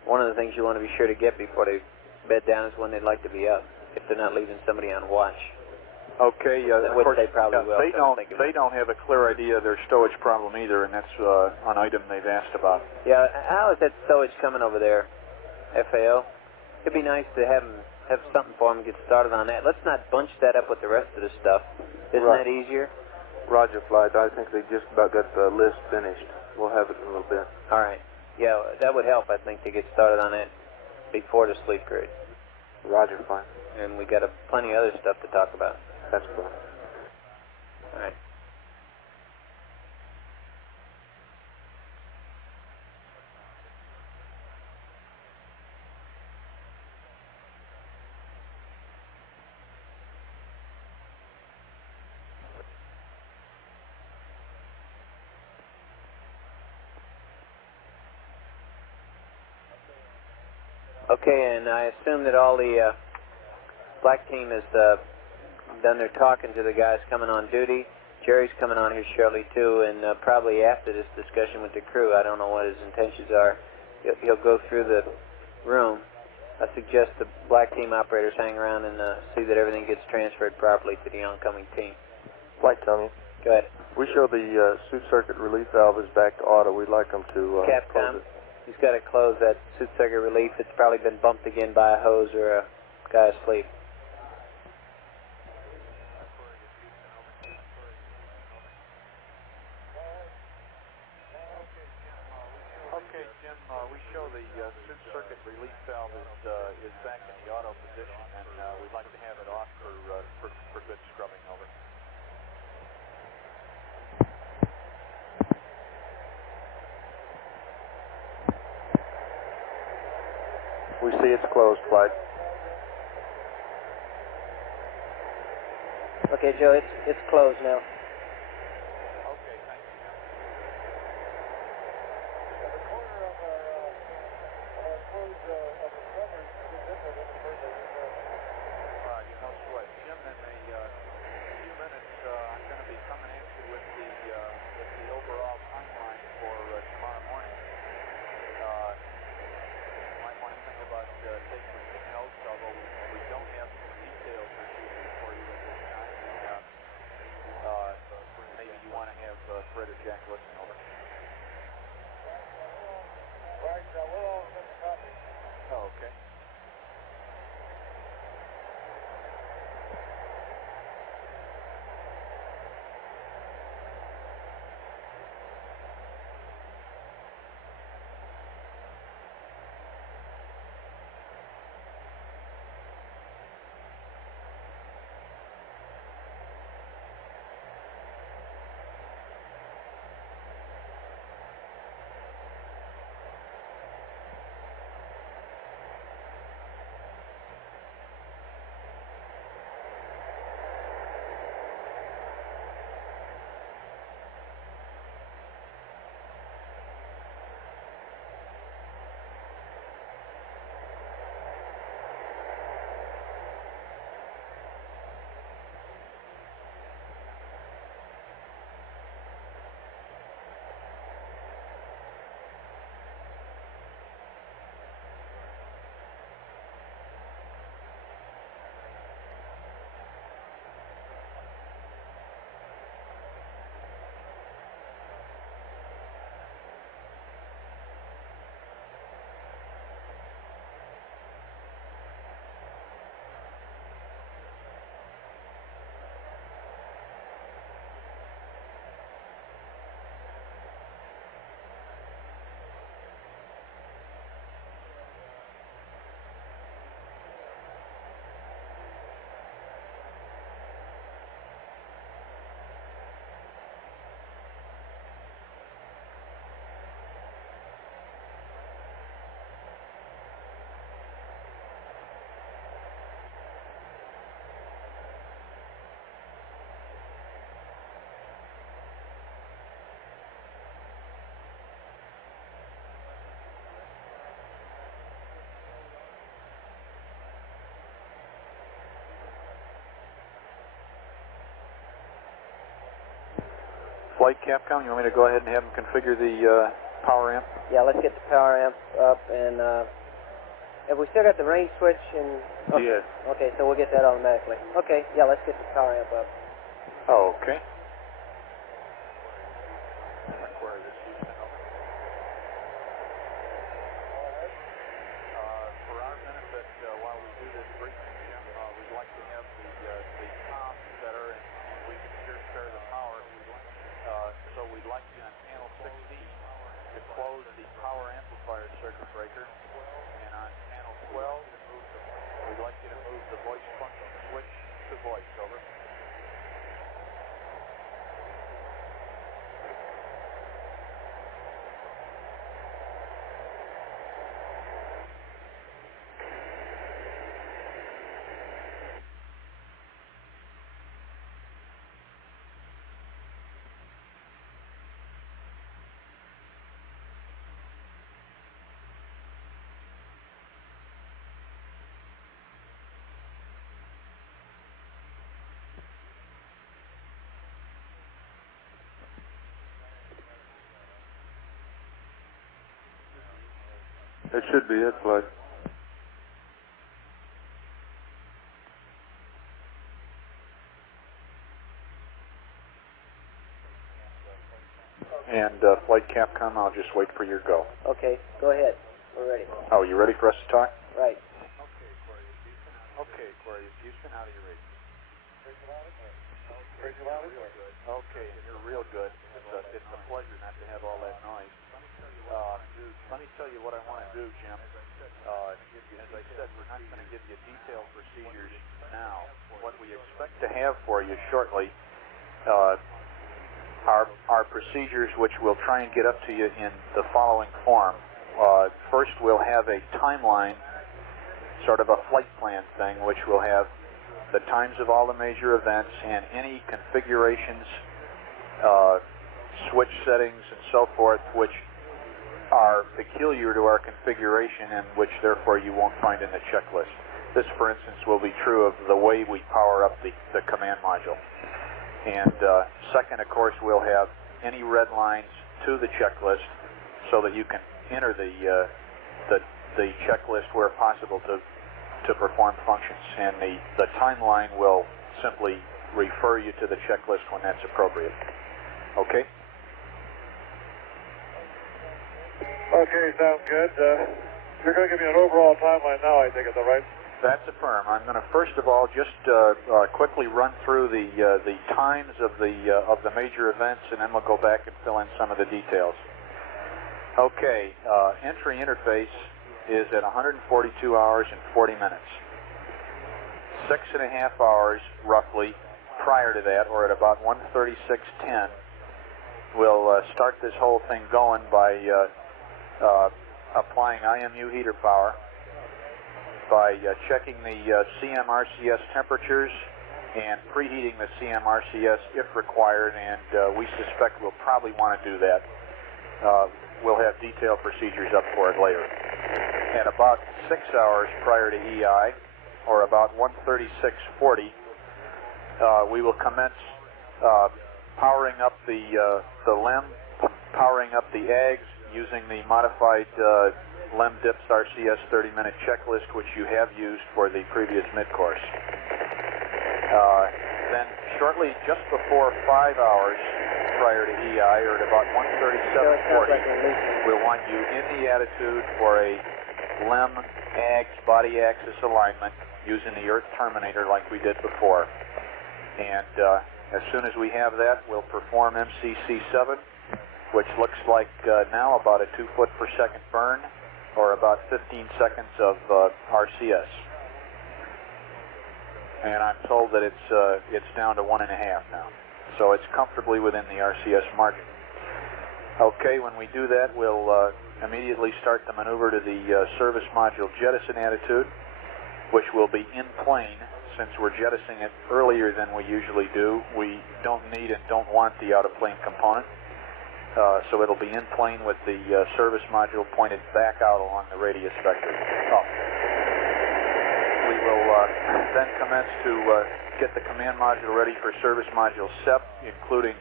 one of the things you want to be sure to get before they bed down is when they'd like to be up, if they're not leaving somebody on watch. Okay, of which course, they probably will. They don't have a clear idea of their stowage problem either, and that's an item they've asked about. Yeah, how is that stowage coming over there, FAO? It'd be nice to have something for them to get started on that. Let's not bunch that up with the rest of the stuff. Isn't that easier? Roger, Flight. I think they just about got the list finished. We'll have it in a little bit. All right. Yeah, that would help, I think, to get started on that before the sleep period. Roger, Flight. And we got plenty of other stuff to talk about. That's cool. All right. Okay, and I assume that all the black team has done their talking to the guys coming on duty. Jerry's coming on here shortly too, and probably after this discussion with the crew, I don't know what his intentions are. He'll go through the room. I suggest the black team operators hang around and see that everything gets transferred properly to the oncoming team. Flight Tommy. Go ahead. We show the suit circuit relief valve is back to auto. We'd like them to Capcom, close it. he's got to close that suit circuit relief. It's probably been bumped again by a hose or a guy asleep. circuit relief valve is back in the auto position, and we'd like to have it off for good scrubbing. Over. We see it's closed, Flight. Okay, Joe, it's closed now. Okay, thank you. The corner of our closed of the scrubber is different than the first one. You know, Sweat, Jim, in a few minutes, I'm going to be coming at you with the overall timeline for tomorrow morning. You might want to think about taking a few notes, although we don't have some details or issues for you at this time. Maybe you want to have Fred or Jack listen. Over. Right, we'll all send a copy. Oh, okay. Flight Capcom, you want me to go ahead and have them configure the power amp? Yeah, let's get the power amp up, and have we still got the range switch? And okay. Yes. Okay, so we'll get that automatically. Okay, yeah, let's get the power amp up. Oh, okay. Where is this Houston? Over. For our benefit, while we do this briefing, Jim, we'd like to have the comms that are in, and we can sure spare the power. So we'd like you on panel 16 to close the power amplifier circuit breaker, and on panel 12, we'd like you to move the voice function switch to voice. Over. That should be it, Flight. And Flight Capcom, I'll just wait for your go. Okay, go ahead. We're ready. Oh, you ready for us to talk? Right. Okay, Aquarius Houston, how do you read? Pretty loud. Okay, you're real good. It's a pleasure not to have all that noise. Let me tell you what I want to do, Jim. As I said, we're not going to give you detailed procedures now. What we expect to have for you shortly are procedures which we'll try and get up to you in the following form. First, we'll have a timeline, sort of a flight plan thing, which will have the times of all the major events and any configurations, switch settings, and so forth, which are peculiar to our configuration and which therefore you won't find in the checklist. This, for instance, will be true of the way we power up the command module. And second, of course, we'll have any red lines to the checklist so that you can enter the checklist where possible to perform functions. And the timeline will simply refer you to the checklist when that's appropriate. Okay? Okay, sounds good. You're going to give me an overall timeline now, I think, is that right? That's affirmed. I'm going to first of all just quickly run through the times of the major events, and then we'll go back and fill in some of the details. Okay, entry interface is at 142 hours and 40 minutes. 6.5 hours, roughly, prior to that, or at about 1:36:10, we'll start this whole thing going by applying IMU heater power, by checking the CMRCS temperatures and preheating the CMRCS if required, and we suspect we'll probably want to do that. We'll have detailed procedures up for it later. At about 6 hours prior to EI, or about 1:36:40, we will commence powering up the LEM, powering up the AGS using the modified LEM DIPS RCS 30-minute checklist, which you have used for the previous mid-course. Then shortly just before 5 hours prior to EI, or at about 1:37:40, we'll want you in the attitude for a LEM AGS body axis alignment using the Earth terminator like we did before. And as soon as we have that, we'll perform MCC7, which looks like now about a 2 foot per second burn, or about 15 seconds of RCS. And I'm told that it's down to 1.5 now. So it's comfortably within the RCS margin. Okay, when we do that, we'll immediately start the maneuver to the service module jettison attitude, which will be in plane. Since we're jettisoning it earlier than we usually do, we don't need and don't want the out-of-plane component. So it'll be in plane with the service module pointed back out along the radius vector. We will then commence to get the command module ready for service module SEP, including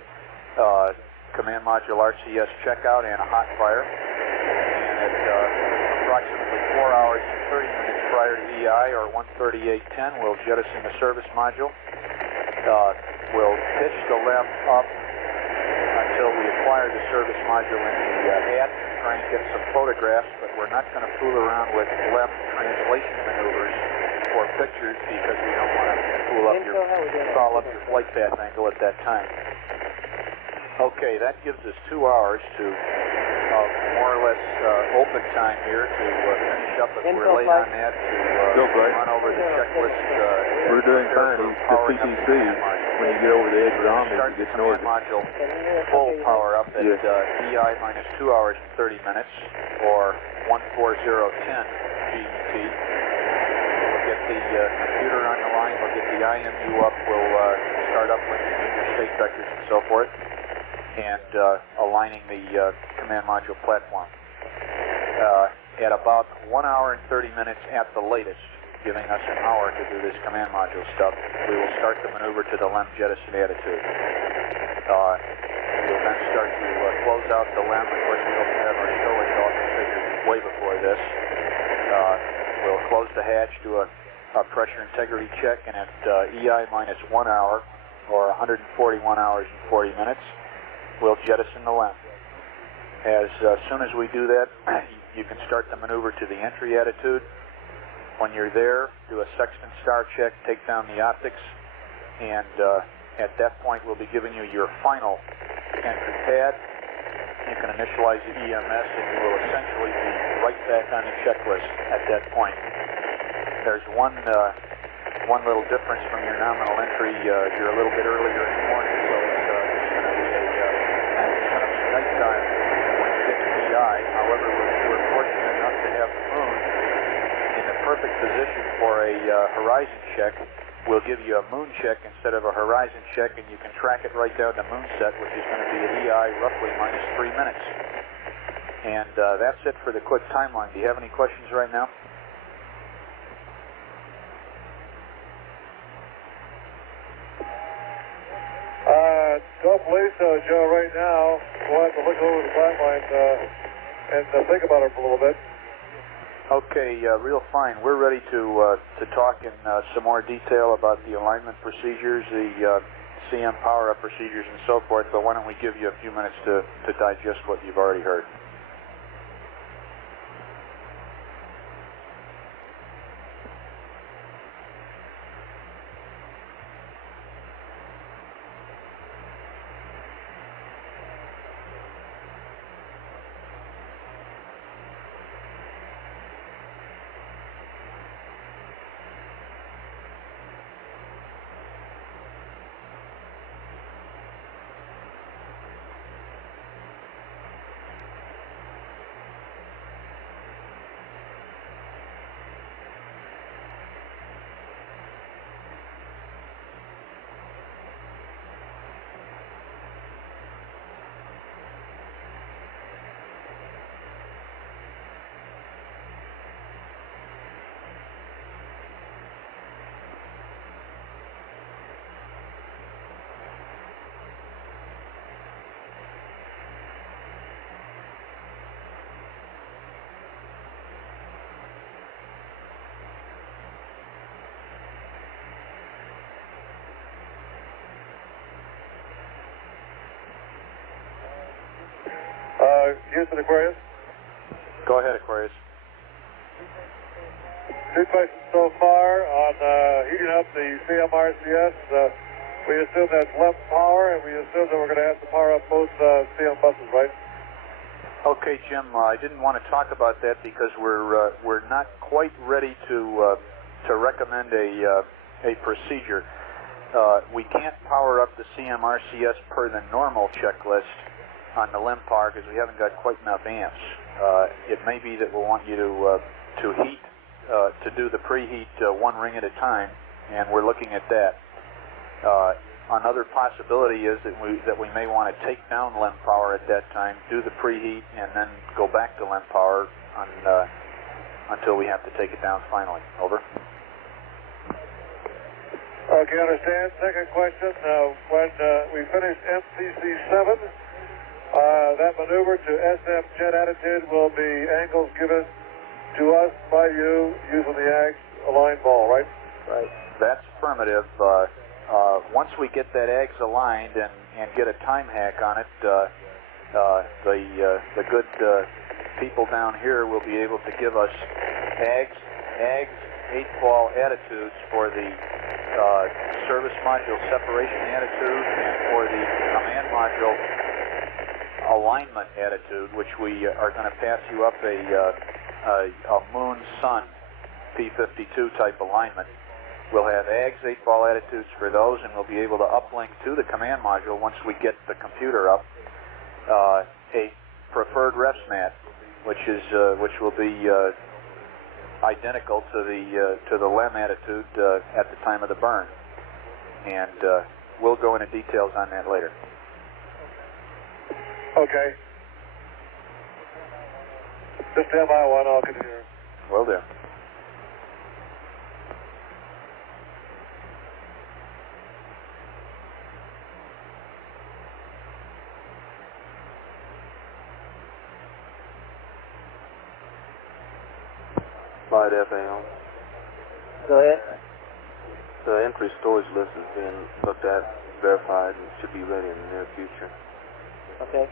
command module RCS checkout and a hot fire. And at approximately 4 hours and 30 minutes prior to EI, or 1:38:10, we'll jettison the service module. We'll pitch the LEM up until we acquire the service module in the hat and try and get some photographs, but we're not going to fool around with LEM translation maneuvers or pictures because we don't want to foul up your flight path angle at that time. Okay, that gives us 2 hours to more or less open time here to finish up. If we're late on that, to run over the checklist. We're doing fine. The PTC, when you get over the edge of the Omni, it gets noisy. Module full power up at EI minus 2 hours and 30 minutes, or 1:40:10 GET. We'll get the computer on the line. We'll get the IMU up. We'll start uplinking interstate vectors and so forth, and aligning the command module platform. At about 1 hour and 30 minutes at the latest, giving us an hour to do this command module stuff, we will start the maneuver to the LEM jettison attitude. We'll then start to close out the LEM. Of course, we hope to have our show all configured way before this. We'll close the hatch, do a pressure integrity check, and at EI minus 1 hour, or 141 hours and 40 minutes, we'll jettison the LEM. As soon as we do that, you can start the maneuver to the entry attitude. When you're there, do a sextant star check, take down the optics, and at that point we'll be giving you your final entry pad. you can initialize the EMS, and you will essentially be right back on the checklist at that point. There's one little difference from your nominal entry. You're a little bit earlier in the morning, so it's going to be nighttime when you get to EI. However, we're fortunate enough to have the moon in the perfect position for a horizon check. We'll give you a moon check instead of a horizon check, and you can track it right down to moon set, which is going to be at EI roughly minus 3 minutes. And that's it for the quick timeline. Do you have any questions right now? Don't believe so, Joe. Right now, we'll have to look over the timeline and think about it for a little bit. Okay, real fine. We're ready to talk in some more detail about the alignment procedures, the CM power-up procedures, and so forth, but why don't we give you a few minutes to digest what you've already heard. Houston, Aquarius. Go ahead, Aquarius. 2 questions so far on heating up the CMRCS. We assume that's LEM power, and we assume that we're going to have to power up both CM buses, right? Okay, Jim. I didn't want to talk about that because we're not quite ready to recommend a procedure. We can't power up the CMRCS per the normal checklist on the LEM power because we haven't got quite enough amps. It may be that we'll want you to heat, to do the preheat one ring at a time, and we're looking at that. Another possibility is that we may want to take down LEM power at that time, do the preheat, and then go back to LEM power until we have to take it down finally. Over. Okay, understand. Second question. When we finish MCC 7, that maneuver to SM jet attitude will be angles given to us by you using the AGS aligned ball, right? Right. That's affirmative. Once we get that AGS aligned and get a time hack on it, the good people down here will be able to give us AGS 8-ball attitudes for the service module separation attitude and for the command module alignment attitude, which we are going to pass you up a moon sun P52 type alignment. We'll have AGS 8-ball attitudes for those, and we'll be able to uplink to the command module once we get the computer up a preferred refs mat, which will be identical to the LEM attitude at the time of the burn, and we'll go into details on that later. Okay. Just stand by one, I'll continue. Will do. Flight FAO. Go ahead. The entry storage list is being looked at, verified, and should be ready in the near future. Okay.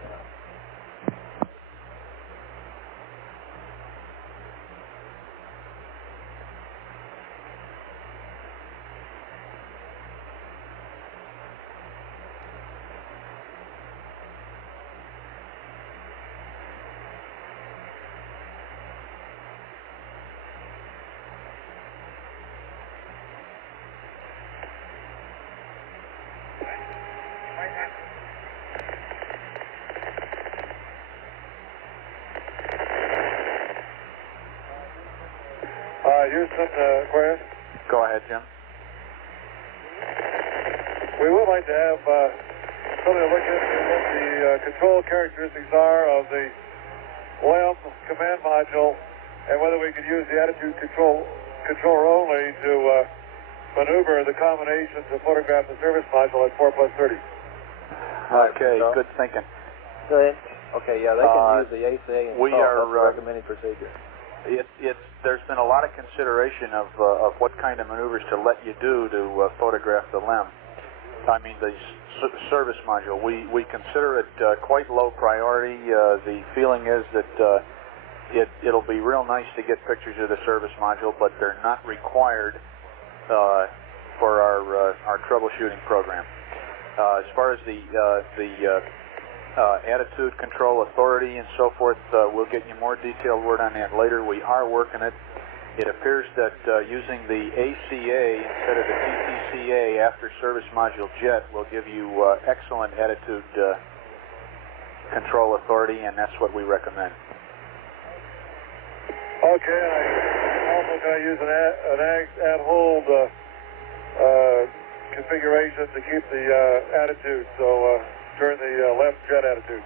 Houston, Aquarius. Go ahead, Jim. We would like to have somebody look into what the control characteristics are of the LEM command module and whether we could use the attitude controller only to maneuver the combinations to photograph the service module at 4+30. Okay, good thinking. Go ahead. Okay, yeah, they can use the ACA and we that's are, the recommended procedure. There's been a lot of consideration of what kind of maneuvers to let you do to photograph the LEM. I mean, the service module. We consider it quite low priority. The feeling is that it'll be real nice to get pictures of the service module, but they're not required for our troubleshooting program. As far as the attitude control authority and so forth, we'll get you more detailed word on that later. We are working it. It appears that using the ACA instead of the TTCA after service module jet will give you excellent attitude control authority, and that's what we recommend. Okay, I'm also going to use an add-hold configuration to keep the attitude, so turn the left jet attitude.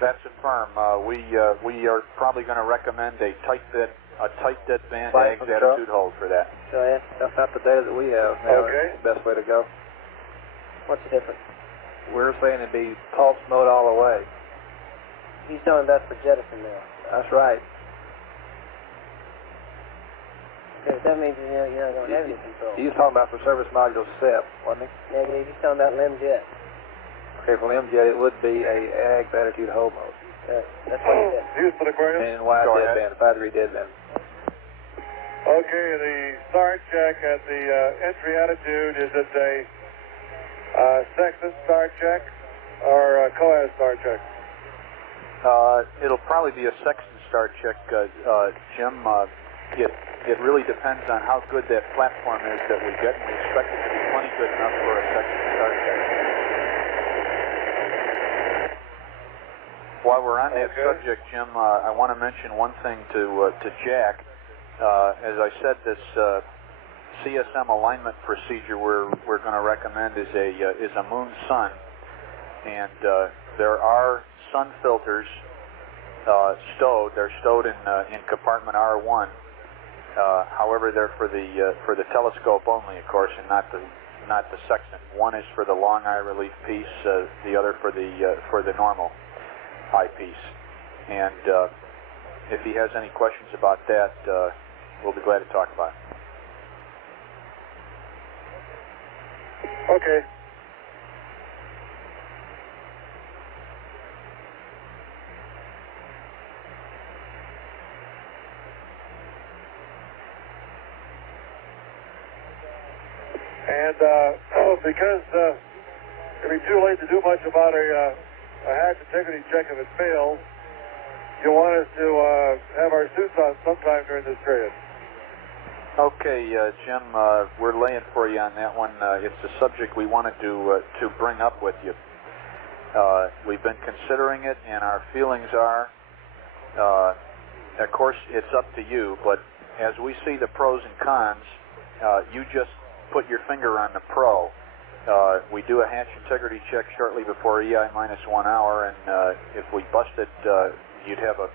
That's affirm. We are probably going to recommend a tight dead band eggs attitude hold for that. Go ahead. That's not the data that we have. Now, okay. It's the best way to go. What's the difference? We're saying it'd be pulse mode all the way. He's telling that's for jettison now. That's right. Okay, that means you're not going to have any control. He was talking about for service module SEP, wasn't he? Negative. He's talking about LEM jet. Okay, for LEM jet, it would be a AGS attitude hold mode. That's what he said. Houston, Aquarius. And wide deadband, 5-degree deadband. Okay, the start check at the entry attitude, is it a sextant start check or a COAS start check? It'll probably be a sextant start check, Jim. It really depends on how good that platform is that we get, and we expect it to be plenty good enough for a sextant start check. While we're on that subject, Jim, I want to mention one thing to Jack. As I said, this CSM alignment procedure we're going to recommend is a moon sun, and there are sun filters stowed. They're stowed in compartment R1. However, they're for the telescope only, of course, and not the sextant. One is for the long eye relief piece, the other for the normal eyepiece. And if he has any questions about that, we'll be glad to talk about it. Okay. And because it'd be too late to do much about a hatch integrity check if it fails, you want us to have our suits on sometime during this period. Okay, Jim, we're laying for you on that one. It's a subject we wanted to bring up with you. We've been considering it, and our feelings are, of course, it's up to you, but as we see the pros and cons, you just put your finger on the pro. We do a hatch integrity check shortly before EI minus 1 hour, and if we bust it, you'd have a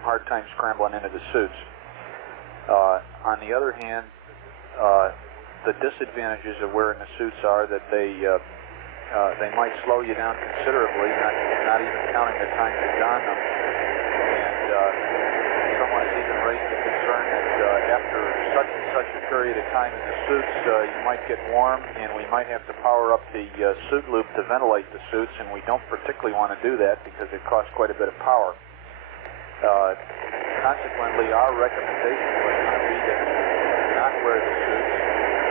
hard time scrambling into the suits. On the other hand, the disadvantages of wearing the suits are that they might slow you down considerably, not even counting the time you don them. And someone has even raised the concern that after such and such a period of time in the suits, you might get warm, and we might have to power up the suit loop to ventilate the suits, and we don't particularly want to do that because it costs quite a bit of power. Consequently, our recommendation was going to be that you not wear the suits,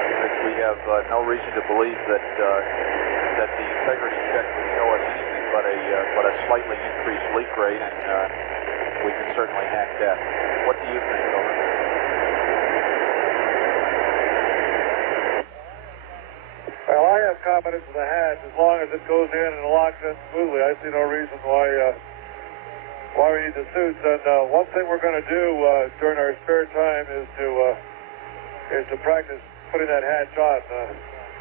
because we have no reason to believe that the integrity check would show us anything but a slightly increased leak rate, and we can certainly hack that. What do you think, Over? Well, I have confidence in the hatch as long as it goes in and locks in smoothly. I see no reason why why we need the suits. And one thing we're going to do during our spare time is to practice putting that hatch on.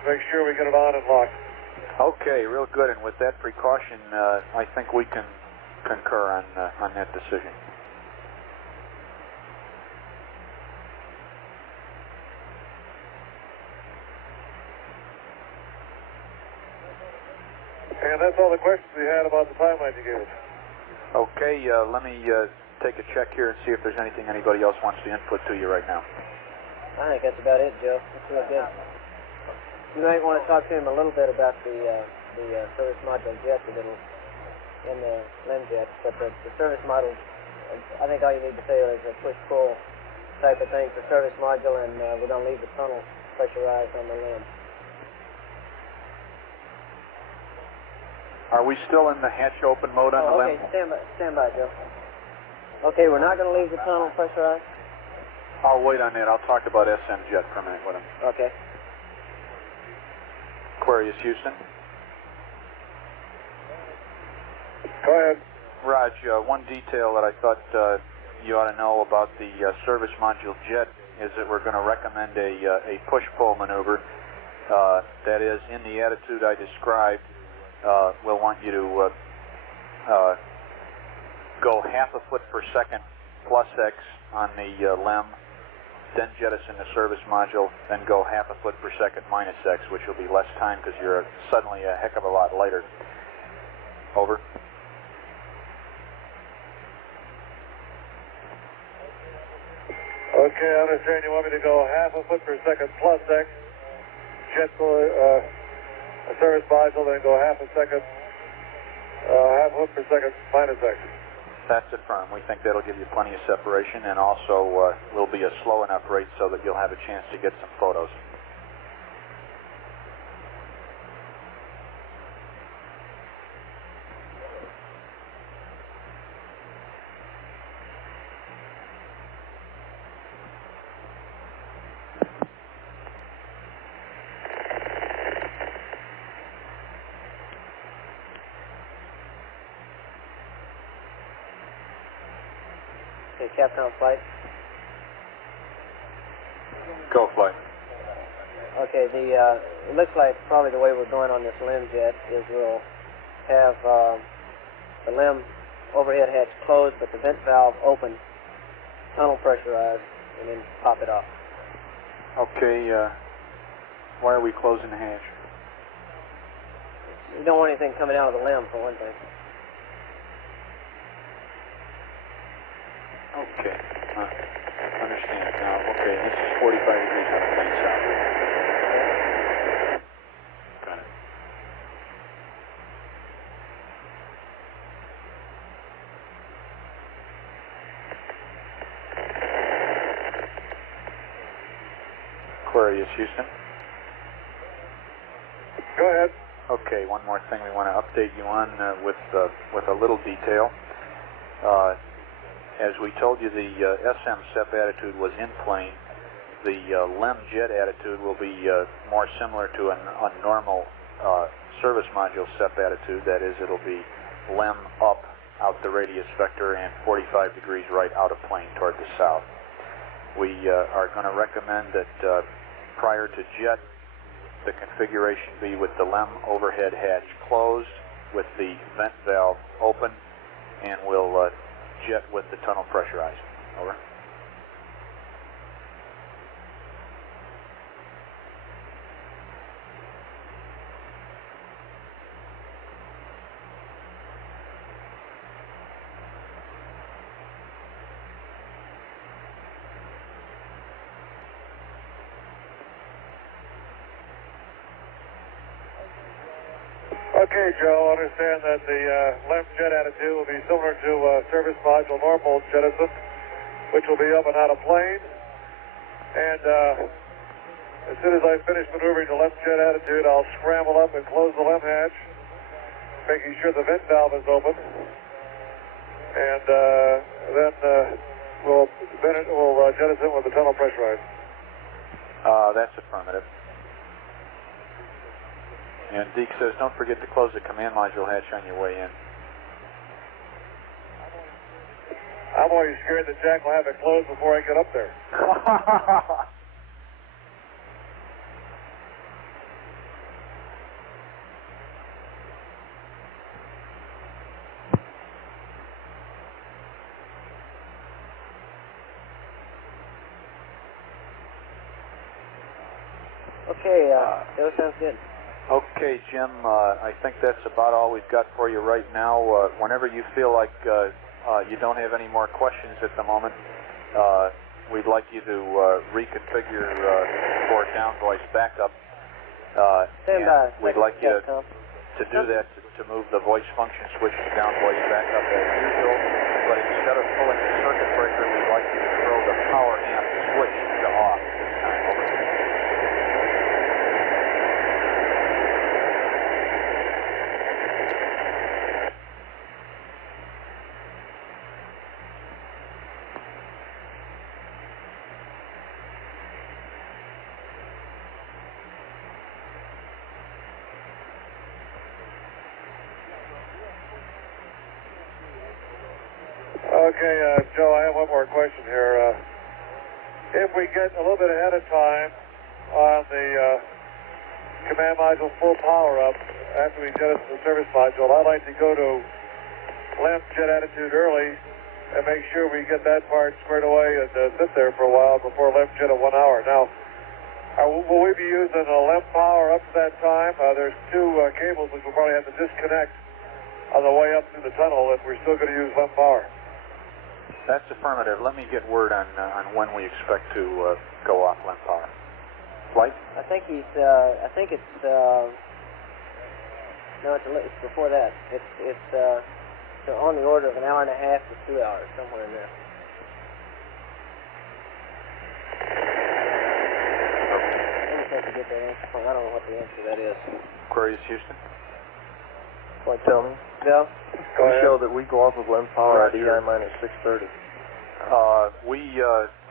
Make sure we get it on and locked. Okay, real good. And with that precaution, I think we can concur on that decision. And that's all the questions we had about the timeline you gave us. Okay, let me take a check here and see if there's anything anybody else wants to input to you right now. I think that's about it, Joe. That's real good. You might want to talk to him a little bit about the service module jet that it'll in the LEM jet, but the service module, I think all you need to say is a push-pull type of thing for service module, and we're going to leave the tunnel pressurized on the LEM. Are we still in the hatch open mode on the LEM? Okay, stand by, Joe. Okay, we're not going to leave the tunnel pressurized? I'll wait on that. I'll talk about SM jet for a minute with him. Okay. Aquarius, Houston. Go ahead. Raj, one detail that I thought you ought to know about the service module jet is that we're going to recommend a push-pull maneuver. That is, in the attitude I described, we'll want you to go half a foot per second plus X on the LEM, then jettison the service module, then go half a foot per second minus X, which will be less time because you're suddenly a heck of a lot lighter. Over. Okay, I understand you want me to go half a foot per second plus X, jet a service module, then go half a foot per second minus X. That's affirmed. We think that'll give you plenty of separation, and also will be a slow enough rate so that you'll have a chance to get some photos. Okay, Capcom flight. Go flight. Okay, it looks like probably the way we're going on this LEM jet is we'll have the LEM overhead hatch closed, but the vent valve open, tunnel pressurized, and then pop it off. Okay, why are we closing the hatch? You don't want anything coming out of the LEM, for one thing. Okay, understand now. Okay, this is 45 degrees on the plane south. Got it. Aquarius, Houston. Go ahead. Okay, one more thing we want to update you on with a little detail. As we told you, the SM SEP attitude was in plane. The LEM jet attitude will be more similar to a normal service module SEP attitude. That is, it'll be LEM up out the radius vector and 45 degrees right out of plane toward the south. We are going to recommend that prior to jet, the configuration be with the LEM overhead hatch closed, with the vent valve open, and we'll jet with the tunnel pressurized. Over. Okay, Joe, understand that the LEM jet attitude will be similar to service module normal jettison, which will be up and out of plane. And as soon as I finish maneuvering the LEM jet attitude, I'll scramble up and close the LEM hatch, making sure the vent valve is open. And then we'll jettison with the tunnel pressurized. That's affirmative. And Deke says, don't forget to close the command module hatch on your way in. I'm always scared that Jack will have it closed before I get up there. Okay, that sounds good. Okay, Jim, I think that's about all we've got for you right now. Whenever you feel like you don't have any more questions at the moment, we'd like you to reconfigure for down voice backup. Stand by. We'd like you to do that to move the voice function switch to down voice backup as usual. But instead of pulling the circuit breaker, we'd like you to throw the power amp switch to off this time. Over. Okay, Joe, I have one more question here. If we get a little bit ahead of time on the command module full power up after we get it to the service module, I'd like to go to LEM jet attitude early and make sure we get that part squared away and sit there for a while before LEM jet at 1 hour. Now, will we be using a LEM power up to that time? There's two cables which we'll probably have to disconnect on the way up through the tunnel if we're still going to use LEM power. That's affirmative. Let me get word on when we expect to go off LEM power. Flight? I think it's no, it's before that. It's on the order of an hour and a half to 2 hours, somewhere in there. Let me see if I get that answer. I don't know what the answer to that is. Queries, Houston? Point, tell me. Joe? We show that we go off of LEM power at EI minus 630. We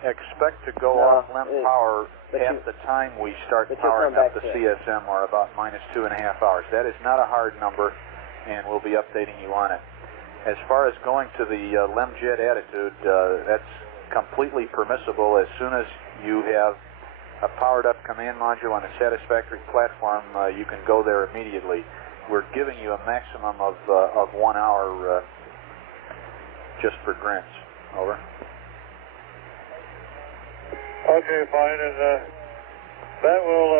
expect to go off LEM power at the time we start powering up the CSM, or about minus 2.5 hours. That is not a hard number, and we'll be updating you on it. As far as going to the LEM jet attitude, that's completely permissible. As soon as you have a powered up command module on a satisfactory platform, you can go there immediately. We're giving you a maximum of 1 hour just for grins. Over. Okay, fine, and that will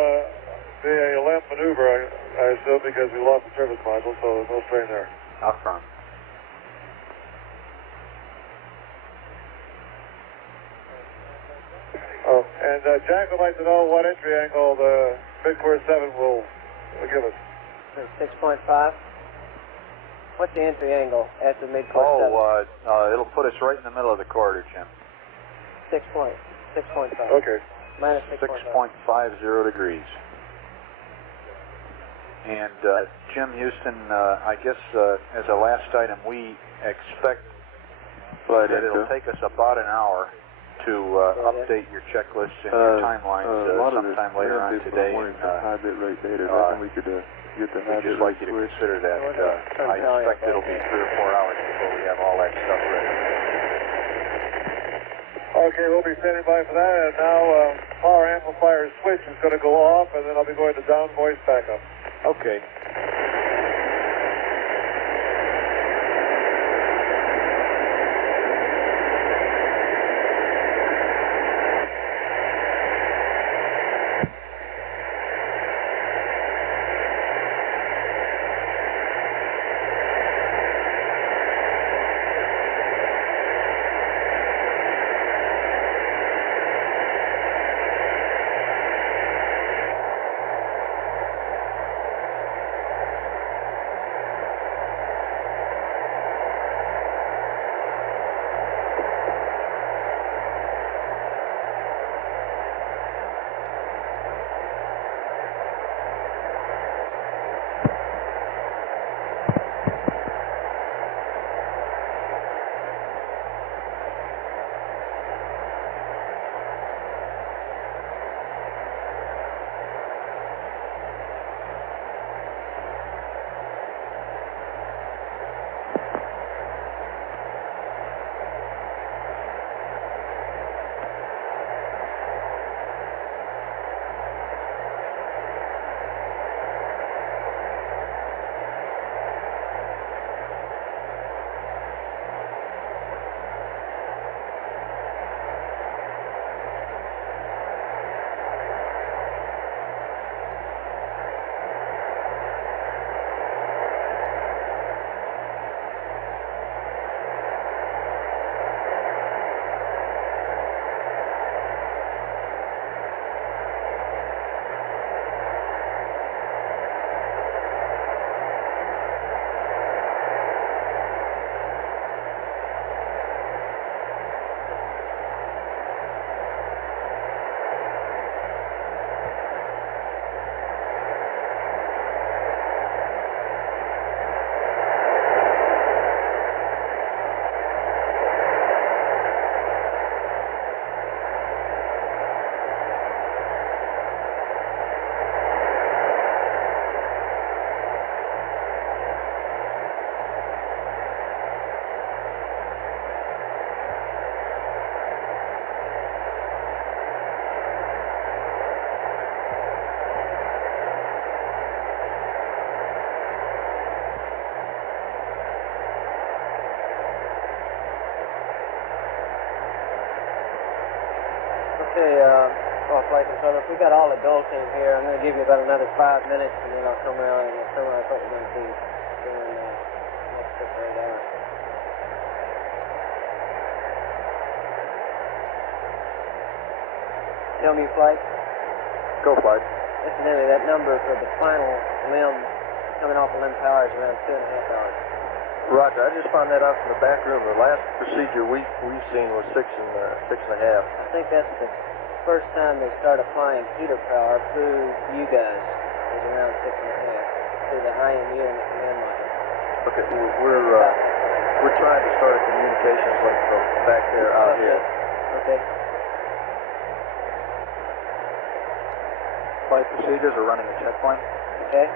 be a LEM maneuver, I assume, because we lost the service module, so there's no strain there. Affirm. Oh, and Jack would like to know what entry angle the mid-course 7 will give us. 6.5. What's the entry angle after mid-course 7? It'll put us right in the middle of the corridor, Jim. 6.5. Okay. Minus 6.50 degrees. And Jim, Houston, I guess as a last item, we expect that it'll take us about an hour to update your checklist and your timelines sometime later on today. High bit rate data. I reckon we could get the high bit we'd just like you to consider that. I expect it'll be 3 or 4 hours before we have all that stuff ready. Okay, we'll be standing by for that, and now power amplifier switch is going to go off, and then I'll be going to down voice backup. Okay. Okay, flight controller, if we got all the Dole team here, I'm going to give you about another 5 minutes, and then I'll come around and summarize what we're going to do during the next 6 or 8 hours. Tell me, flight. Go, flight. Incidentally, that number for the final limb coming off the limb power is around 2.5 hours. Roger. I just found that out from the back room. The last procedure we've seen was 6.5. I think that's the first time they start applying heater power through you guys. Is around 6.5 through the IMU and the command module. Okay, we're trying to start a communications link from back there out here. Okay. Flight procedures are running a checkpoint. Okay.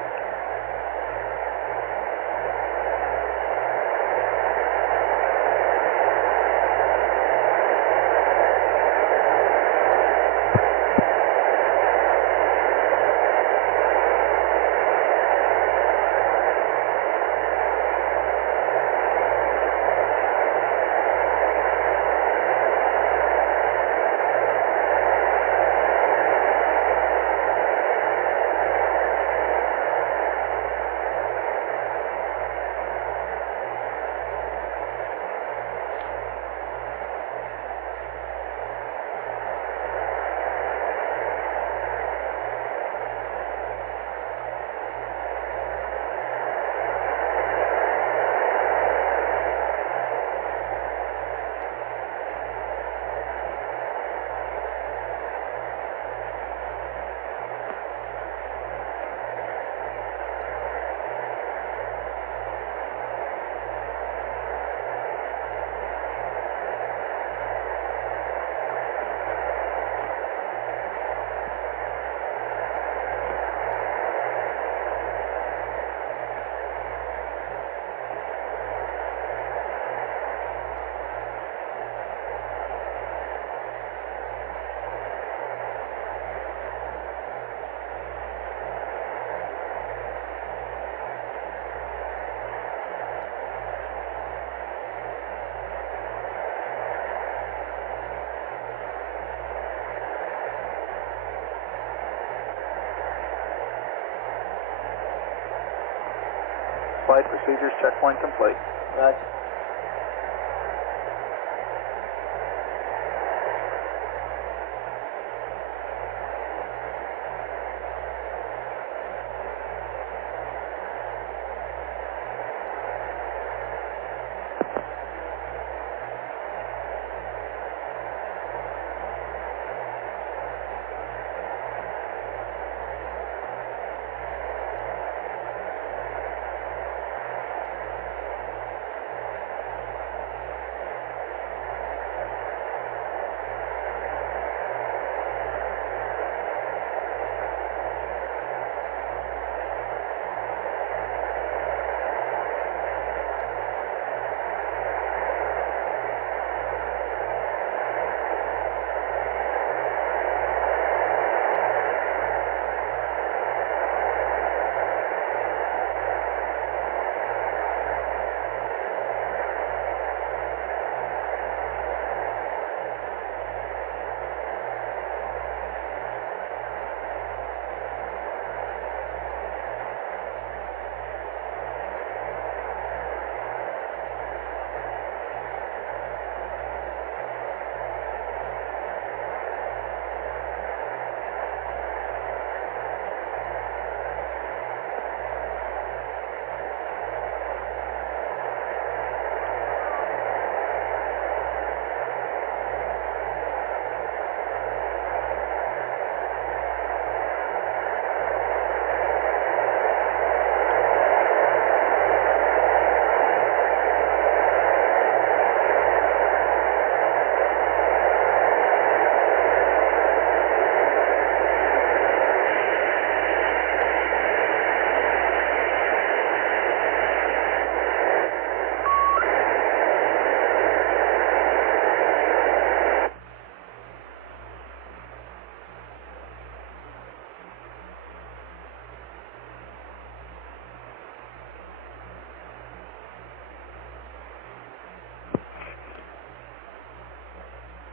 Flight procedures checkpoint complete. Roger.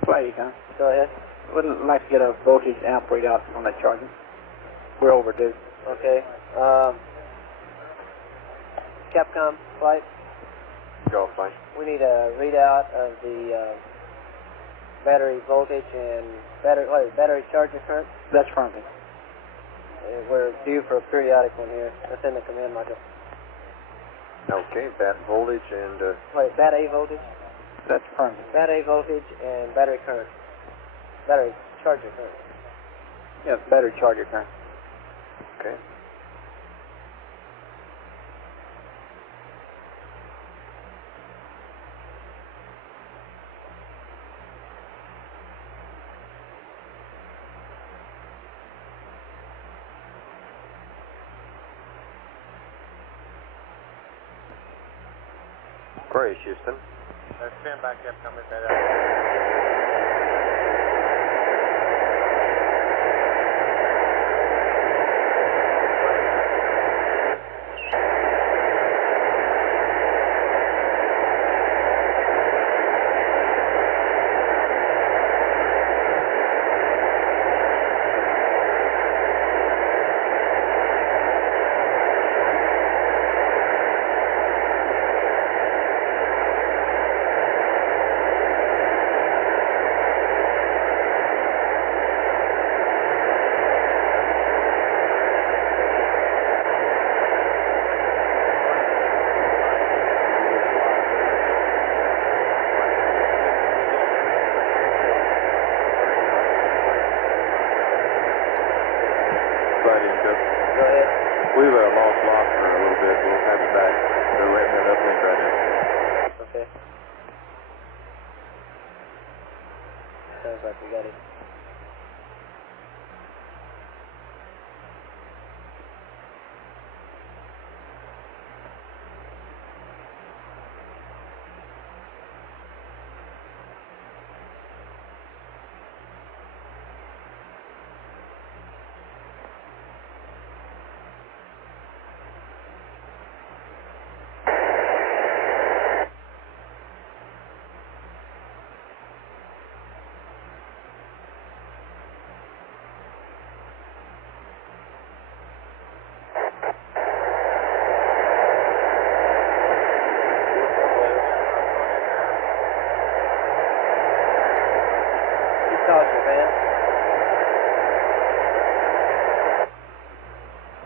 Flight econ. Go ahead. Would like to get a voltage amp readout on that charger. We're overdue. Okay. Capcom flight. Go flight. We need a readout of the battery voltage and battery charger current. That's firm. We're due for a periodic one here. That's in the command module. Okay, bat voltage and... Bat A voltage. That's firm. Bat A voltage and battery current. Battery charger current. Yes, battery charger current. Okay. Aquarius, Houston. Stand back, Capcom, with that. We've lost lock for a little bit. We'll have it back. So we haven't had an uplink right now. Okay. Sounds like we got it.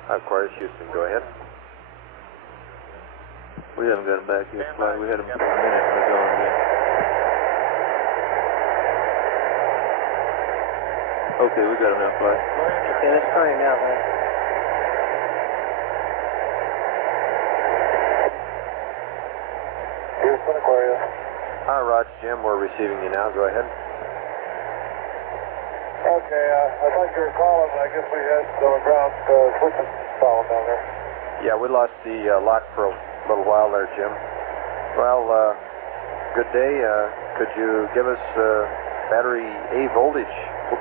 Aquarius, Houston, go ahead. We haven't got him back yet, flight. We had him for a minute. We're going again. Okay, we got him now, flight. Okay, let's try him now, man. Houston, Aquarius. Hi, Raj, Jim, we're receiving you now. Go ahead. Okay, I thought you were calling. I guess we had ground switching problem down there. Yeah, we lost the lock for a little while there, Jim. Well, good day. Could you give us battery A voltage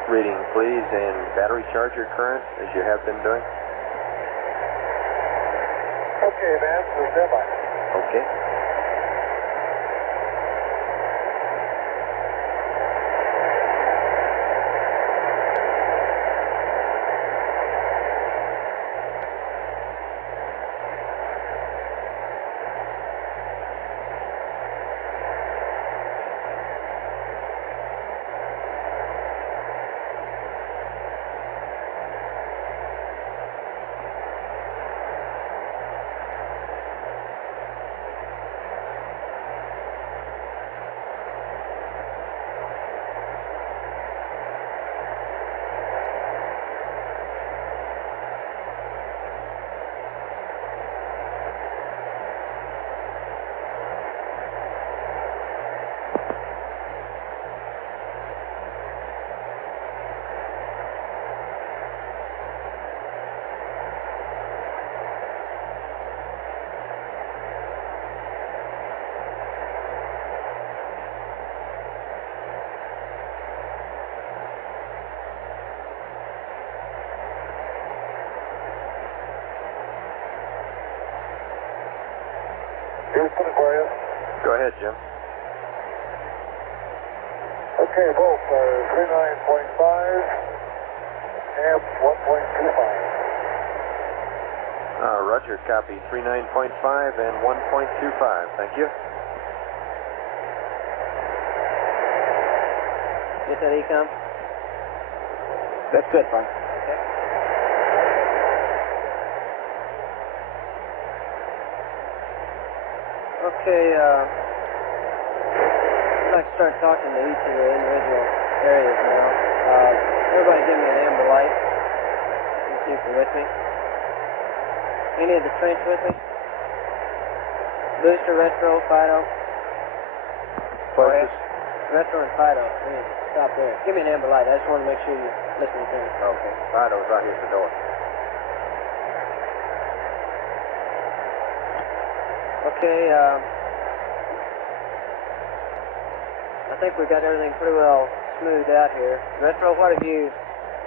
reading, please, and battery charger current, as you have been doing? Okay, man. Stand by. Okay. Houston, Aquarius. Go ahead, Jim. Okay, both 39.0 Roger, copy. 39.5 and 1.25. Thank you. Get that econ? That's good, Frank. Okay. Okay, I'd like to start talking to each of the individual areas now. Everybody give me an amber light. You see if you're with me. Any of the trench with me? Booster, retro, Fido? Focus. Retro and Fido. Stop there. Give me an amber light. I just want to make sure you're listening to me. Okay. Fido's right here at the door. Okay, I think we've got everything pretty well smoothed out here. Retro, what have you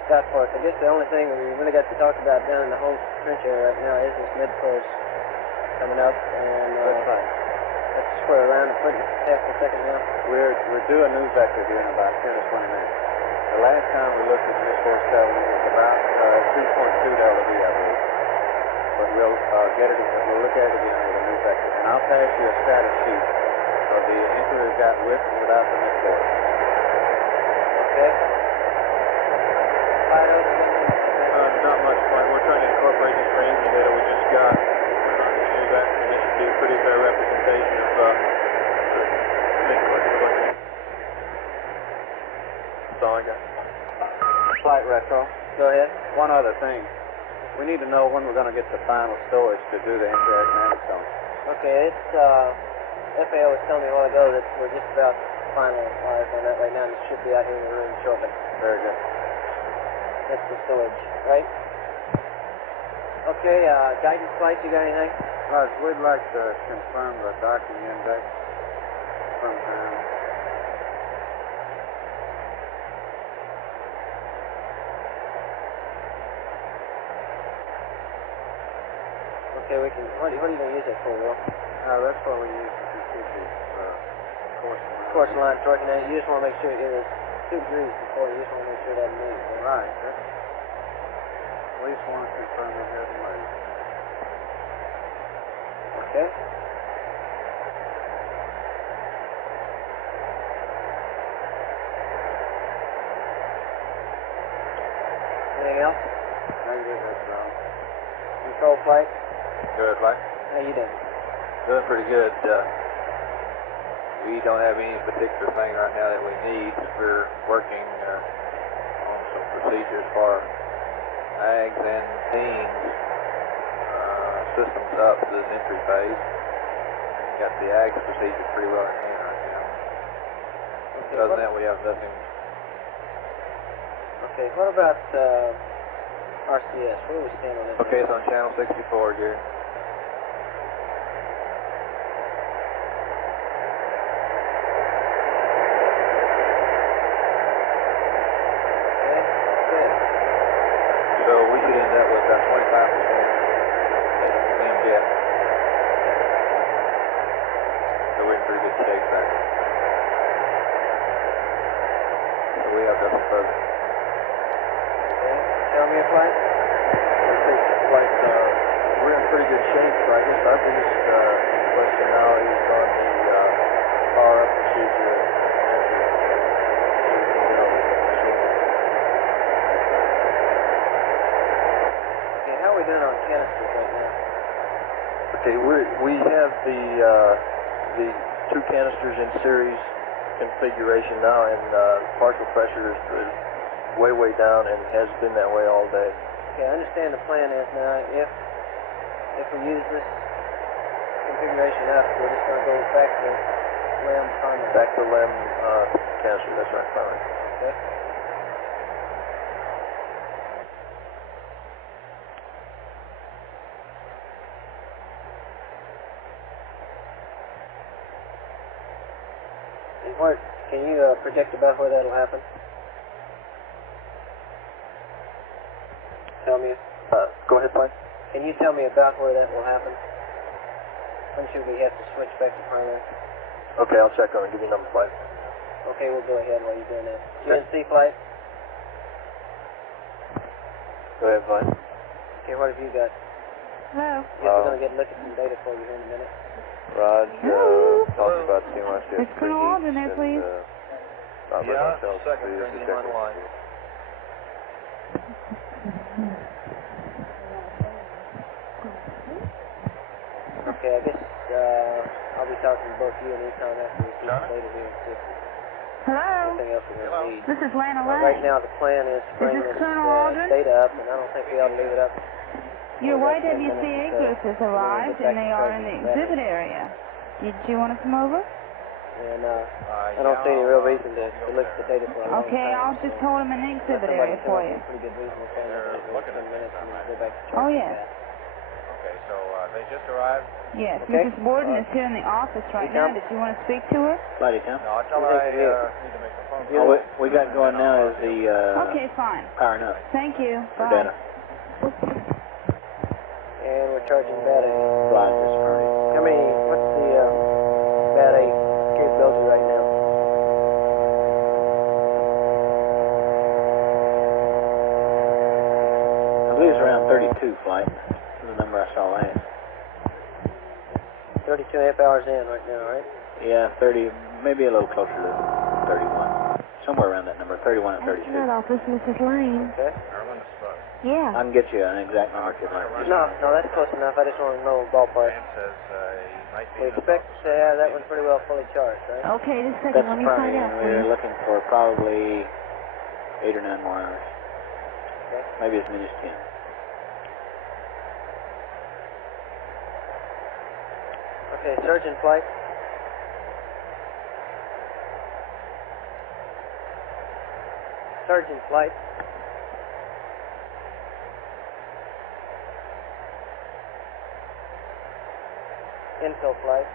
got for us? I guess the only thing we really got to talk about down in the whole trench area right now is this mid-course coming up, and That's right. that's square around and putting half a second now. We're due a new vector here in about 10 to 20 minutes. The last time we looked at the mid-course cover, it was about 2.2 delta V, I believe. But we'll we'll look at it again with a new vector. And I'll pass you a status sheet of the entry we've got with and without the mid-course. Okay. Fido, Not much fun. We're trying to incorporate this ranging data we just got on this new vector, and this should be a pretty fair representation of the mid-course we're looking at. That's all I got. Flight retro. Go ahead. One other thing. We need to know when we're going to get the final storage to do the anti-aerodynamic zone. Okay, it's, FAO was telling me a while ago that we're just about finalized on that right now, and it should be out here in the room shortly. Very good. That's the storage, right? Okay, guidance flights, you got anything? We'd like to confirm the docking index sometime. Okay, we can. What are you going to use it for, Will? That's what we use to keep the course line. Course line torque, and you just want to make sure it was 2 degrees before. You just want to make sure that moves. Right. At least want to confirm it hasn't moved. Okay. Anything else? That's wrong. Control flight. Good, Mike. How you doing? Doing pretty good. We don't have any particular thing right now that we need. We're working on some procedures for AGs and teams systems up to this entry phase. Got the AGs procedure pretty well in hand right now. Okay, Other than that, we have nothing. Okay, what about RCS? Where do we stand on that? Okay, it's on channel 64, Gary. So we should end up with about 25% MJet. So we're in pretty good shape there. So we have nothing further. Okay, tell me a flight. Okay, flight, we're in pretty good shape. I guess our biggest question now is on the power up procedure. How are we doing on canisters right now? Okay, we have the 2 canisters in series configuration now, and partial pressure is way down and has been that way all day. Okay, I understand the plan is now if we use this configuration up, we're just going to go back to LEM primary. Back to LEM canister, that's right, primary. Okay. What, can you predict about where that'll happen? Tell me. Go ahead, Mike. Can you tell me about where that will happen? When should we have to switch back to primary? Okay, I'll check on it. Give you a number, flight. Okay, we'll go ahead while you're doing that. GNC flight? Go ahead, flight. Okay, what have you got? Hello. Yes, we're going to get a look at some data for you here in a minute. Raj, talk about CMOS Is Colonel Alden there, please? Not very much else. Second, bring him on the line. Okay, I guess I'll be talking to both you and Econ after we see the data here and see if Hello? anything else we're going to need. This is Lana Right Lang. now the plan is to bring this this Colonel Aldrin? data up, and I don't think we ought to leave it up. Your for about 10 YWCA minutes, group has arrived, and they are in the exhibit battery. area. Did you want to come over? And I don't see any real reason to look at the data for a long time. Okay, I'll just hold them in the exhibit area for you. Pretty good reason to say that 10 minutes and go back to Oh, charging yes. that. Okay, so they just arrived? Yes, Okay. Mrs. Borden is here in the office right now. Did you want to speak to her? Buddy, Tom. No, tell her I need to make a phone call. All we got going now is the Okay, fine. powering up Thank you. for Bye. data. And we're charging battery. Blind is free. What's the battery capability right now? I believe it's around 32 flight. That's the number I saw last. 32 and a half hours in right now, right? Yeah, 30, maybe a little closer to 31. Somewhere around that number, 31 and 32. Astronaut office, Mrs. Lane. Okay. Yeah. I can get you an exact number if you'd like. No, that's close enough. I just want to know ballpark. We expect to have that one pretty well fully charged, right? Okay, just a second. That's Let me plenty, find out and for we're you. looking for probably 8 or 9 more hours. Okay. Maybe as many as 10. Okay, surge in flight. Surge in flight. Infill flight.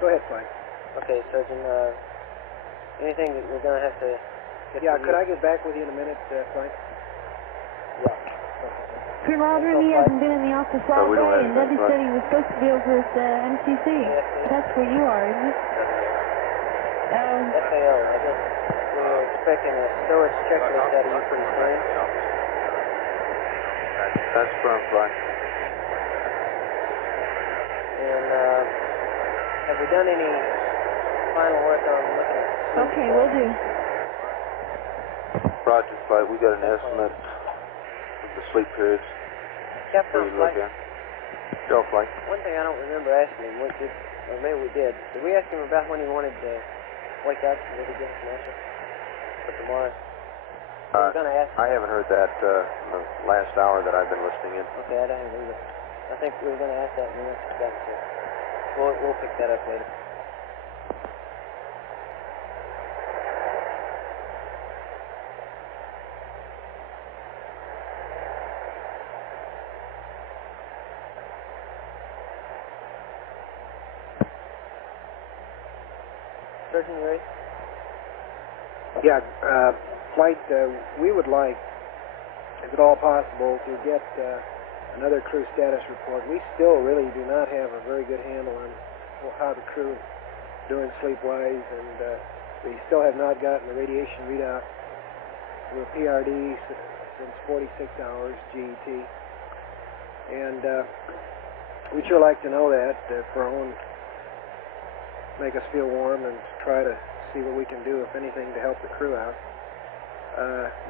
Go ahead, Frank. Okay, Surgeon, anything that we're going to have to get Yeah, from could you? I get back with you in a minute, Frank? Yeah. Colonel Aldrin, he hasn't been in the office all we don't day, have and anything, Debbie said he was supposed to be over at MCC. That's where you are, isn't it? FAO, I guess we're expecting a storage checklist out of you pretty soon. That's from flight. And have we done any final work on looking at sleep? Okay, we'll do. Roger, flight. We got an estimate of the sleep periods for Capcom you to look flight. at. Go, flight. One thing I don't remember asking him, or maybe we did. Did we ask him about when he wanted to wake up and really get some answer for tomorrow? I was going to ask. I haven't heard that in the last hour that I've been listening in. Okay, I don't either. I think we were going to ask that in the next step, so we'll pick that up later. Surgeon, you ready? Yeah, Flight, we would like, if at all possible, to get another crew status report. We still really do not have a very good handle on how the crew is doing sleep-wise, and we still have not gotten the radiation readout from the PRD since 46 hours GET. And we'd sure like to know that for our own, make us feel warm and try to see what we can do, if anything, to help the crew out.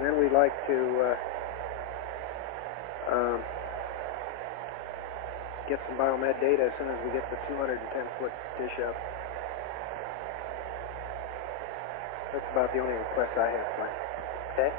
Then we'd like to get some biomed data as soon as we get the 210-foot dish up. That's about the only request I have, Frank. Okay.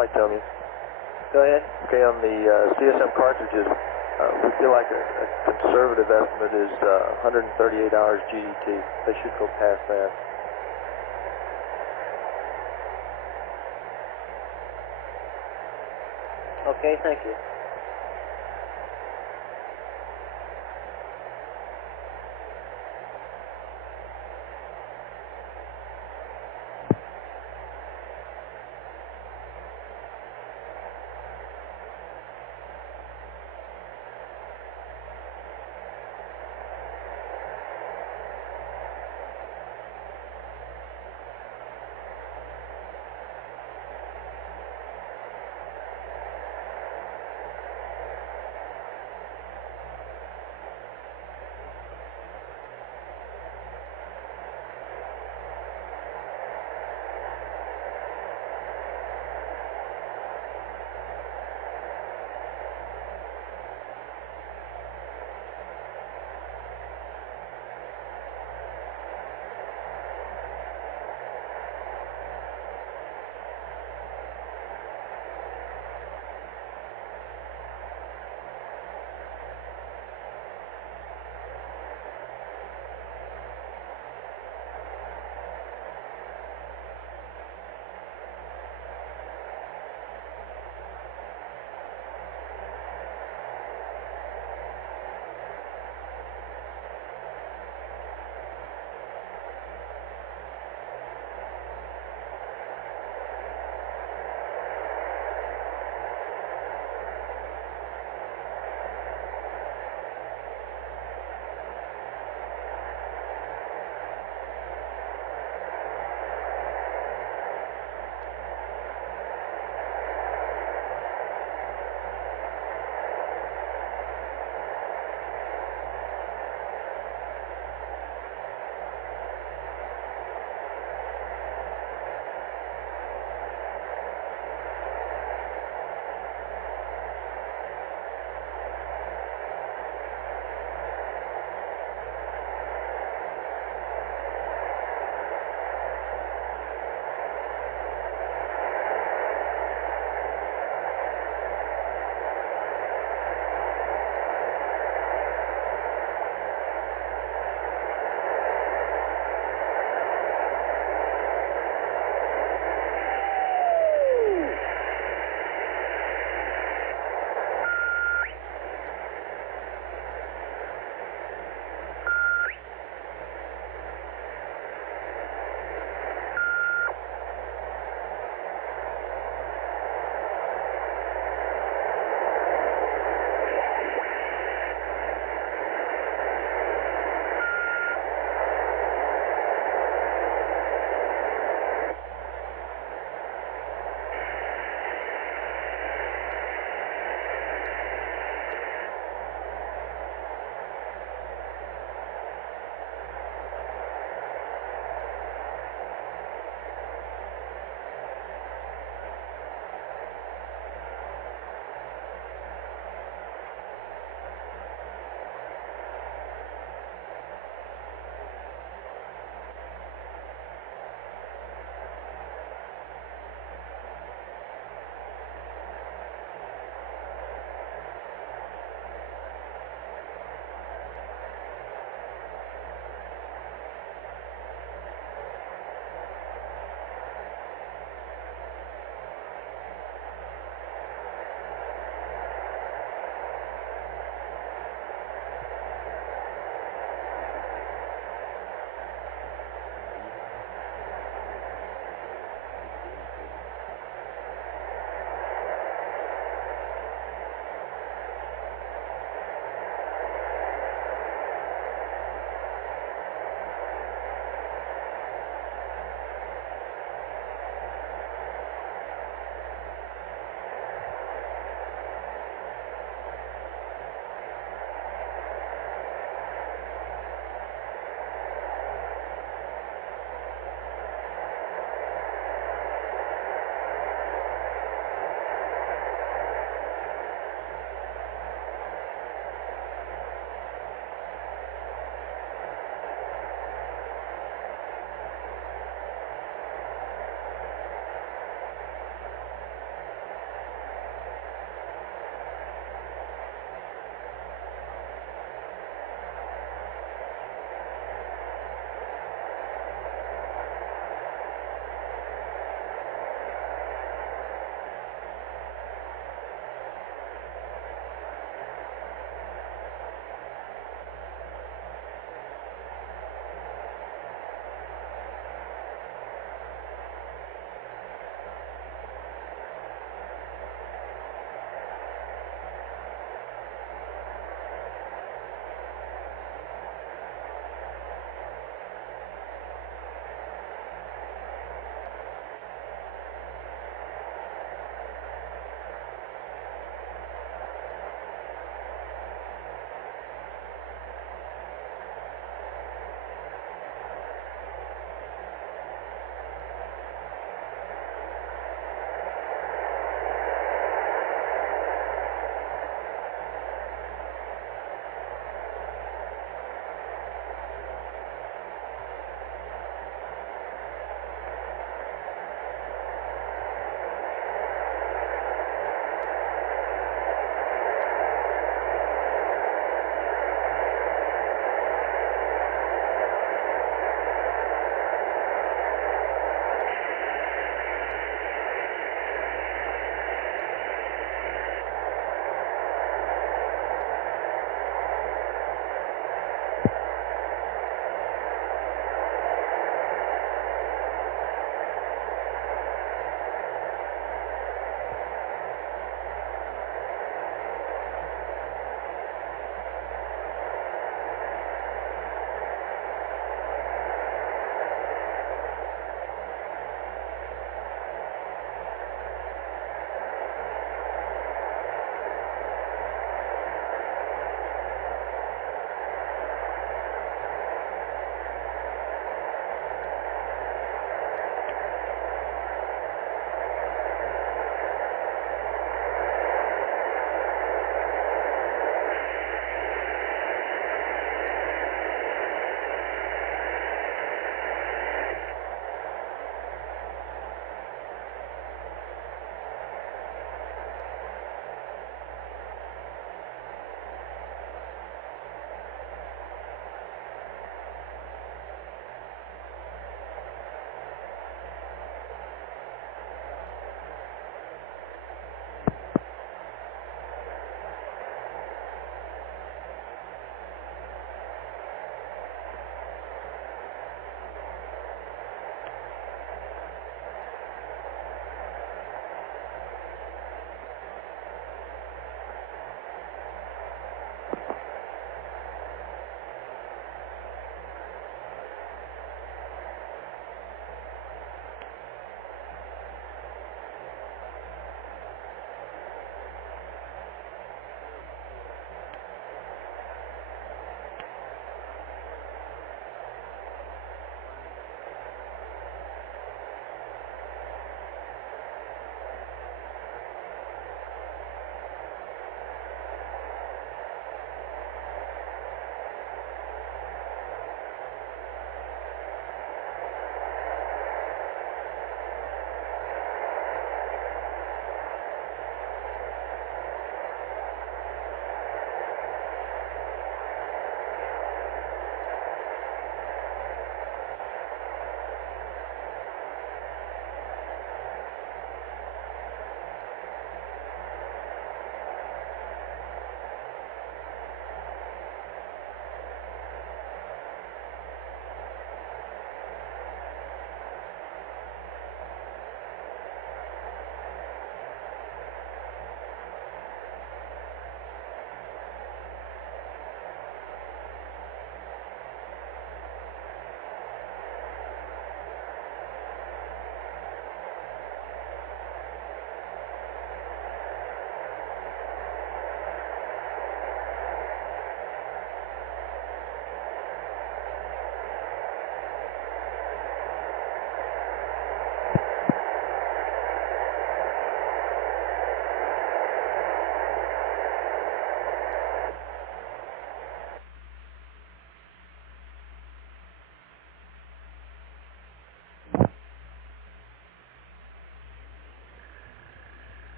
like to tell you. Go ahead. Okay, on the CSM cartridges, we feel like a conservative estimate is 138 hours GDT. They should go past that. Okay, thank you.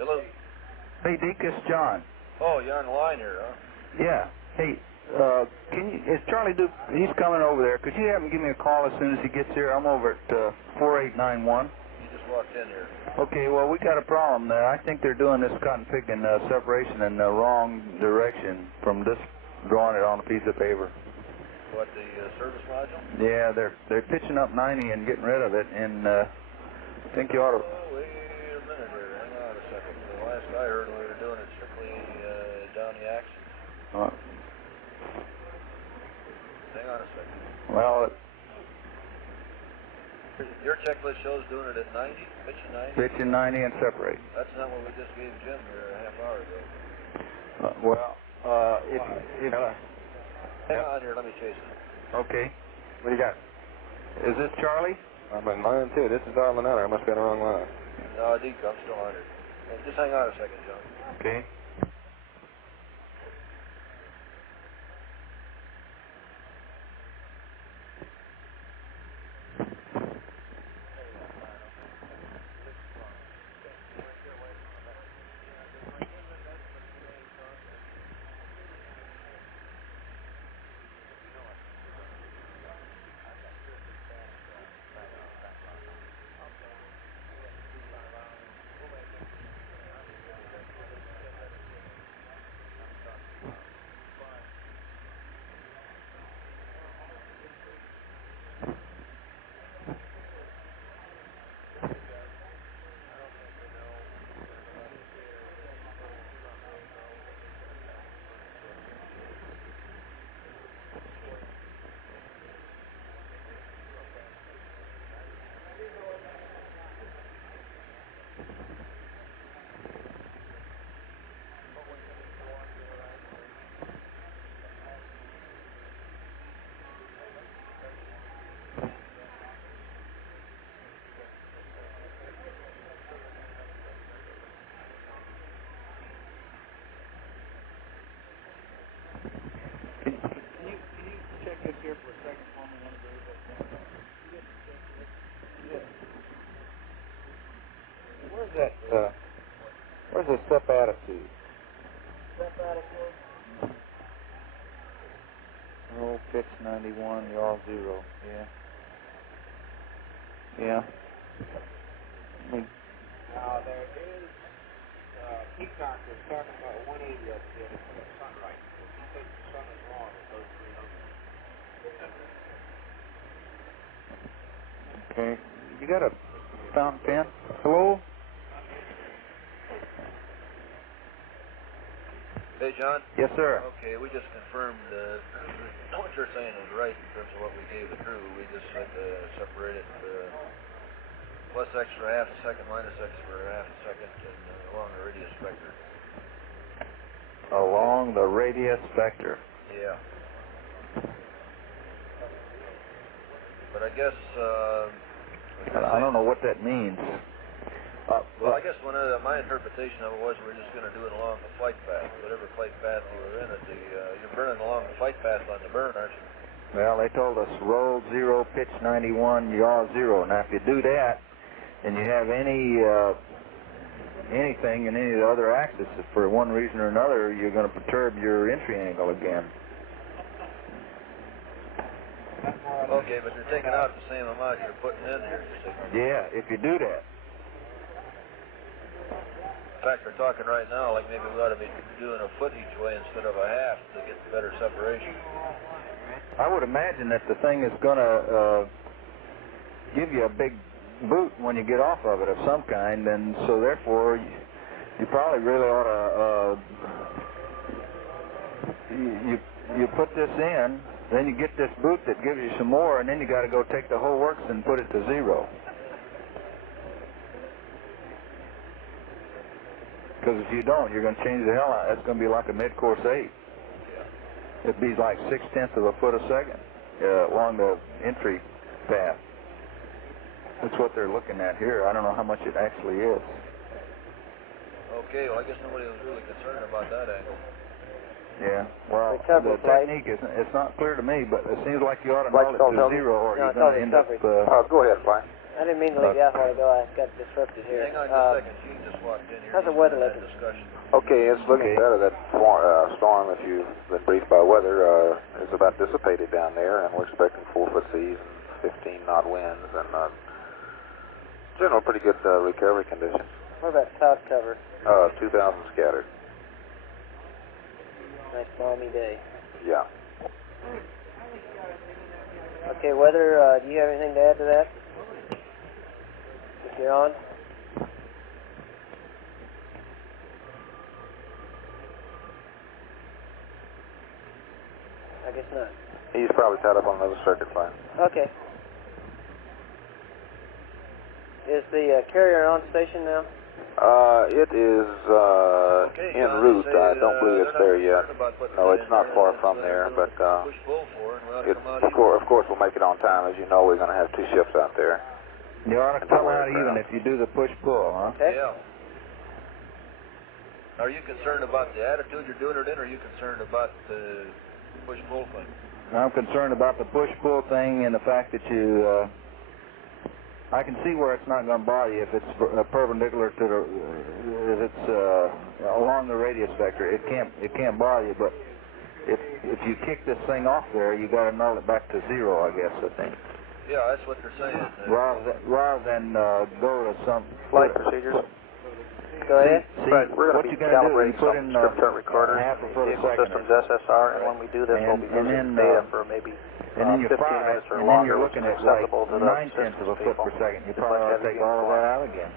Hello. Hey, Deke, it's John. Oh, you're on the line here, huh? Yeah. Hey, is Charlie Duke, he's coming over there. Could you have him give me a call as soon as he gets here? I'm over at 4891. He just walked in here. Okay, well, we got a problem there. I think they're doing this cotton picking separation in the wrong direction from this, drawing it on a piece of paper. What, the service module? Yeah, they're pitching up 90 and getting rid of it, and I think you ought to... Oh, wait a minute here. Hang on a second. The last I heard, we were doing it strictly down the axis. Hang on a second. Well, your checklist shows doing it at 90, pitching 90? Pitching 90 and separate. That's not what we just gave Jim here a half hour ago. Hang on here, let me chase it. Okay. What do you got? Is this Charlie? I'm on mine too. This is Darwin Hunter. I must be on the wrong line. No, Deke, I'm still on it. Just hang on a second, John. Okay. Here for a second for me, one of those. Where's the step attitude? Step attitude? Oh, pitch 91, yaw 0. Yeah. Yeah. Now, there is, Peacock was talking about 180 up there from the sunlight. He thinks the sun is wrong with those three numbers. Okay. You got a fountain pen? Hello? Hey, John? Yes, sir. Okay, we just confirmed what you're saying is right in terms of what we gave the crew. We just said separate it plus X for half a second minus X for half a second and along the radius vector. Along the radius vector. Yeah. But I guess... I don't know what that means. Well, I guess one of my interpretation of it was we're just going to do it along the flight path. Whatever flight path you were in, you're burning along the flight path on the burn, aren't you? Well, they told us roll 0, pitch 91, yaw 0. Now, if you do that, and you have anything in any of the other axes, for one reason or another, you're going to perturb your entry angle again. Okay, but you're taking out the same amount you're putting in here, you see. Yeah, if you do that. In fact, we're talking right now like maybe we ought to be doing a foot each way instead of a half to get better separation. I would imagine that the thing is going to give you a big boot when you get off of it of some kind, and so therefore you probably really ought to you put this in, then you get this boot that gives you some more, and then you got to go take the whole works and put it to 0. Because if you don't, you're going to change the hell out. That's going to be like a mid-course 8. It'd be like 0.6 of a foot a second along the entry path. That's what they're looking at here. I don't know how much it actually is. Okay, well, I guess nobody was really concerned about that angle. Yeah, well, the technique it's not clear to me, but it seems like you ought to know it to 0 or you're going to end up... go ahead, Fly. I didn't mean to leave you out a while ago. I got disrupted here. Hang on just a second. Gene just walked in here. How's the weather looking? Okay, it's looking better. That storm that you've been briefed by weather is about dissipated down there, and we're expecting 4-foot seas and 15-knot winds, and general pretty good recovery conditions. What about cloud cover? 2,000 scattered. Nice balmy day. Yeah. Okay, weather, do you have anything to add to that? If you're on? I guess not. He's probably tied up on another circuit line. Okay. Is the carrier on station now? It is en route. I don't believe it's there yet. No, it's not far from there, but of course we'll make it on time. As you know, we're going to have 2 ships out there. You ought to come out even if you do the push-pull, huh? Okay. Yeah. Are you concerned about the attitude you're doing it in, or are you concerned about the push-pull thing? I'm concerned about the push-pull thing and the fact that you... I can see where it's not going to bother you if it's perpendicular to the, if it's along the radius vector. It can't bother you, but if you kick this thing off there, you got to null it back to 0, I guess. I think. Yeah, that's what they're saying. Rather than go to some flight procedures. Go ahead. We're going to be calibrating some strip chart recorders, half a foot a vehicle second. systems SSR, and when we do this, we'll be using data for maybe 15 minutes or longer, which is acceptable to the 9/10 of a foot per second. You probably ought to take all of that out again.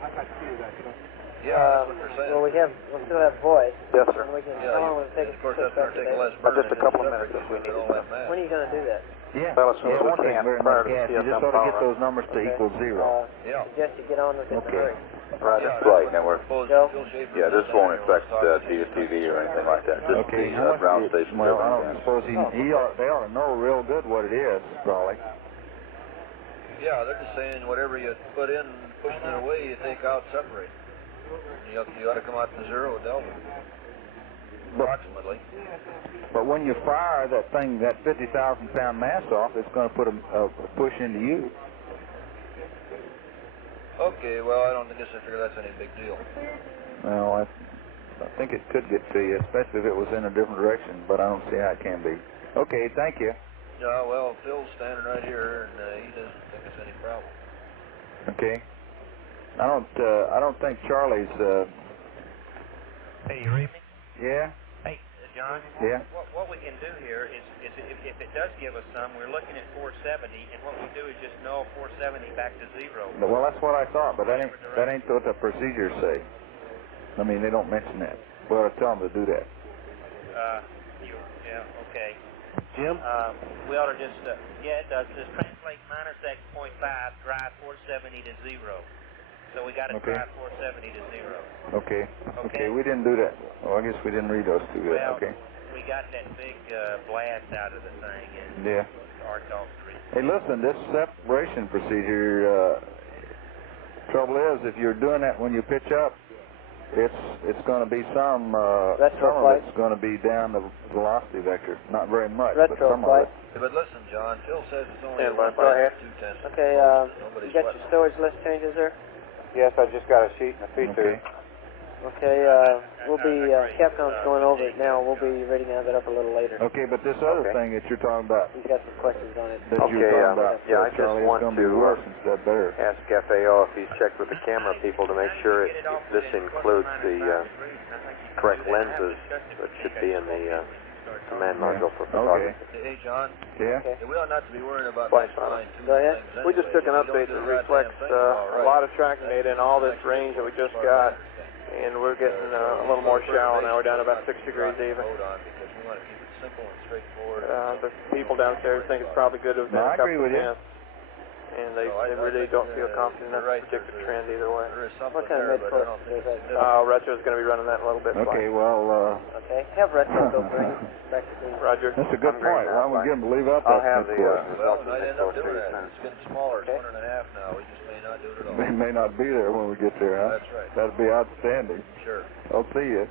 Yeah, that's what they're saying. Well, we'll still have voice. Yes, sir. And we can, how long will it take us Of course, to that's going to take less But burn. just a couple of minutes if we need it. When are you going to do that? Yeah. Well, as soon as it we won't take can, very prior much to gas. the You just CSM ought to get power. those numbers to equal 0. Yeah. Suggest you get on with it in a hurry. Roger. Flight network. Joe? Yeah, this won't affect DSTV or anything like that. Just Okay. the ground station. Well, I don't suppose they ought to know real good what it is, probably. Yeah, they're just saying whatever you put in, pushing it away, you take out, separate. You ought to come out to 0 delta. Approximately. But when you fire that thing, that 50,000-pound mass off, it's going to put a push into you. Okay, well, I don't guess I figure that's any big deal. Well, I think it could get to you, especially if it was in a different direction, but I don't see how it can be. Okay, thank you. Yeah, well, Phil's standing right here, and he doesn't think it's any problem. Okay. I don't think Charlie's. Hey, you read me? Yeah. Hey, John. Yeah. What we can do here is if it does give us some, we're looking at 470, and what we do is just null 470 back to 0. Well, that's what I thought, but that ain't what the procedures say. I mean, they don't mention that. We ought to tell them to do that. Yeah, okay. Jim? We ought to just, yeah, it does. Just translate minus X.5, drive 470 to 0. So we got to drive 470 to 0. Okay. Okay, we didn't do that. Well, I guess we didn't read those too good. Well, okay. We got that big blast out of the thing, and yeah. our talk street. Hey, listen, this separation procedure, trouble is, if you're doing that when you pitch up, it's going to be some of it's going to be down the velocity vector. Not very much, but some of it. Yeah, but listen, John, Phil says it's only Go ahead. 2/10. Okay, you got your storage list changes there? Yes, I just got a sheet and a feature. Okay, we'll be, Capcom's going over it now. We'll be ready to have it up a little later. Okay, but this other thing that you're talking about. He's got some questions on it. That you're talking about, yeah, I just Charlie, want it's going to be worse instead of better. ask FAO if he's checked with the camera people to make sure this includes the correct lenses that should be in the command module for photography. Hey, John. Yeah? We ought not to be worrying about Flight line two Go ahead. things. We just took an update that reflects a lot of tracking data in all this range that we just got, and we're getting a little more shallow now. We're down to about 6 degrees even. Because we want to keep it simple and straightforward. The people downstairs think it's probably good to have been I agree with you. and they really don't feel confident enough to predict the trend either way. What kind of mid-course is that? Retro's going to be running that in a little bit. Okay, well, Okay, have Retro go bring it back to the... Roger. that's a good point. Why don't we get them to leave out I'll that have the mid-course? Well, we might end up doing that. It's getting smaller. It's 1.5 now. We just may not do it at all. They may not be there when we get there, huh? That's right. That'd be outstanding. Sure. I'll see you.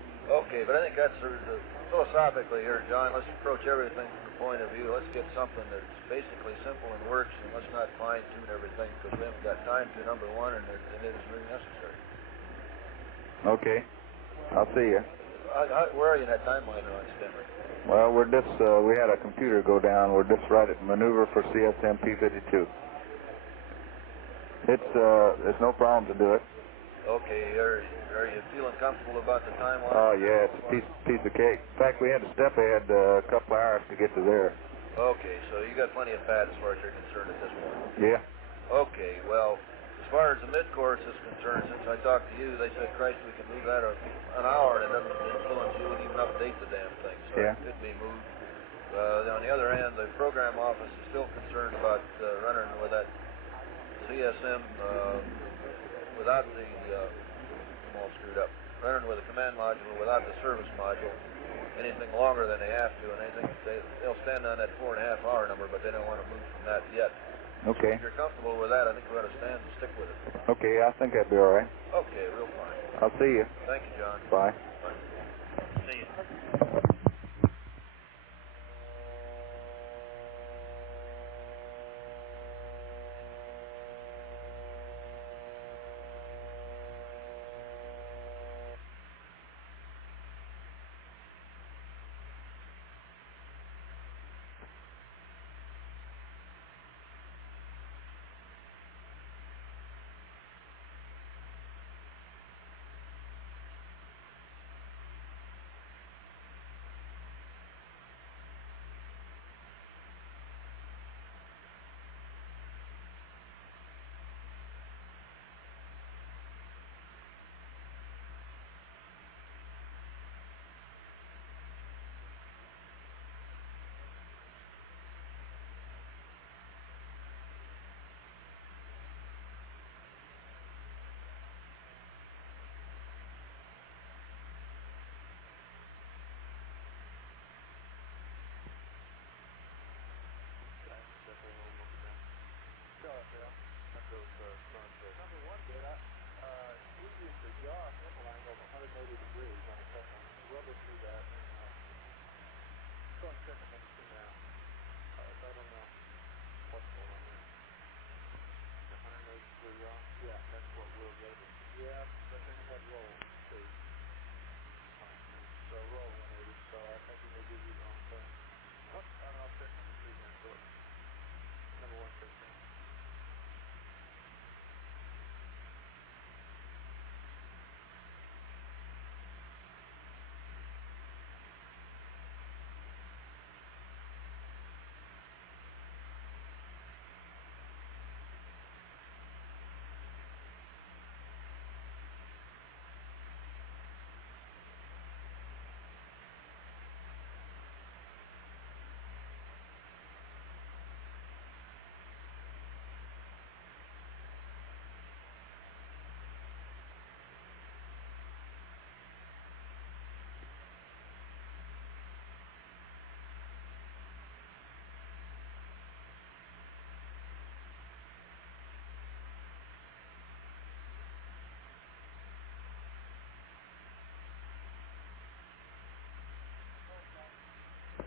Okay, but I think that's philosophically here, John. Let's approach everything from the point of view. Let's get something that's basically simple and works, and let's not fine-tune everything because we haven't got time to, number one, and it isn't really necessary. Okay. I'll see you. Where are you in that timeline on Stanley? Well, we're just, we had a computer go down. We're just right at maneuver for CSM P-52. It's no problem to do it. Okay, are you feeling comfortable about the timeline? Oh, yeah, it's a piece of cake. In fact, we had to step ahead a couple hours to get to there. Okay, so you got plenty of fat as far as you're concerned at this point. Yeah. Okay, well, as far as the mid-course is concerned, since I talked to you, they said, Christ, we can move that an hour, and it doesn't influence you and even update the damn thing, so yeah. It could be moved. On the other hand, the program office is still concerned about running with that CSM without the, I'm all screwed up, running with the command module without the service module anything longer than they have to, and they think they'll stand on that 4.5 hour number, but they don't want to move from that yet. Okay. So if you're comfortable with that, I think we ought to stand and stick with it. Okay, I think that'd be all right. Okay, real fine. I'll see you. Thank you, John. Bye. Bye. See you.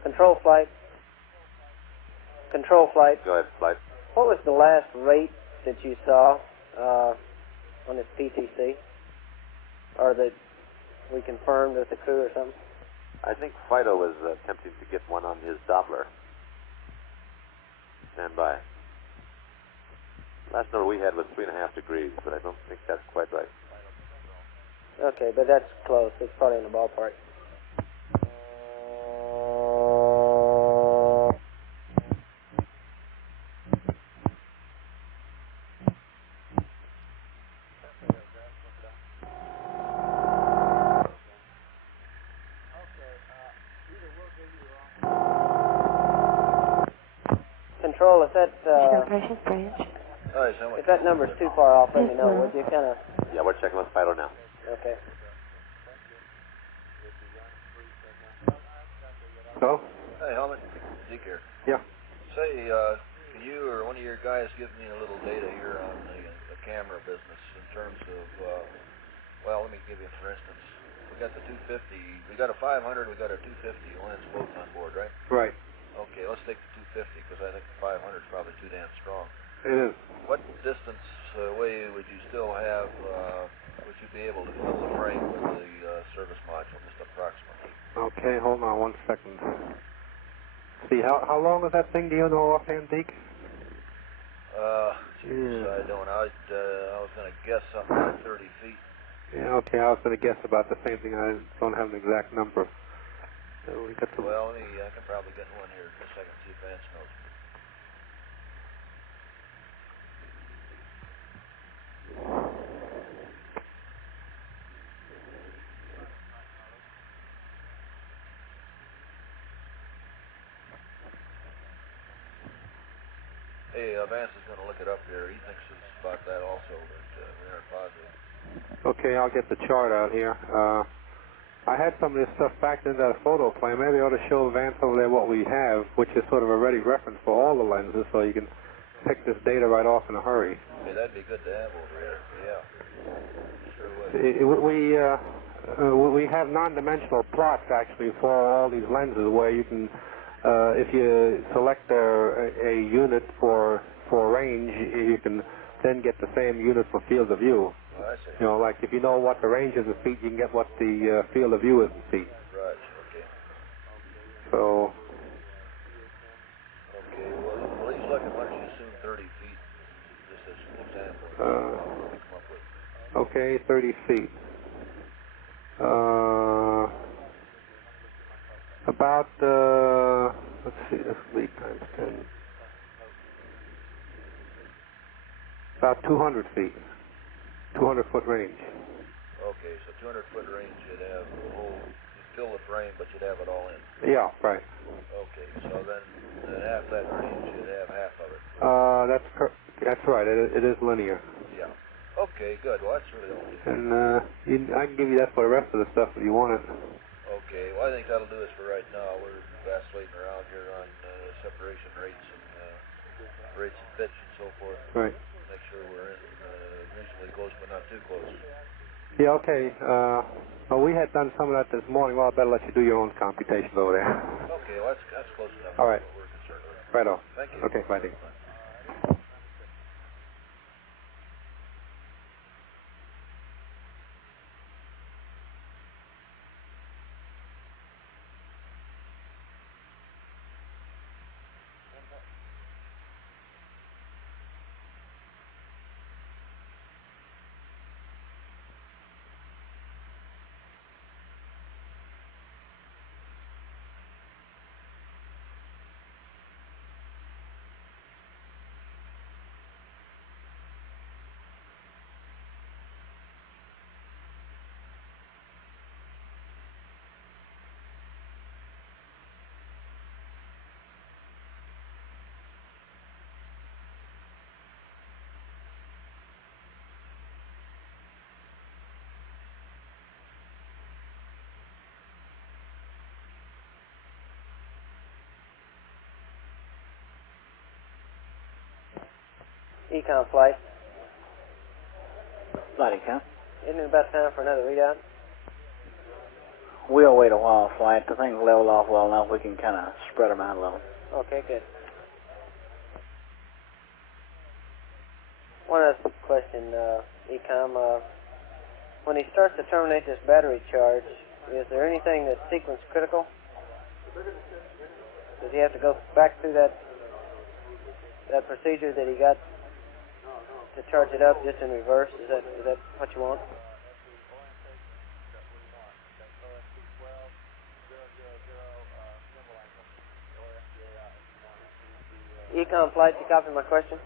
Control flight. Control flight. Go ahead, flight. What was the last rate that you saw on this PTC? Or that we confirmed with the crew or something? I think Fido was attempting to get one on his Doppler. Stand by. Last number we had was 3.5 degrees, but I don't think that's quite right. Okay, but that's close. It's probably in the ballpark. Control, if that if that number's too far off, let me know, would you? Kind of. Yeah, we're checking with Fido now. Okay. Hello? Hey, Helmet. Zeke here. Yeah. Say, can you or one of your guys give me a little data here on the camera business in terms of, well, let me give you, for instance, we we got the 250. We got a 500. We got a 250 lens both on board, right? Right. Okay, let's take the 250 because I think the 500 is probably too damn strong. It is. What distance away would you still have? Would you be able to fill the frame with the service module, just approximately? Okay, hold on 1 second. See, how long is that thing? Do you know offhand, Deke? I don't. I was going to guess something like 30 feet. Yeah, okay, I was going to guess about the same thing. I don't have an exact number. We got Well, I can probably get one here in a second, see if Vance knows. Hey, Vance is going to look it up here. He thinks it's about that also, but we aren't positive. Okay, I'll get the chart out here. I had some of this stuff backed into that photo plane. Maybe I ought to show Vance over there what we have, which is sort of a ready reference for all the lenses, so you can pick this data right off in a hurry. Okay, that'd be good to have over here. Yeah, sure would. We have non-dimensional plots actually for all these lenses where you can, if you select a unit for range, you can then get the same unit for field of view. Oh, I see. You know, like if you know what the range is in feet, you can get what the field of view is in feet. Right, okay. So. Okay, well, he's looking, why don't you assume 30 feet, just as an example, what we come up with. Okay, 30 feet. About, let's see, this week times 10. About 200 feet. 200-foot range. Okay, so 200-foot range, you'd have the whole, you'd fill the frame, but you'd have it all in. Yeah, right. Okay, so then half that range, you'd have half of it. That's right. It is linear. Yeah. Okay, good. Well, that's really all. And I can give you that for the rest of the stuff if you want it. Okay, well, I think that'll do us for right now. We're vacillating around here on separation rates and pitch and so forth. Right. Make sure we're in reasonably close, but not too close. Yeah, okay. Well, we had done some of that this morning. Well, I better let you do your own computations over there. Okay, well, that's close enough. All right. That's what we're concerned with. Right on. Thank you. Okay, bye, Dave. Econ flight. Flight Econ. Isn't it about time for another readout? We'll wait a while, Flight. The things level off well enough, we can kind of spread them out a little. Okay, good. One other question, Ecom. When he starts to terminate this battery charge, is there anything that's sequence critical? Does he have to go back through that procedure that he got to charge it up just in reverse? Is that what you want? Econ flight, you copy my question?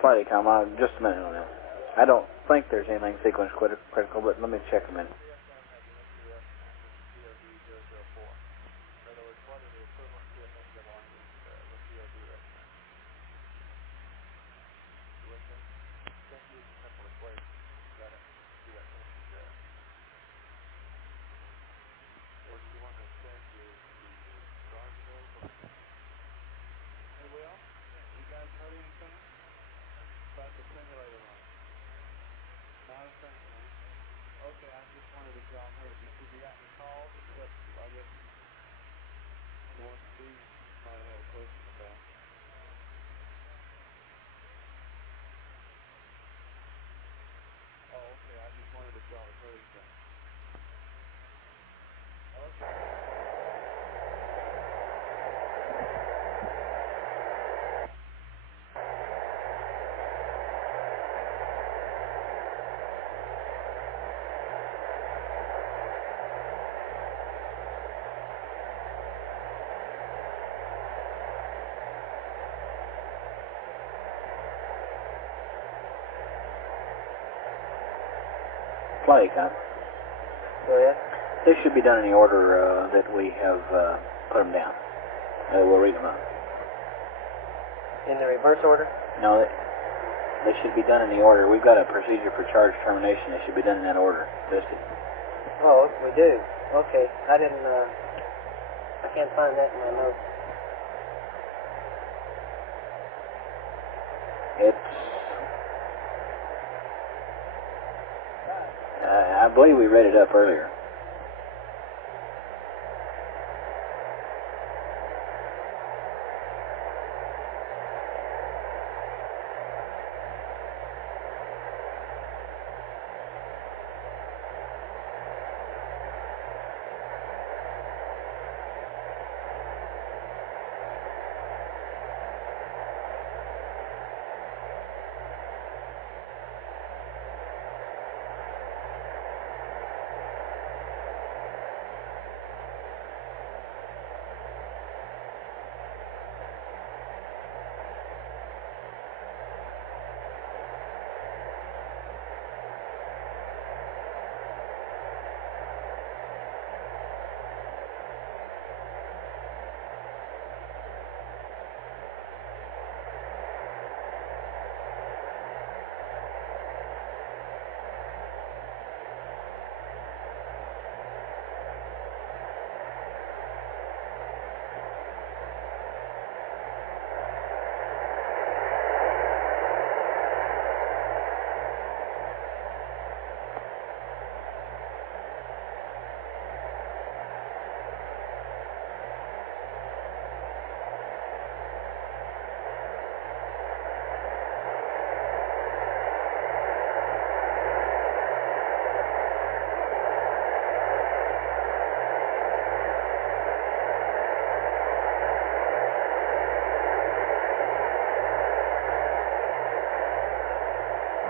Flight Econ, just a minute on that. I don't think there's anything sequence critical, but let me check a minute. Flight Econ. Go ahead. They should be done in the order that we have put them down. We'll read them out. In the reverse order? No, they should be done in the order. We've got a procedure for charge termination. They should be done in that order. Listed. Oh, we do. Okay. I didn't, I can't find that in my notes. I believe we read it up earlier.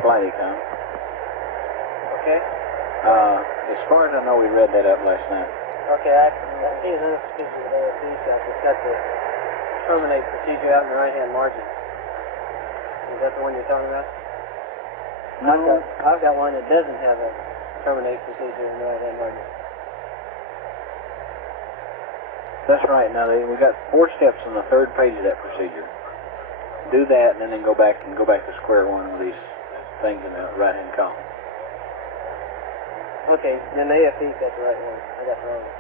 Flight Econ. Okay. As far as I know, we read that up last night. Okay, I see another procedure with AFE stuff. It's got the terminate procedure out in the right-hand margin. Is that the one you're talking about? No. I've got one that doesn't have a terminate procedure in the right-hand margin. That's right. Now we got 4 steps on the 3rd page of that procedure. Do that, and then go back to square one with these things in the right-hand column. Okay, then the AFE's got the right one. I got the wrong one.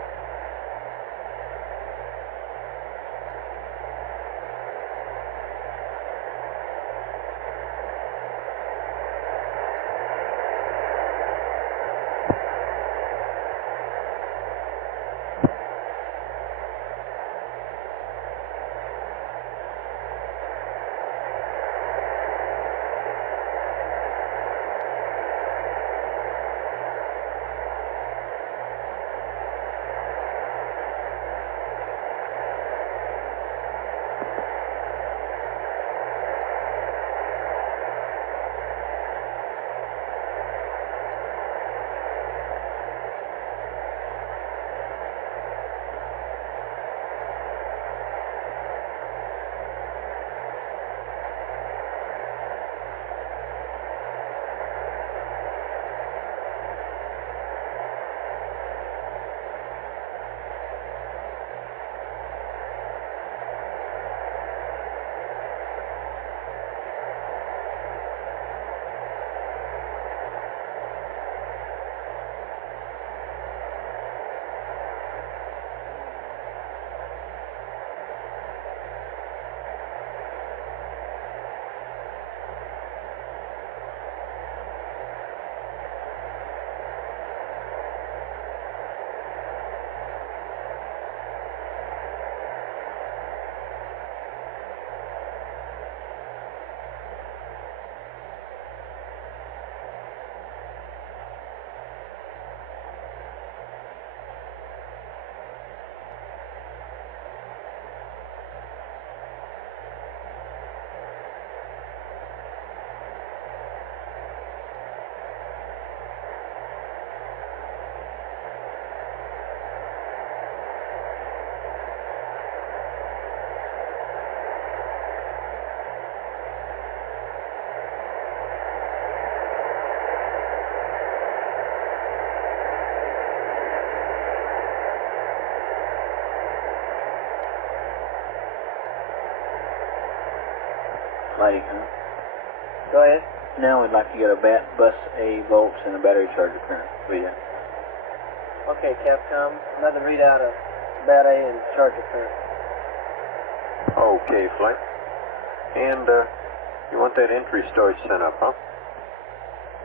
Lady, huh? Go ahead. Now we'd like to get a bus A volts and a battery charger current readout. Okay, Capcom. Another readout of bat A and charger current. Okay, Flight. And you want that entry storage sent up, huh?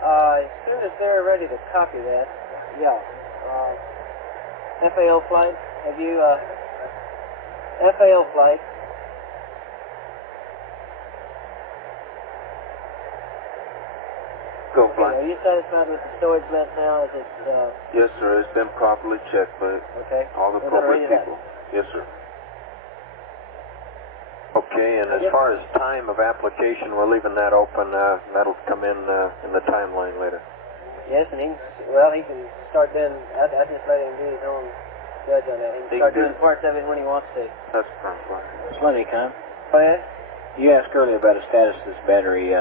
As soon as they're ready to copy that, yeah. FAO Flight, have you, FAO Flight. Go, Okay, Flight. are you satisfied with the storage list now? Is it, Yes, sir. It's been properly checked by okay. all the We're gonna appropriate read it people. Yes, sir. Okay, and as Yep. far as time of application, we're leaving that open. That'll come in the timeline later. Yes, and he can start doing, I just let him do his own judge on that. He He can start can do doing parts of it when he wants to. That's perfect, Flight. Lady, huh? Go ahead. You asked earlier about the status of this battery.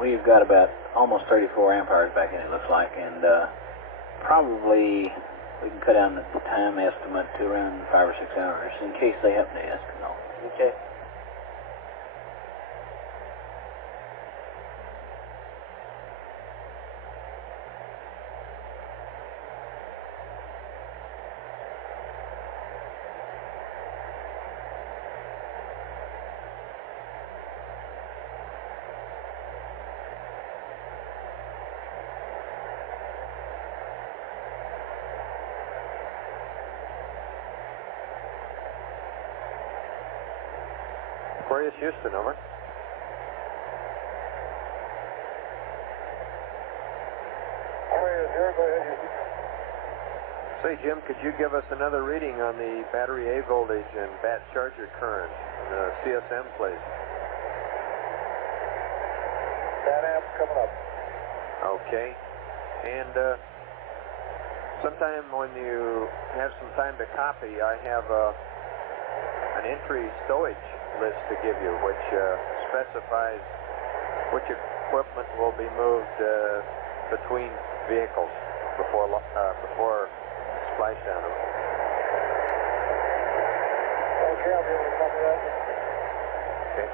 We've got about almost 34 amp hours back in it, looks like, and probably we can cut down the time estimate to around 5 or 6 hours in case they happen to ask. No. Okay. Aquarius, Houston, over. Aquarius here, go ahead. Say, Jim, could you give us another reading on the battery A voltage and bat charger current in the CSM, please? Bat amp's coming up. Okay. And sometime when you have some time to copy, I have an entry stowage list to give you, which specifies which equipment will be moved between vehicles before splashdown. Okay, I'll be able to copy that. Okay.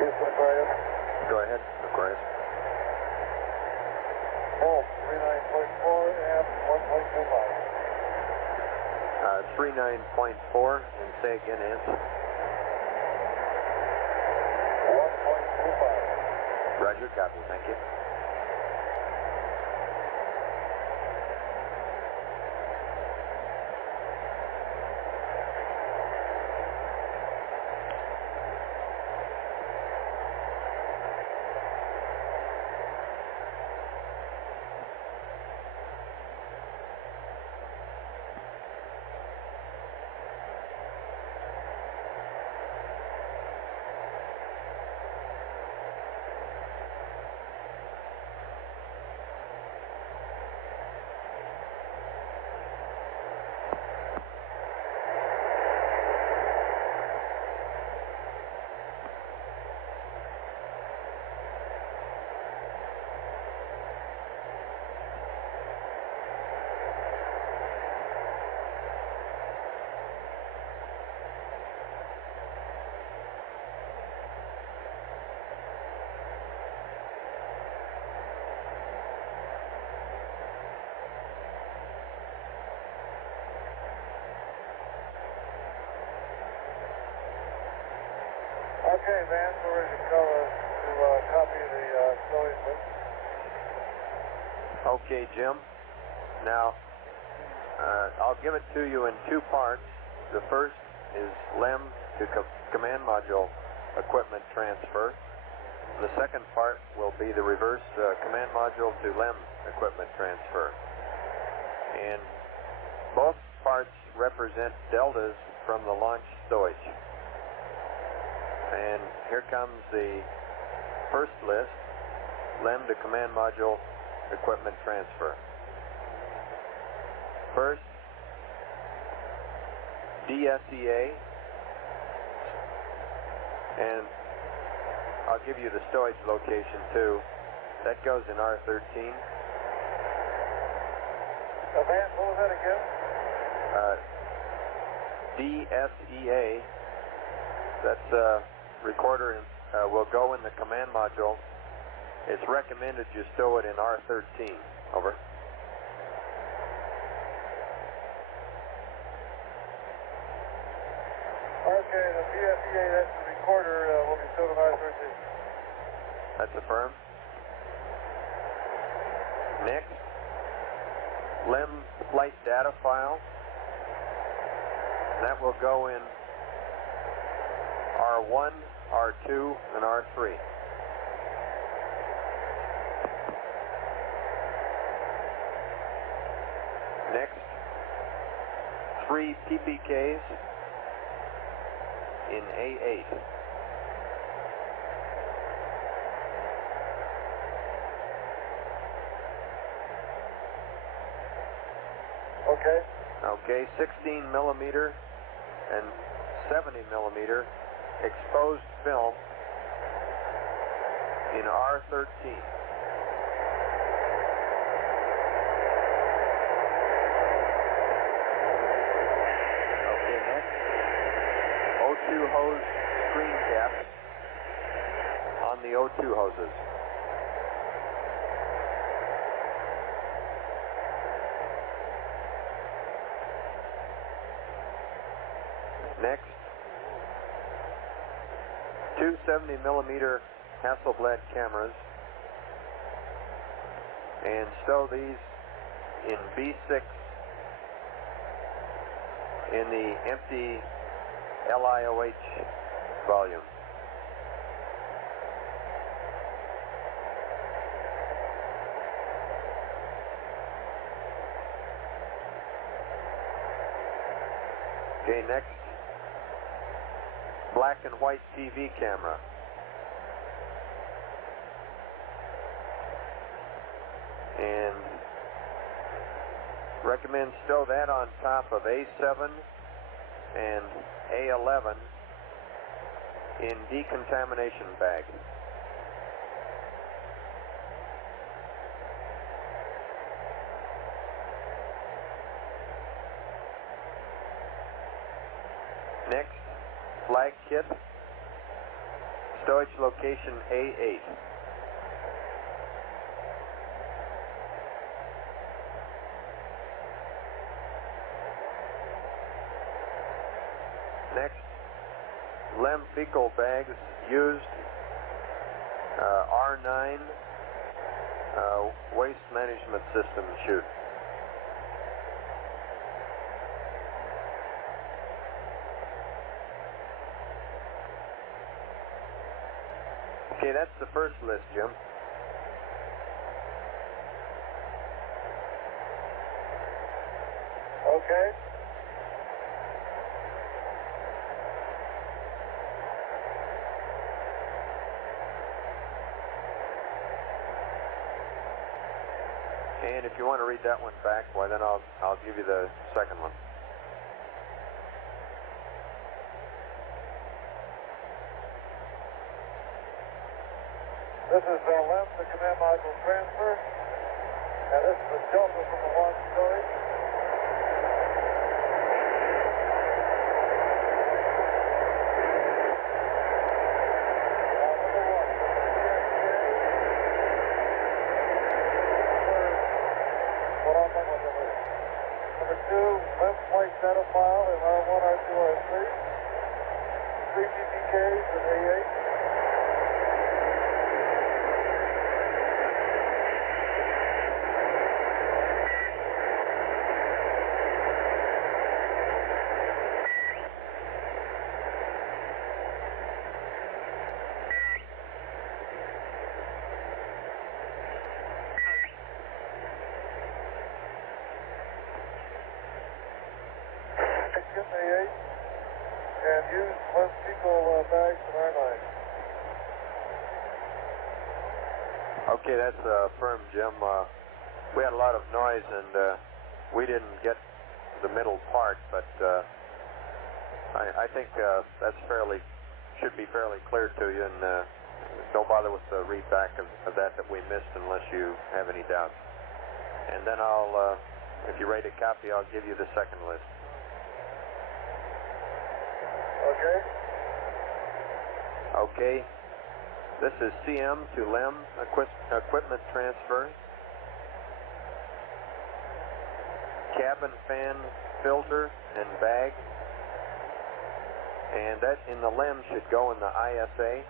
Houston, Aquarius. Go ahead, Aquarius. Volt, 39.4 amp, 1.25. 39.4, and say again, amps. 1.25. Roger, copy, thank you. Okay, Vance, we're ready to copy the stowage list. Okay, Jim. Now, I'll give it to you in two parts. The first is LEM to command module equipment transfer. The second part will be the reverse command module to LEM equipment transfer. And both parts represent deltas from the launch stowage. And here comes the first list, LEM to command module equipment transfer. First, DSEA, and I'll give you the stowage location too. That goes in R13. Vance, what was that again? DSEA, that's a recorder, will go in the command module. It's recommended you stow it in R13. Over. Okay, the DSEA, that's the recorder, will be stowed in R13. That's affirmed. Next, LEM flight data file. That will go in R1, R2, and R3. Next, 3 PPKs in A8. Okay. Okay, 16 millimeter and 70 millimeter exposed film in R13. Okay, next, O2 hose screen caps on the O2 hoses. Next, 2 70 millimeter Hasselblad cameras, and stow these in B6 in the empty LIOH volume. Okay, next, black and white TV camera. And recommend stow that on top of A7 and A11 in decontamination bag. Next, flag kit, stowage location A8. Next, LEM fecal bags used, R9 waste management system chute. Okay, that's the first list, Jim. Okay. And if you want to read that one back, why then I'll give you the second one. This is LEM to command module transfer, and this is the delta from the launch storage. Number 2, LEM flight data file in R1, R2, R3. 3 PPKs and A8. And use less fecal bags than R9. Okay, that's firm, Jim. We had a lot of noise and we didn't get the middle part, but I think that's should be fairly clear to you, and don't bother with the read back of that we missed unless you have any doubts. And then if you're ready to copy, I'll give you the second list. Okay. Okay. This is CM to LEM equipment transfer. Cabin fan filter and bag. And that in the LEM should go in the ISA.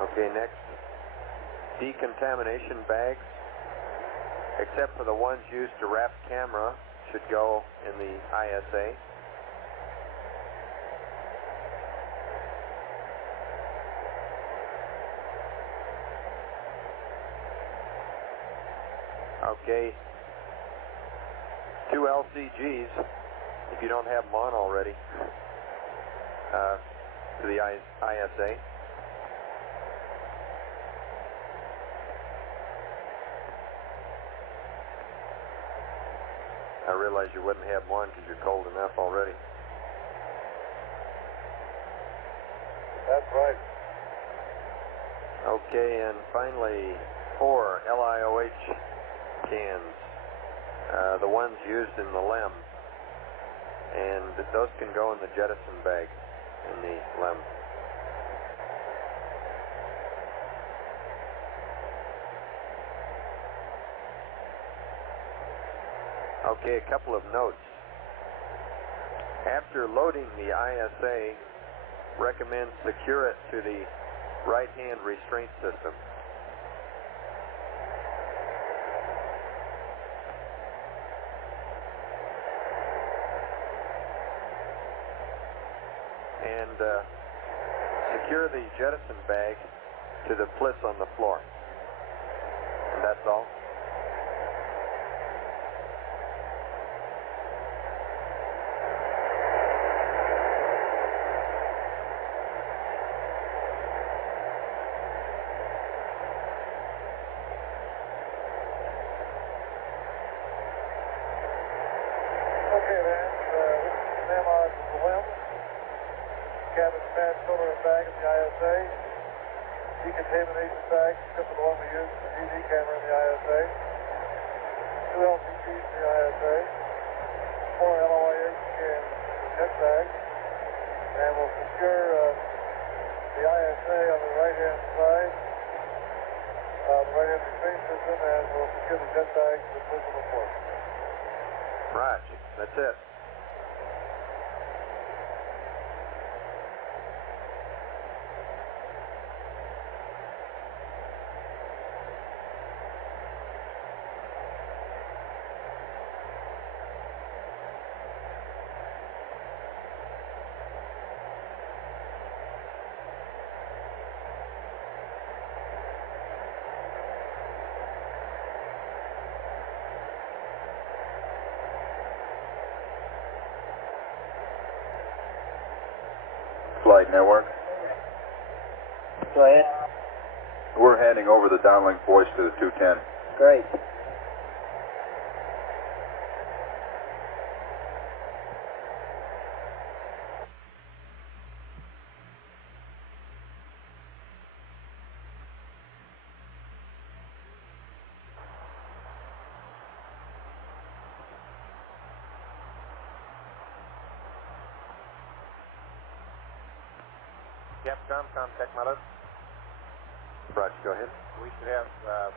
Okay, next. Decontamination bags, except for the ones used to wrap camera, should go in the ISA. Okay, 2 LCGs, if you don't have them on already, to the ISA. I realize you wouldn't have one because you're cold enough already. That's right. Okay, and finally, 4 LIOH cans, the ones used in the LEM, and those can go in the jettison bag in the LEM. Okay, a couple of notes. After loading the ISA, recommend secure it to the right-hand restraint system. And secure the jettison bag to the pliss on the floor. And that's all. Okay, man. This is Sam on the LEM. Cabin fan filter and bag in the ISA. Decontamination bag, except for the one we use for the DD camera in the ISA. 2 LPGs in the ISA. 4 LOIH can jet bags. And we'll secure the ISA on the right-hand side, the right-hand restraint system, and we'll secure the jet bags to the pliss on the floor. Right, that's it. Flight network. Go ahead. We're handing over the downlink voice to the 210. Great. Capcom, contact my list. Roger, go ahead. We should have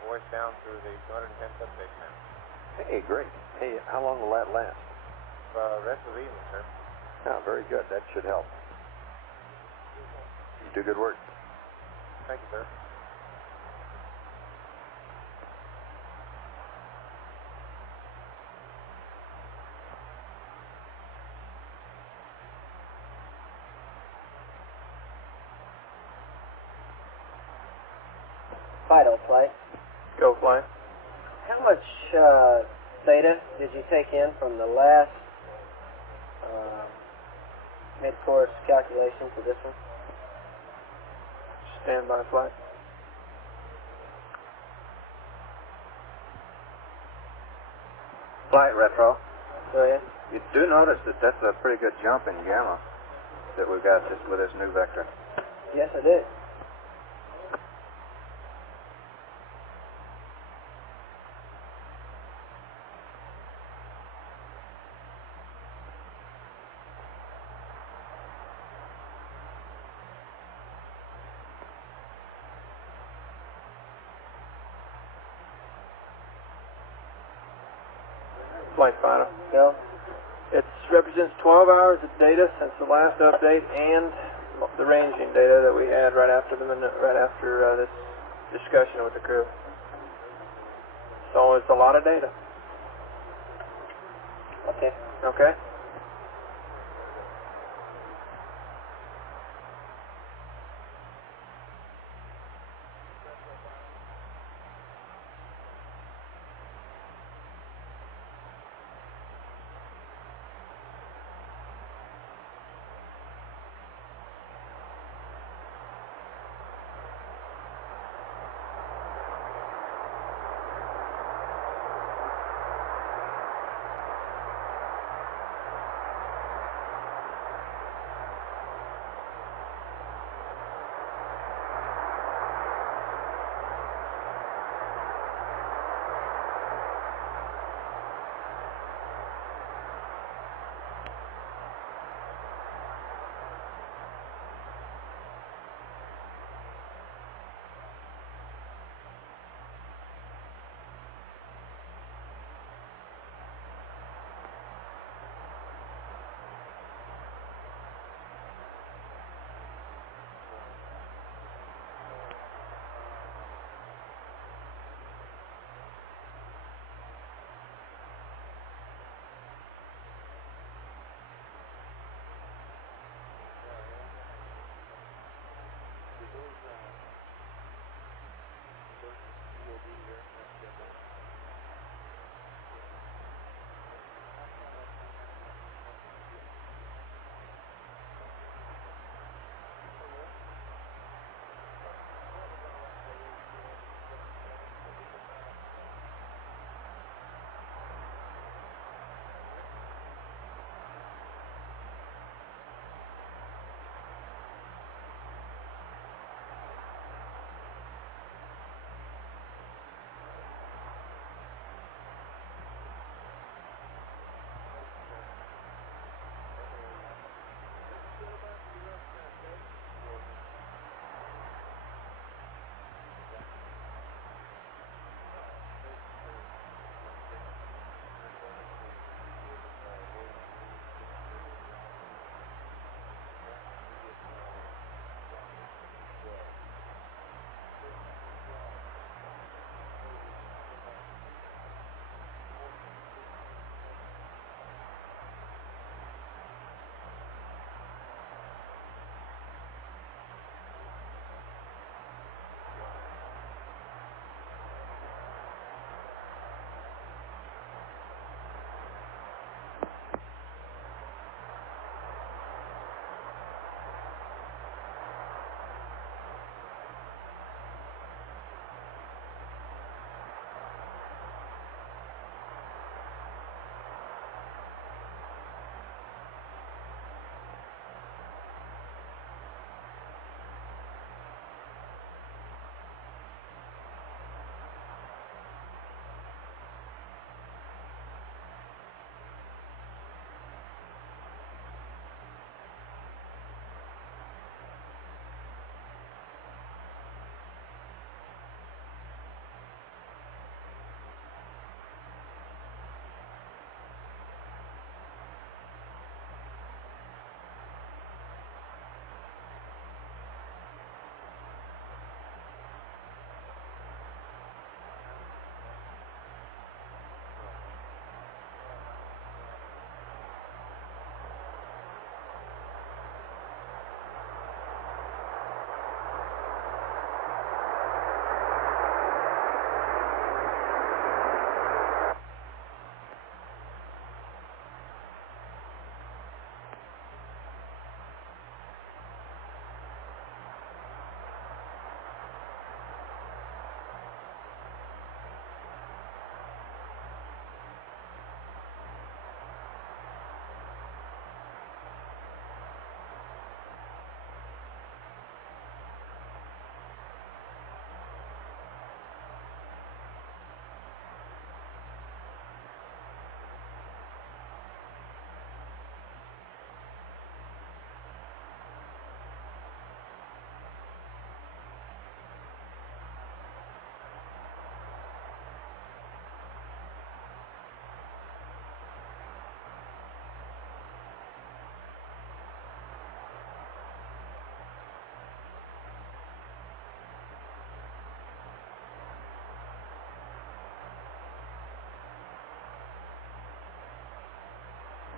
voice down through the 210 substation now. Hey, great. Hey, how long will that last? Rest of the evening, sir. Oh, very good. That should help. You do good work. Thank you, sir. Fido flight. Go flight. How much data did you take in from the last mid-course calculation for this one? Standby flight. Flight retro. Go ahead. You do notice that that's a pretty good jump in gamma that we've got just with this new vector. Yes, I did. Flight final. Go. It represents 12 hours of data since the last update and the ranging data that we had right after this discussion with the crew. So it's a lot of data. Okay. Okay.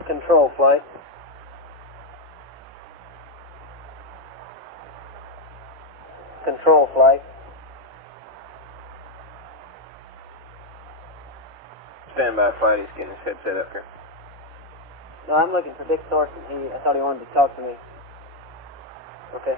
control flight. Control flight. Stand by flight, he's getting his headset up here. No, I'm looking for Dick Thorson. I thought he wanted to talk to me. Okay.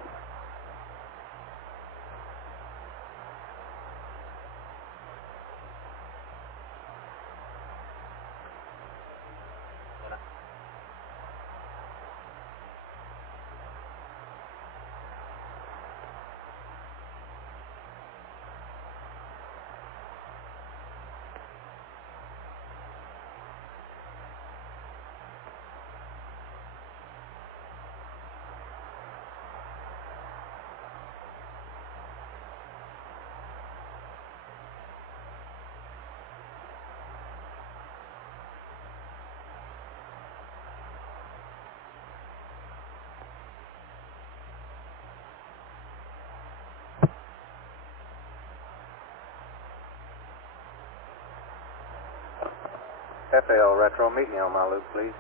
FAL Retro, meet me on my loop, please.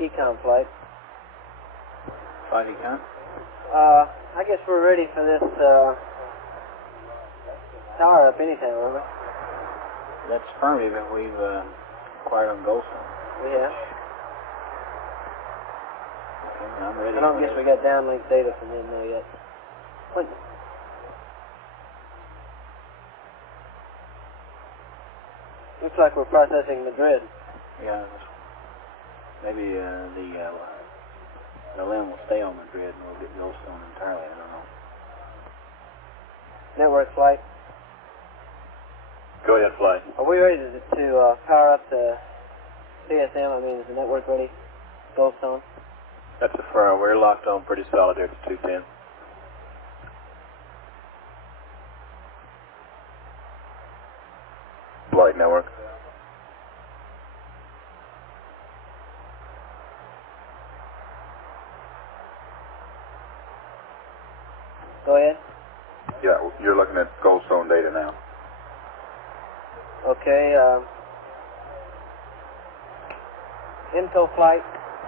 Econ flight. Flight Econ? I guess we're ready for this tower up anytime, aren't we? That's Fermi that we've acquired on Goldstone. Yeah. Okay, I'm ready. I don't guess we got downlink data from them though yet. What? Looks like we're processing Madrid. Yeah. Maybe the LM will stay on Madrid and we'll get Goldstone entirely. I don't know. Network flight. Go ahead, flight. Are we ready to power up the CSM? I mean, is the network ready? Goldstone? That's affirmed. We're locked on pretty solid here at 210. Flight network. Go ahead. Yeah, you're looking at Goldstone data now. Okay, info flight.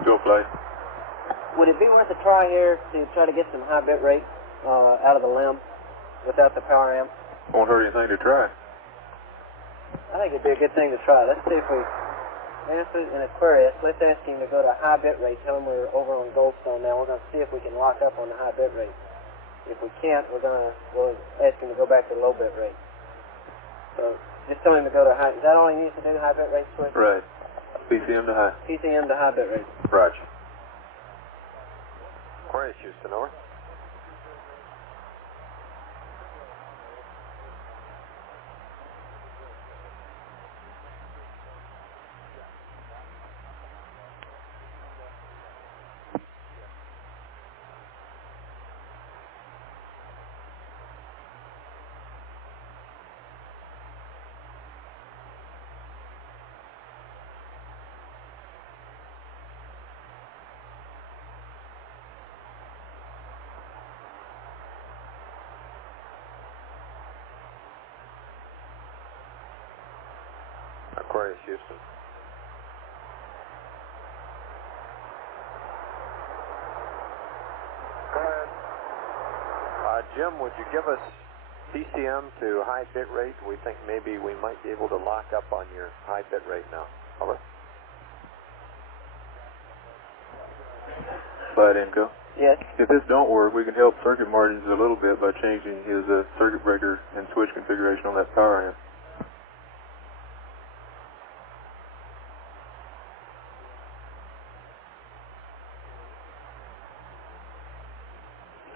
Go flight. Would it be worth a try here to try to get some high bit rate out of the limb without the power amp? Won't hurt anything to try. I think it'd be a good thing to try. Let's see if we answer in Aquarius. Let's ask him to go to high bit rate. Tell him we're over on Goldstone now. We're going to see if we can lock up on the high bit rate. If we can't, we'll ask him to go back to low bit rate. So just tell him to go to high. Is that all he needs to do? High bit rate switch? Right. PCM to high. PCM to high bit rate. Roger. Aquarius, Houston, over. Aquarius, Houston. Go ahead. Jim, would you give us PCM to high bit rate? We think maybe we might be able to lock up on your high bit rate now. Over. Flight Inco. Yes. If this don't work, we can help circuit margins a little bit by changing his circuit breaker and switch configuration on that power amp.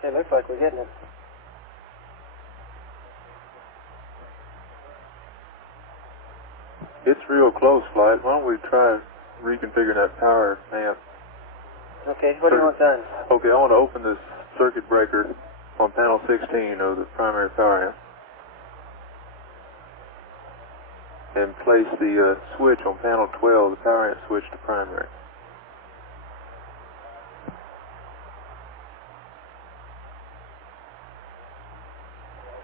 It looks like we're getting it. It's real close, Flight. Why don't we try reconfiguring that power amp? Okay, what do you want done? Okay, I want to open this circuit breaker on panel 16 of the primary power amp and place the switch on panel 12, the power amp switch to primary.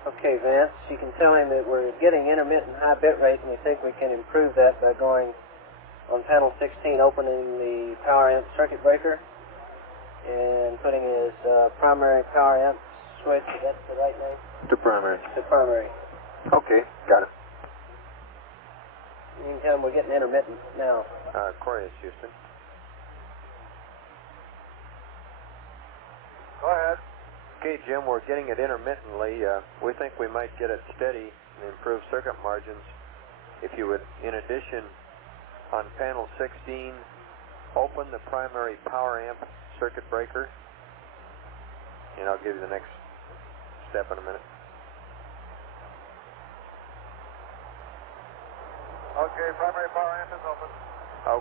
Okay, Vance, you can tell him that we're getting intermittent high bit rate, and we think we can improve that by going on panel 16, opening the power amp circuit breaker and putting his primary power amp switch. Is that the right name? To primary. To primary. Okay, got it. You can tell him we're getting intermittent now. Aquarius, Houston. Go ahead. Okay, Jim, we're getting it intermittently. We think we might get it steady and improve circuit margins. If you would, in addition, on panel 16, open the primary power amp circuit breaker, and I'll give you the next step in a minute. Okay, primary power amp is open.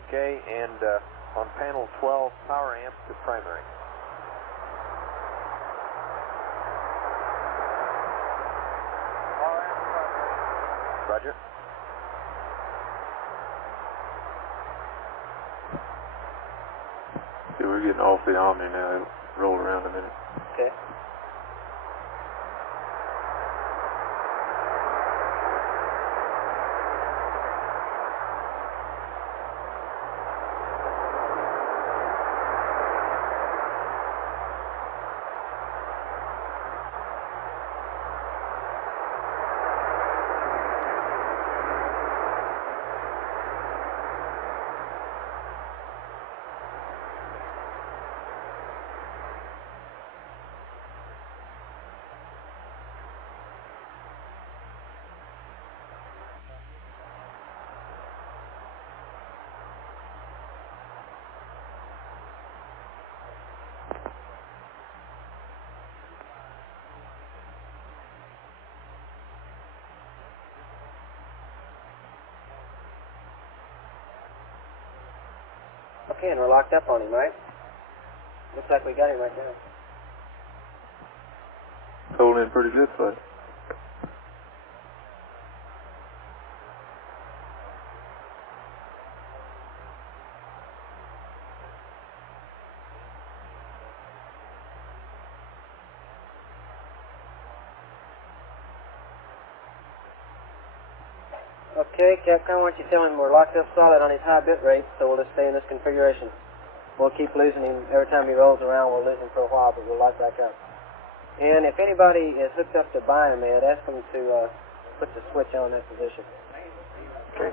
Okay, and on panel 12, power amp to primary. Roger. See, we're getting off the Omni now. It'll roll around a minute. Okay. Okay, and we're locked up on him, right? Looks like we got him right now. Holding in pretty good, Flight. Okay, Capcom, why don't you tell him we're locked up solid on his high bit rate, so we'll just stay in this configuration. We'll keep losing him every time he rolls around. We'll lose him for a while, but we'll lock back up. And if anybody is hooked up to biomed, ask them to put the switch on that position. Okay.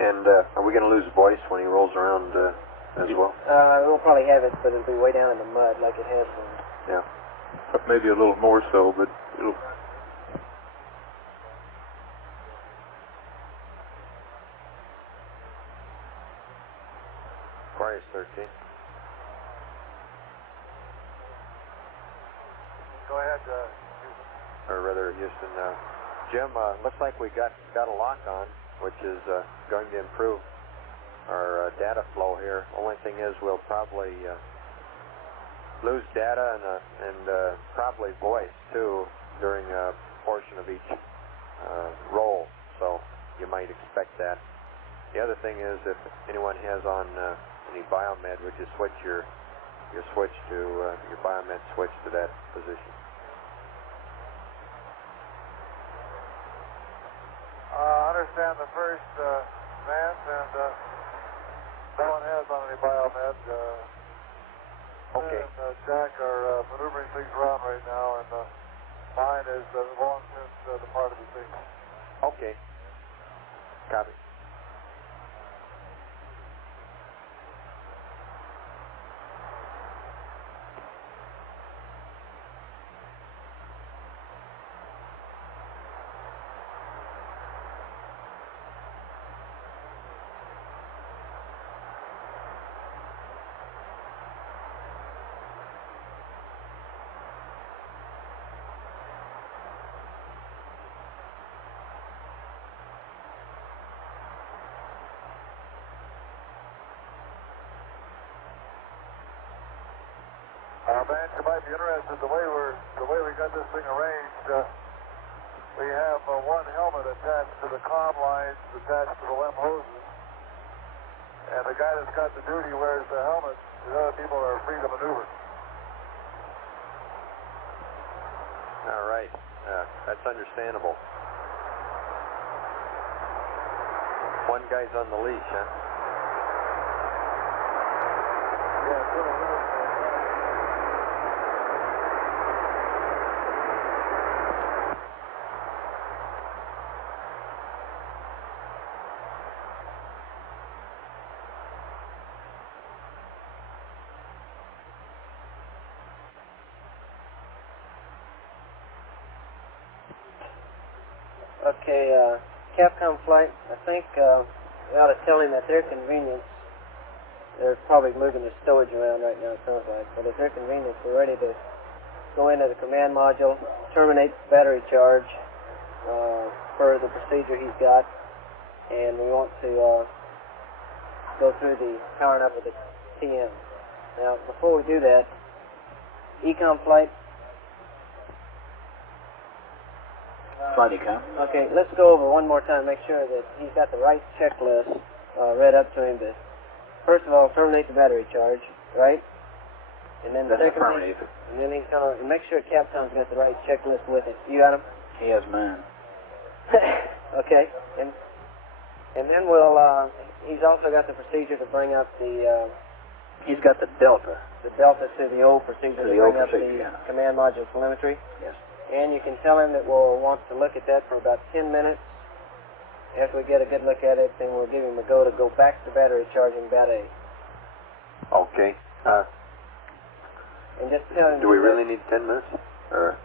And are we going to lose voice when he rolls around as well? We'll probably have it, but it'll be way down in the mud like it has been. Yeah. Maybe a little more so, but it'll... Aquarius 13. Go ahead, Or rather, Houston. Jim, looks like we got a lock on, which is going to improve our data flow here. Only thing is we'll probably lose data and probably voice, too, during a portion of each roll. So you might expect that. The other thing is if anyone has on any biomed, would you switch your switch to your biomed switch to that position? I understand the first advance, and no one has on any biomed. Okay. And Jack are maneuvering things around right now, and mine is long since departed the scene. Okay. Copy. Vance, you might be interested the way we got this thing arranged. We have one helmet attached to the comm lines, attached to the LEM hoses, and the guy that's got the duty wears the helmet. The other people are free to maneuver. All right. That's understandable. One guy's on the leash, huh? Yeah, it's really good. Okay, Capcom flight, I think we ought to tell him at their convenience, they're probably moving the stowage around right now, it sounds like, but at their convenience, we're ready to go into the command module, terminate battery charge per the procedure he's got, and we want to go through the powering up of the TM. Now, before we do that, Ecom flight. Flight Ecom. Okay, let's go over one more time, make sure that he's got the right checklist read up to him. To, first of all, terminate the battery charge, right? And then That's secondly, affirmative. and then he's gonna make sure Capcom's got the right checklist with it. You got him? He has mine. Okay, and then we'll. He's also got the procedure to bring up the. He's got the Delta. The Delta to the old procedure To to the bring old up procedure, the yeah. command module telemetry. Yes. And you can tell him that we'll want to look at that for about 10 minutes. After we get a good look at it, then we'll give him a go to go back to battery charging bat A. Okay. And just tell him. Do we really need 10 minutes? Or?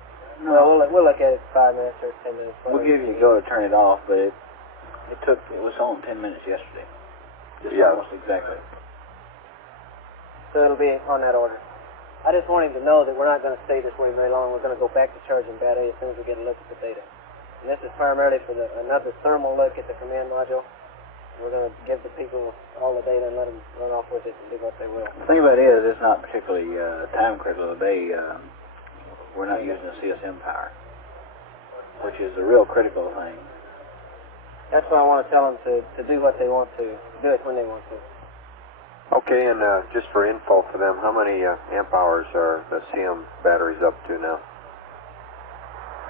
No, we'll look at it 5 minutes or 10 minutes. We'll give you a go to turn it off, but it was on 10 minutes yesterday. Just almost exactly. So it'll be on that order. I just want him to know that we're not going to stay this way very long. We're going to go back to charging bat A as soon as we get a look at the data. And this is primarily for another thermal look at the command module. We're going to give the people all the data and let them run off with it and do what they will. The thing about it is, it's not particularly time critical. We're not using the CSM power, which is a real critical thing. That's why I want to tell them to do what they want to, do it when they want to. Okay, and just for info for them, how many amp hours are the CM batteries up to now?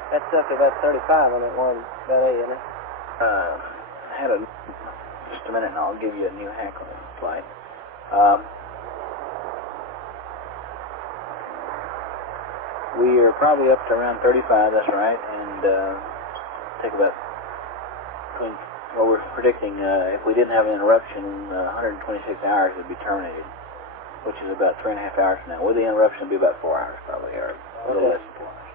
That's up to about 35 on that one bat A, isn't it? had a, just a minute and I'll give you a new hack on the flight. We are probably up to around 35, that's right, and take about, well, we're predicting if we didn't have an interruption, 126 hours would be terminated, which is about 3.5 hours from now. With the interruption, it would be about 4 hours probably, or a little less than 4 hours.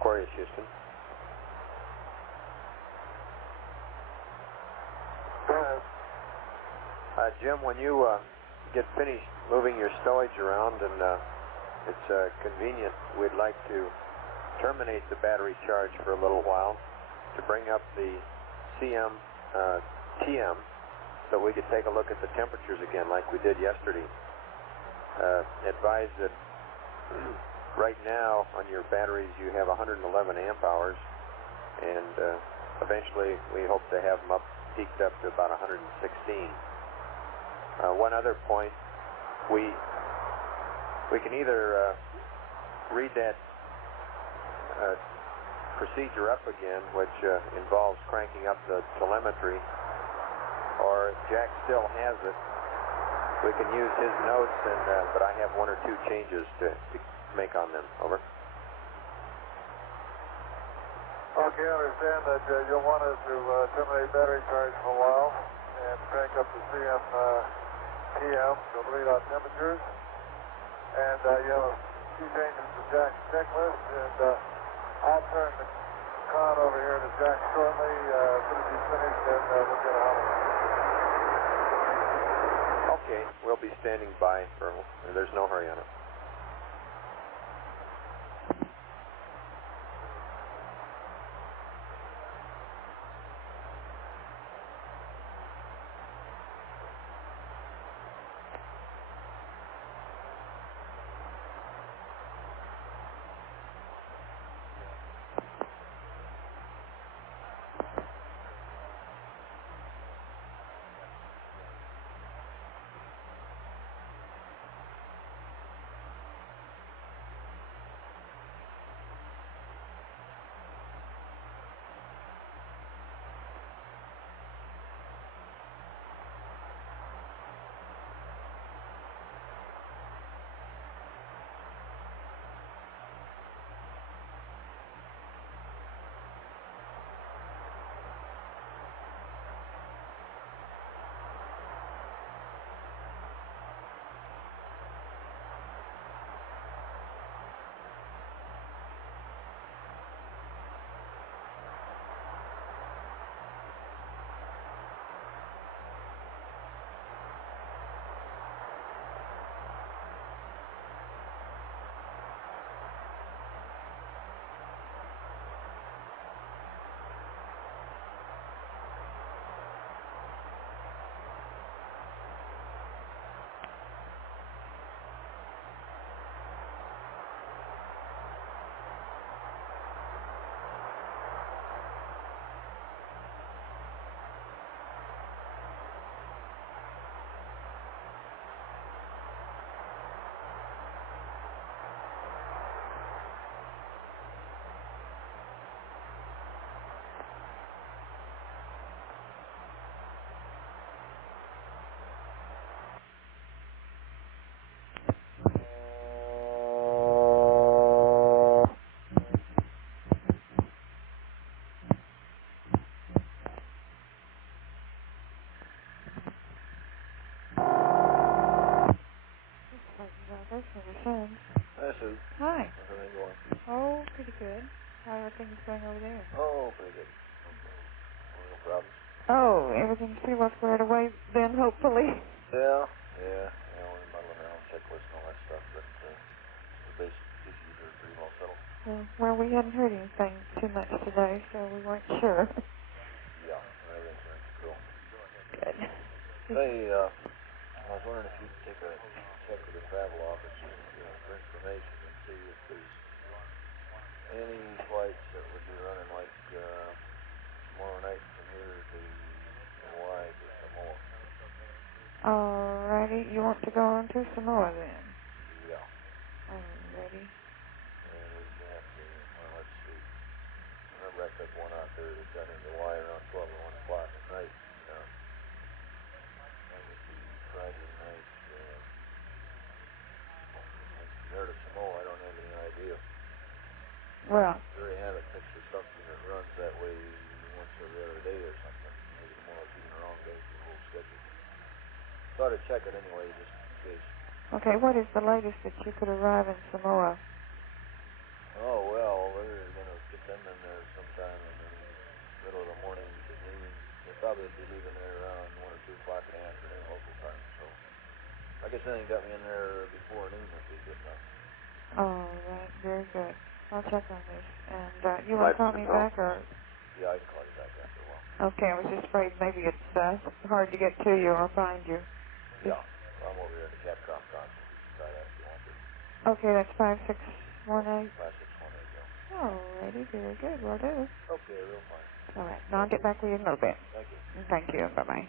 Aquarius, Houston. Jim, when you get finished moving your stowage around and it's convenient, we'd like to terminate the battery charge for a little while to bring up the CM TM so we could take a look at the temperatures again like we did yesterday. Advise that right now on your batteries you have 111 amp hours, and eventually we hope to have them peaked up to about 116. One other point, we can either read that procedure up again, which involves cranking up the telemetry, or if Jack still has it, we can use his notes, but I have one or two changes to make on them. Over. Okay, I understand that you'll want us to terminate battery charge for a while and crank up the CM PM to read out temperatures. And you have a few changes to Jack's checklist, and I'll turn the con over here to Jack shortly. As soon as he's finished, then we'll get a home. Okay, we'll be standing by for, there's no hurry on it. Paolos from your sons. Hi, Sue. Hi. How's everything going? Oh, pretty good. How are things going over there? Oh, pretty good. No problems. Oh, everything's pretty well squared away then, hopefully. Yeah. We're muddling around checklists and all that stuff, but the basic issues are pretty well settled. Well, we hadn't heard anything too much today, so we weren't sure. Yeah, everything's under control. Good. Hey, I was wondering if you could take a check with the travel office for information and see if there's any flights that would be running like tomorrow night from here to Hawaii to Samoa. Alrighty, you want to go on to Samoa then? Yeah. Alrighty. And we have to, well, let's see. Remember I took one out there that got into Hawaii around 12 or 1 o'clock at night. That would be Friday night. And from there to Samoa, I don't have any idea. Well, There you have it, picture something that runs that way once every other day or something. Maybe tomorrow's even the wrong day for the whole schedule. Thought I'd check it anyway, just in case. okay, what is the latest that you could arrive in Samoa? Oh, well, they're going to get them in there sometime in the middle of the morning to noon. They'll probably be leaving there around 1 or 2 o'clock in the afternoon local time, so I guess anything got me in there before noon would be good enough. Alright, very good. I'll check on this. And you want to call me back, or? Yeah, I can call you back after a while. Okay, I was just afraid maybe it's hard to get to you or find you. Yeah, I'm over here in the Capcom console. You can try that if you want to. Okay, that's 5618. 5618, yeah. Alrighty, very good. Will do. Okay, real fine. Alright, now I'll get back with you in a little bit. Thank you. Thank you. Bye-bye.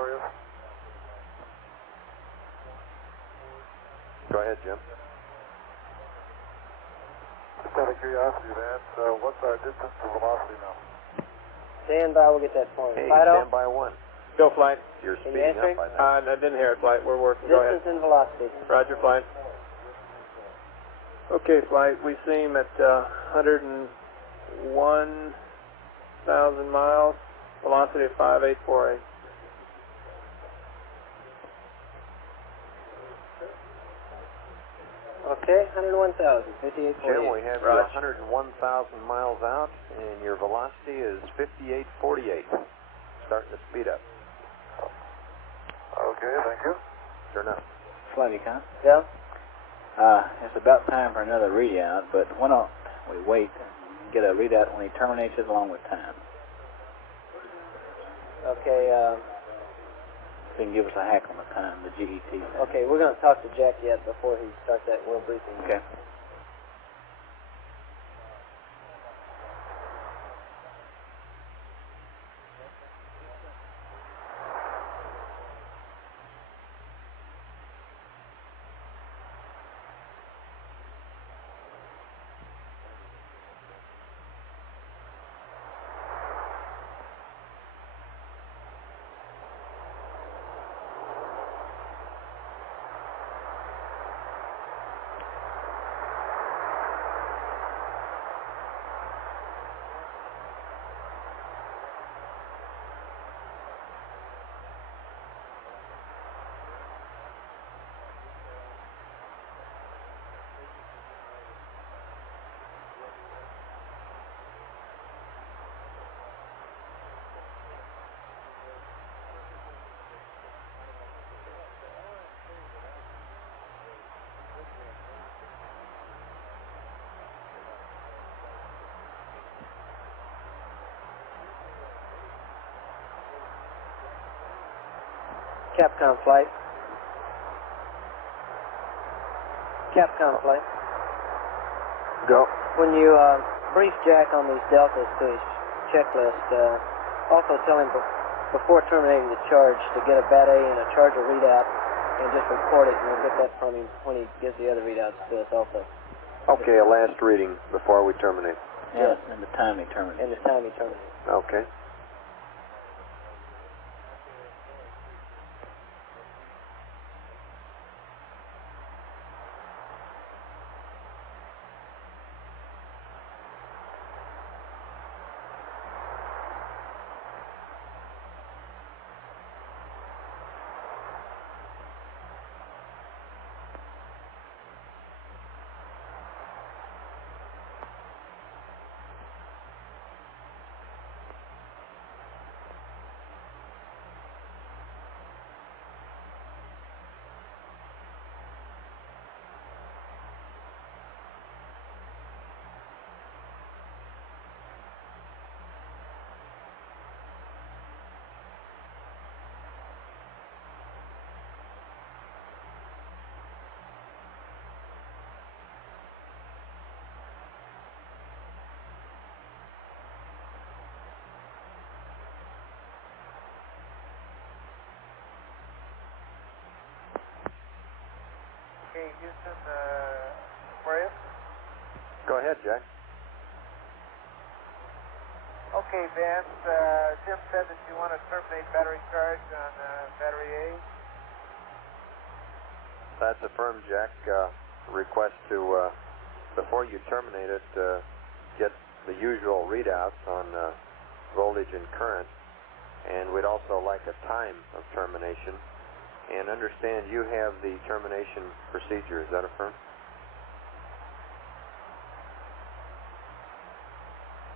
for you. Go ahead, Jim. Just out of curiosity, Vance, what's our distance to velocity now? Stand by, we'll get that for you. Hey, Fido? stand by 1. Go, Flight. You're Can you speeding answer? up by that. I didn't hear it, Flight. We're working. Go ahead. Distance and velocity. Roger, Flight. Okay, Flight. We see him at 101,000 miles. Velocity of 5848. Okay, 101,000, 58.48. Jim, we have you 101,000 miles out, and your velocity is 5848. Starting to speed up. Okay, thank you. Turn up. Flight Econ. Yeah? It's about time for another readout, but why don't we wait and get a readout when he terminates it along with time? Okay, So he can give us a hack on the time, the GET. okay, we're going to talk to Jack yet before he starts that world briefing. Okay. Capcom flight. Capcom flight. Go. When you brief Jack on these deltas to his checklist, also tell him before terminating the charge to get a BAT-A and a charger readout and just record it, and we'll get that from him when he gives the other readouts to us also. Okay, a last reading before we terminate. Yeah, and the time he terminates. And the time he terminates. Okay. Okay, Houston, where are you? Go ahead, Jack. Okay, Vance, Jim said that you want to terminate battery charge on battery A. That's affirmed, Jack. Request to, before you terminate it, get the usual readouts on voltage and current. And we'd also like a time of termination. And understand you have the termination procedure. Is that affirmed?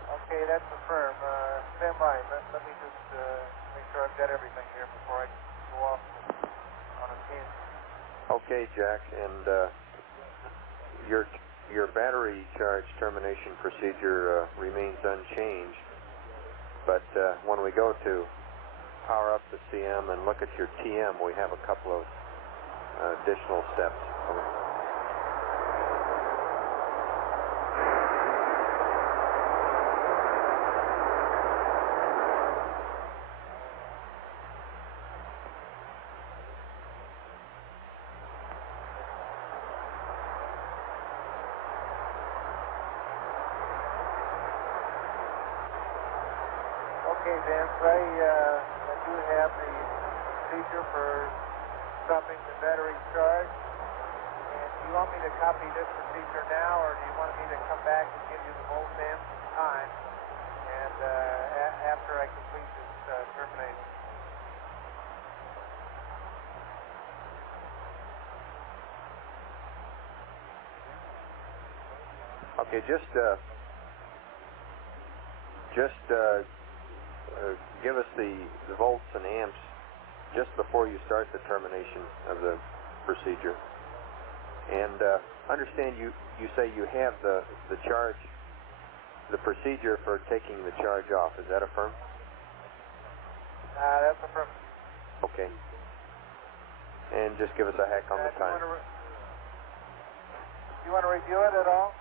Okay, that's affirmed. Stand by. Let me just make sure I've got everything here before I go off on a tangent. Okay, Jack. And your battery charge termination procedure remains unchanged. But when we go to power up the CM and look at your TM, we have a couple of additional steps. Okay, Vince, I do have the procedure for stopping the battery charge. And do you want me to copy this procedure now, or do you want me to come back and give you the volt amps and time, and after I complete this termination? Okay, just give us the volts and amps just before you start the termination of the procedure. And understand you say you have the charge, the procedure for taking the charge off. Is that affirmed? That's affirmed. Okay. And just give us a hack on the time. You want to review it at all?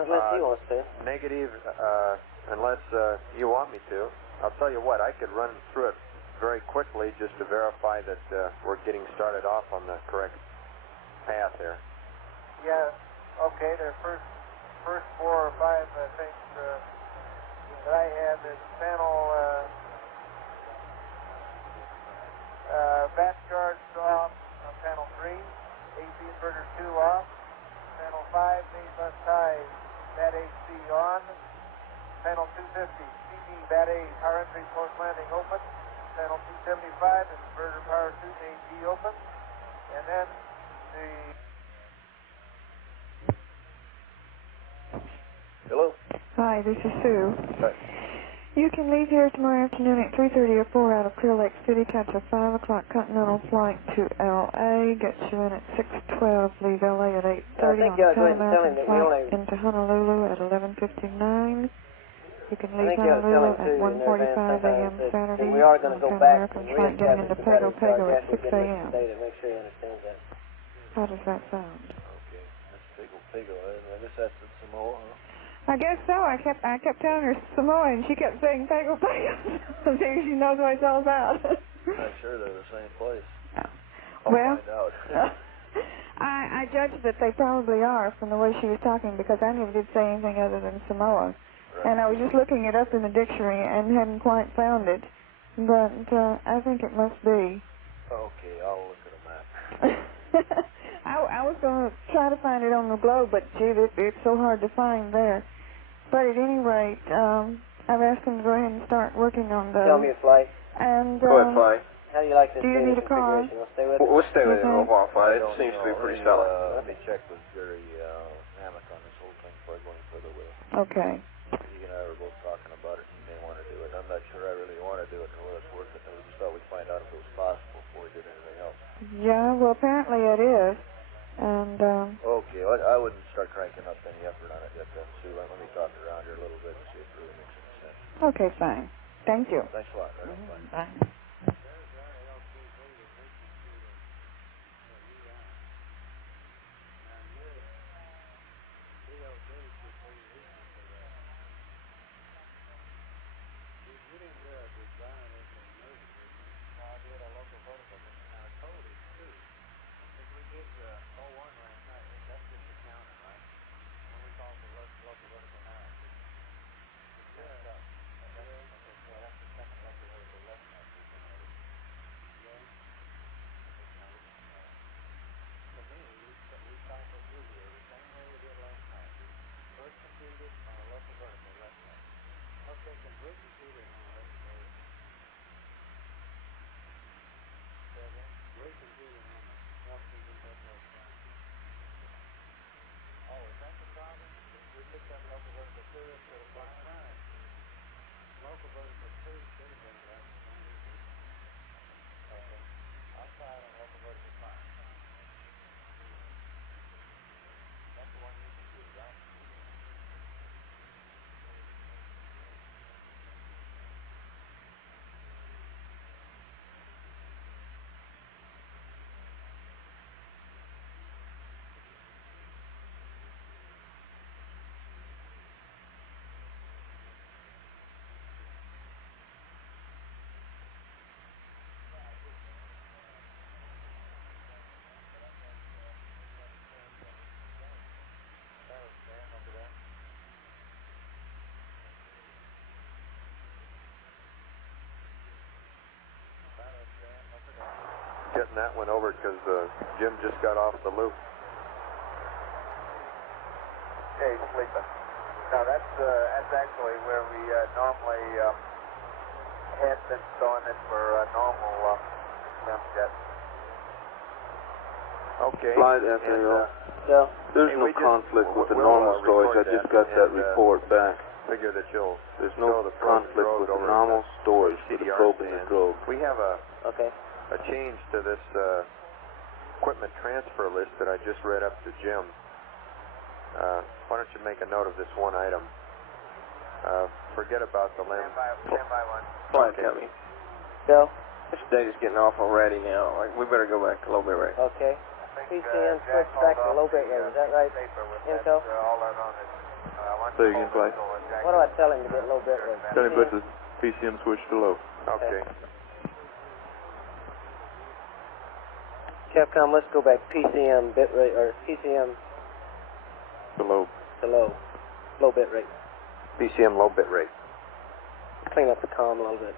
Unless he wants to. Negative, unless you want me to. I'll tell you what, I could run through it very quickly just to verify that we're getting started off on the correct path there. Yeah, okay, the first 4 or 5 things that I have is panel bat charge off on panel 3, AC inverter 2 off, panel 5, main bus tie bat AC on, panel 250, CD bat A power entry post landing open, panel 275, inverter power 2 main D open, and then Hello? Hi, this is Sue. Hi. You can leave here tomorrow afternoon at 3:30 or 4 out of Clear Lake City, catch a 5 o'clock Continental flight to L.A., get you in at 6:12, leave L.A. at 8:30 on a Pan American flight into Honolulu at 11:59. You can leave Honolulu at 1:45 a.m. Saturday we are going to go on Pan back American and flight getting into Pago Pago at 6 Make a.m. sure you understand that. How does that sound? Okay, that's Pago. I guess that's in Samoa, huh? I guess so. I kept telling her Samoa, and she kept saying Pago Pago. Maybe she knows what it's all about. I'm not sure they're the same place. I'll find out. I judged that they probably are from the way she was talking, because I never did say anything other than Samoa. Right. And I was just looking it up in the dictionary and hadn't quite found it. But I think it must be. Okay, I'll look at a map. I was going to try to find it on the globe, but gee, it's so hard to find there. But at any rate, I've asked him to go ahead and start working on those. Tell me a flight. And go ahead, fly. How do you like this? Do you need a car? We'll stay with it. We'll stay with it for a while, fly. It don't seems to be know. pretty solid. Let me check with Jerry Hammock on this whole thing before I go any further with it. Okay. He and I were both talking about it. He may want to do it. I'm not sure I really want to do it, nor whether it's worth it. And we just thought we'd find out if it was possible before we did anything else. Yeah, well, apparently it is. And, okay, well, I wouldn't start cranking up any effort on it yet then, Sue. Let me talk around here a little bit and see if it really makes any sense. Okay, fine. Thank you. Thanks a lot. Right, bye. Bye. getting that one over because Jim just got off the loop. Okay, sleeping. Now that's actually where we normally had been throwing it for normal jet. Okay. Flight FAO. There's no conflict with the normal storage. I just got that report back. Figure that you'll. There's no conflict with the normal storage for the probe and the drogue. We have a change to this equipment transfer list that I just read up to Jim. Why don't you make a note of this one item? Forget about the LEM. Stand by one. Flight company. Joe? This data's getting awful ratty now. We better go back to low bit rate. Okay. PCM switched back to low bit rate. Is that right? Info? Say again, Flight. What do I tell him to get low bit rate? Tell him put the PCM switch to low. Okay. Capcom, let's go back PCM bit rate, or PCM To low. to low. Low bit rate. PCM low bit rate. Clean up the comm a little bit.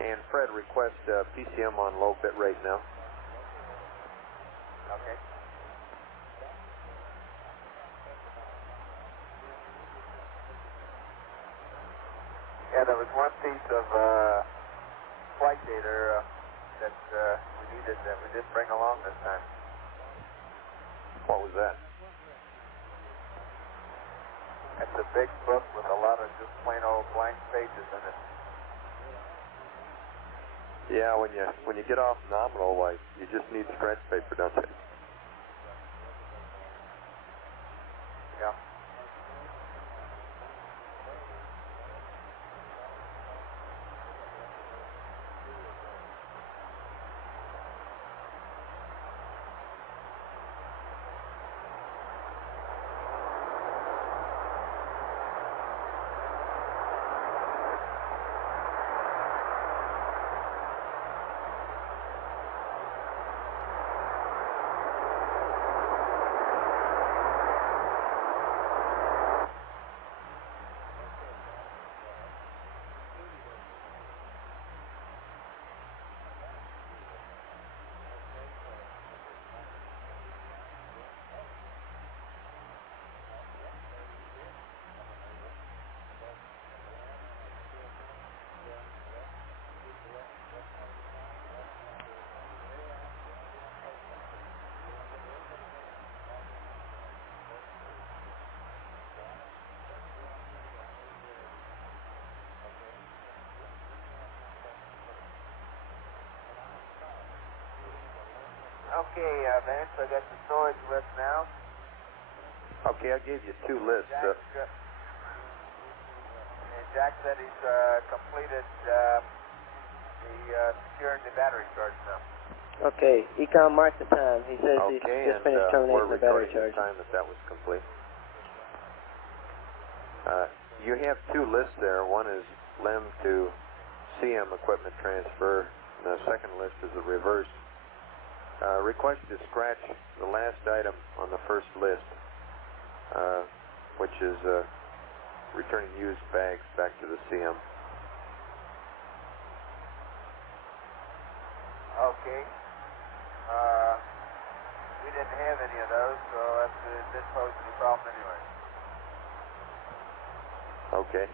And Fred, request PCM on low bit rate now. Okay. Yeah, there was one piece of flight data that we needed that we didn't bring along this time. What was that? It's a big book with a lot of just plain old blank pages in it. Yeah, when you get off nominal, like you just need scratch paper, don't you? Yeah. Okay, Vance, I got the storage list now. Okay, I gave you two lists. And Jack said he's completed the securing the battery charge now. Okay, Ecom, mark the time. He says he's just finished terminating the battery charge. Time that was complete. You have two lists there. One is LEM to CM equipment transfer. And the second list is the reverse. Request to scratch the last item on the first list, which is returning used bags back to the CM. Okay. We didn't have any of those, so it didn't pose any problem anyway. Okay.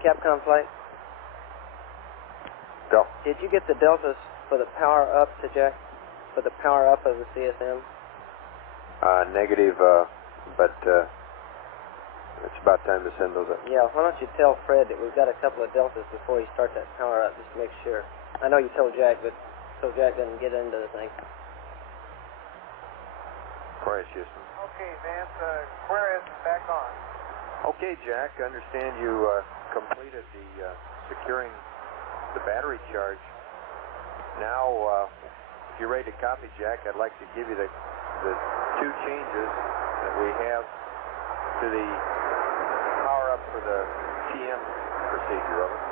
Capcom flight? Go. Did you get the deltas for the power up to Jack? For the power up of the CSM? Negative, but it's about time to send those up. Yeah, why don't you tell Fred that we've got a couple of deltas before you start that power up, just to make sure. I know you told Jack, but so Jack doesn't get into the thing. Aquarius, Houston. Okay, Vance, Aquarius is back on. Okay, Jack, I understand you completed the securing the battery charge. Now, if you're ready to copy, Jack, I'd like to give you the two changes that we have to the power up for the TM procedure of it.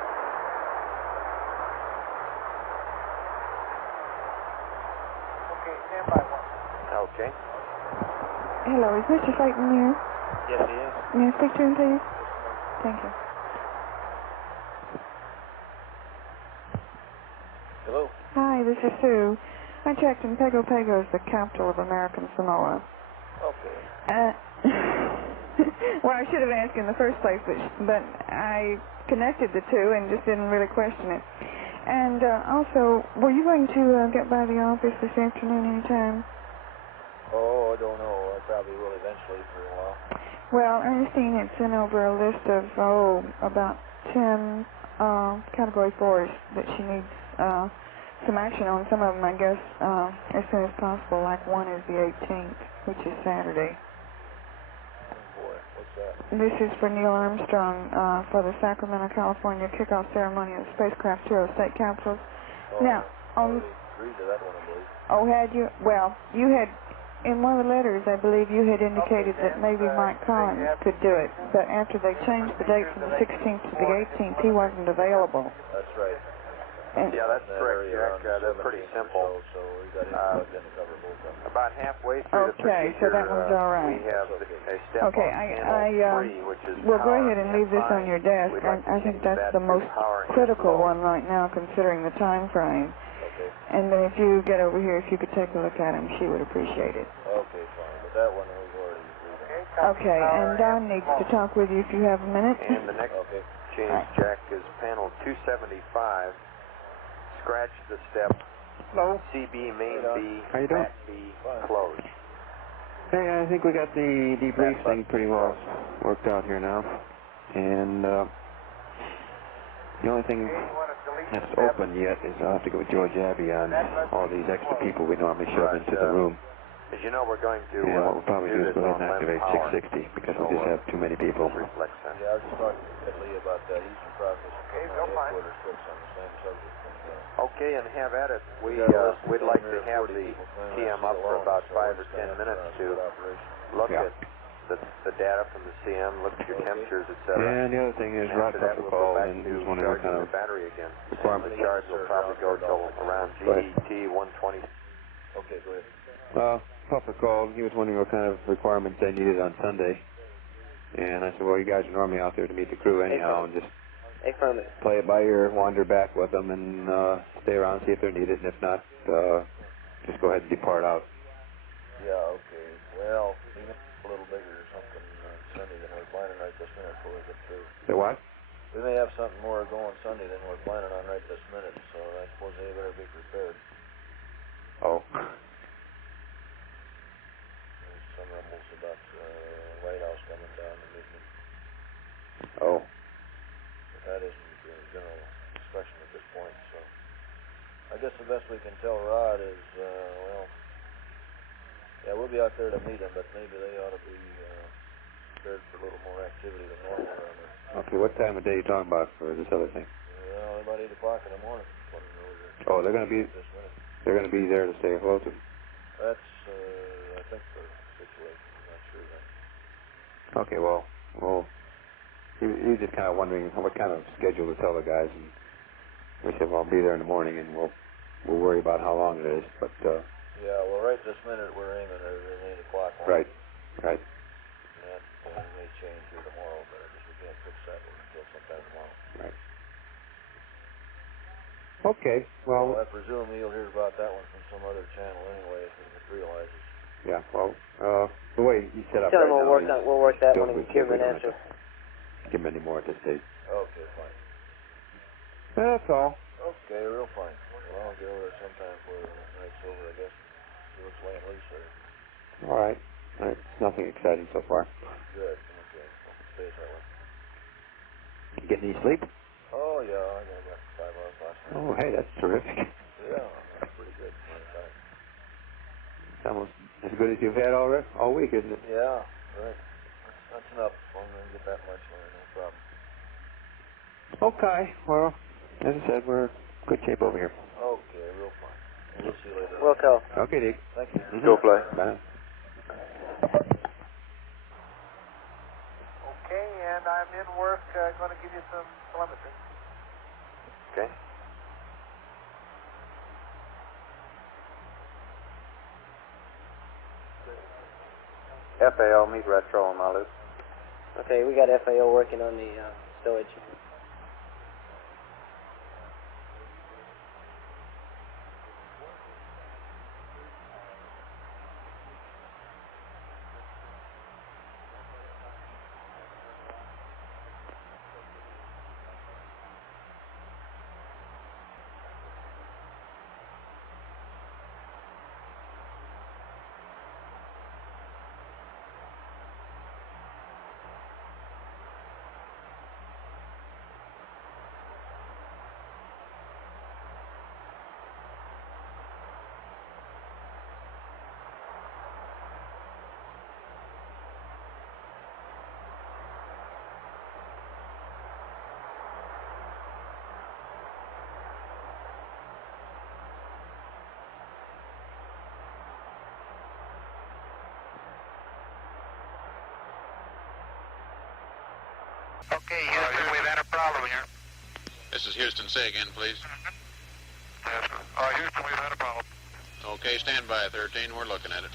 Okay, stand by one. Okay. Hello, is Mr. Slayton here? Yes, he is. May I speak to him, please? Thank you. Hello. Hi, this is Sue. I checked, and Pago Pago is the capital of American Samoa. Okay. Well, I should have asked in the first place, but I connected the two and just didn't really question it. And also, were you going to get by the office this afternoon anytime? Oh, I don't know. I probably will eventually for a while. Well, Ernestine had sent over a list of, about 10 Category 4s that she needs some action on. Some of them, I guess, as soon as possible, like one is the 18th, which is Saturday. Oh boy, what's that? This is for Neil Armstrong for the Sacramento, California kickoff ceremony of spacecraft tour of state capsules. Oh, Now, I already agreed to that one, I believe. Oh, had you? Well, you had, in one of the letters, I believe you had indicated that maybe Mike Collins could do it, but after they changed the date from the 16th to the 18th, he wasn't available. That's right. And Yeah, that's correct, Jack. That's pretty simple. So we got him plugged in to cover both of them. About halfway through the procedure, so that one's all right. we have a step Okay, on panel 3, which is we'll go power ahead and leave this on your desk. We'd like to I think change that's that the to most power and critical low. one right now, considering the time frame. Okay. And then if you get over here, if you could take a look at him, she would appreciate it. Okay, fine. But that one we've already agreed on. Okay, and Don needs to talk with you if you have a minute. And the next change, Jack, is panel 275. Scratch the step Hello. CB main B, How you doing? back B, closed. Hey, I think we got the debrief thing pretty well worked out here now. And the only thing that's open yet is I'll have to go with George Abbey on all these extra people we normally shove into the room. As you know, we're going to And what we'll probably do is go ahead and on activate power. 660 because we just have too many people. Reflex center. Yeah, I was just talking to Lee about that. He's in process of putting out headquarters fix on the same subject. Okay, and have at it. We'd like to have the CM up for about 5 or 10 minutes to look at the data from the CM, look at your temperatures, etc. And the other thing is Rod Puffer called and he was wondering what kind of battery again. requirements. The charge will probably go till around GET 120. Okay, go ahead. Puffer called. He was wondering what kind of requirements they needed on Sunday. And I said, well, you guys are normally out there to meet the crew anyhow, and just play it by ear, wander back with them, and stay around, see if they're needed, and if not, just go ahead and depart out. Yeah, okay. Well, even a little bigger or something on Sunday than we're planning right this minute before we get through. Say what? We may have something more going Sunday than we're planning on right this minute, so I suppose they better be prepared. Oh. There's some rumbles about White House coming down to meet me. Oh. But that isn't the general discussion at this point, so I guess the best we can tell Rod is, yeah, we'll be out there to meet him, but maybe they ought to be prepared for a little more activity than normal around there. Okay, what time of day are you talking about for this other thing? Well, about 8 o'clock in the morning. Oh, they're going to be there to say hello to. That's, I think, the situation. I'm not sure then. Okay, well, he was just kind of wondering what kind of schedule to tell the guys, and we said, well, I'll be there in the morning, and we'll worry about how long it is, but, yeah, well, right this minute, we're aiming at an 8 o'clock one. Right. And that may change here tomorrow, but I guess we can't fix that until sometime tomorrow. Right. Okay, well, I presume you'll hear about that one from some other channel anyway, if it materializes. yeah, well, the way he's set up Tell right him now, we'll work that one and we give him an don't answer. have to give him any more at this stage. Okay, fine. That's all. Okay, real fine. Well, I'll get over there sometime before the night's over, I guess. See what's laying loose there. All right. It's nothing exciting so far. Good. Okay. Well, stays that way. You getting any sleep? Oh, yeah. I got about 5 hours last night. Oh, hey, that's terrific. Yeah, that's pretty good. It's almost As good as you've had all week, isn't it? Yeah, right. That's enough. I'm going to get that much there, no problem. Okay, well, as I said, we're in good shape over here. Okay, real fine. We'll see you later. We'll call. Okay, Dick. Thank you. Go play. Bye. Okay, and I'm in work, going to give you some telemetry. Okay. FAO, meet retro on my list. Okay, we got FAO working on the stowage. Okay, Houston, we've had a problem here. This is Houston. Say again, please. Yes, Houston, we've had a problem. Okay, stand by, 13. We're looking at it.